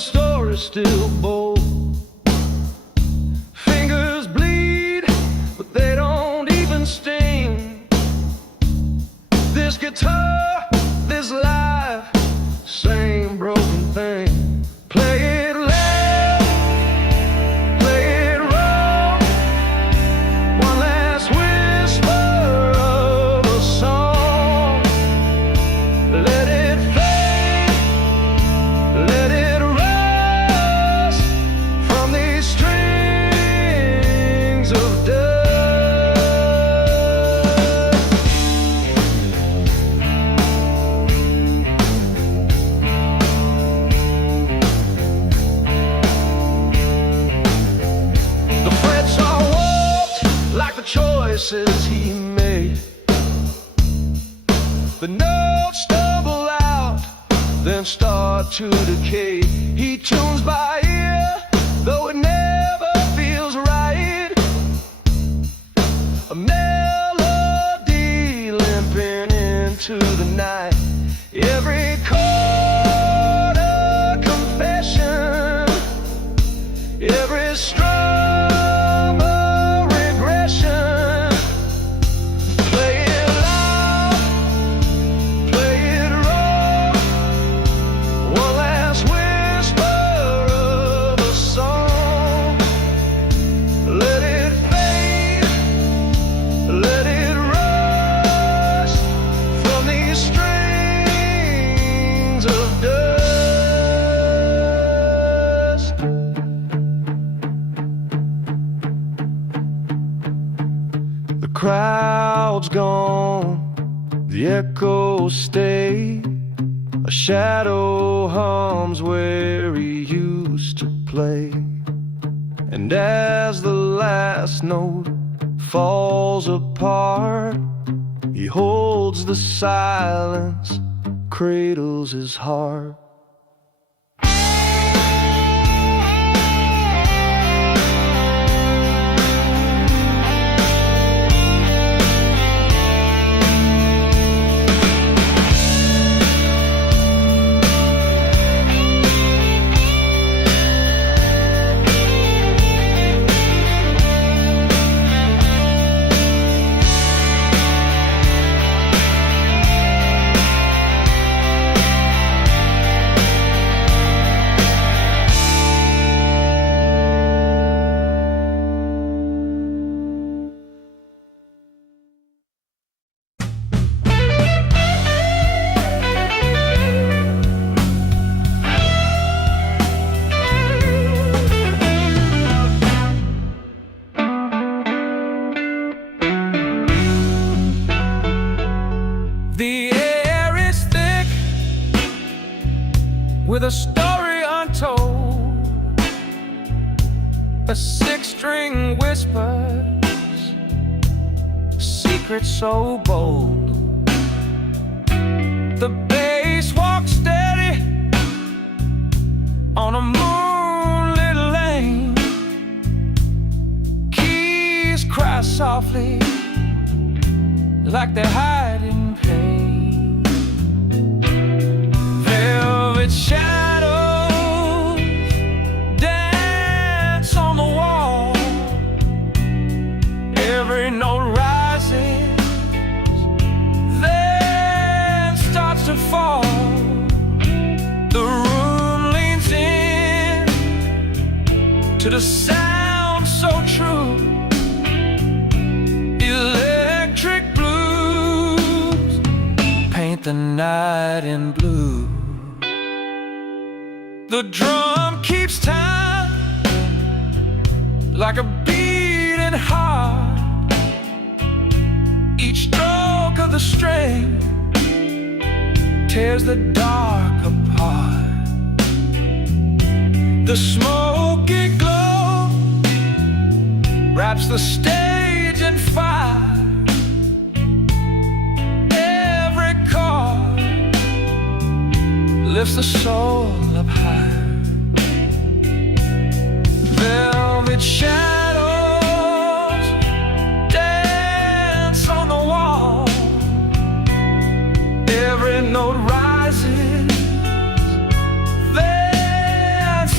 story's still bold. Fingers bleed, but they don't even sting. This guitar, this life, same broken thing. Play it loud, play it wrong. One last whisper of a song. Let it fade, let it rise from these strings of dust. The frets are warped like the choices he made. The notes stumble out, then start to decay. He tunes by ear, though it never feels right. A melody limping into the night. Every chord a confession, every strum a regression. Play it loud, play it raw. One last whisper of a song. Let it fade, let it rise from these strings of dust. The crowd's gone, the echoes stay. A shadow hums where he used to play. And as the last note falls apart, he holds the silence, cradles his heart. The air is thick with a story untold. A six-string whispers, secret so bold. The bass walks steady on a moonlit lane. Keys cry softly like they're hiding pain. Velvet shadows dance on the wall. Every note rises, then starts to fall. The room leans in to the sound so true. Electric blues paint the night in blue. The drum keeps time like a beating heart. Each stroke of the string tears the dark apart. The smoky glow wraps the stage in fire. Every chord lifts the soul up high. Velvet shadows dance on the wall. Every note rises, then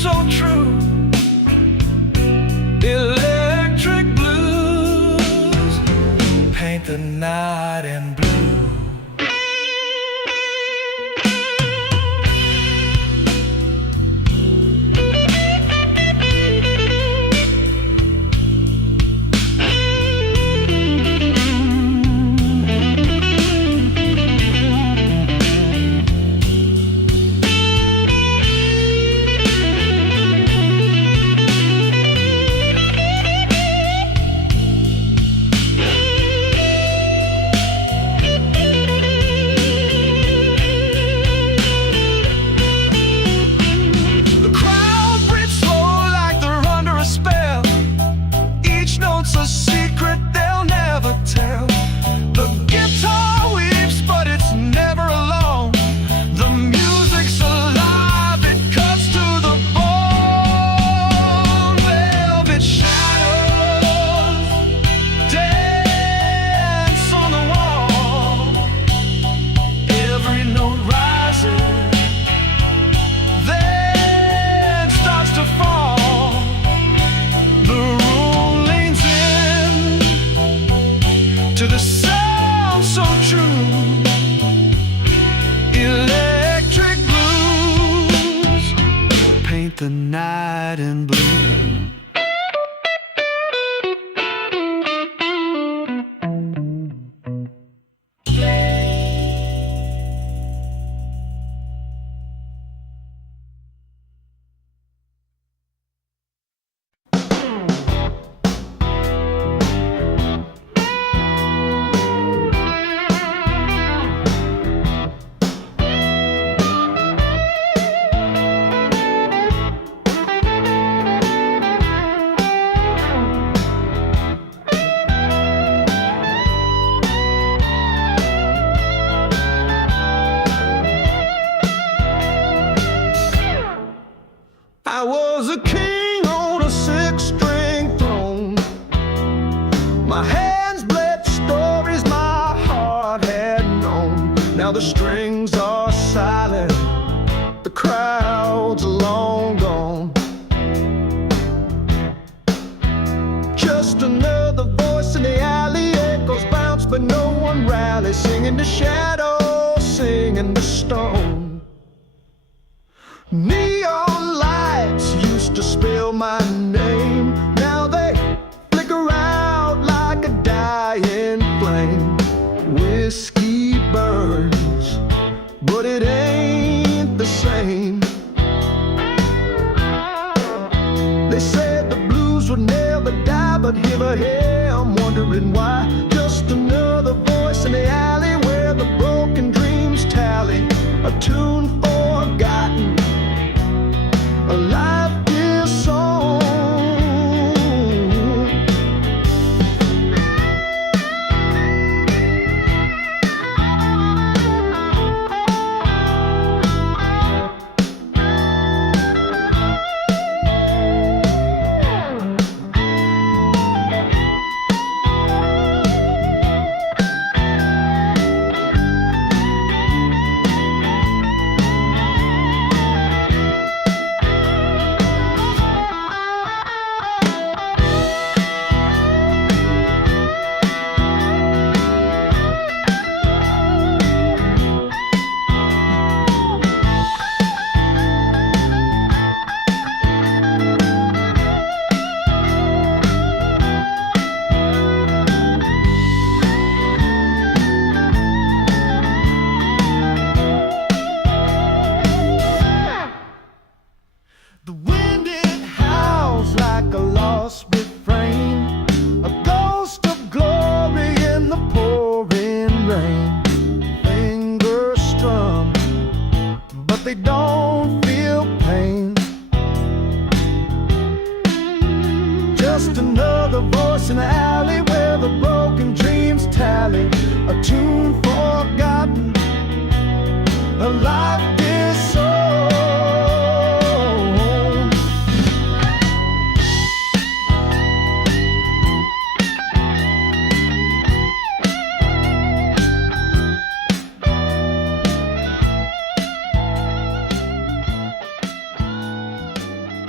so true. Electric blues paint the night in blue. A secret they'll never tell. The guitar weeps, but it's never alone. The music's alive, it cuts to the bone. Velvet shadows dance on the wall. Every note rises, then starts to fall. The to the sound so true. Electric blues paint the night in blue. I was a king on a six-string throne. My hands bled stories my heart had known. Now the strings are silent, the crowd's long gone. Just another voice in the alley, echoes bounce but no one rallies. Singing the shadows, singing the stone. Neon lights used to spell my name. Now they flicker out like a dying flame. Whiskey burns, but it ain't the same. They said the blues would never die, but here I'm wondering why. Just another voice in the alley where the broken dreams tally. A tune forgotten, a life is song. They don't feel pain. Just another voice in the alley where the broken dreams tally. A tune forgotten, a life disowned.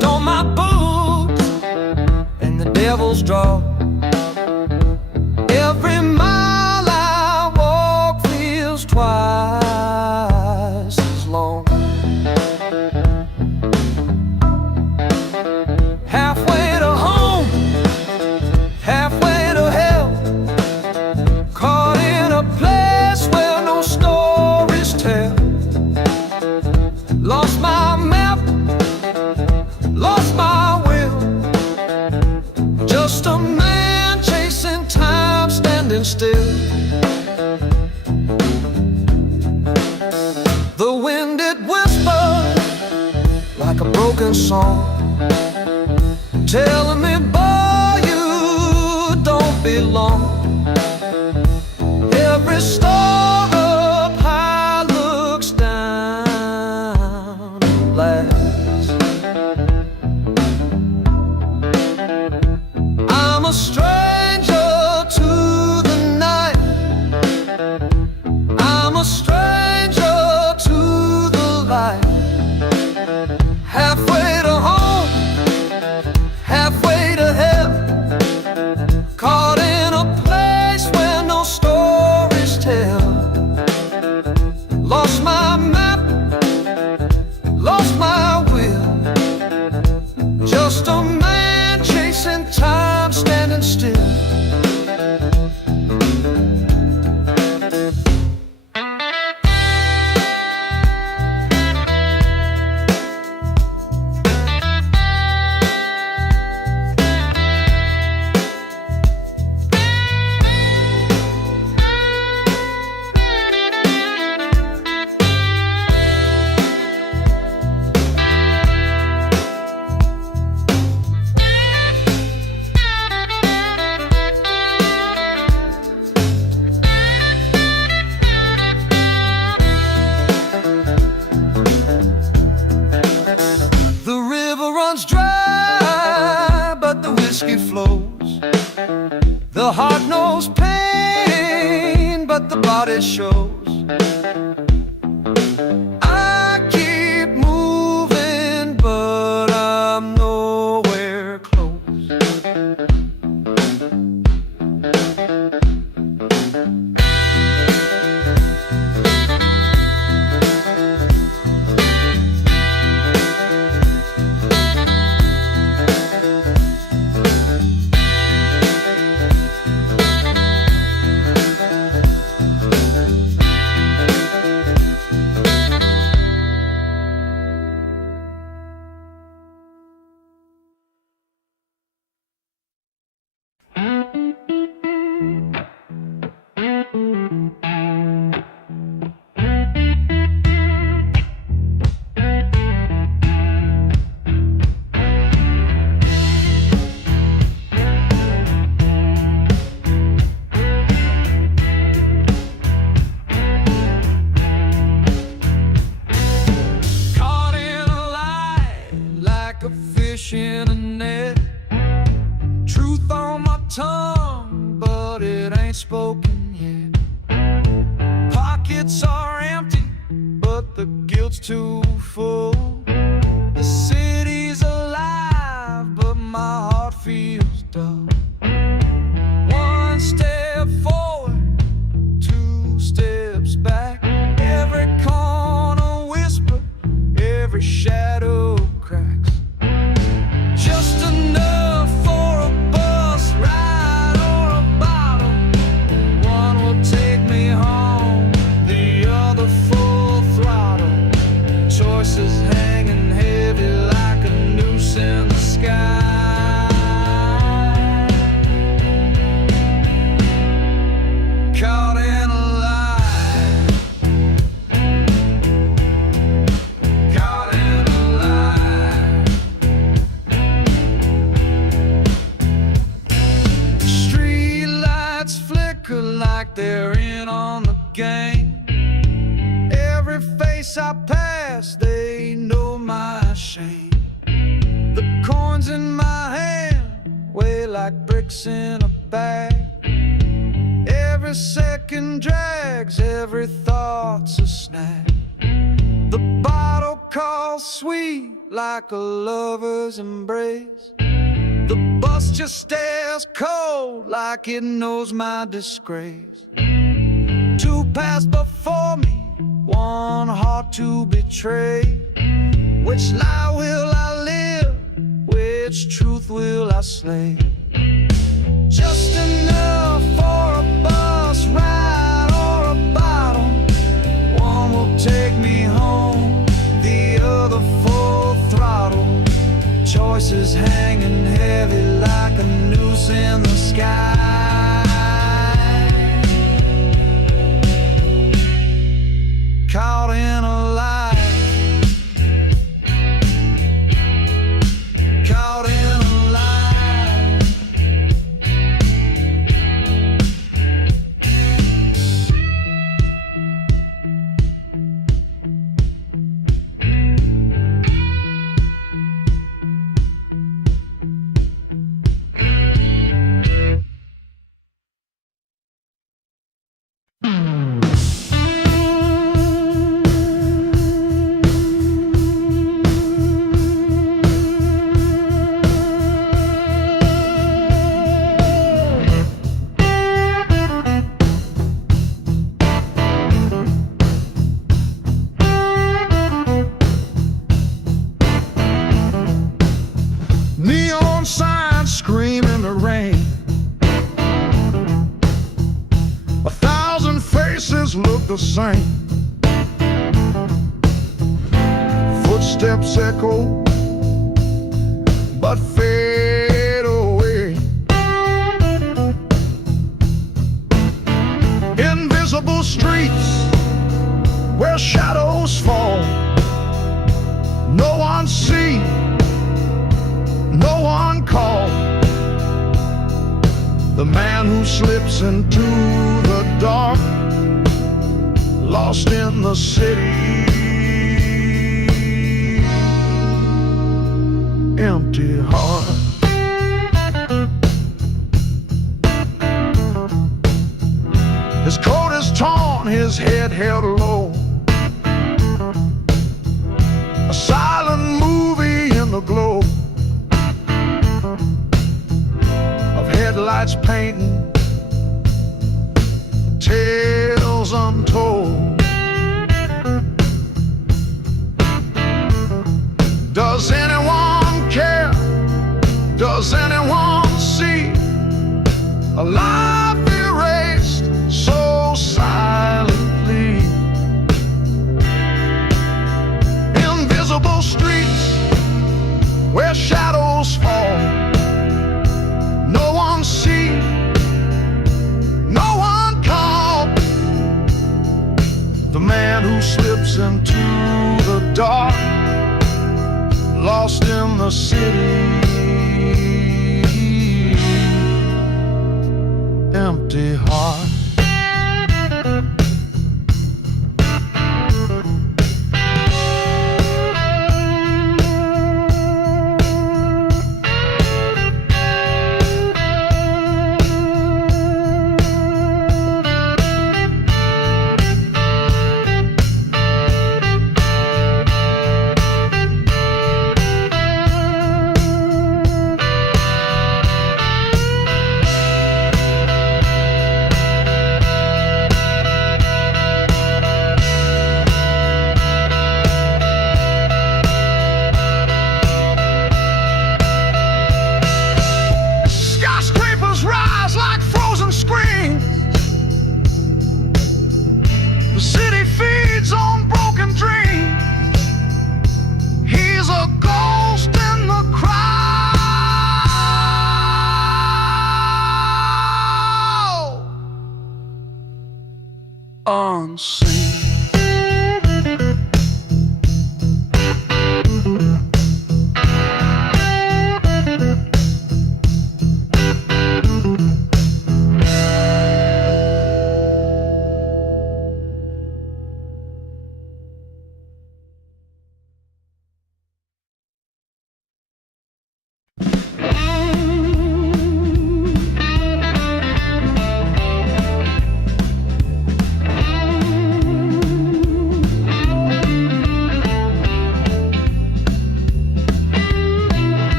dust on my boots and the devil's draw. Every mile I walk feels twice as long. Halfway to home, halfway to hell, caught in a place where no stories tell. Lost my map, lost my will, just a man chasing time, standing still. The wind, it whispered like a broken song, telling me, boy, you don't belong. Every star up high looks down last. I'm a stranger to the night, I'm a stranger to the light. Halfway to home, halfway to hell, caught in a place where no stories tell. Lost my map, lost my will, just a man chasing time, standing still. The river runs dry, but the whiskey flows. The heart knows pain, but the body shows. I keep moving, but I'm nowhere close. Caught in a lie, like a fish in a net. Truth on my tongue, but it ain't spoken yet. Pockets are empty, but the guilt's too full. The city's alive, but my heart feels dull. One step forward, two steps back. Every corner whisper, every shadow cracks. Just enough for a bus ride or a bottle. One will take me home, the other full throttle. Choices hanging heavy like a noose in the sky. Caught in a lie, caught in a lie. Street lights flicker like they're in on the game. Every face I pass, they know my shame. The coins in my hand weigh like bricks in a bag. Every second drags, every thought's a snag. The bottle calls sweet like a lover's embrace. The bus just stares cold like it knows my disgrace. Two paths before me, one heart to betray. Which lie will I live? Which truth will I slay? Just enough for a bus ride or a bottle. One will take me home, the other full throttle. Choices hanging heavy like a noose in the sky. Caught in a lie. Caught in a lie. Neon signs scream in the rain. 1,000 faces look the same. Footsteps echo, but fade away. Invisible streets where shadows fall. No one sees, no one called. The man who slips into the dark, lost in the city. Empty heart. His coat is torn, his head held low. A silent movie in the glow of headlights painting tales untold. Does anyone care? Does anyone see a life erased so silently? Invisible streets where shadows fall. No one see, no one call. The man who slips into the dark, lost in the city. Empty heart. Unseen.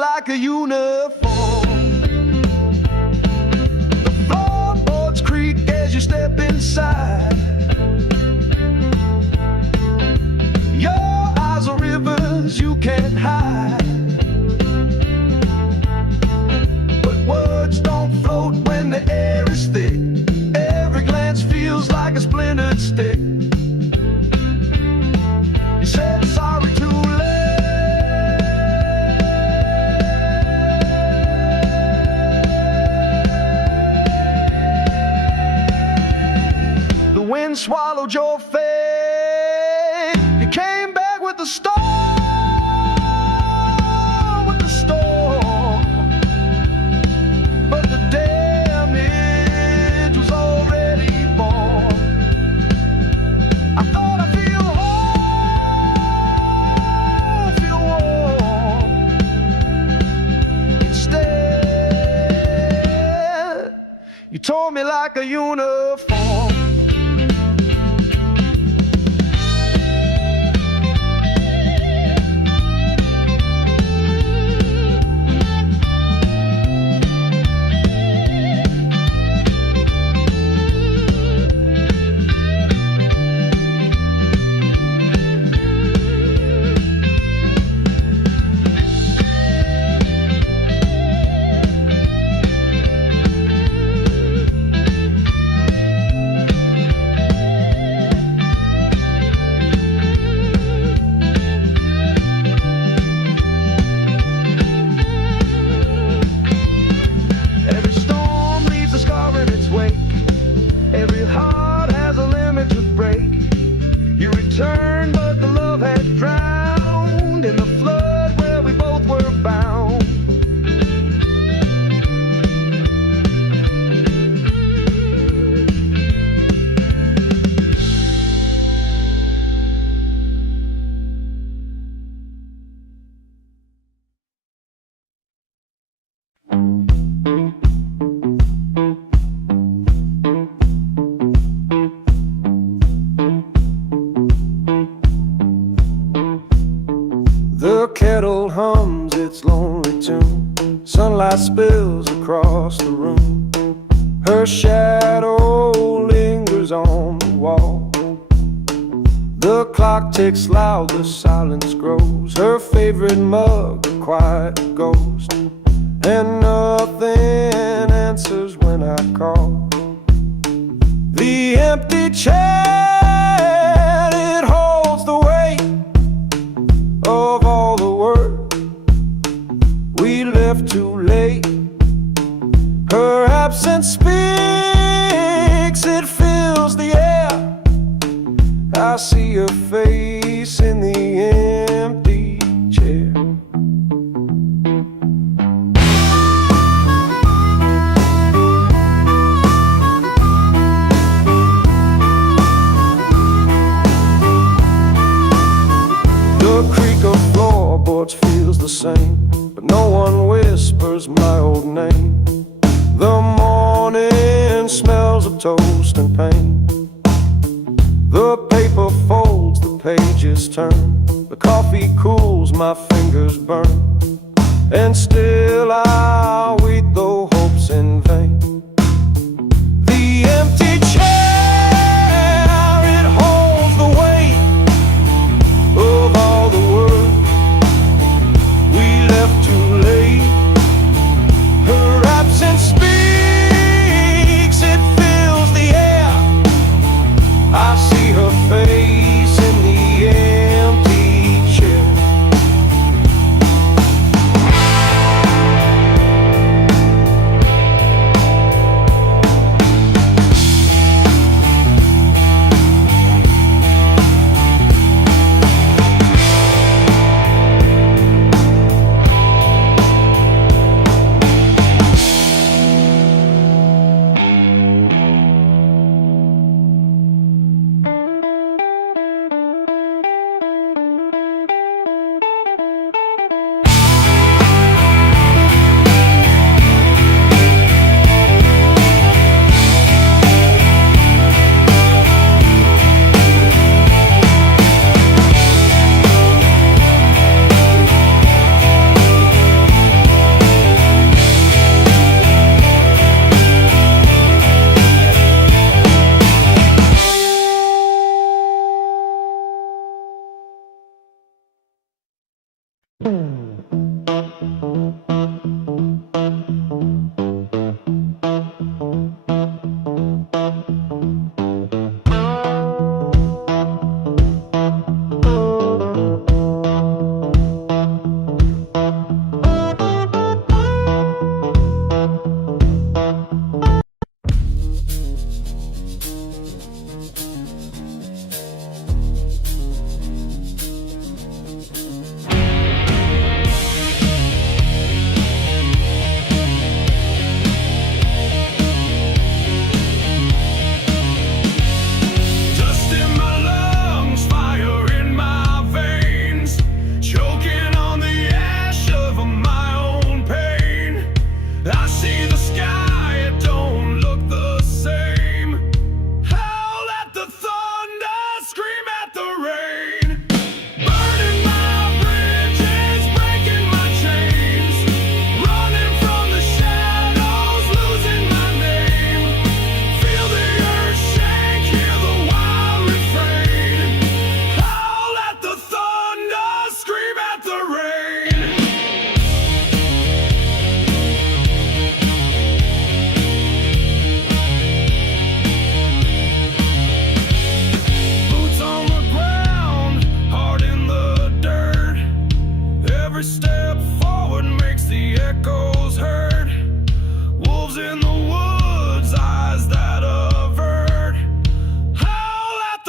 like a uniform. The floorboards creak as you step inside. Your eyes are rivers you can't hide. But words don't float when the air is thick. Every glance feels like a splintered stick. You said sorry too late. The wind swallowed your fate. You came back with the storm, with the storm. But the damage was already born. I thought I'd feel whole, feel warm. Instead, you tore me like a uniform. Every heart has a limit to break. You returned, but the love had drowned in the flood where we both were bound. The kettle hums its lonely tune. Sunlight spills across the room. Her shadow lingers on the wall. The clock ticks loud, the silence grows. Her favorite mug, a quiet ghost. And nothing answers when I call. The empty chair, it holds the weight of all the work we left too late. Her absence speaks, it fills the air. I see her face in the empty chair. The creak of floorboards feels the same, but no one whispers my old name. The morning smells of toast and pain. The paper folds, the pages turn. The coffee cools, my fingers burn. And still I wait, though hope's in vain. The empty chair, it holds the weight of all the work we left too late. Her absence speaks, it fills the air. I see her face in the empty chair.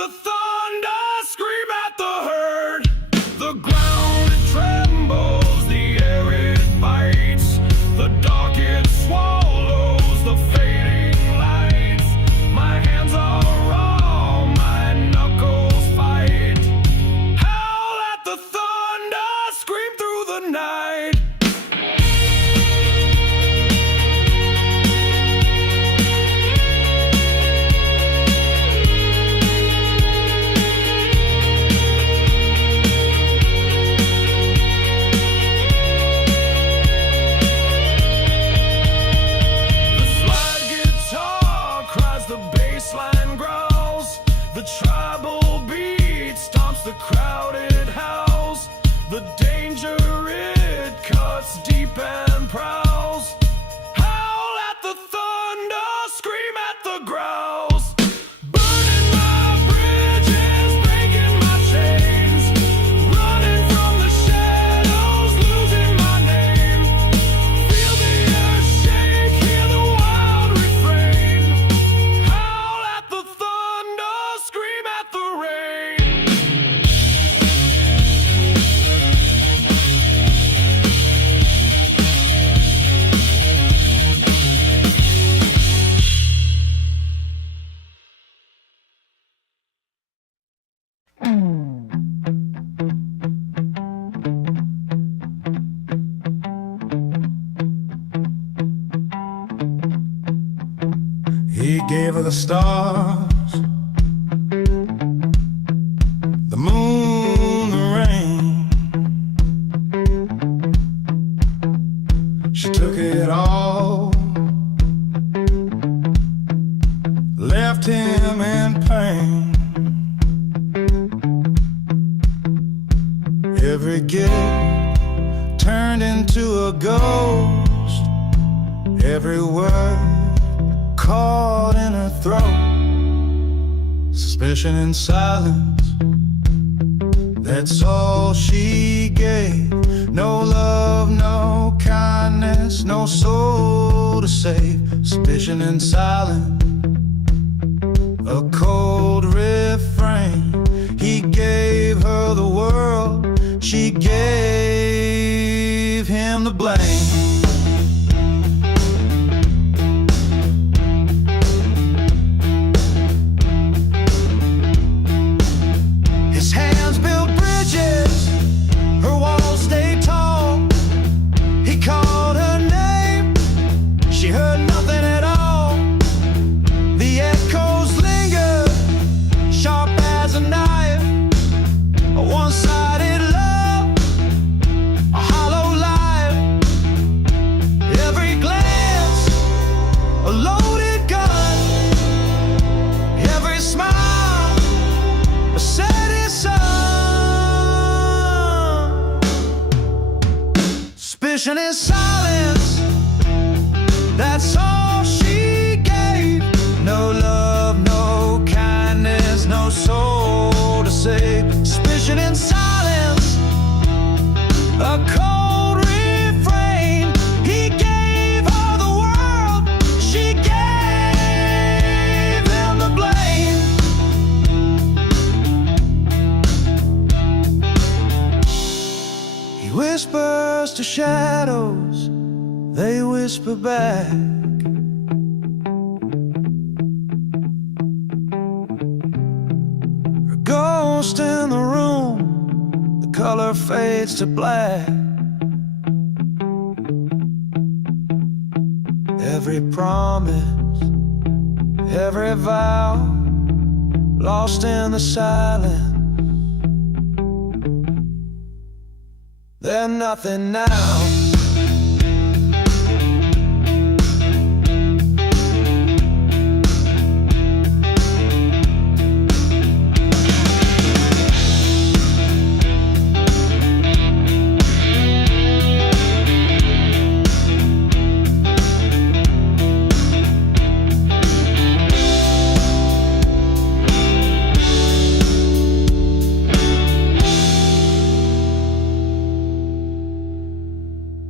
the thunder, scream at the herd. The ground it trembles, the air it bites, the dark it swallows, the fading lights. My hands are raw, my knuckles fight. Howl at the thunder, scream through the night. The bassline growls, the tribal beat stomps the crowded house. The danger it cuts deep and prowls. Howl at the thunder, scream at the growls. Burning my bridges, breaking my chains, running from the shadows, losing my name. Feel the earth shake, hear the wild refrain. The thunder, scream at the rain. He gave her the stars, the moon, the rain. She took it all, left him in pain. Every gift turned into a ghost, every word caught in her throat. Suspicion and silence, that's all she gave. No love, no kindness, no soul to save. Suspicion and silence, a cold refrain. He gave her the world, she gave him the blame. Suspicion is silence, that's all she gave. No love, no kindness, no soul to save. Suspicion and silence, a cold refrain. He gave her the world, she gave him the blame. He whispers to shadows, they whisper back. A ghost in the room, the color fades to black. Every promise, every vow, lost in the silence. They're nothing now.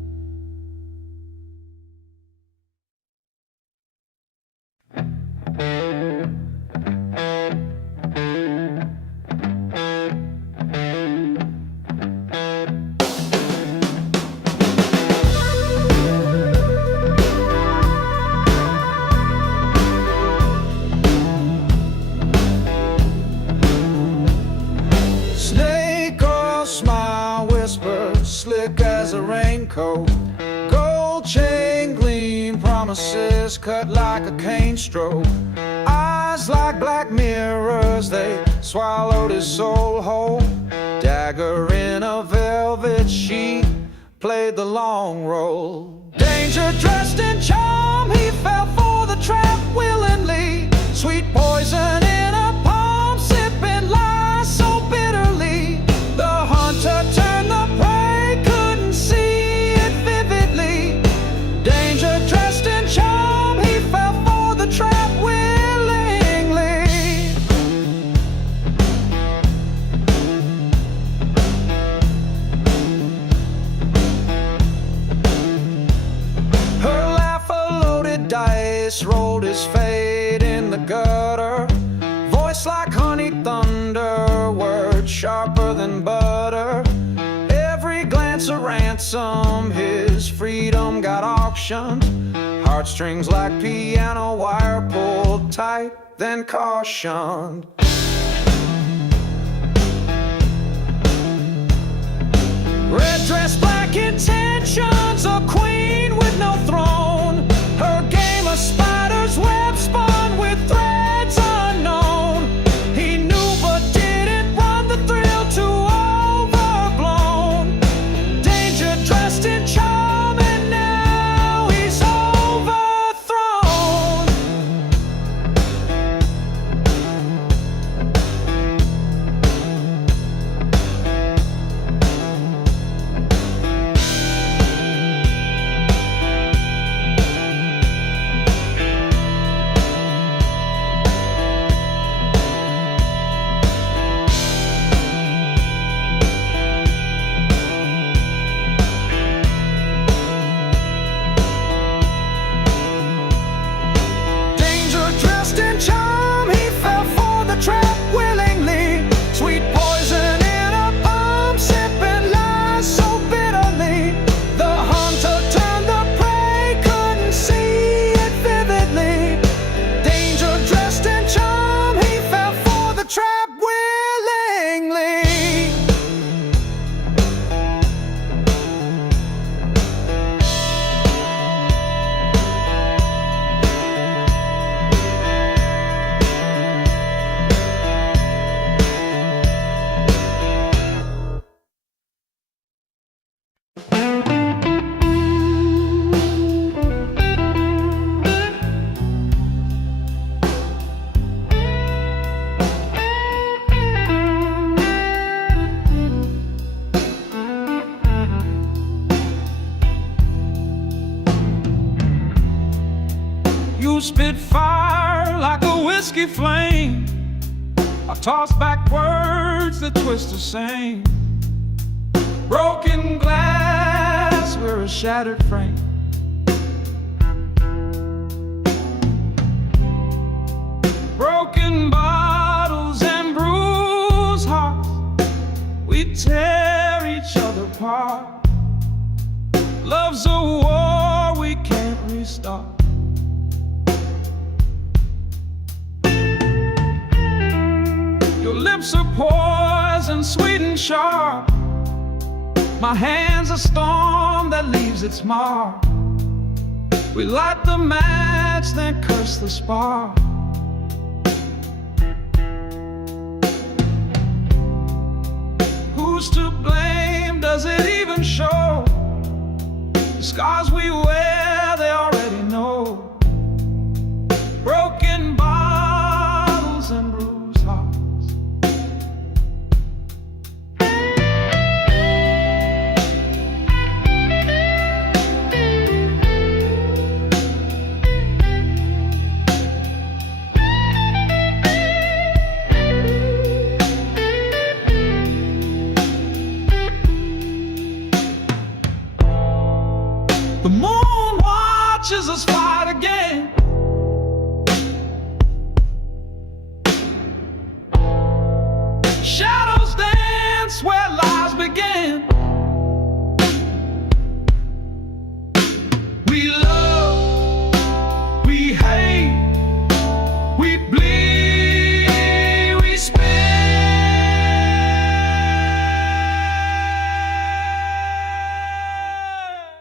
raincoat. Gold chain gleam, promises cut like a cane stroke. Eyes like black mirrors, they swallowed his soul whole. Dagger in a velvet sheet, played the long role. Danger dressed in charm, he fell for the trap willingly. Sweet poison in a palm, sipping lies so bitterly. The hunter turned the prey, couldn't see it vividly. Danger dressed in charm, he fell for the trap willingly. Her laugh a loaded dice, rolled his fate in the gutter. Voice like honey thunder, words sharper than butter. Every glance a ransom, his freedom got auctioned. Heartstrings like piano wire, pulled tight, then cautioned. Red dress, black intentions, a queen with no throne. Her game a spider's web spun with threads unknown. He knew but didn't run the thrill too overblown. Danger dressed in charm, and now he's overthrown. Danger dressed in charm, he fell for the trap willingly. Sweet poison in a palm, sipping lies so bitterly. The hunter turned the prey, couldn't see it vividly. Danger dressed in charm, he fell for the trap willingly. You spit fire like a whiskey flame. I toss back words that twist the same. Broken glass, we're a shattered frame. Broken bottles and bruised hearts, we tear each other apart. Love's a war we can't restart. Your lips are poison, sweet and sharp. My hand's a storm that leaves its mark. We light the match, then curse the spark. Who's to blame? Does it even show? The scars we wear, they already know. Broken bottles and bruised hearts. The moon watches us fight again. Shadows dance where lies begin. We love, we hate, we bleed, we spin.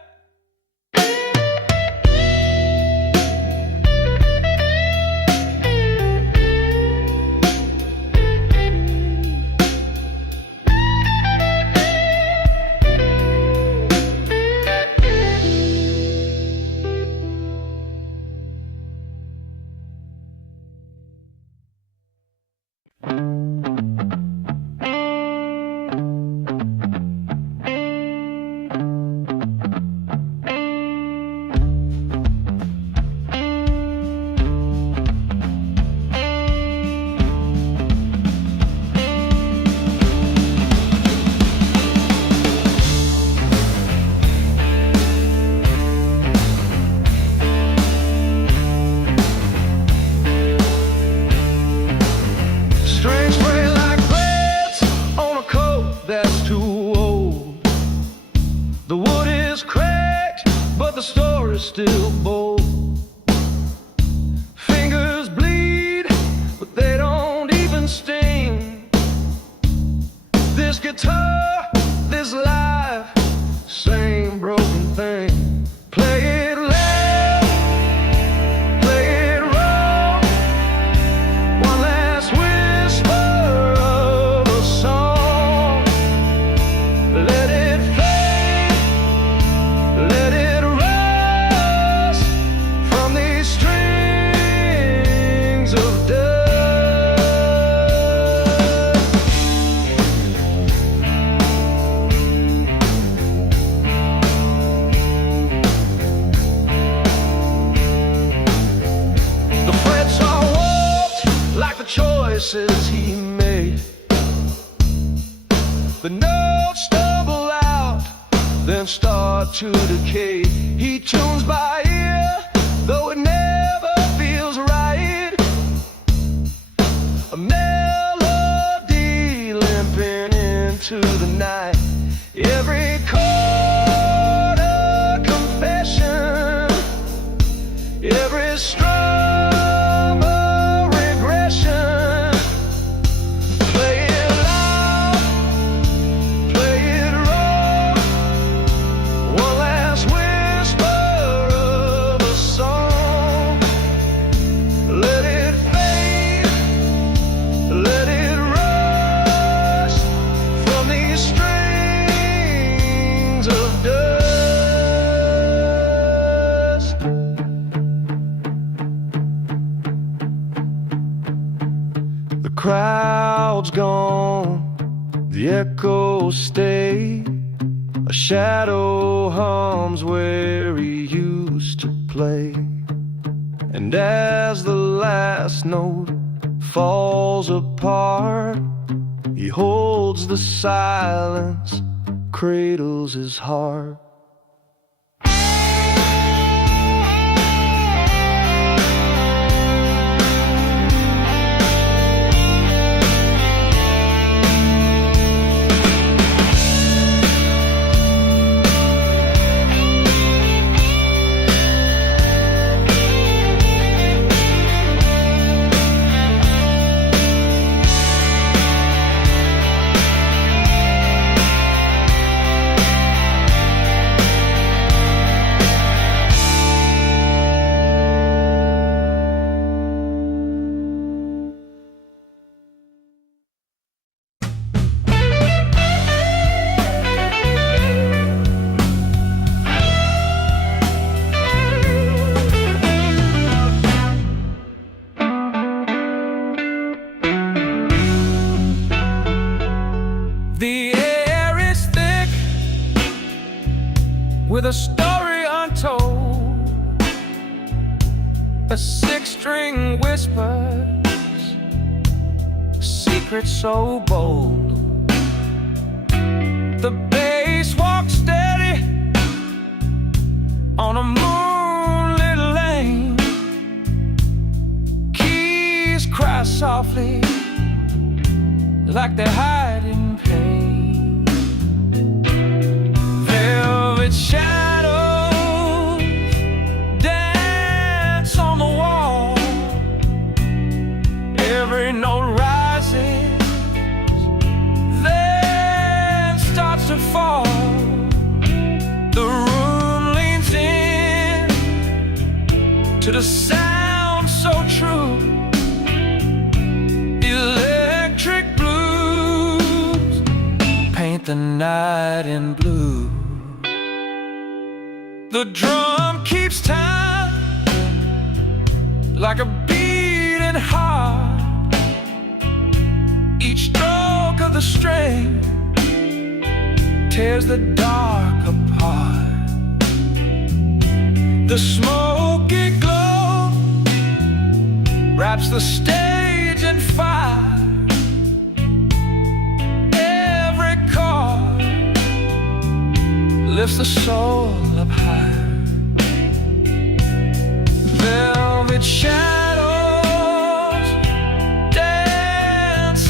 Strings spray like threads on a coat that's too old. The wood is cracked, but the story's still bold. Fingers bleed, but they don't even sting. This guitar, this life, same broken thing. Play it loud, play it raw. One last whisper of a song. Let it fade, let it rise from these strings of dust. The frets are warped like the choices he made. The notes stumble out, then start to decay. He tunes by ear, though it never feels right. A melody limping into the night. Every chord a confession, every strum a regression. Play it loud, play it raw. One last whisper of a song. Let it fade, let it rush from these strings of dust. The crowd's gone, the echoes stay. A shadow hums where he used to play. And as the last note falls apart, he holds the silence, cradles his heart. The air is thick with a story untold. A six-string whispers, secret so bold. The bass walks steady on a moonlit lane. Keys cry softly like they're hiding pain. Velvet shadows dance on the wall. Every note rises, then starts to fall. The room leans in to the sound so true. Electric blues paint the night in blue. The drum keeps time like a beating heart. Each stroke of the string tears the dark apart. The smoky glow wraps the stage in fire. Every chord lifts the soul up high. Velvet shadows dance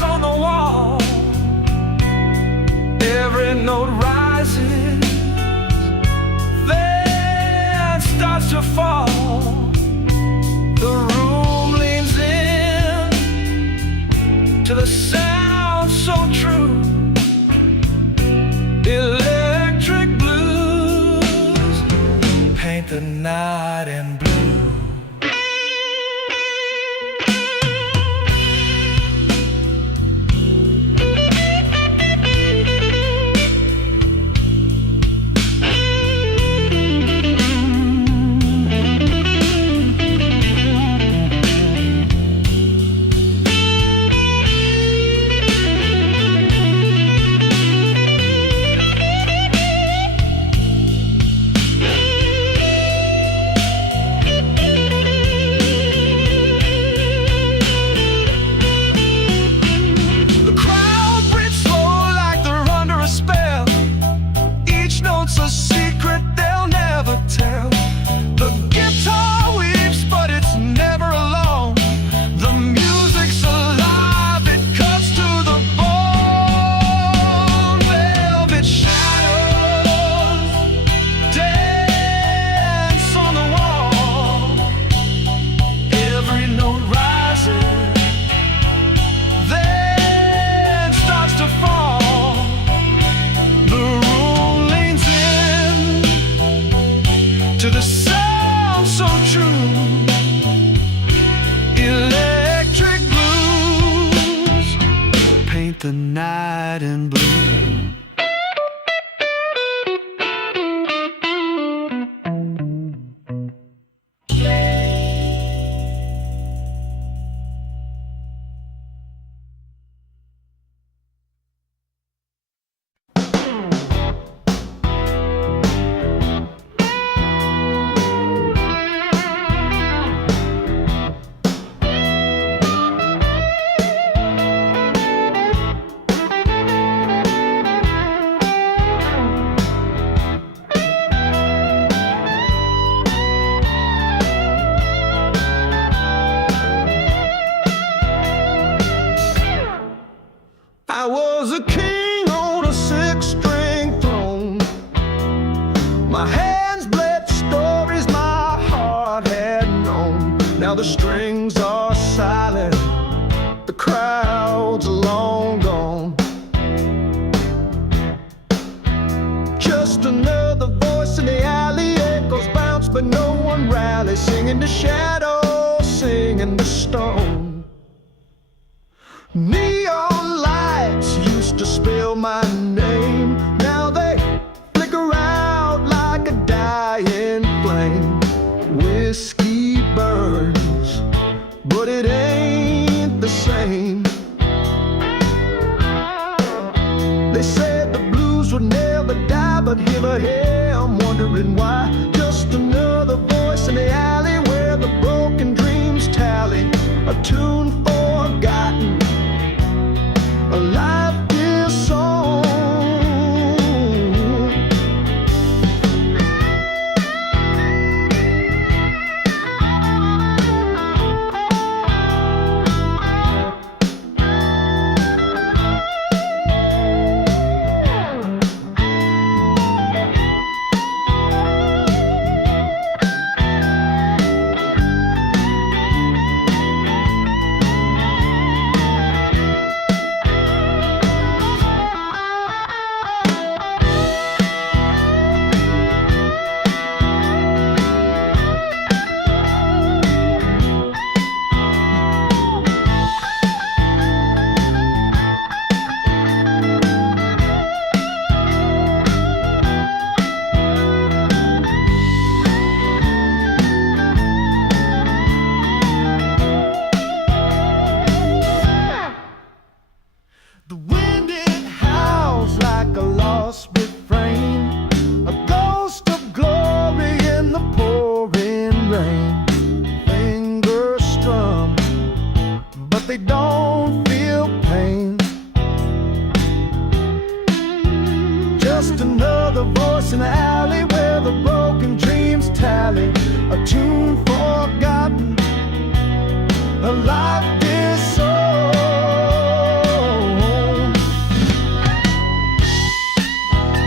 sounds so true. Electric blues paint the night in blue. A secret they'll never tell. The guitar weeps, but it's never alone. The music's alive, it cuts to the bone. Velvet shadows dance on the wall. Every note rises, then starts to fall. To the sound so true, electric blues paint the night in blue. I was a king on a six-string throne. My hands bled stories my heart had known. Now the strings are silent, the crowd's long gone. Just another voice in the alley, echoes bounce but no one rallies. Singing the shadows, singing the stone. Neon lights used to spell my name. Now they flicker out like a dying flame. Whiskey burns, but it ain't the same. They said the blues would never die, but here I'm wondering why. Just another voice in the alley where the broken dreams tally. A tune forgotten, a life dear song. The wind it howls like a lost refrain, a ghost of glory in the pouring rain. Fingers strum, but they don't feel pain. Just another voice in the alley where the broken dreams tally. A tune forgotten, a life disowned.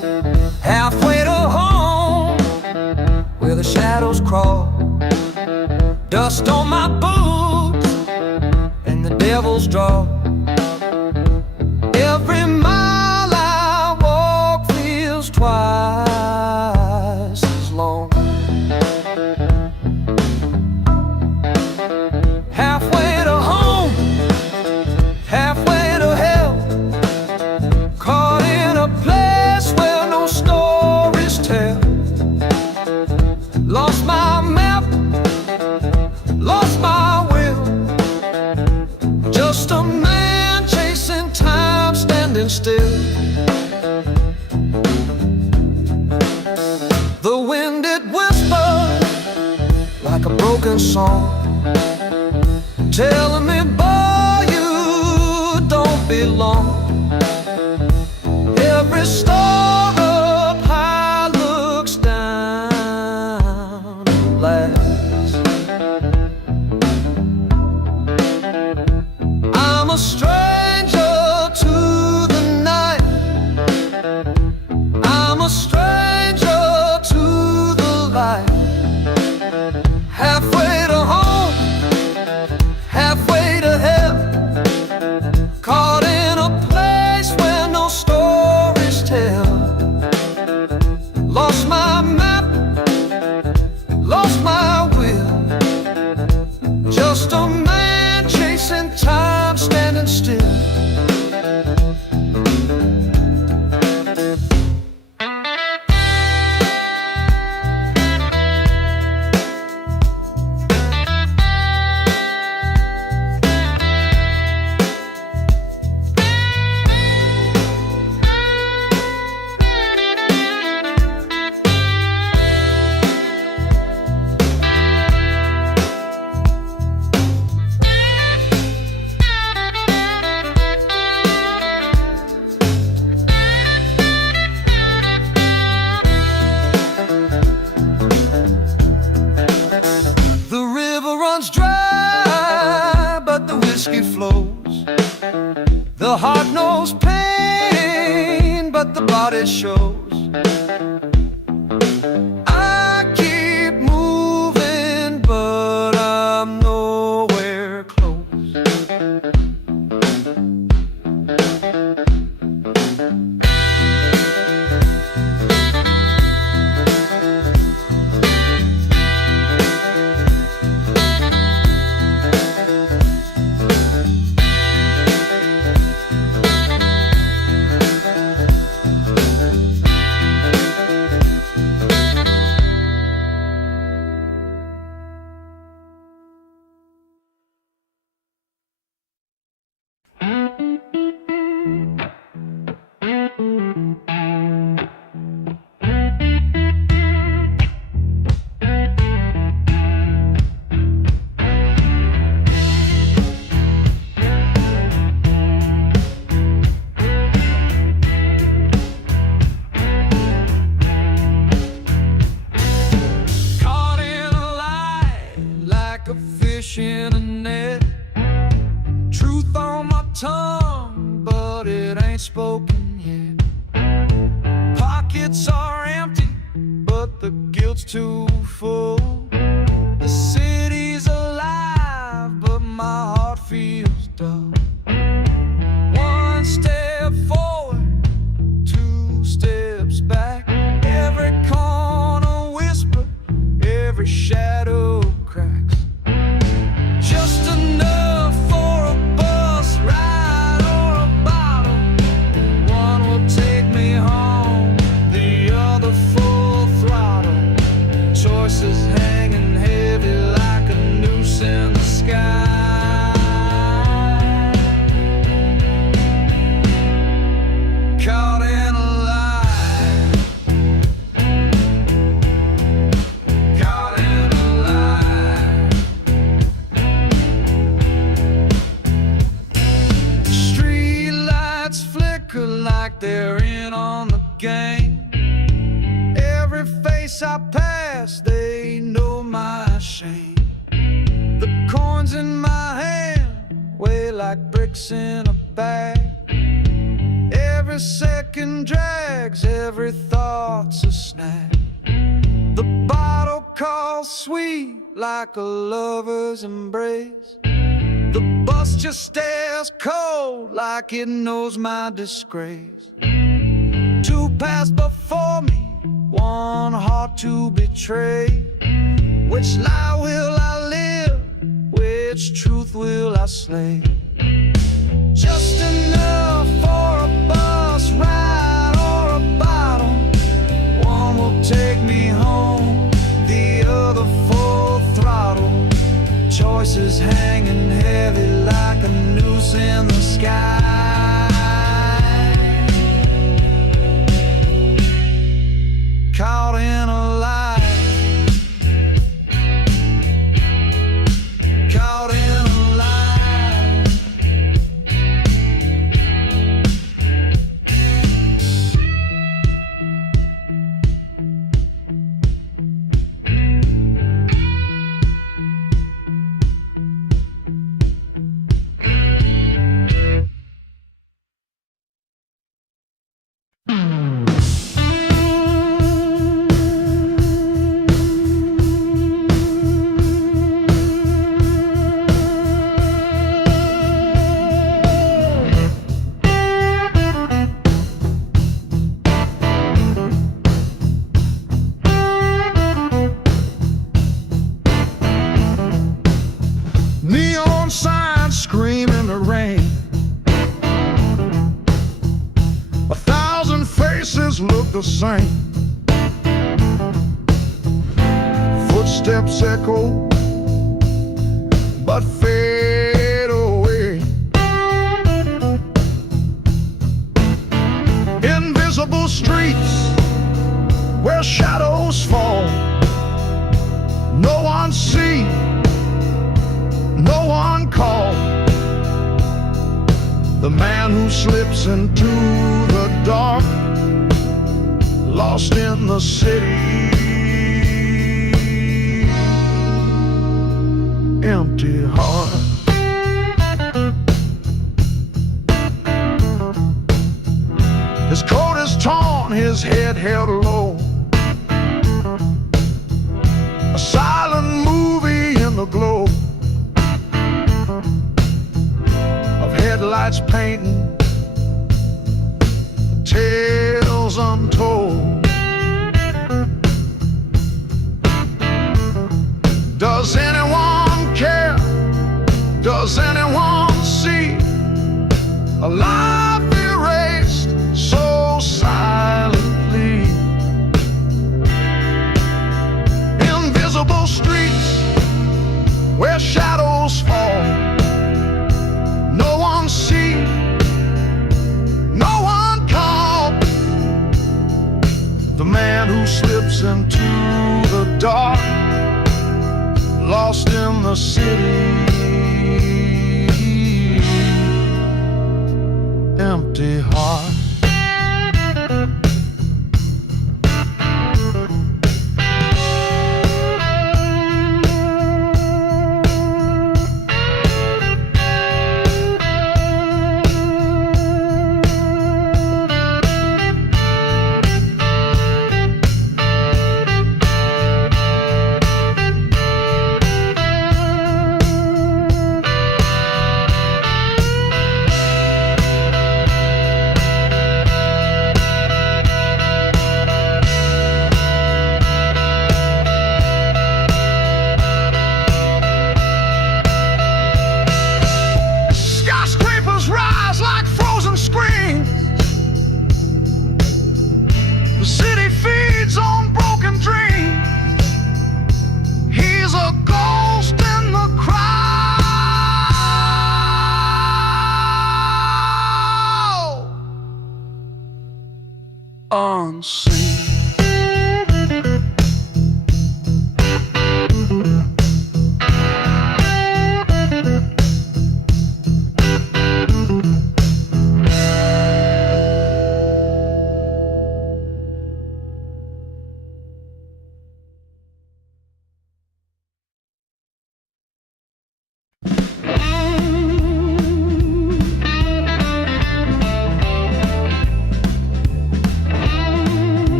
dust on my boots and the devil's draw. Every mile I walk feels twice as long. Halfway to home, halfway to hell, caught in a place where no stories tell. Lost my map, lost my will, just a man chasing time, standing still. The wind, it whispered like a broken song, telling me, boy, you don't belong. Every star up high looks down at last. I'm a stranger to the night, I'm a stranger to the light. Halfway to home, halfway to hell, caught in a place where no stories tell. Lost my map, lost my will, just a man chasing time, standing still. The river runs dry, but the whiskey flows. The heart knows pain, but the body shows. I keep moving, but I'm nowhere close. Caught in a lie, like a fish in a net. Truth on my tongue, but it ain't spoken yet. Pockets are empty, but the guilt's too full. The city's alive, but my heart feels dull. One step forward, two steps back. Every corner whisper, every shadow cracks. Just enough for a bus ride or a bottle. One will take me home, the other full throttle. Choices hanging heavy like a noose in the sky. Caught in a lie, caught in a lie. Street lights flicker like they're in on the game. Every face I pass, they know my shame. The coins in my hand weigh like bricks in a bag. Every second drags, every thought's a snag. The bottle calls sweet like a lover's embrace. The bus just stares cold like it knows my disgrace. Two paths before me, one heart to betray. Which lie will I live? Which truth will I slay? Just enough for a bus ride or a bottle. One will take me home, the other full throttle. Choices hanging heavy like a noose in the sky. Caught in a lie. Caught in a lie. Neon signs scream in the rain. 1,000 faces look the same. Footsteps echo, but fade away. Invisible streets where shadows fall. No one sees, no one called. The man who slips into the dark, lost in the city. Empty heart. His coat is torn, his head held low. A silent movie in the glow of headlights painting tales untold. Does anyone care? Does anyone see a life erased so silently? Invisible streets where shadows fall. No one see, no one call. The man who slips into the dark, lost in the city. Empty heart. Unseen.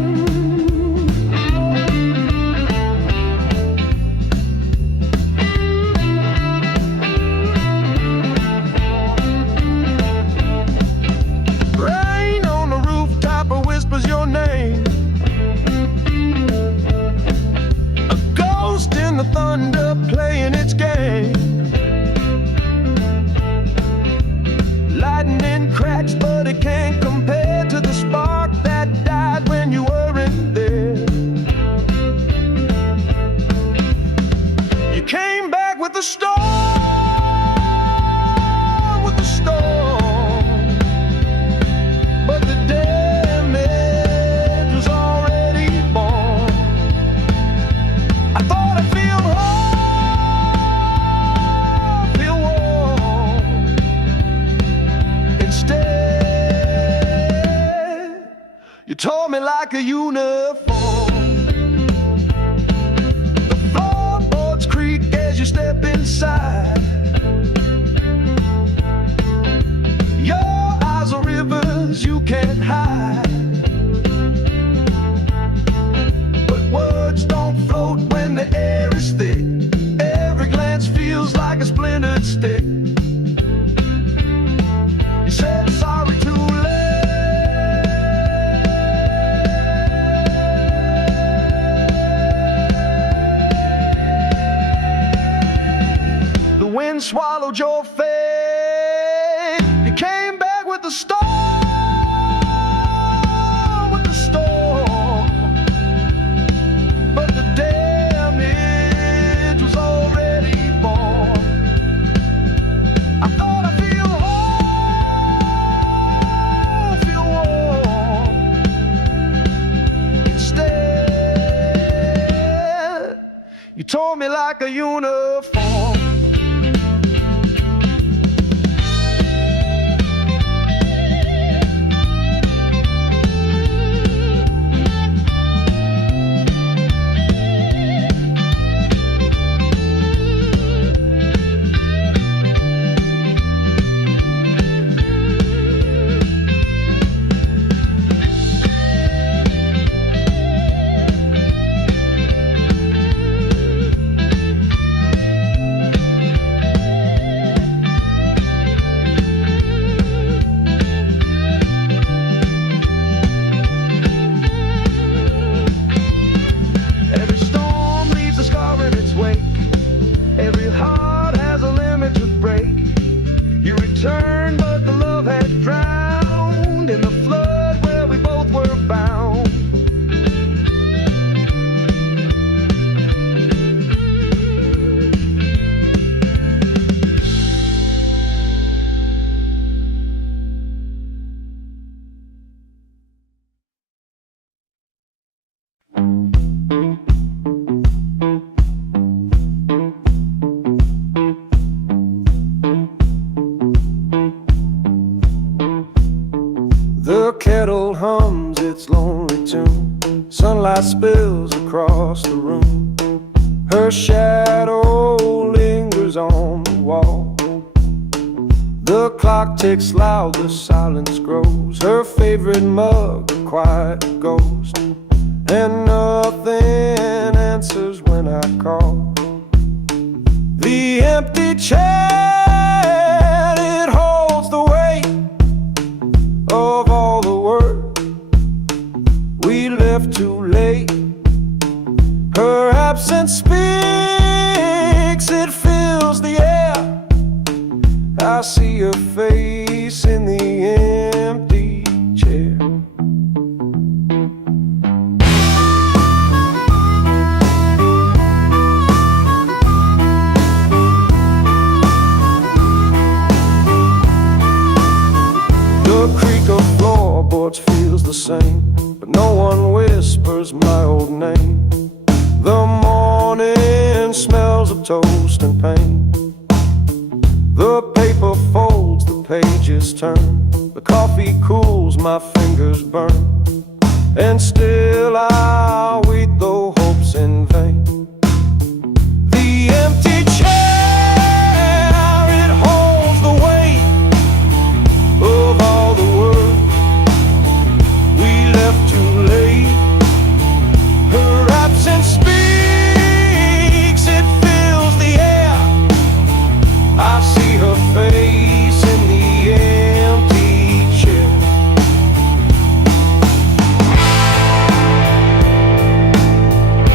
You tore me like a uniform. The floorboards creak as you step inside. Your eyes are rivers you can't hide. But words don't float when the air is thick. Every glance feels like a splintered stick. You said sorry too late. The wind swallowed your fate. You came back with the storm, with the storm. But the damage was already born. I thought I'd feel whole, feel warm. Instead, you tore me like a uniform. Every heart has a limit to break. You returned, but the love had drowned in the flood where we both were bound. The kettle hums its lonely tune. Sunlight spills across the room. Her shadow lingers on the wall. The clock ticks loud, the silence grows. Her favorite mug, a quiet ghost. And nothing answers when I call. The empty chair, it holds the weight of all the work we left too late. Her absence speaks, it fills the air. I see her face in the empty chair. The creak of floorboards feels the same, but no one whispers my old name. The morning smells of toast and pain. The paper folds, the pages turn. The coffee cools, my fingers burn. And still I wait, though hope's in vain. The empty chair, it holds the weight of all the work we left too late. Her absence speaks, it fills the air. I see her face in the empty chair.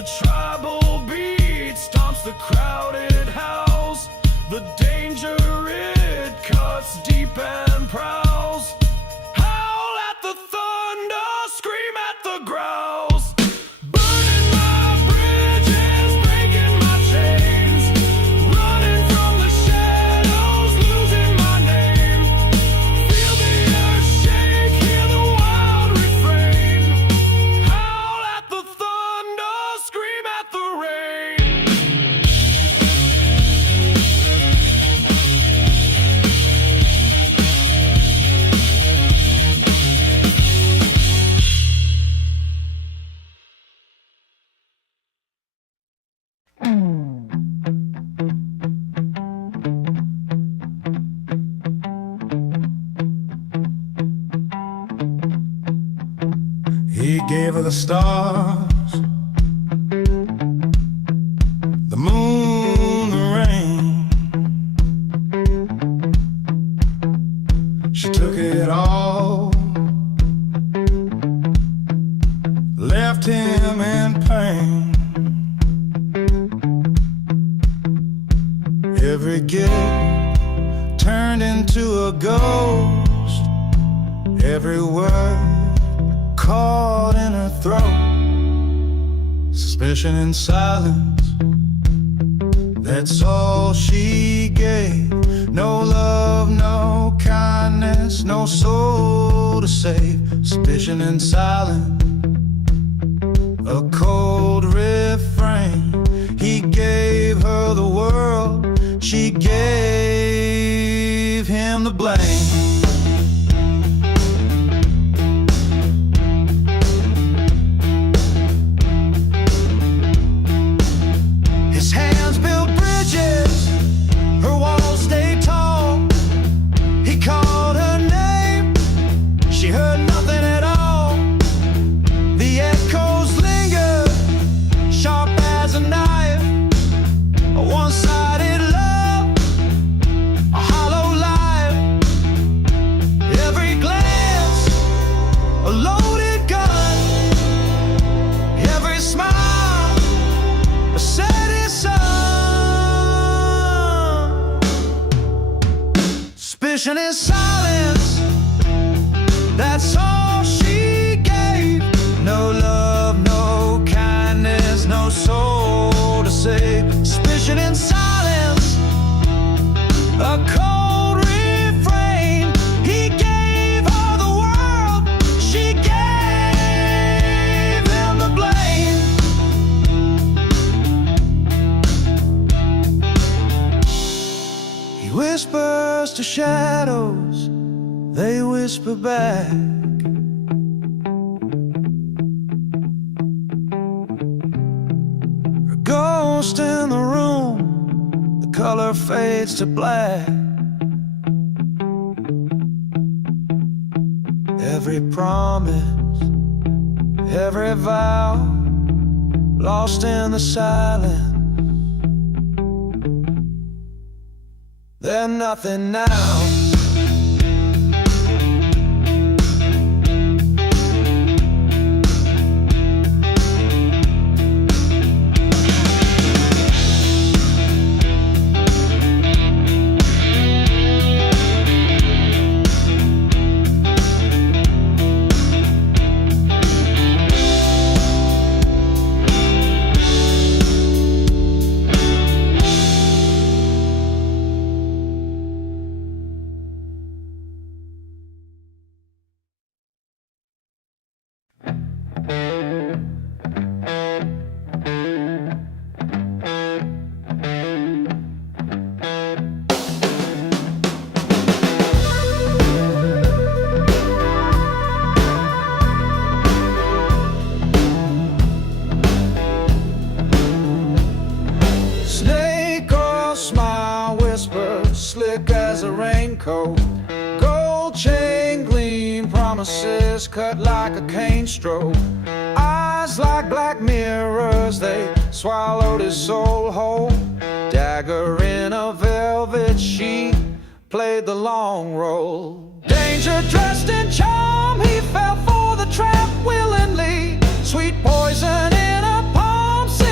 The tribal beat stomps the crowded house. The danger it cuts deep and prowls. Howl at the thunder, scream at the growls. Burning my bridges, breaking my chains. Running from the shadows, losing my name. Feel the earth shake, hear the wild refrain. Howl at the thunder, scream at the rain. He gave her the stars, the moon, the rain. She took it all, left him in pain. Every gift turned into a ghost, every word caught in her throat. Suspicion and silence, that's all she gave. No love, no kindness, no soul to save. Suspicion and silence, a cold refrain. He gave her the world, she gave him the blame. His hands built bridges, her walls stayed tall. He called her name, she heard nothing at all. The echoes lingered, sharp as a knife. A one-sided love, a hollow life. Every glance, a loaded gun. Every smile, a setting sun. Suspicion and silence, that's all she gave. No love, no kindness, no soul to save. Suspicion and silence, a cold refrain. He gave her the world, she gave him the blame. He whispers to shadows, they whisper back. A ghost in the room, the color fades to black. Every promise, every vow, lost in the silence. They're nothing now. Slick as a raincoat, gold chain gleam, promises cut like a cane stroke. Eyes like black mirrors, they swallowed his soul whole. Dagger in a velvet sheet, played the long role. Danger dressed in charm, he fell for the trap willingly. Sweet poison in a palm,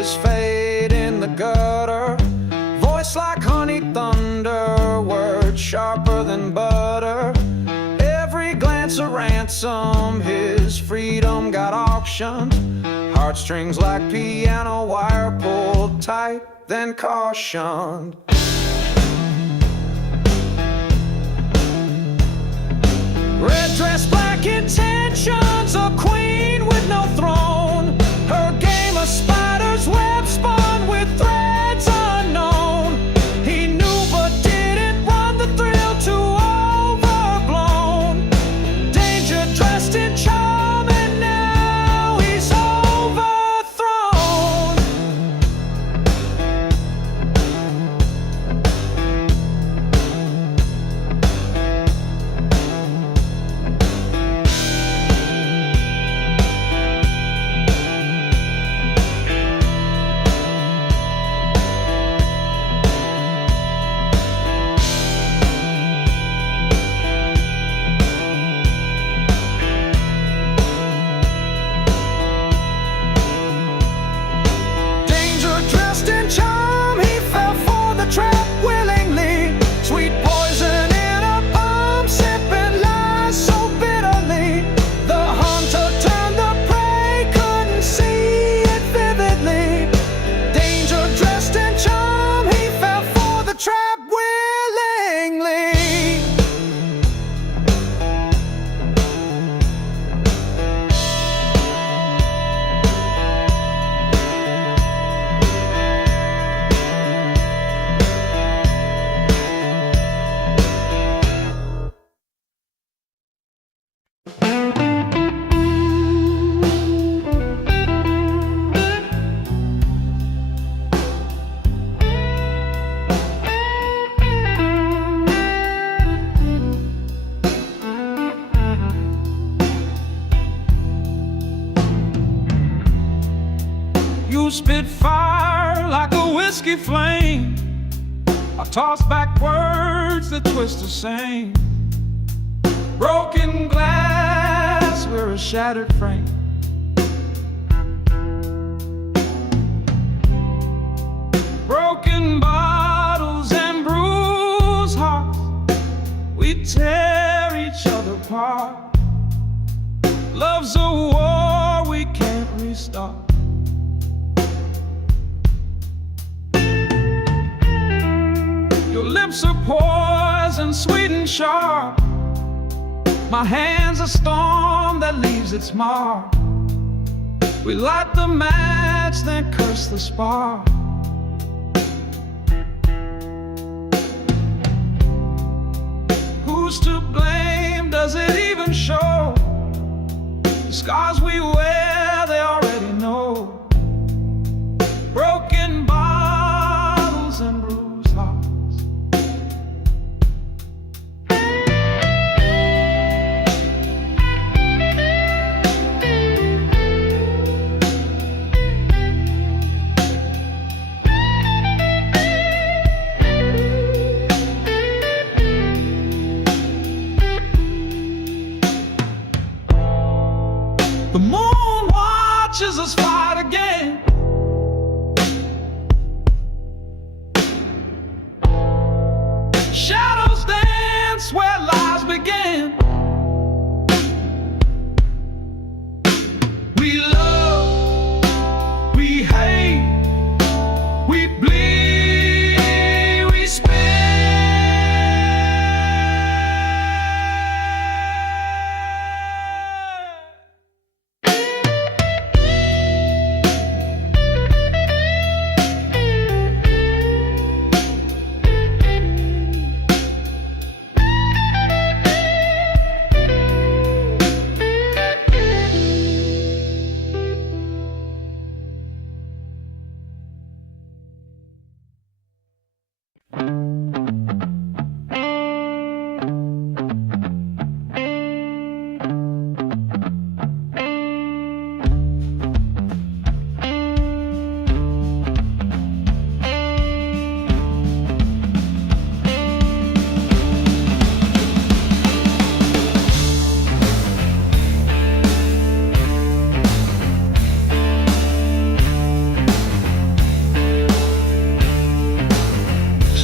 his fate in the gutter. Voice like honey thunder, words sharper than butter. Every glance a ransom, his freedom got auctioned. Heartstrings like piano wire pulled tight, then cautioned. Red dress, black intentions, a queen with no throne. Her game of spider's web spun with threads unknown. He knew but didn't run the thrill too overblown. Danger dressed in charm and now he's overthrown. You spit fire like a whiskey flame. I toss back words that twist the same. Broken glass, we're a shattered frame. Broken bottles and bruised hearts, we tear each other apart. Love's a war we can't restart. Your lips are poison, sweet and sharp. My hand's a storm that leaves its mark. We light the match, then curse the spark. Who's to blame? Does it even show? The scars we wear, they already know. Broken bottles and bruised hearts. The moon watches us fight again. Shadows dance where lies begin. We love, we hate, we bleed, we spin.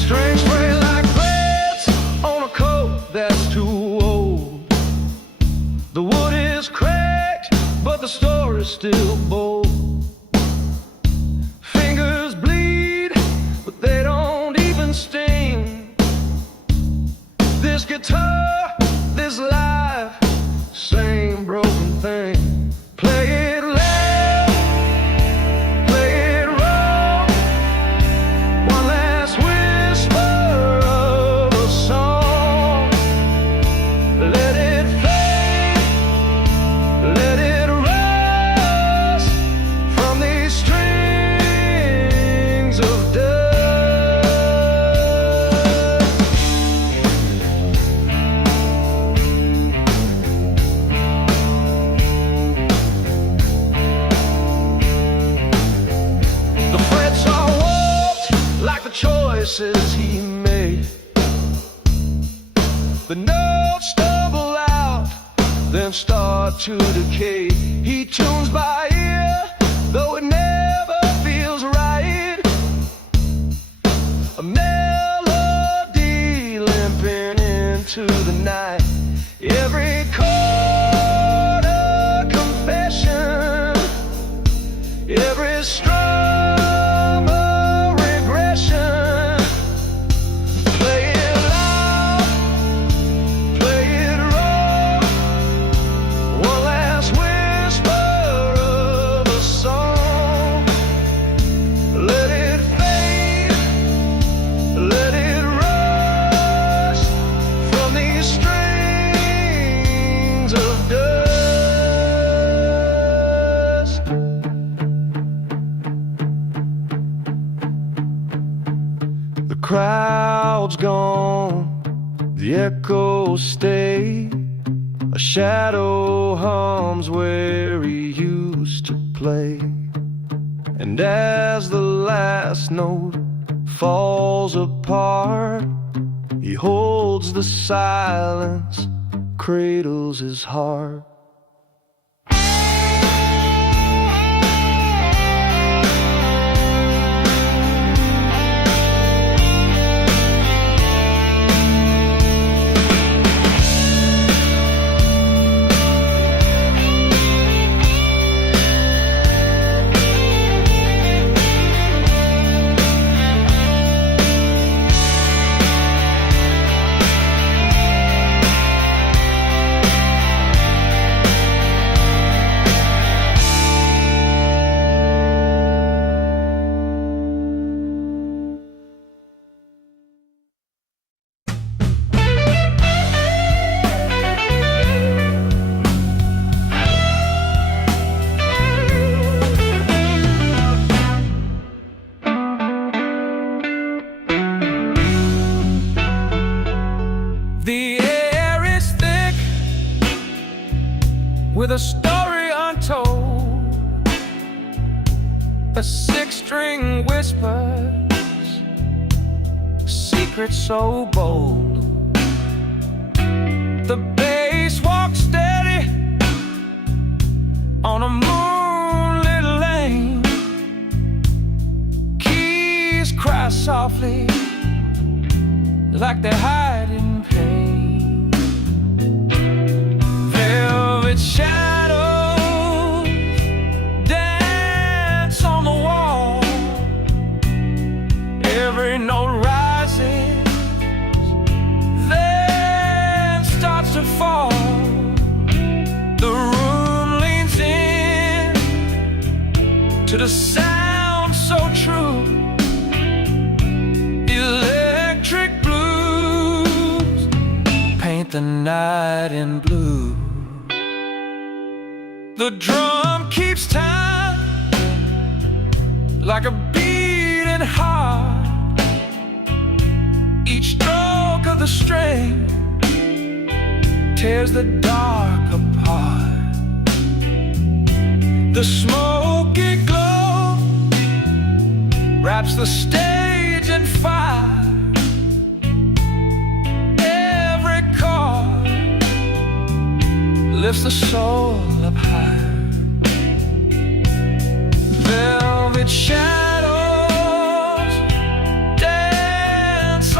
Strings spray like threads on a coat that's too old. The wood is cracked, but the story's still bold. Fingers bleed, but they don't even sting. This guitar, this life, same broken thing. Play it loud, play it raw. One last whisper of a song. Let it fade, let it rise from these strings of dust. The frets are warped like the choices he made. The notes stumble out, then start to decay. He tunes by ear, though it never feels right. A melody limping into the night. Every chord a confession, every strum a regression. Play it loud, play it raw. One last whisper of a song. Let it fade, let it rise from these strings of dust. The crowd's gone, the echoes stay. A shadow hums where he used to play. And as the last note falls apart, he holds the silence, cradles his heart. The air is thick with a story untold. A six-string whispers, a secret so bold. The bass walks steady on a moonlit lane. Keys cry softly like they hide in pain. Velvet shadows dance on the wall. Every note rises, then starts to fall. The room leans in to the sound so true. Electric blues paint the night in blue. The drum keeps time like a beating heart. Each stroke of the string tears the dark apart. The smoky glow wraps the stage in fire. Every chord lifts the soul up high. Velvet shadows dance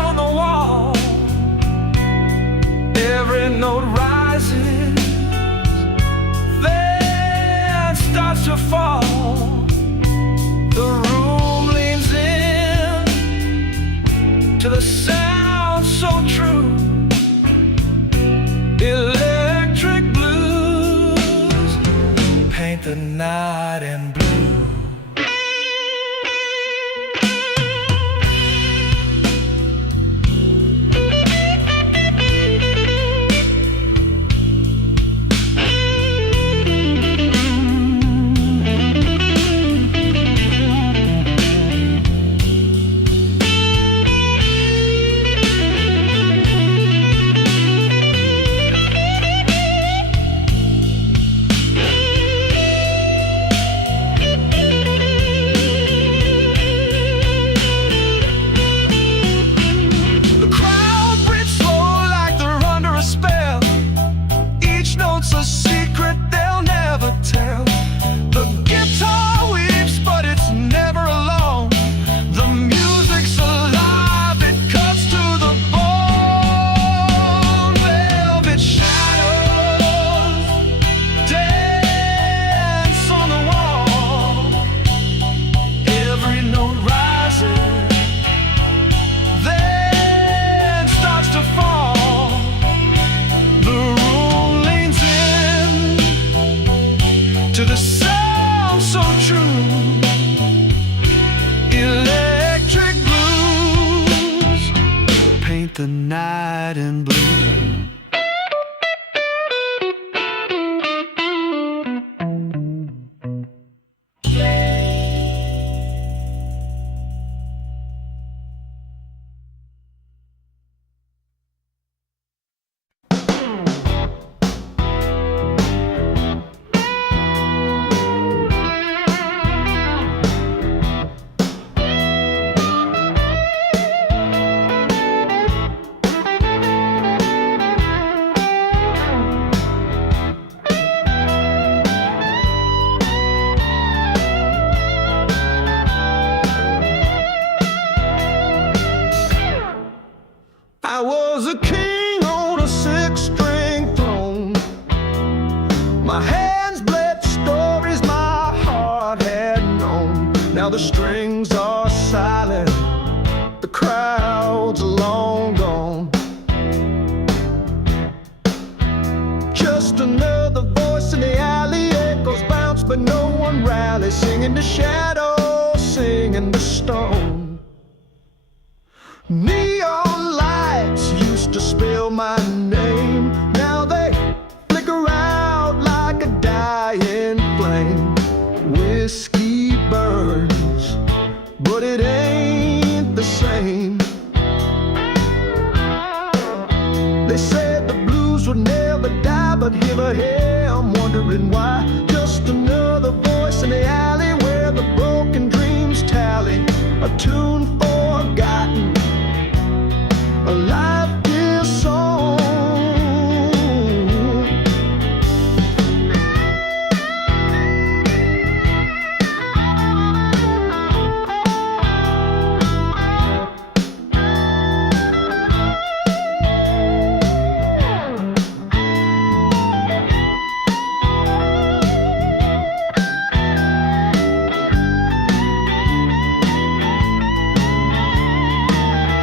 the night in blue. A secret they'll never tell. The guitar weeps, but it's never alone. The music's alive, it cuts to the bone. Velvet shadows dance on the wall. Every note rises, then starts to fall. The to the sound so true, electric blues paint the night in blue. I was a king on a six-string throne. My hands bled stories my heart had known. Now the strings are silent, the crowd's long gone. Just another voice in the alley, echoes bounce but no one rallies. Singing the shadows, singing the stone. Neon lights used to spell my name. Now they flicker out like a dying flame. Whiskey burns, but it ain't the same. They said the blues would never die, but here I am wondering why. Just another voice in the alley where the broken dreams tally. A tune forgotten, a life dear song.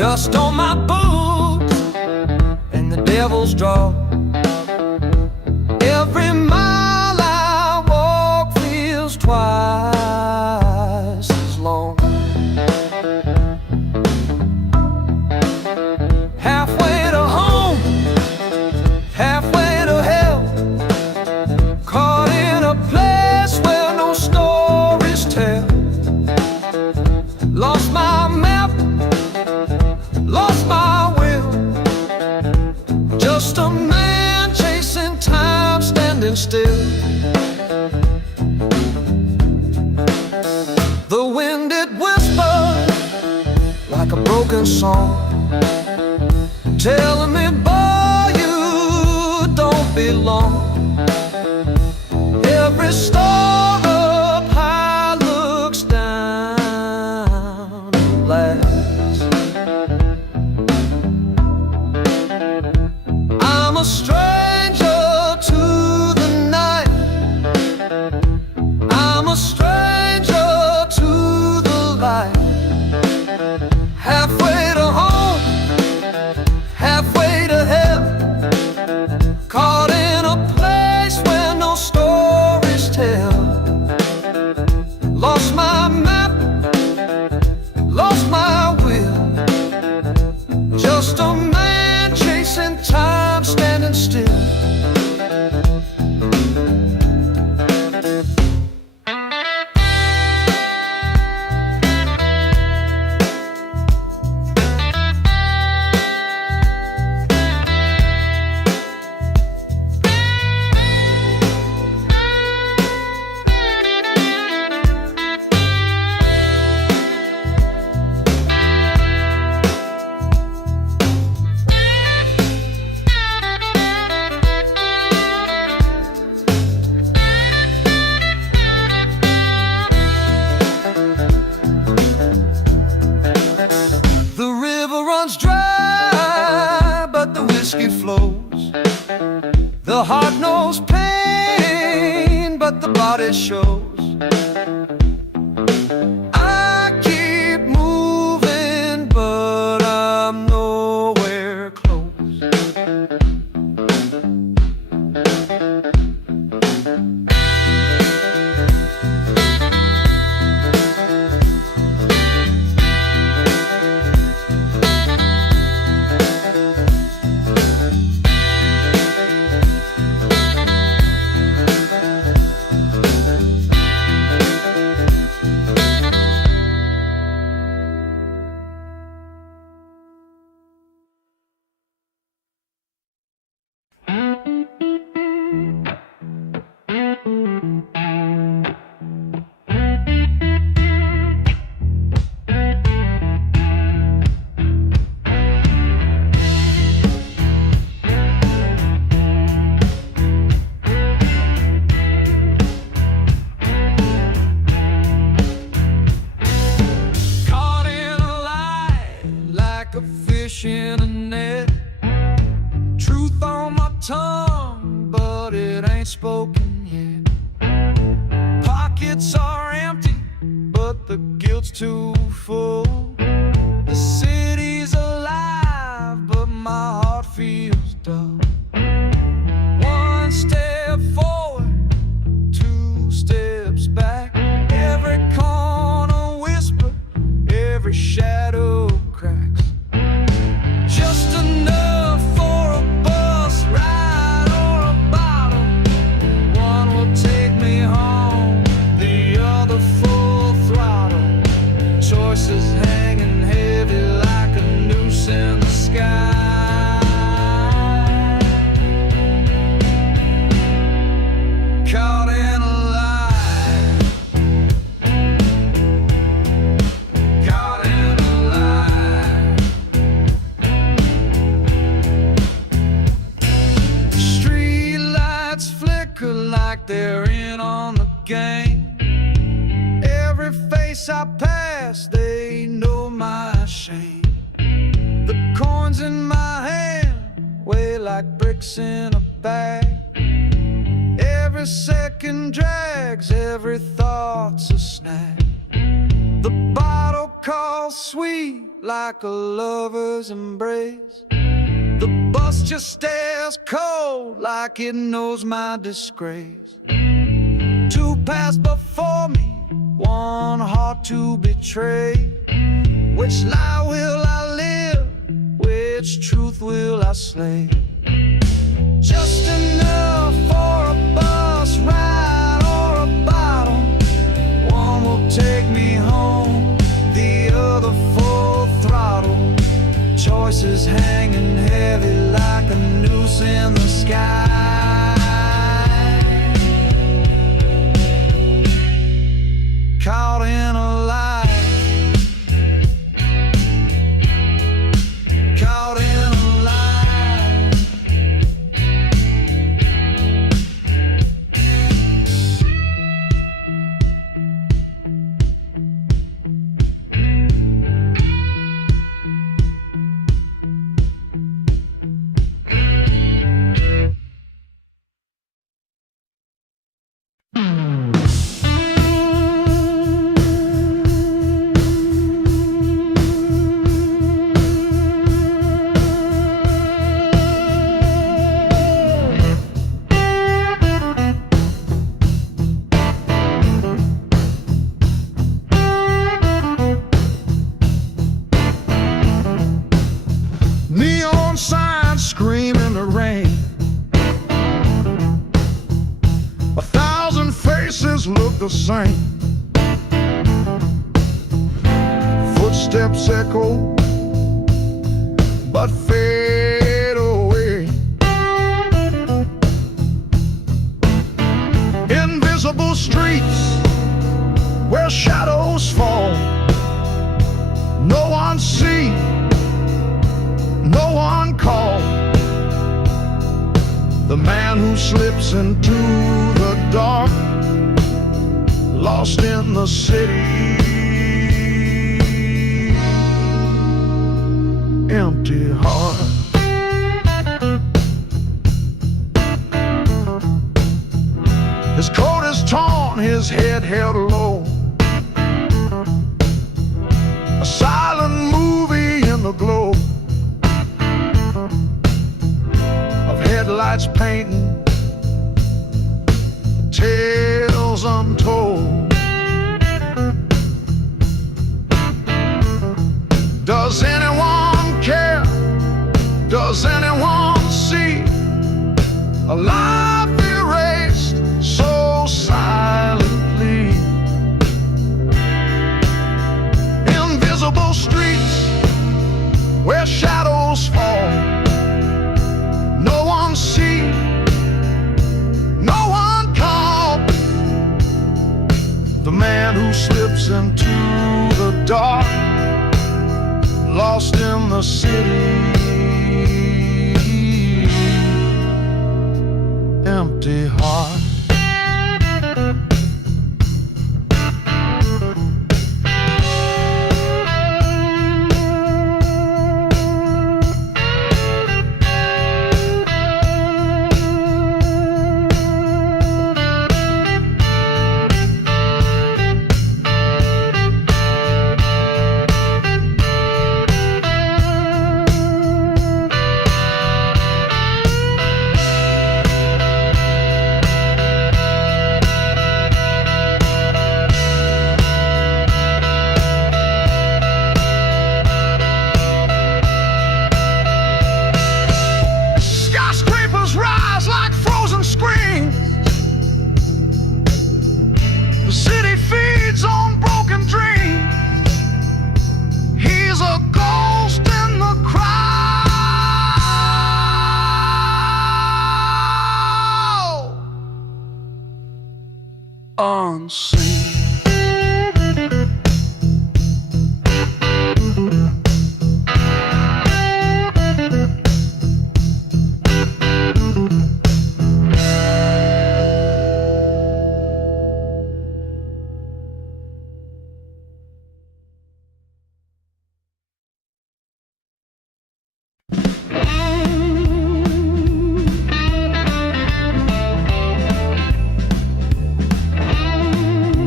dust on my boots, and the devil's draw. Every mile I walk feels twice as long. Halfway to home, halfway to hell, caught in a place where no stories tell. Lost my map, lost my will, just a man chasing time, standing still. The wind, it whispered like a broken song, telling me, boy, you don't belong. Every star up high looks down and laughs. I'm a stranger to the night, I'm a stranger to the light. Halfway to home, halfway to hell, caught in a place where no stories tell. Lost my map, lost my will, just a man chasing time, standing still. The river runs dry, but the whiskey flows. The heart knows pain, but the body shows. I keep moving, but I'm nowhere close. Caught in a lie, like a fish in a net. Truth on my tongue, but it ain't spoken yet. Pockets are empty, but the guilt's too full. The city's alive, but my heart feels dull. One step forward, two steps back. Every corner whisper, every shadow cracks. Just enough for a bus ride or a bottle. One will take me home, the other full throttle. Choices hanging heavy like a noose in the sky. Caught in a lie, caught in a lie. Street lights flicker like they're in on the game. Every face I pass, they know my shame. The coins in my hand weigh like bricks in a bag. Every second drags, every thought's a snag. The bottle call sweet like a lover's embrace. The bus just stares cold like it knows my disgrace. Two paths before me, one heart to betray. Which lie will I live? Which truth will I slay? Just enough for a bus ride or a bottle. One will take me home, the other full throttle. Choices hanging heavy like a noose in the sky. Caught in a lie. Caught in a lie. Neon signs scream in the rain. 1,000 faces look the same. Footsteps echo, but fade away. Invisible streets where shadows fall. No one sees, no one called. The man who slips into the dark, lost in the city. Empty heart. His coat is torn, his head held low. A silent movie in the glow of headlights painting tales untold. Does anyone care? Does anyone see a life erased so silently? Invisible streets where shadows fall. No one see, no one call. The man who slips into the dark, lost in the city. Empty heart. Unseen.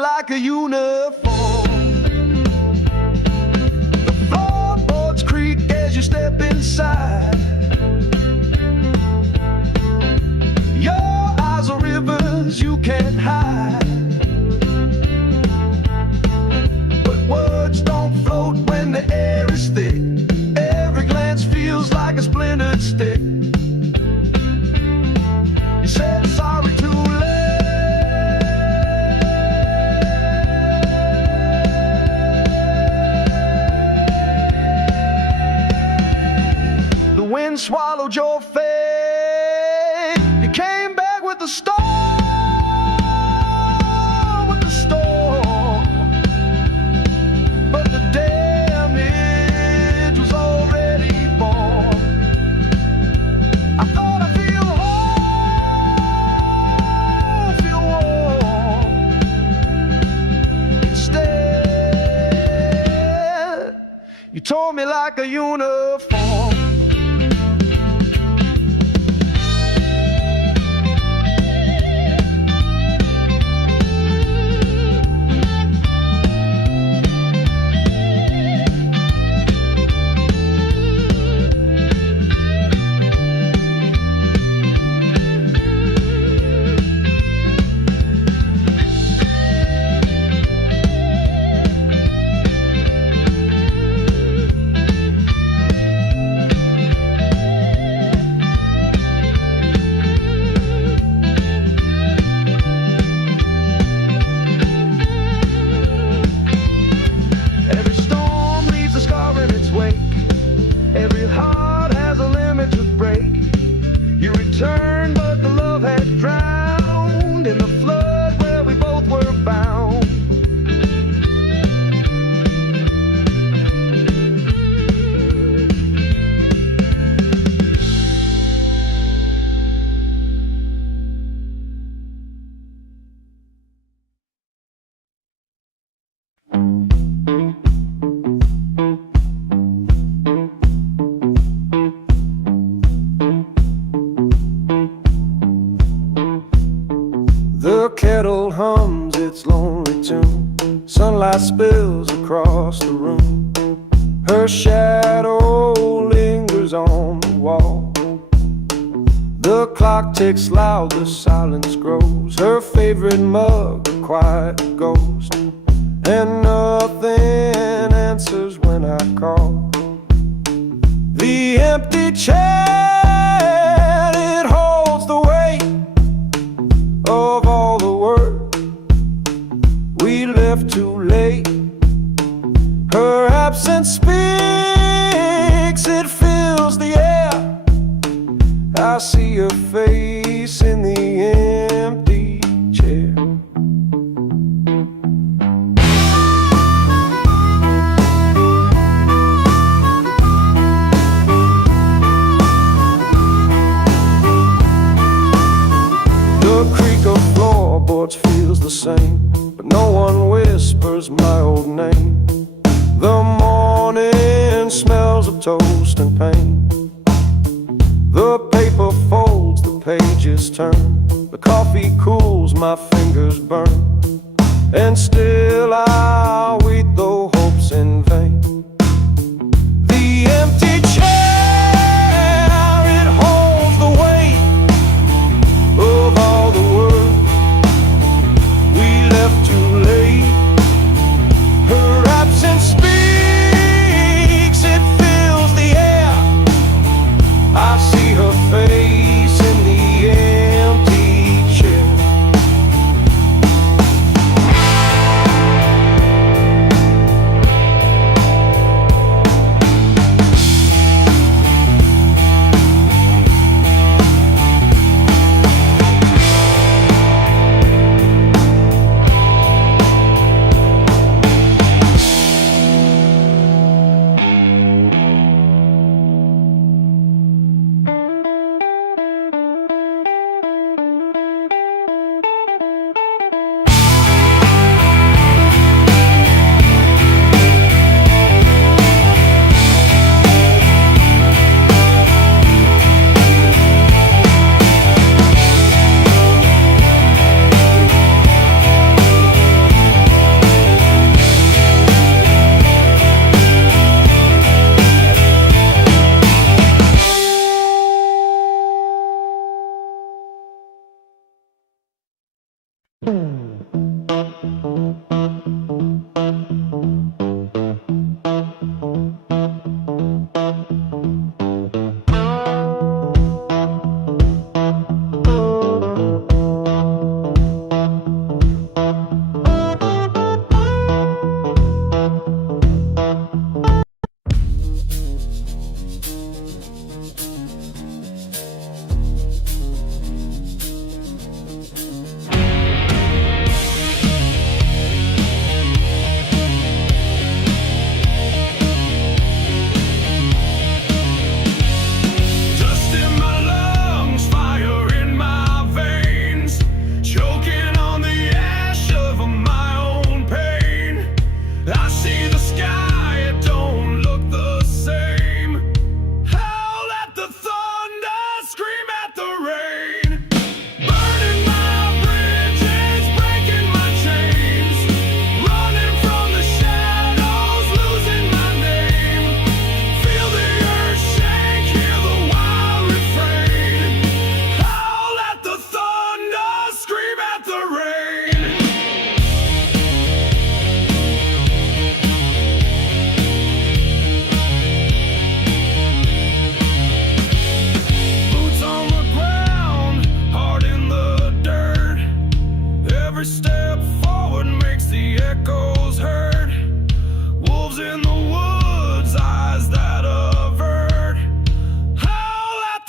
like a uniform. The floorboards creak as you step inside. Your eyes are rivers you can't hide. But words don't float when the air is thick. Every glance feels like a splintered stick. You said sorry too late. The wind swallowed your face. You came back with the storm, with the storm. But the damage was already born. I thought I'd feel whole, feel warm. Instead, you tore me like a uniform. Every heart has a limit to break. You returned, but the love had drowned in the flood where we both were bound. The kettle hums its lonely tune. Sunlight spills across the room. Her shadow lingers on the wall. The clock ticks loud, the silence grows. Her favorite mug, a quiet ghost. And nothing answers when I call. The empty chair, it holds the weight of all the work we left too late. Her absence speaks, it fills the air. I see her face in the empty chair. The creak of floorboards feels the same, but no one whispers my old name. The morning smells of toast and pain. The paper folds, the pages turn. The coffee cools, my fingers burn. And still I wait, though hope's in vain. The empty chair, it holds the weight of all the world we left too late. Her absence speaks, it fills the air. I see her face in the empty chair.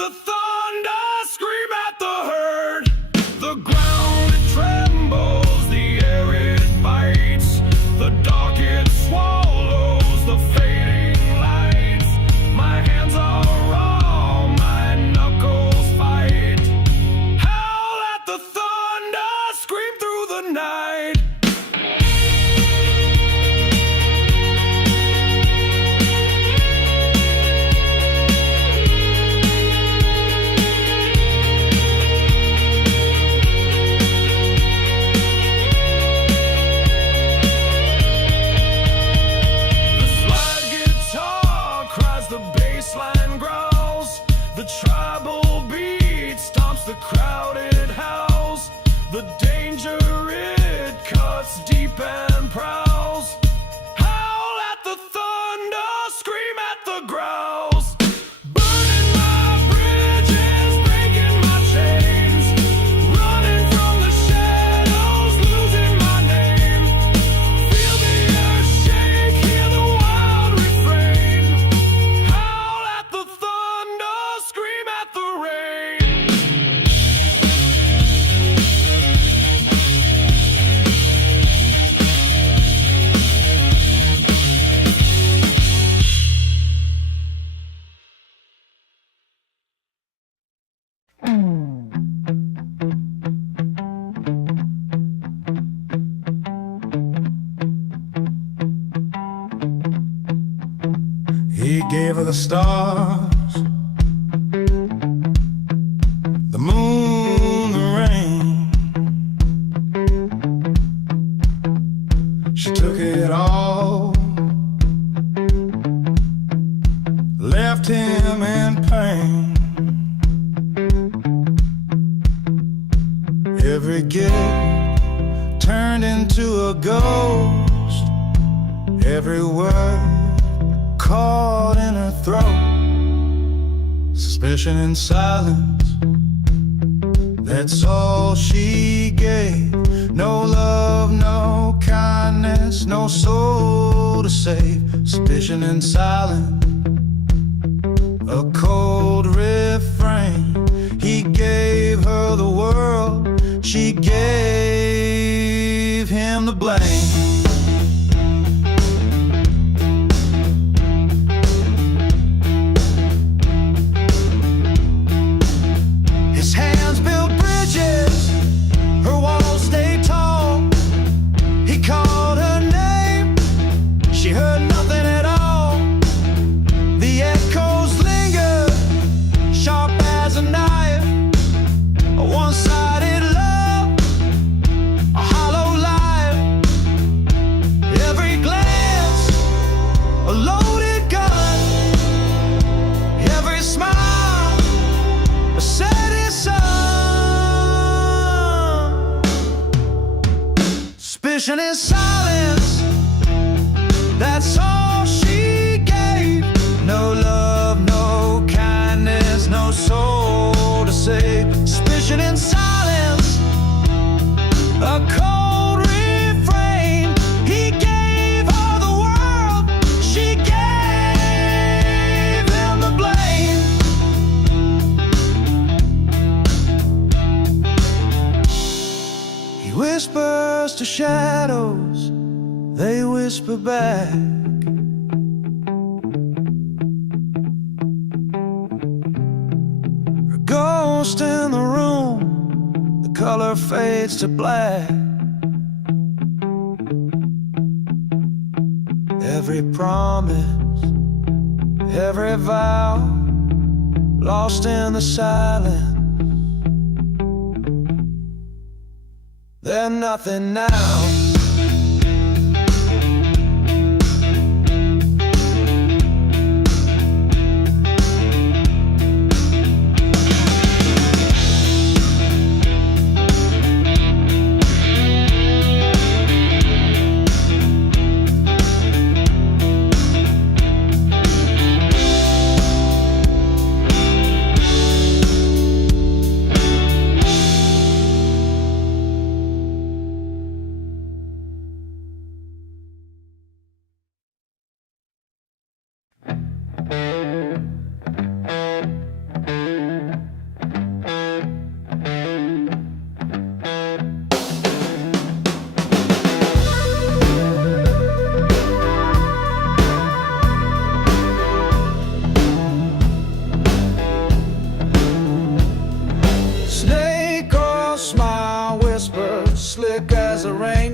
the thunder, scream at the herd. The ground it trembles, the air it bites, the dark it swallows, the fading lights. My hands are raw, my knuckles fight. Howl at the thunder, scream through the night. The tribal beat stomps the crowded house. The danger it cuts deep and prowls. Howl at the thunder, scream at the growls. Burning my bridges, breaking my chains, running from the shadows, losing my name. Feel the earth shake, hear the wild refrain. Howl at the thunder, scream at the rain. He gave her the stars, the moon, the rain. She took it all, left him in pain. Every gift turned into a ghost, every word caught in her throat. Suspicion and silence, that's all she gave. No love, no kindness, no soul to save. Suspicion and silence, a cold refrain. He gave her the world, she gave him the blame. Suspicion is silence, that's all she gave. No love, no kindness, no soul to save. Suspicion and silence, a cold refrain. He gave her the world, she gave him the blame. He whispers to shadows, they whisper back. A ghost in the room, the color fades to black. Every promise, every vow, lost in the silence. They're nothing now.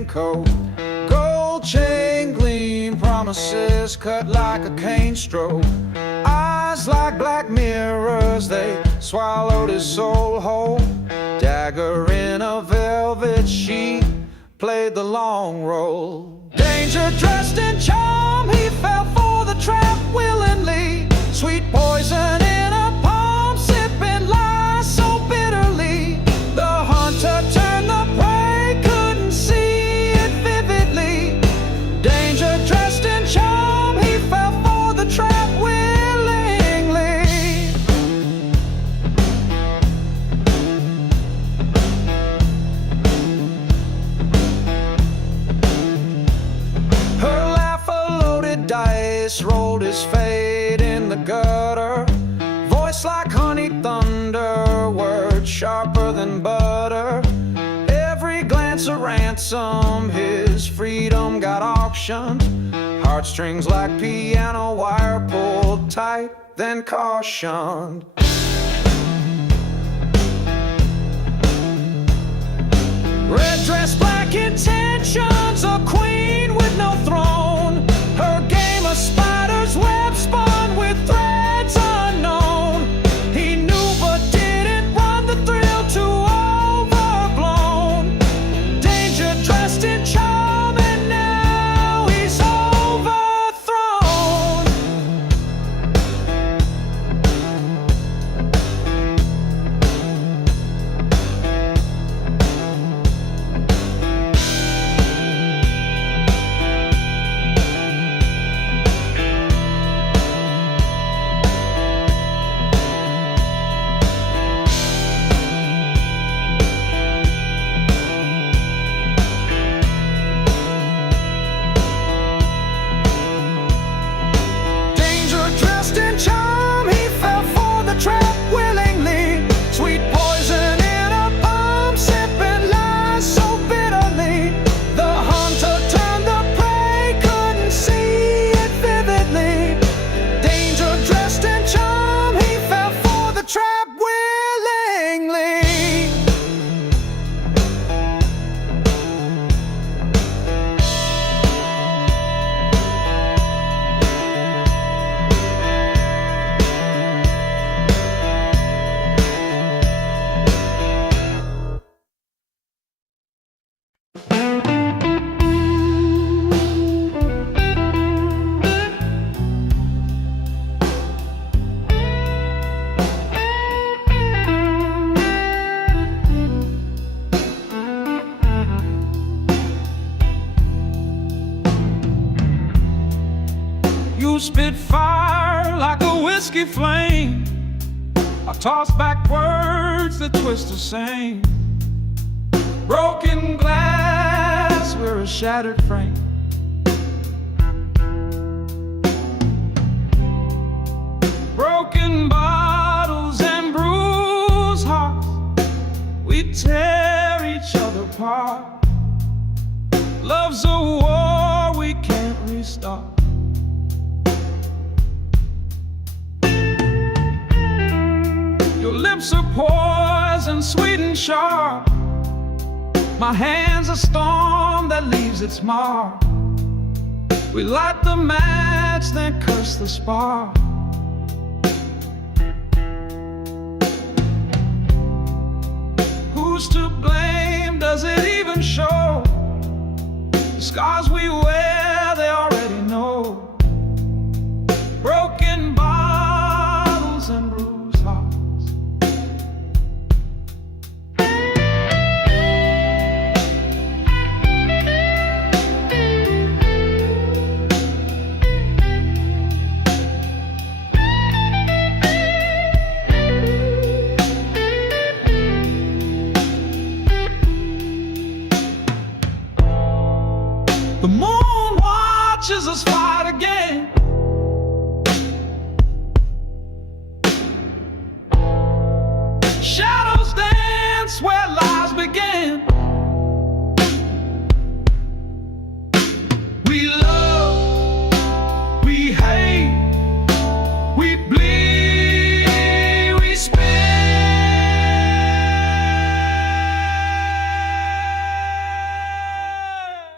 raincoat. Gold chain gleam, promises cut like a cane stroke. Eyes like black mirrors, they swallowed his soul whole. Dagger in a velvet sheet, played the long role. Danger dressed in charm, he fell for the trap willingly. Sweet poison in a palm, sipping lies so bitterly. The hunter turned the prey, couldn't see it vividly. Danger dressed in charm, he fell for the trap willingly. Her laugh a loaded dice, rolled his fate in the gutter. Voice like honey thunder, words sharper than butter. Every glance a ransom, his freedom got auctioned. Heartstrings like piano wire, pulled tight, then cautioned. Red dress, black intentions, a queen with no throne. Her game a spider's web spun with threads unknown. He knew but didn't run the thrill too overblown. Danger dressed in charm, and now he's overthrown. Danger dressed in charm, he fell for the trap willingly. Sweet poison in a palm, sipping lies so bitterly. The hunter turned the prey, couldn't see it vividly. Danger dressed in charm, he fell for the trap willingly. You spit fire like a whiskey flame. I toss back words that twist the same. Broken glass, we're a shattered frame. Broken bottles and bruised hearts, we tear each other apart. Love's a war we can't restart. Your lips are poison, sweet and sharp. My hand's a storm that leaves its mark. We light the match, then curse the spark. Who's to blame? Does it even show? The scars we wear, they already know. Broken bottles and bruised hearts. The moon watches us fight again. Shadows dance where lies begin. We love, we hate, we bleed, we spare.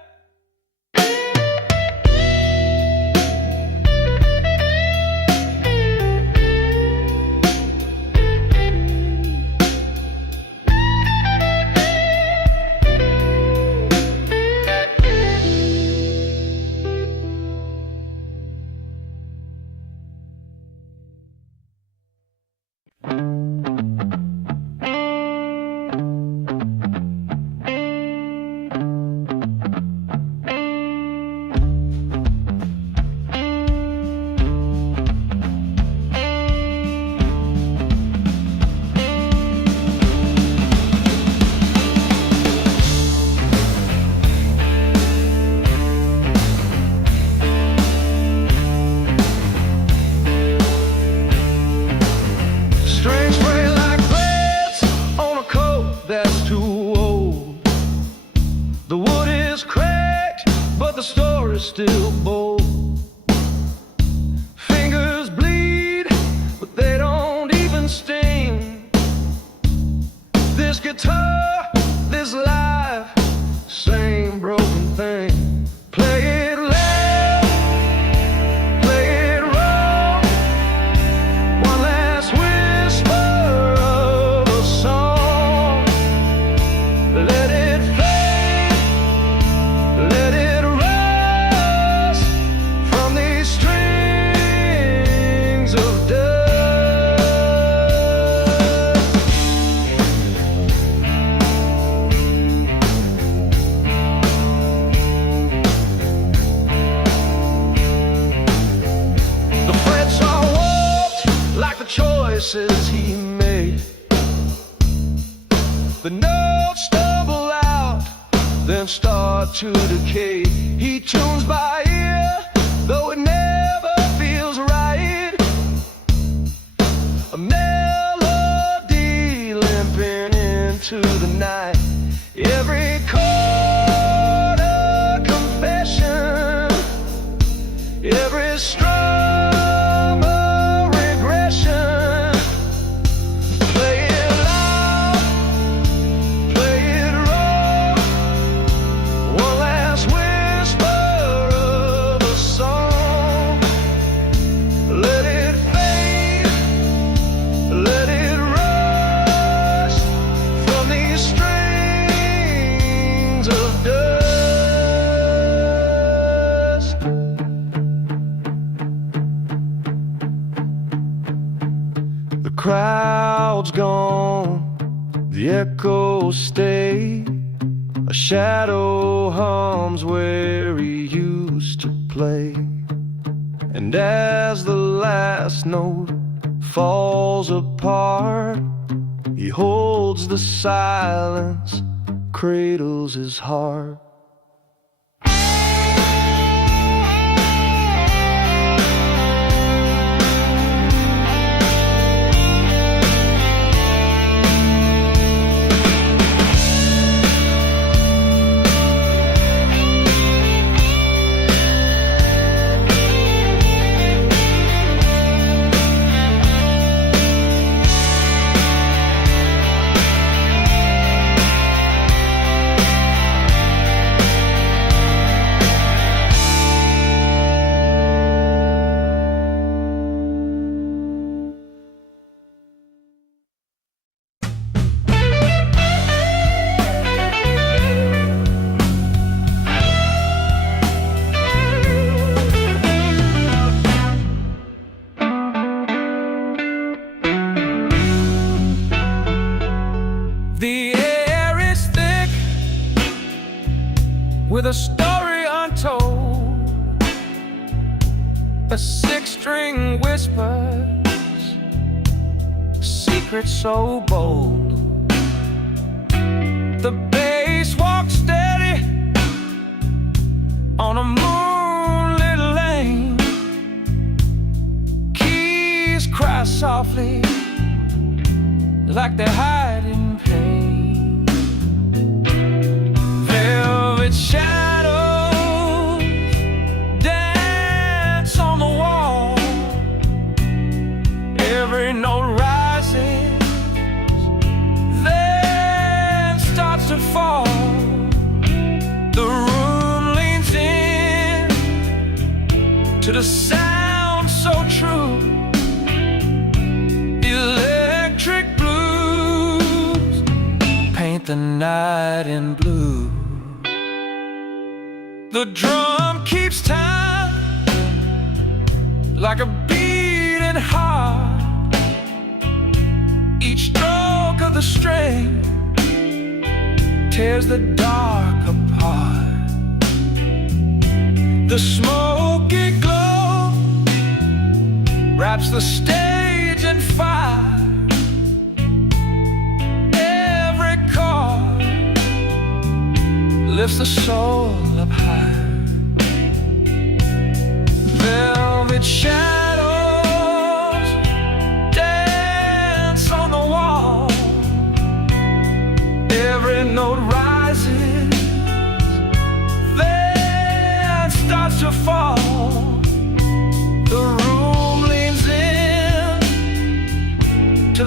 still bold. Fingers bleed, but they don't even sting. This guitar, this life, same broken thing. Play it loud, play it wrong. One last whisper of a song. Let it fade, let it rise from these strings of dust. The frets are warped like the choices he made. The notes stumble out, then start to decay. He tunes by ear, though it never feels right. A melody limping into the night. Every chord a confession, every strum a regression. Play it loud, play it raw. One last whisper of a song. Let it fade, let it rise from these strings of dust. The crowd's gone, the echoes stay. A shadow hums where he used to play. And as the last note falls apart, he holds the silence, cradles his heart. The air is thick with a story untold. A six-string whispers, secret so bold. The bass walks steady on a moonlit lane. Keys cry softly like they're hiding pain. Velvet shadows dance on the wall. Every note rises, then starts to fall. The room leans in to the sound so true. Electric blues paint the night in blue. The drum keeps time like a beating heart. Each stroke of the string tears the dark apart. The smoky glow wraps the stage in fire. Every chord lifts the soul up high. Velvet shadows dance on the wall. Every note rises, then starts to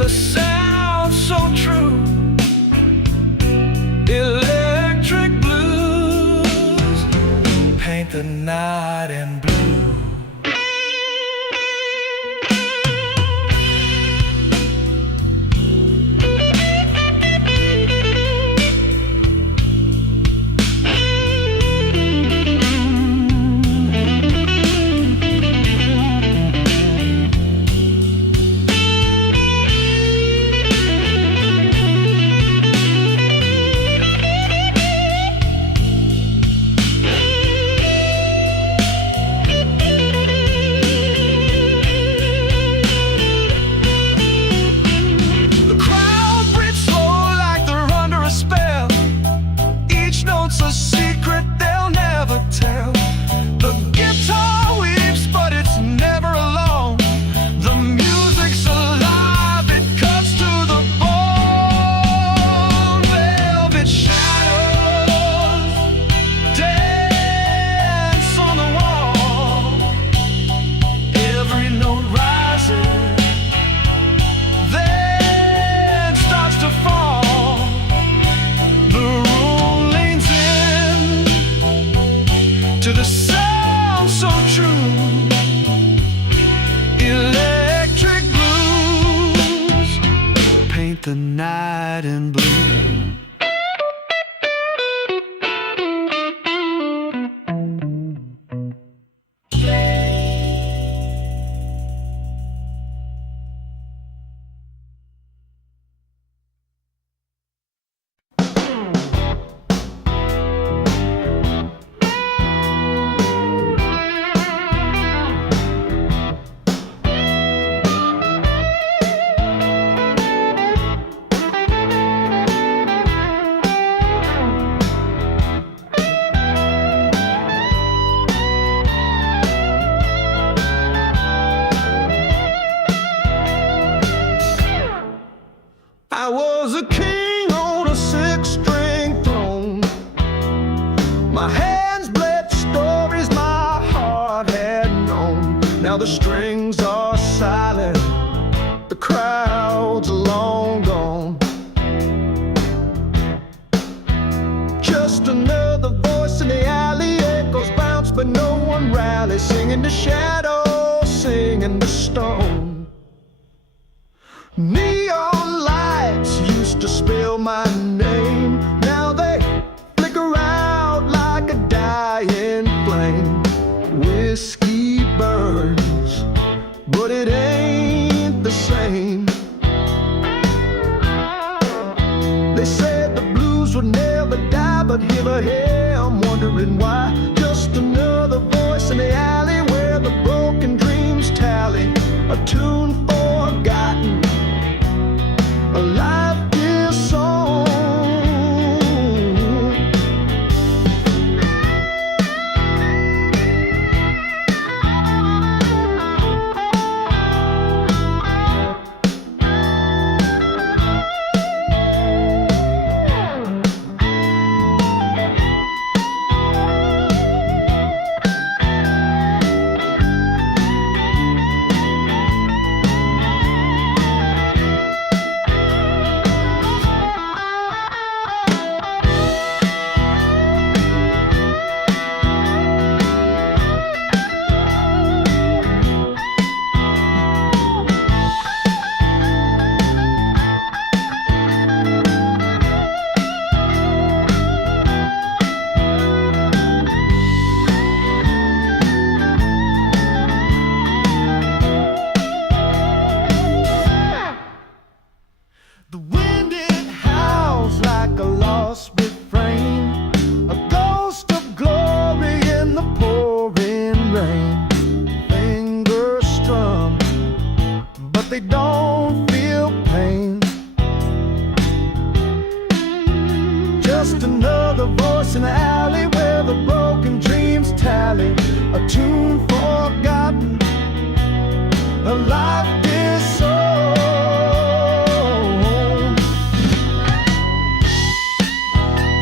the sound so true. Electric blues paint the night in blue. A secret they'll never tell. The guitar weeps, but it's never alone. The music's alive, it cuts to the bone. Velvet shadows dance on the wall. Every note rises, then starts to fall. To the sound so true. Electric blues paint the night in blue. I was a king on a six-string throne. My hands bled stories my heart had known. Now the strings are silent, the crowd's long gone. Just another voice in the alley, echoes bounce but no one rallies. Singing the shadows, singing the stone. Neon lights used to spell my name. Now they flicker out like a dying flame. Whiskey burns, but it ain't the same. They said the blues would never die, but here I am wondering why. Just another voice in the alley where the broken dreams tally. A tune forgotten, a life is song. They don't feel pain. Just another voice in the alley where the broken dreams tally. A tune forgotten, a life disowned.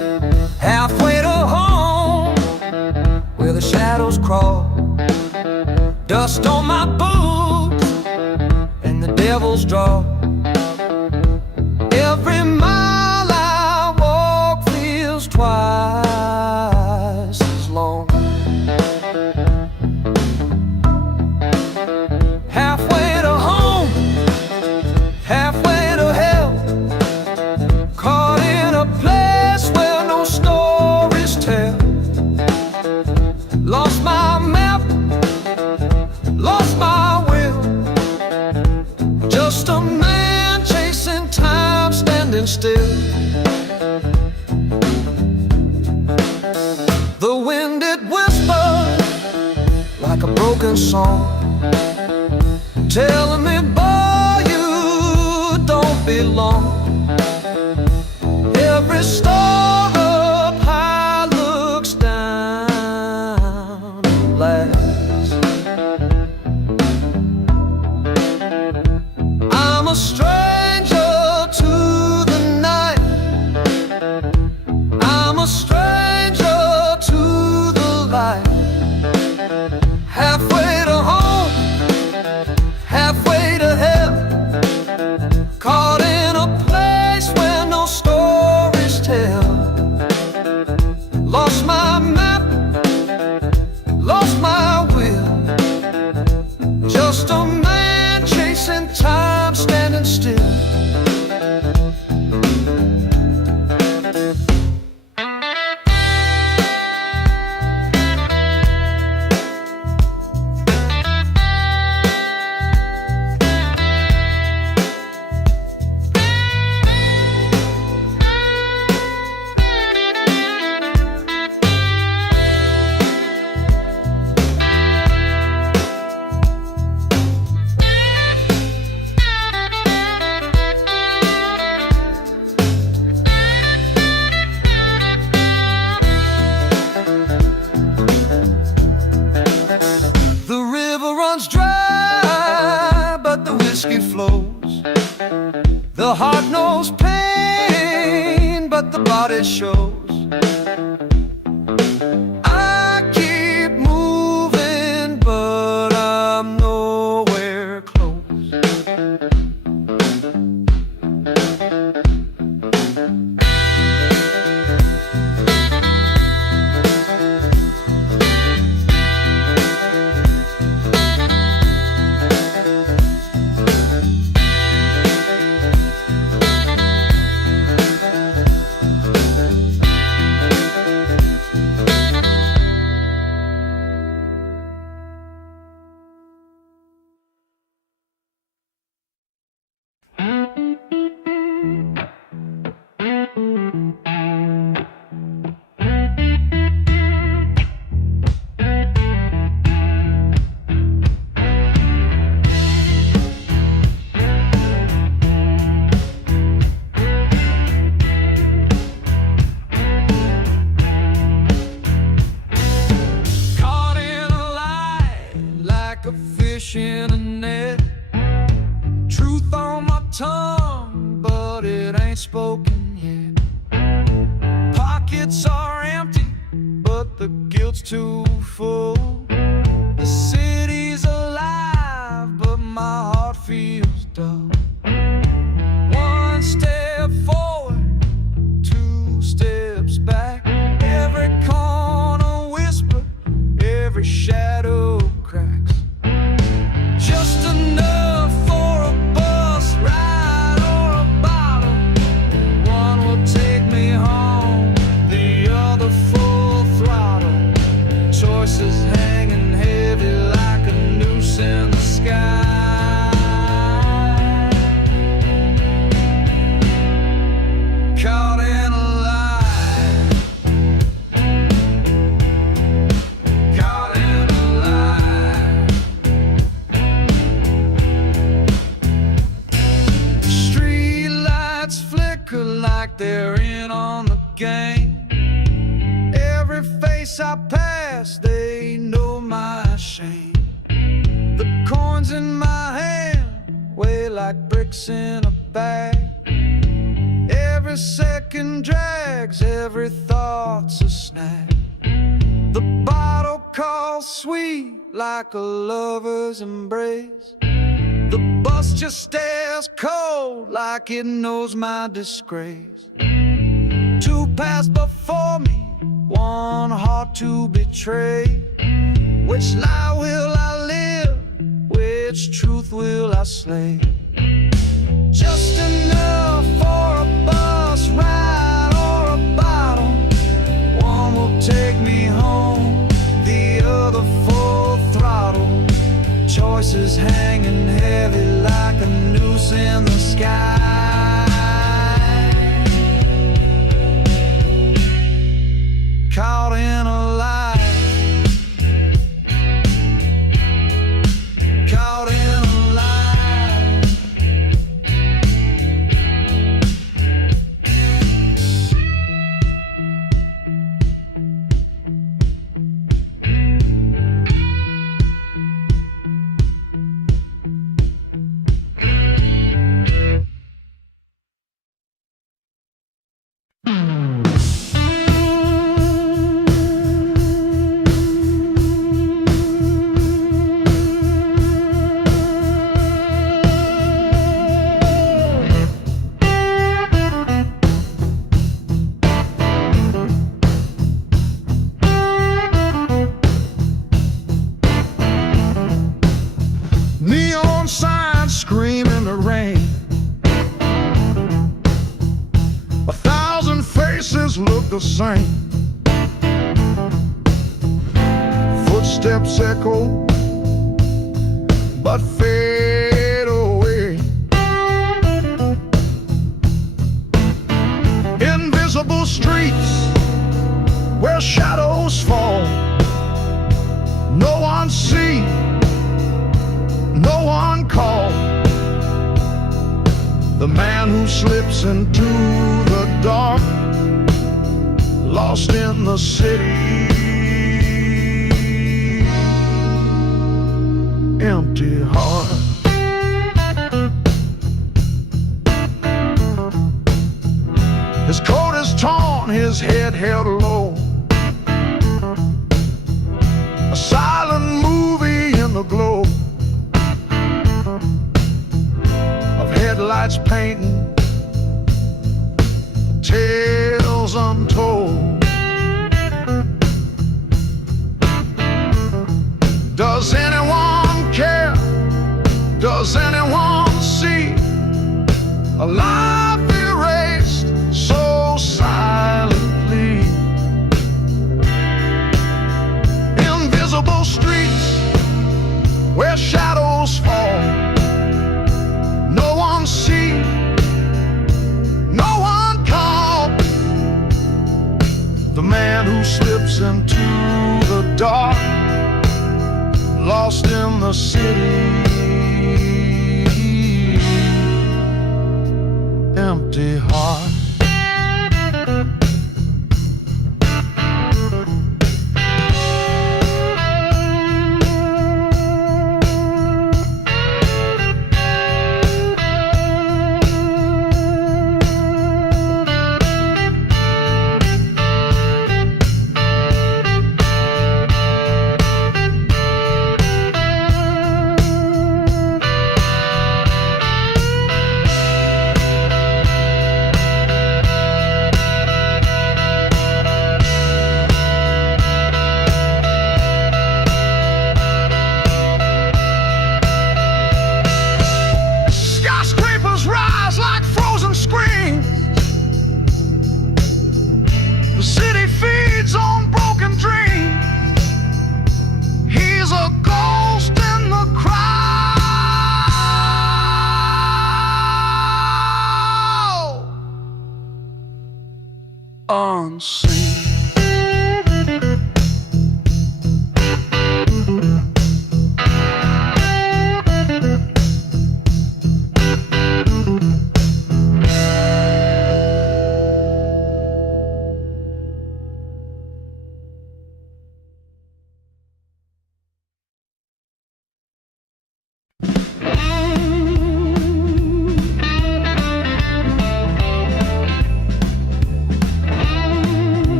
dust on my boots, and the devil's draw. Every mile I walk feels twice as long. Halfway to home, halfway to hell, caught in a place where no stories tell. Lost my map, lost my will, just a man chasing time, standing still. The wind, it whispered like a broken song, telling me, boy, you don't belong. Every star up high looks down at last. I'm a stranger to the night, I'm a stranger to the light. Halfway to home, halfway to hell, caught in a place where no stories tell. Lost my map, lost my will, just a man chasing time, standing still. The river runs dry, but the whiskey flows. The heart knows pain, but the body shows. I keep moving, but I'm nowhere close. Caught in a lie, like a fish in a net. Truth on my tongue, but it ain't spoken yet. Pockets are empty, but the guilt's too full. The city's alive, but my heart feels dull. One step forward, two steps back. Every corner whisper, every shadow cracks. Just enough for a bus ride or a bottle. One will take me home, the other full throttle. Choices hanging heavy like a noose in the sky. Caught in a lie, caught in a lie. Street lights flicker like they're in on the game. Every face I pass, they know my shame. The coins in my hand weigh like bricks in a bag. Every second drags, every thought's a snag. The bottle call sweet like a lover's embrace. The bus just stares cold like it knows my disgrace. Two paths before me, one heart to betray. Which lie will I live? Which truth will I slay? Just enough for a bus ride or a bottle. One will take me home, the other full throttle. Choices hanging heavy like a noose in the sky. Caught in a lie. Caught in a lie. Neon signs scream in the rain. 1,000 faces look the same. Footsteps echo, but fade away. Invisible streets where shadows fall. No one sees, no one called. The man who slips into the dark, lost in the city. Empty heart. His coat is torn, his head held low. A silent movie in the glow of headlights painting tales untold. Does anyone care? Does anyone see a life erased so silently? Invisible streets where shadows fall. No one sees, no one calls. The man who slips into the dark, lost in the city. Empty heart. Unseen.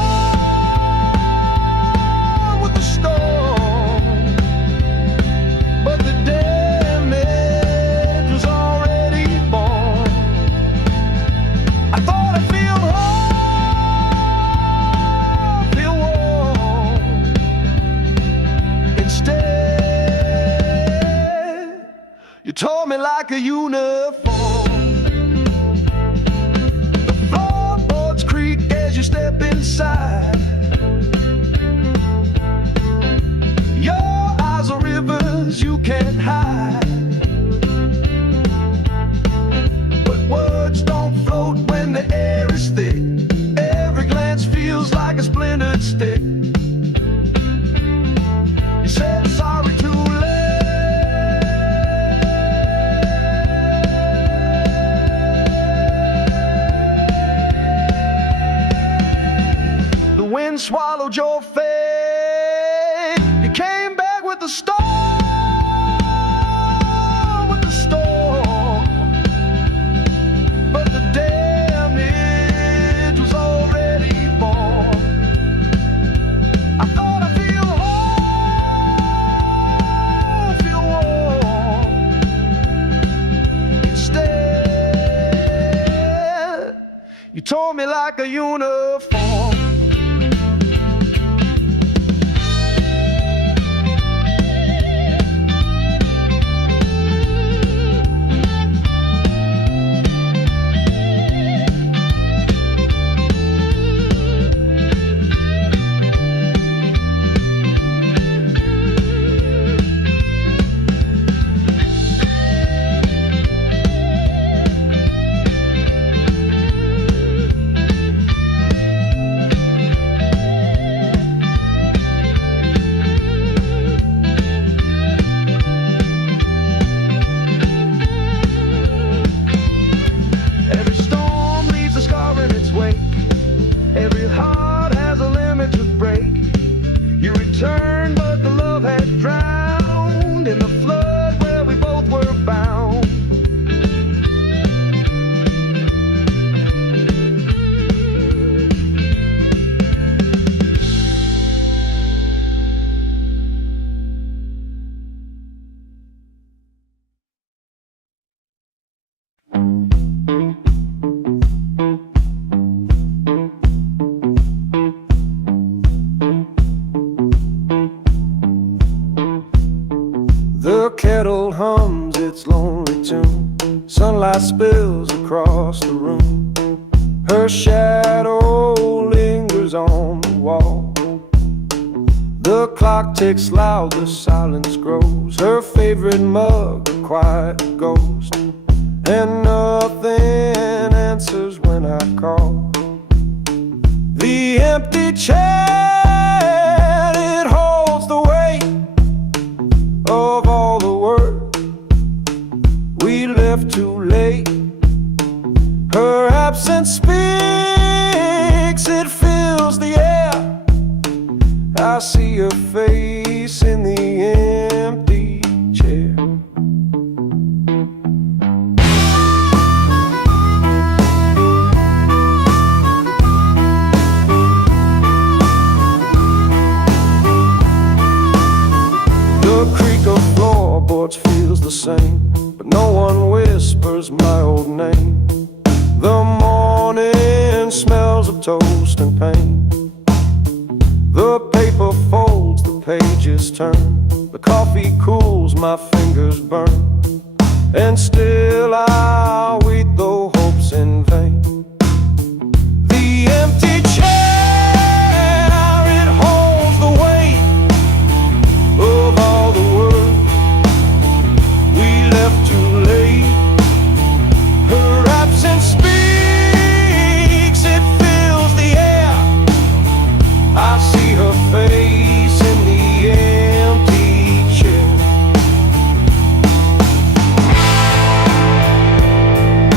with the storm, but the damage was already born. I thought I'd feel home, feel warm. Instead, you tore me like a uniform. The floorboards creak as you step inside. Your eyes are rivers you can't hide. But words don't float when the air is thick. Every glance feels like a splintered stick. You said sorry too late. The wind swallowed your face. You came back with the storm, with the storm. But the damage was already born. I thought I'd feel home, feel warm. Instead, you tore me like a uniform. Every storm leaves a scar in its wake. Every heart has a limit to break. You returned, but the love had drowned in the flood where we both were bound. The kettle hums its lonely tune. Sunlight spills across the room. Her shadow lingers on the wall. The clock ticks loud, the silence grows. Her favorite mug, a quiet ghost. And nothing answers when I call. The empty chair, it holds the weight of all the work we left too late. Her absence speaks, it fills the air. I see her face in the empty chair. The creak of floorboards feels the same, but no one whispers my old name. The morning smells of toast and pain. The paper folds, the pages turn. The coffee cools, my fingers burn. And still I wait, though hope's in vain. The empty chair, it holds the weight of all the world we left too late. Her absence speaks, it fills the air. I see her face in the empty chair.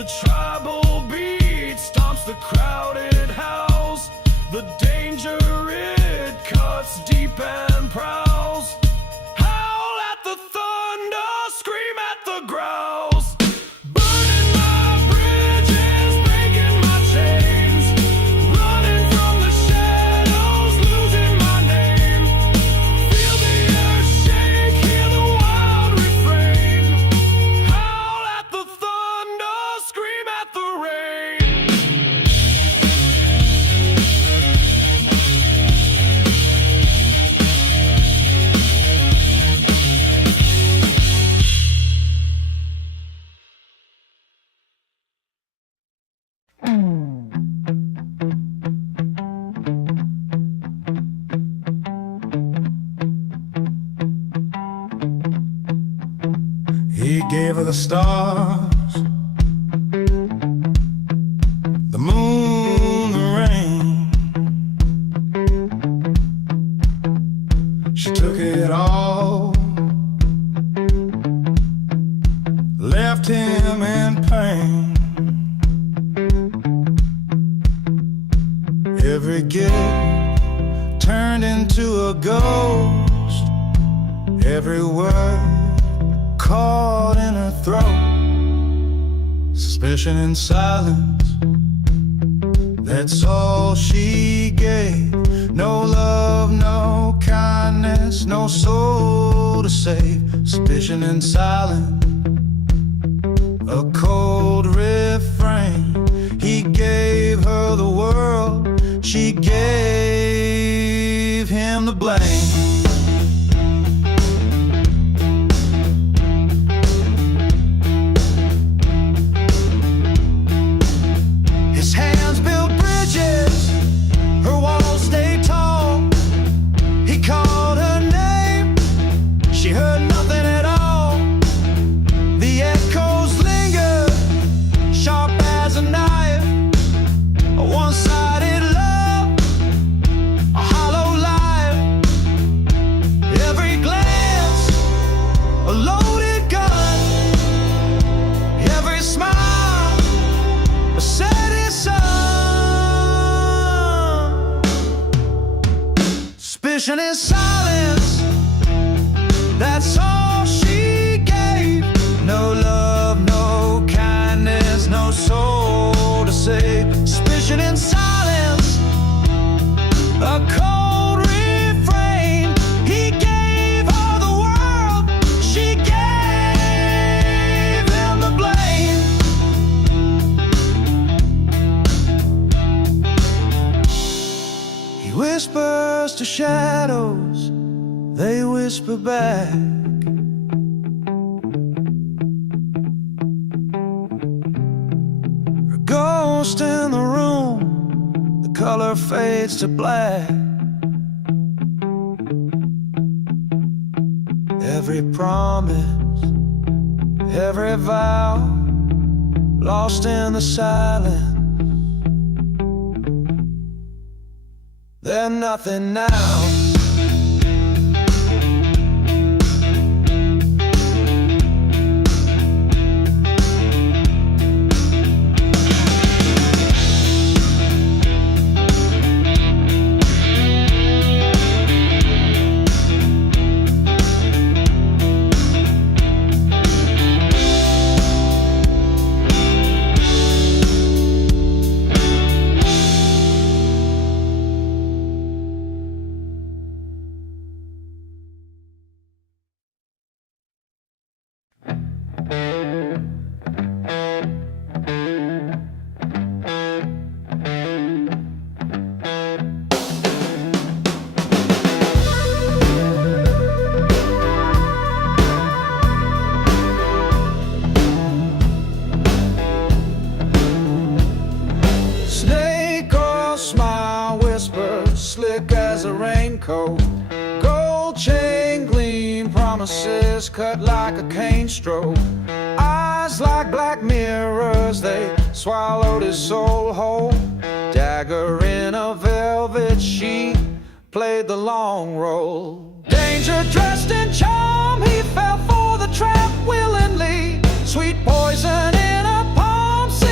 The tribal beat stomps the crowded house. The danger it cuts deep and prowls. Howl at the thunder, scream at the growls. Burning my bridges, breaking my chains. Running from the shadows, losing my name. Feel the earth shake, hear the wild refrain. Howl at the thunder, scream at the rain. He gave her the stars, the moon, the rain. She took it all, left him in pain. Every gift turned into a ghost, every word caught in her throat. Suspicion and silence, that's all she gave. No love, no kindness, no soul to save. Suspicion and silence, a cold refrain. He gave her the world, she gave him the blame. His hands built bridges, her walls stayed tall. He called her name, she heard nothing at all. The echoes lingered, sharp as a knife. A one-sided love, a hollow life. Every glance, a loaded gun. Every smile, a setting sun. Suspicion and silence, that's all she gave. No love, no kindness, no soul to save. Suspicion and silence, a cold refrain. He gave her the world, she gave him the blame. He whispers to shadows, they whisper back. A ghost in the room, the color fades to black. Every promise, every vow, lost in the silence. They're nothing now. Slick as a raincoat, gold chain gleam, promises cut like a cane stroke. Eyes like black mirrors, they swallowed his soul whole. Dagger in a velvet sheet, played the long role. Danger dressed in charm, he fell for the trap willingly. Sweet poison in a palm,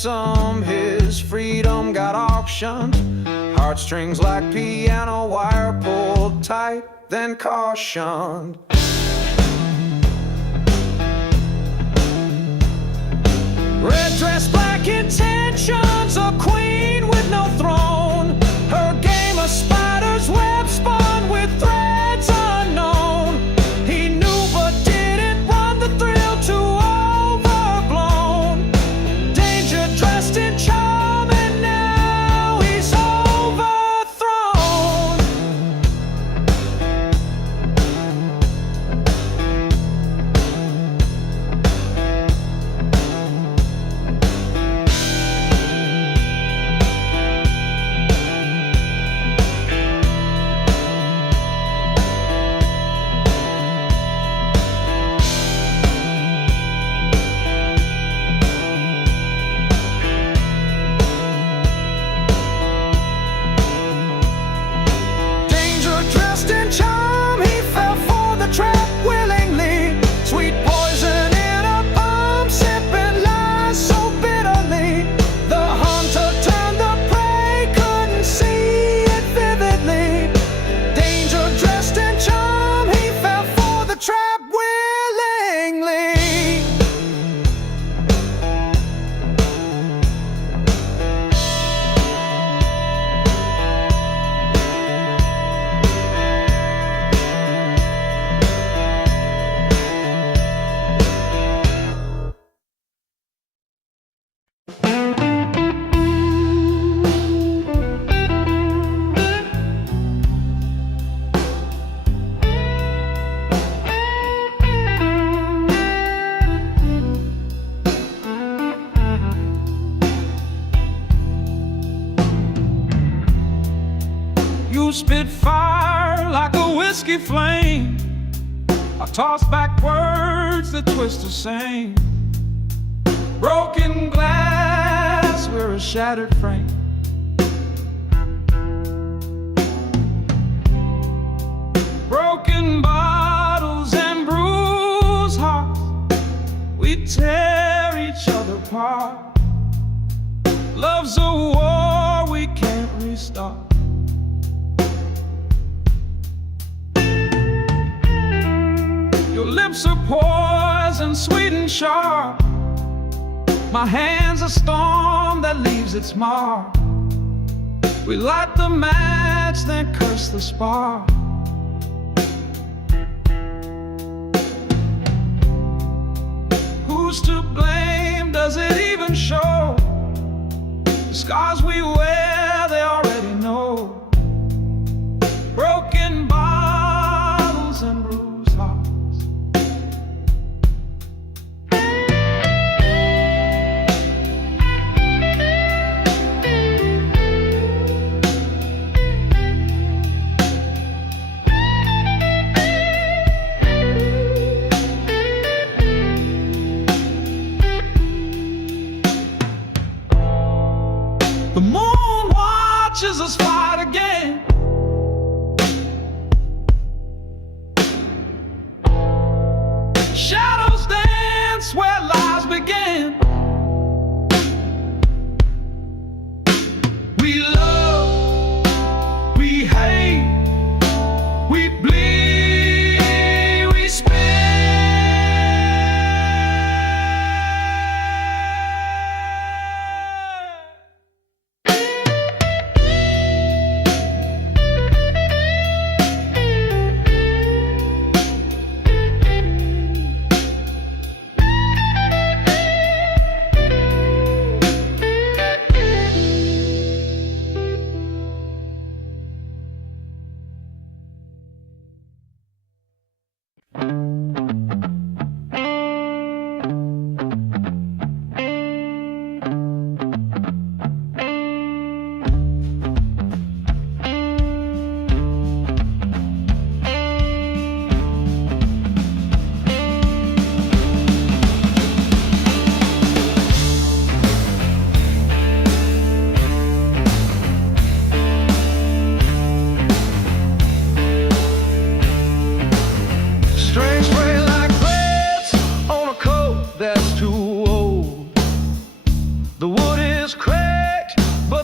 ransom, his freedom got auctioned. Heartstrings like piano wire pulled tight, then cautioned. Red dress, black intentions, a queen with no throne. Her game of spider's web spun with threads unknown. He knew but didn't want the thrill too overblown. Danger dressed in charm, and now he's overthrown. Charm, he fell for the trap willingly. Sweet poison in a palm, sipping lies so bitterly. The hunter turned the prey, couldn't see it vividly. Danger dressed in charm, he fell for the trap willingly. You spit fire like a whiskey flame. I toss back words that twist the same. Broken glass, we're a shattered frame. Broken bottles and bruised hearts, we tear each other apart. Love's a war we can't restart. Your lips are poison, sweet and sharp. My hand's a storm that leaves its mark. We light the match, then curse the spark. Who's to blame? Does it even show? The scars we wear, they already know. Broken bottles and bruised hearts. The moon watches us fight again. Shadows dance where lies begin. We love, we hate, we bleed, we spin. The wood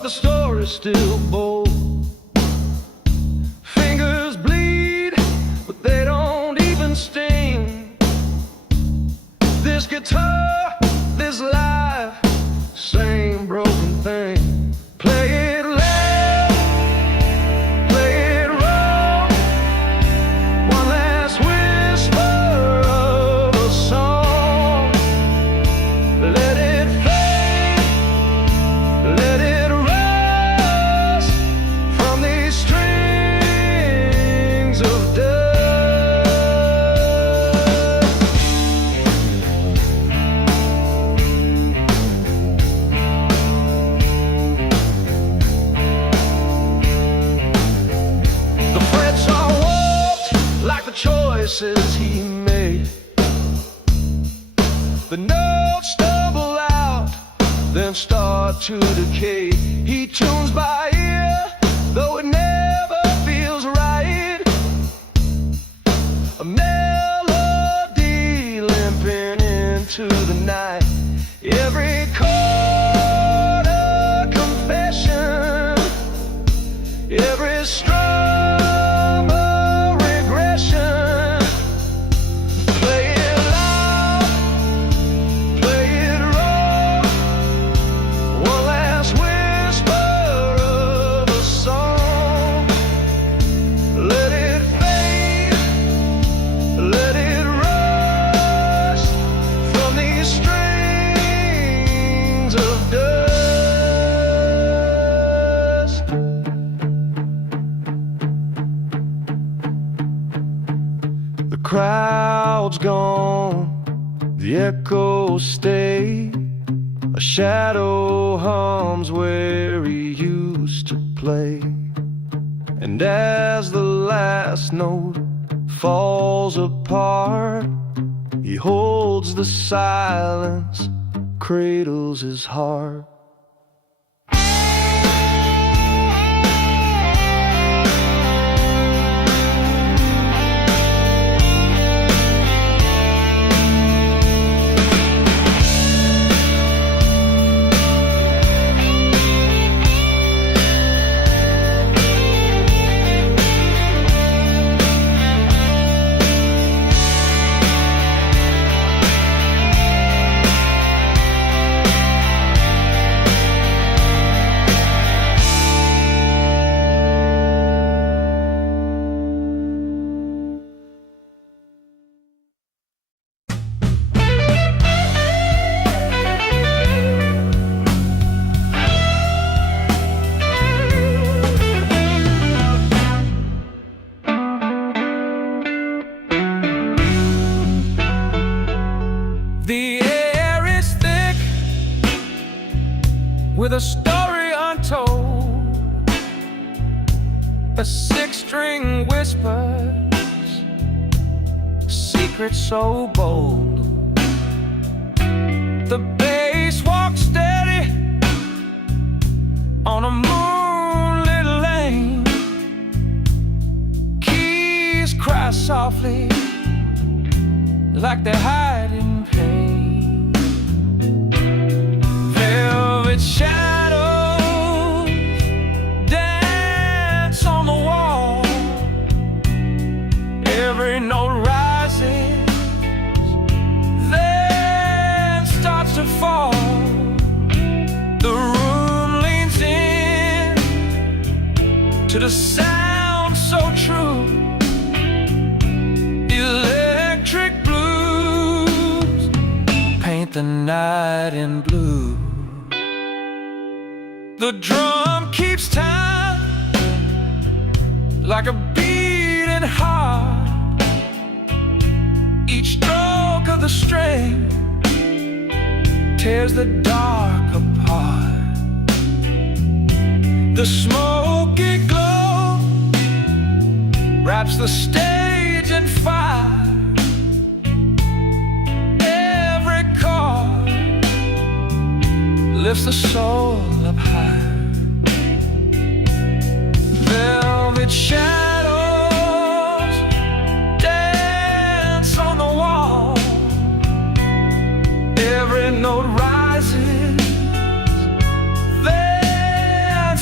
the story's still bold. Fingers bleed, but they don't even sting. This guitar, this life, same broken thing. Play it loud, play it wrong. One last whisper of a song. Let it fade, let it rise from these strings of dust. The frets are warped like the choices he made. The notes stumble out, then start to decay. He tunes by ear, though it never feels right. A melody limping into the night. Every chord a confession, every strum a regression. Play it loud, play it raw. One last whisper of a song. Let it fade, let it rise from these strings of dust. The crowd's gone, the echoes stay. A shadow hums where he used to play. And as the last note falls apart, he holds the silence, cradles his heart. The air is thick with a story untold. A six-string whispers, secrets so bold. The bass walks steady on a moonlit lane. Keys cry softly like they're hiding pain. Velvet shadows dance on the wall. Every note rises, then starts to fall. The room leans in to the sound so true. Electric blues paint the night in blue. The drum keeps time like a beating heart. Each stroke of the string tears the dark apart. The smoky glow wraps the stage in fire. Every chord lifts the soul up high. Velvet shadows dance on the wall. Every note rises, then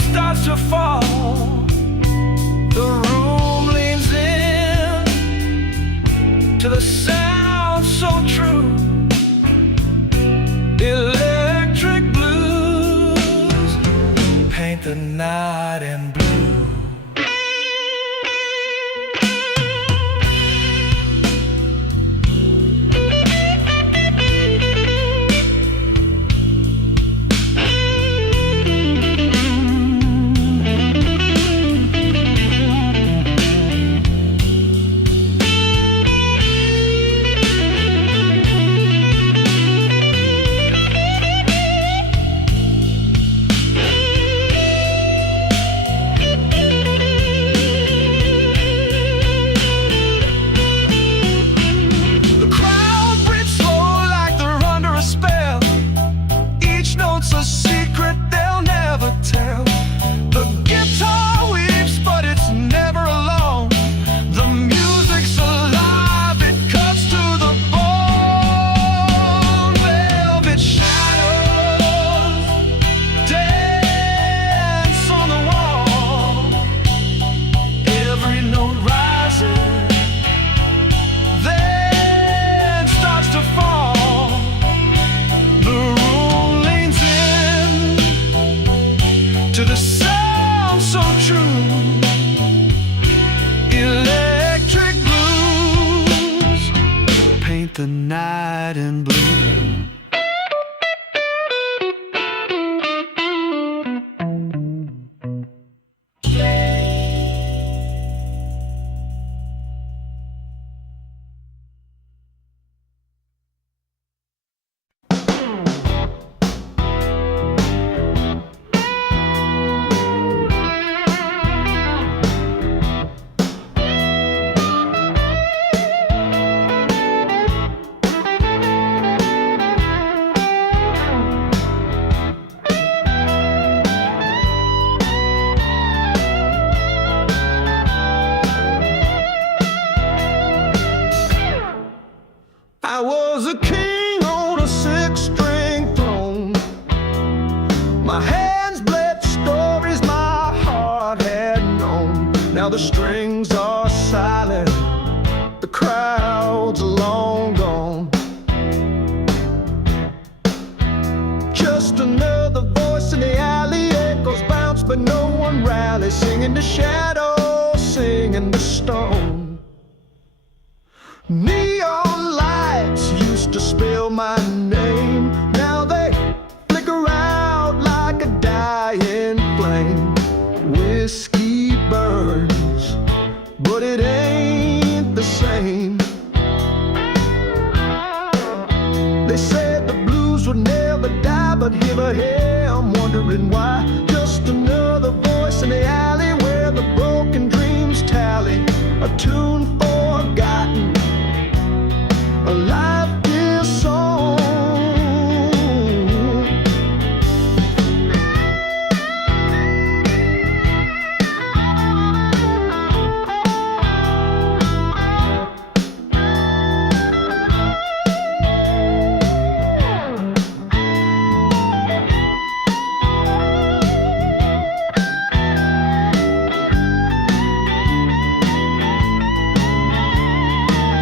to the sound so true. Electric blues paint the night in blue. A secret they'll never tell. The guitar weeps, but it's never alone. The music's alive, it cuts to the bone. Velvet shadows dance on the wall. Every note rises, then starts to fall. To the sound so true. Electric blues paint the night in blue. I was a king on a six-string throne. My hands bled stories my heart had known. Now the strings are silent, the crowd's long gone. Just another voice in the alley, echoes bounce but no one rallies. Singing the shadows, singing the stone. Neon lights used to spell my name. Now they flicker out like a dying flame. Whiskey burns, but it ain't the same. They said the blues would never die, but here I am wondering why. Just another voice in the alley where the broken dreams tally. A tune forgotten, a life dear song.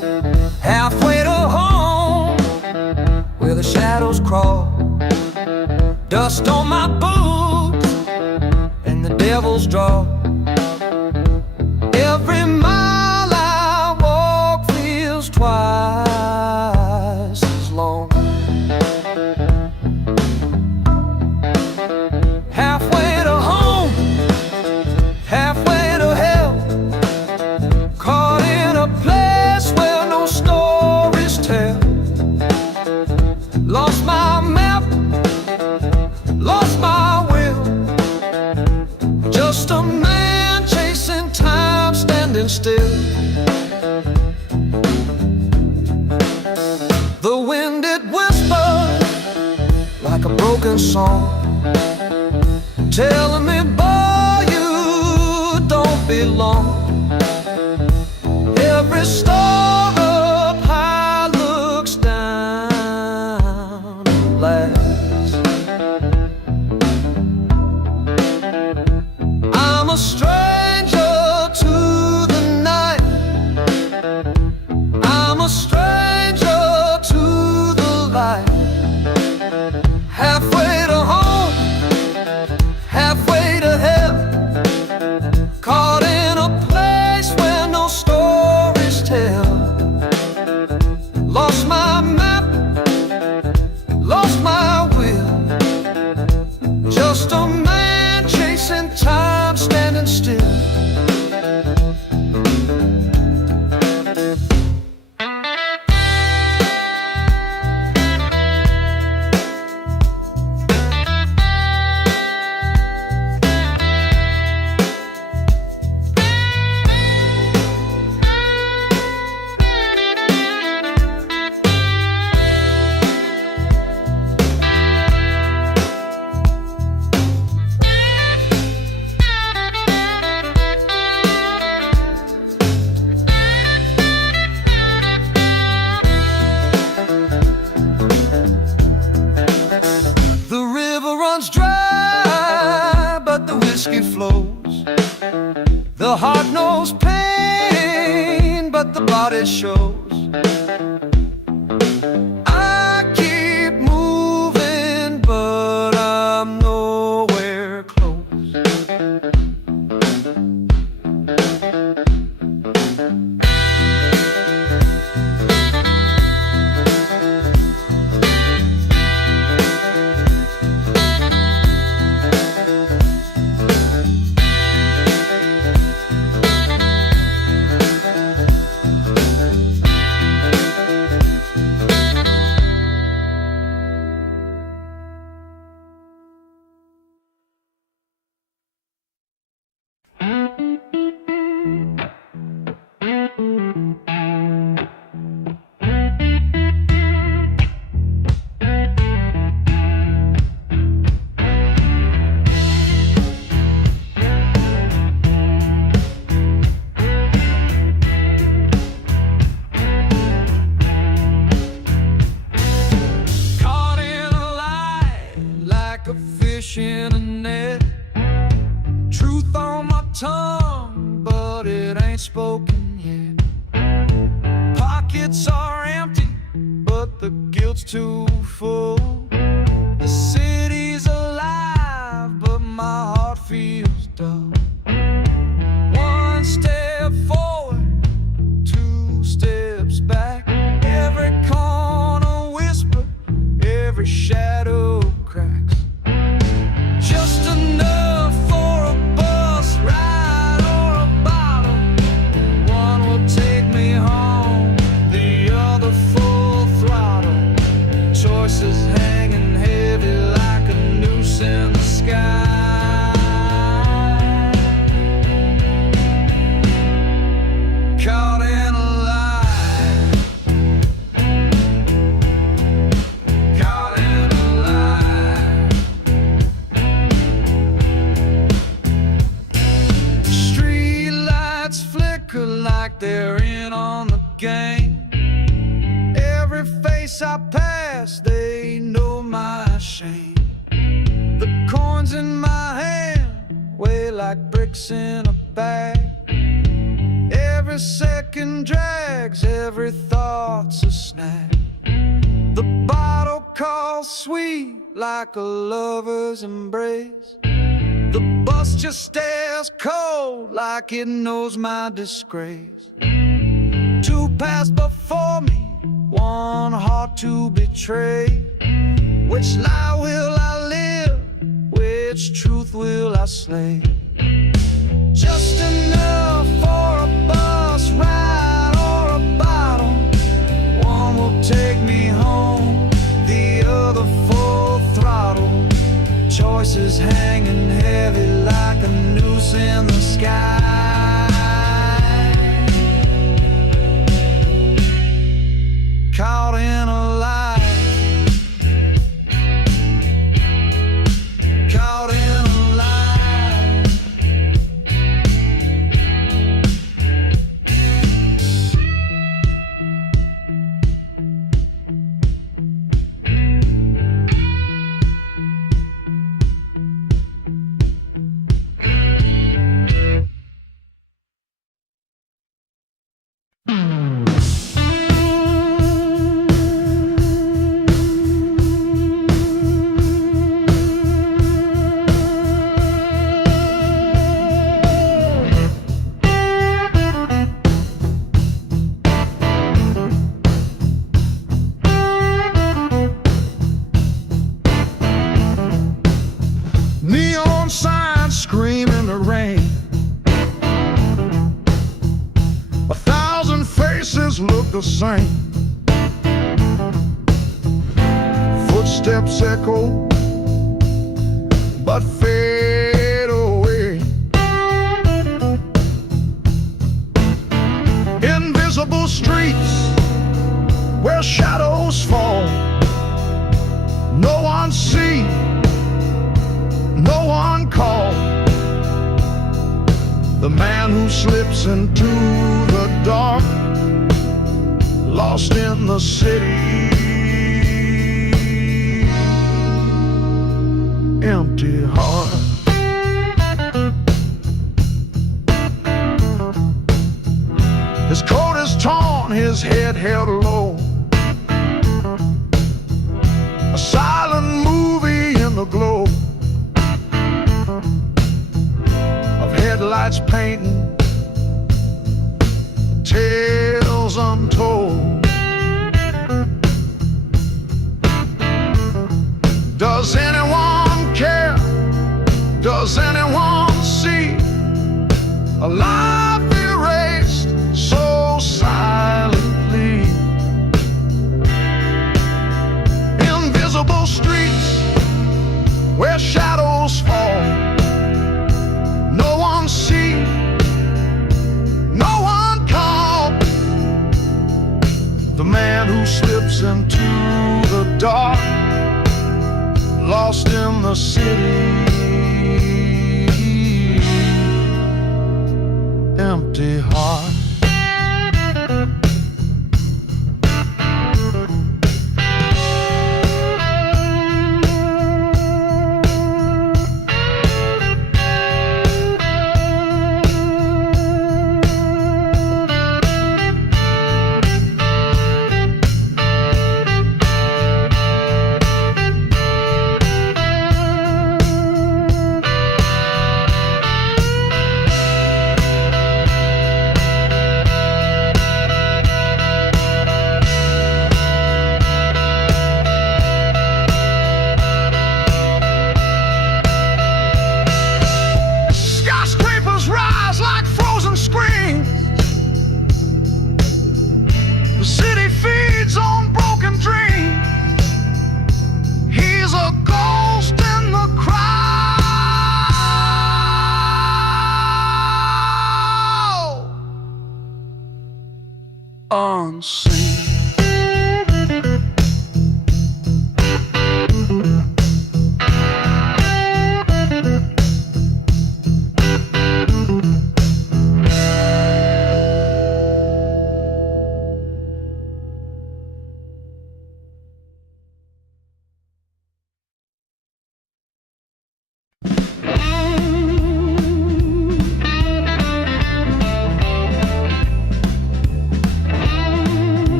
dust on my boots, and the devil's draw. Every mile I walk feels twice as long. Halfway to home, halfway to hell, caught in a place where no stories tell. Lost my map, lost my will, just a man chasing time, standing still. The wind, it whispered like a broken song, telling me, boy, you don't belong. Every star up high looks down at last. I'm a stranger to the night, I'm a stranger to the light. Halfway to home, halfway to hell, caught in a place where no stories tell. Lost my map, lost my will, just a man chasing time, standing still. The river runs dry, but the whiskey flows. The heart knows pain, but the body shows. I keep moving, but I'm nowhere close. Caught in a lie, like a fish in a net. Truth on my tongue, but it ain't spoken yet. Pockets are empty, but the guilt's too full. The city's alive, but my heart feels dull. One step forward, two steps back. Every corner whisper, every shadow cracks. Just enough for a bus ride or a bottle. One will take me home, the other full throttle. Choices hanging heavy like a noose in the sky. Caught in a lie, caught in a lie. Street lights flicker like they're in on the game. Every face I pass, they know my shame. The coins in my hand weigh like bricks in a bag. Every second drags, every thought's a snag. The bottle call sweet like a lover's embrace. The bus just stares cold like it knows my disgrace. Two passed before me, one heart to betray. Which lie will I live? Which truth will I slay? Just enough for a bus ride or a bottle. One will take me home, the other full throttle. Choices hanging heavy like a noose in the sky. Caught in a lie. Caught in a lie. Neon signs scream in the rain. 1,000 faces look the same. Footsteps echo, but fade away. Invisible streets where shadows fall. No one sees, no one called. The man who slips into the dark, lost in the city. Empty heart. His coat is torn, his head held low. A silent movie in the glow of headlights painting tales untold. Does anyone care? Does anyone see a life erased so silently? Invisible streets where shadows fall. No one sees, no one calls. The man who slips into the dark, lost in the city. Empty heart. The city feeds on broken dreams. He's a ghost in the crowd, unseen.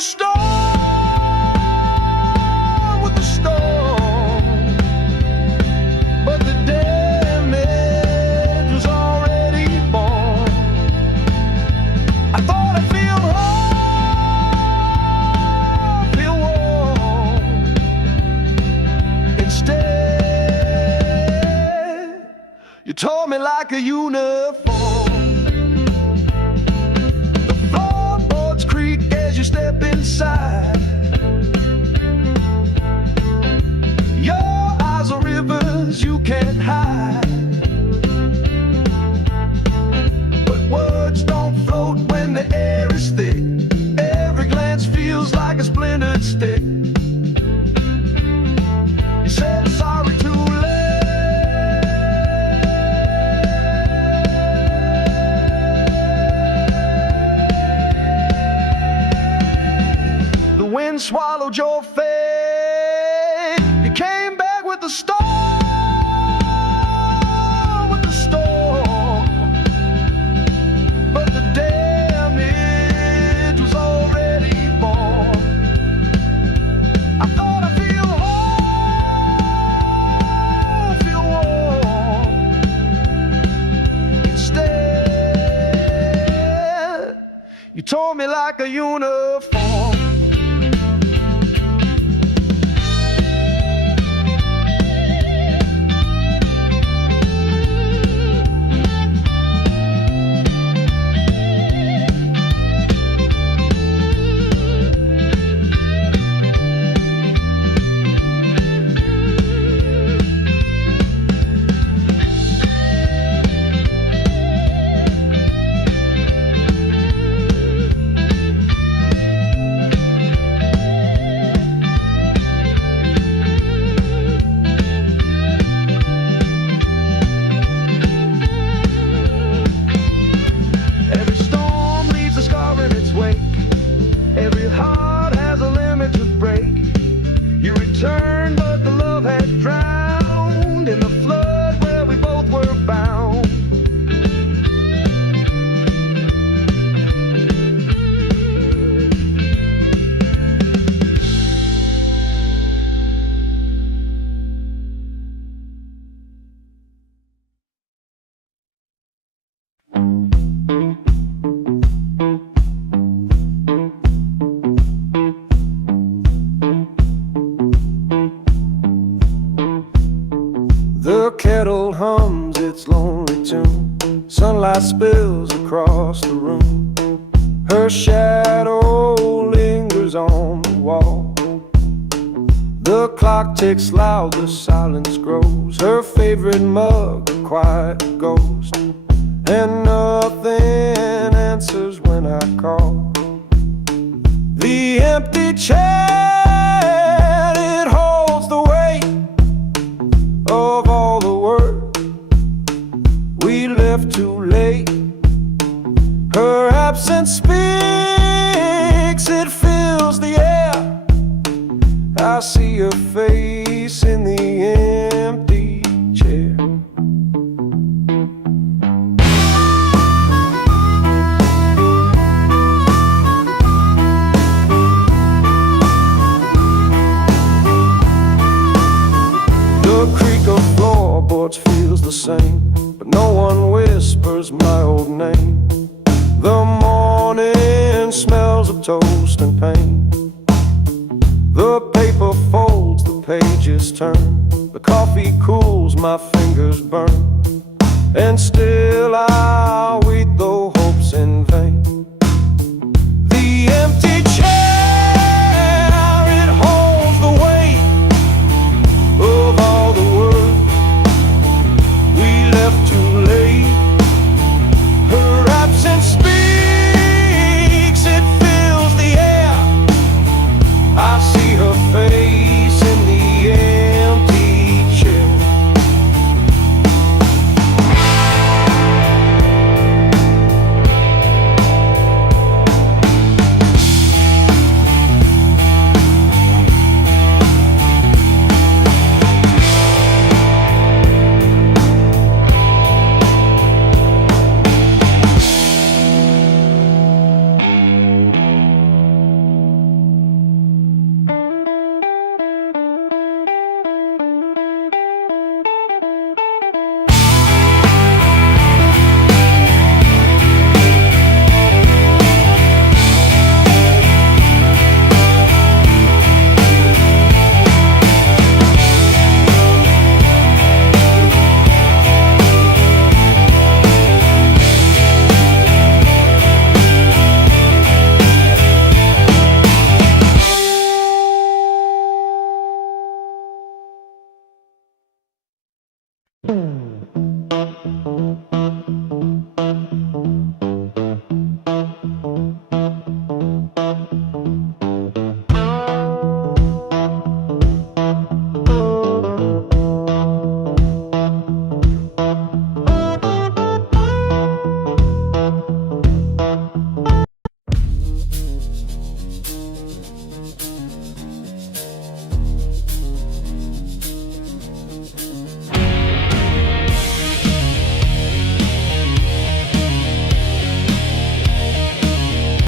with the storm, but the damage was already born. I thought I'd feel home, feel warm. Instead, you tore me like a uniform. The floorboards creak as you step inside. Your eyes are rivers you can't hide. But words don't float when the air is thick. Every glance feels like a splintered stick. You said sorry too late. The wind swallowed your face. You came back with the storm, with the storm. But the damage was already born. I thought I'd feel home, feel warm. Instead, you tore me like a uniform. Every heart has a limit to break. You returned, but the love had drowned in the flood where we both were bound. The kettle hums its lonely tune. Sunlight spills across the room. Her shadow lingers on the wall. The clock ticks loud, the silence grows. Her favorite mug, a quiet ghost. And nothing answers when I call. The empty chair, it holds the weight of all the work we left too late. Her absence speaks, it fills the air. I see her face in the empty chair. The creak of floorboards feels the same, but no one whispers my old name. The morning smells of toast and pain. The paper folds, the pages turn. The coffee cools, my fingers burn. And still I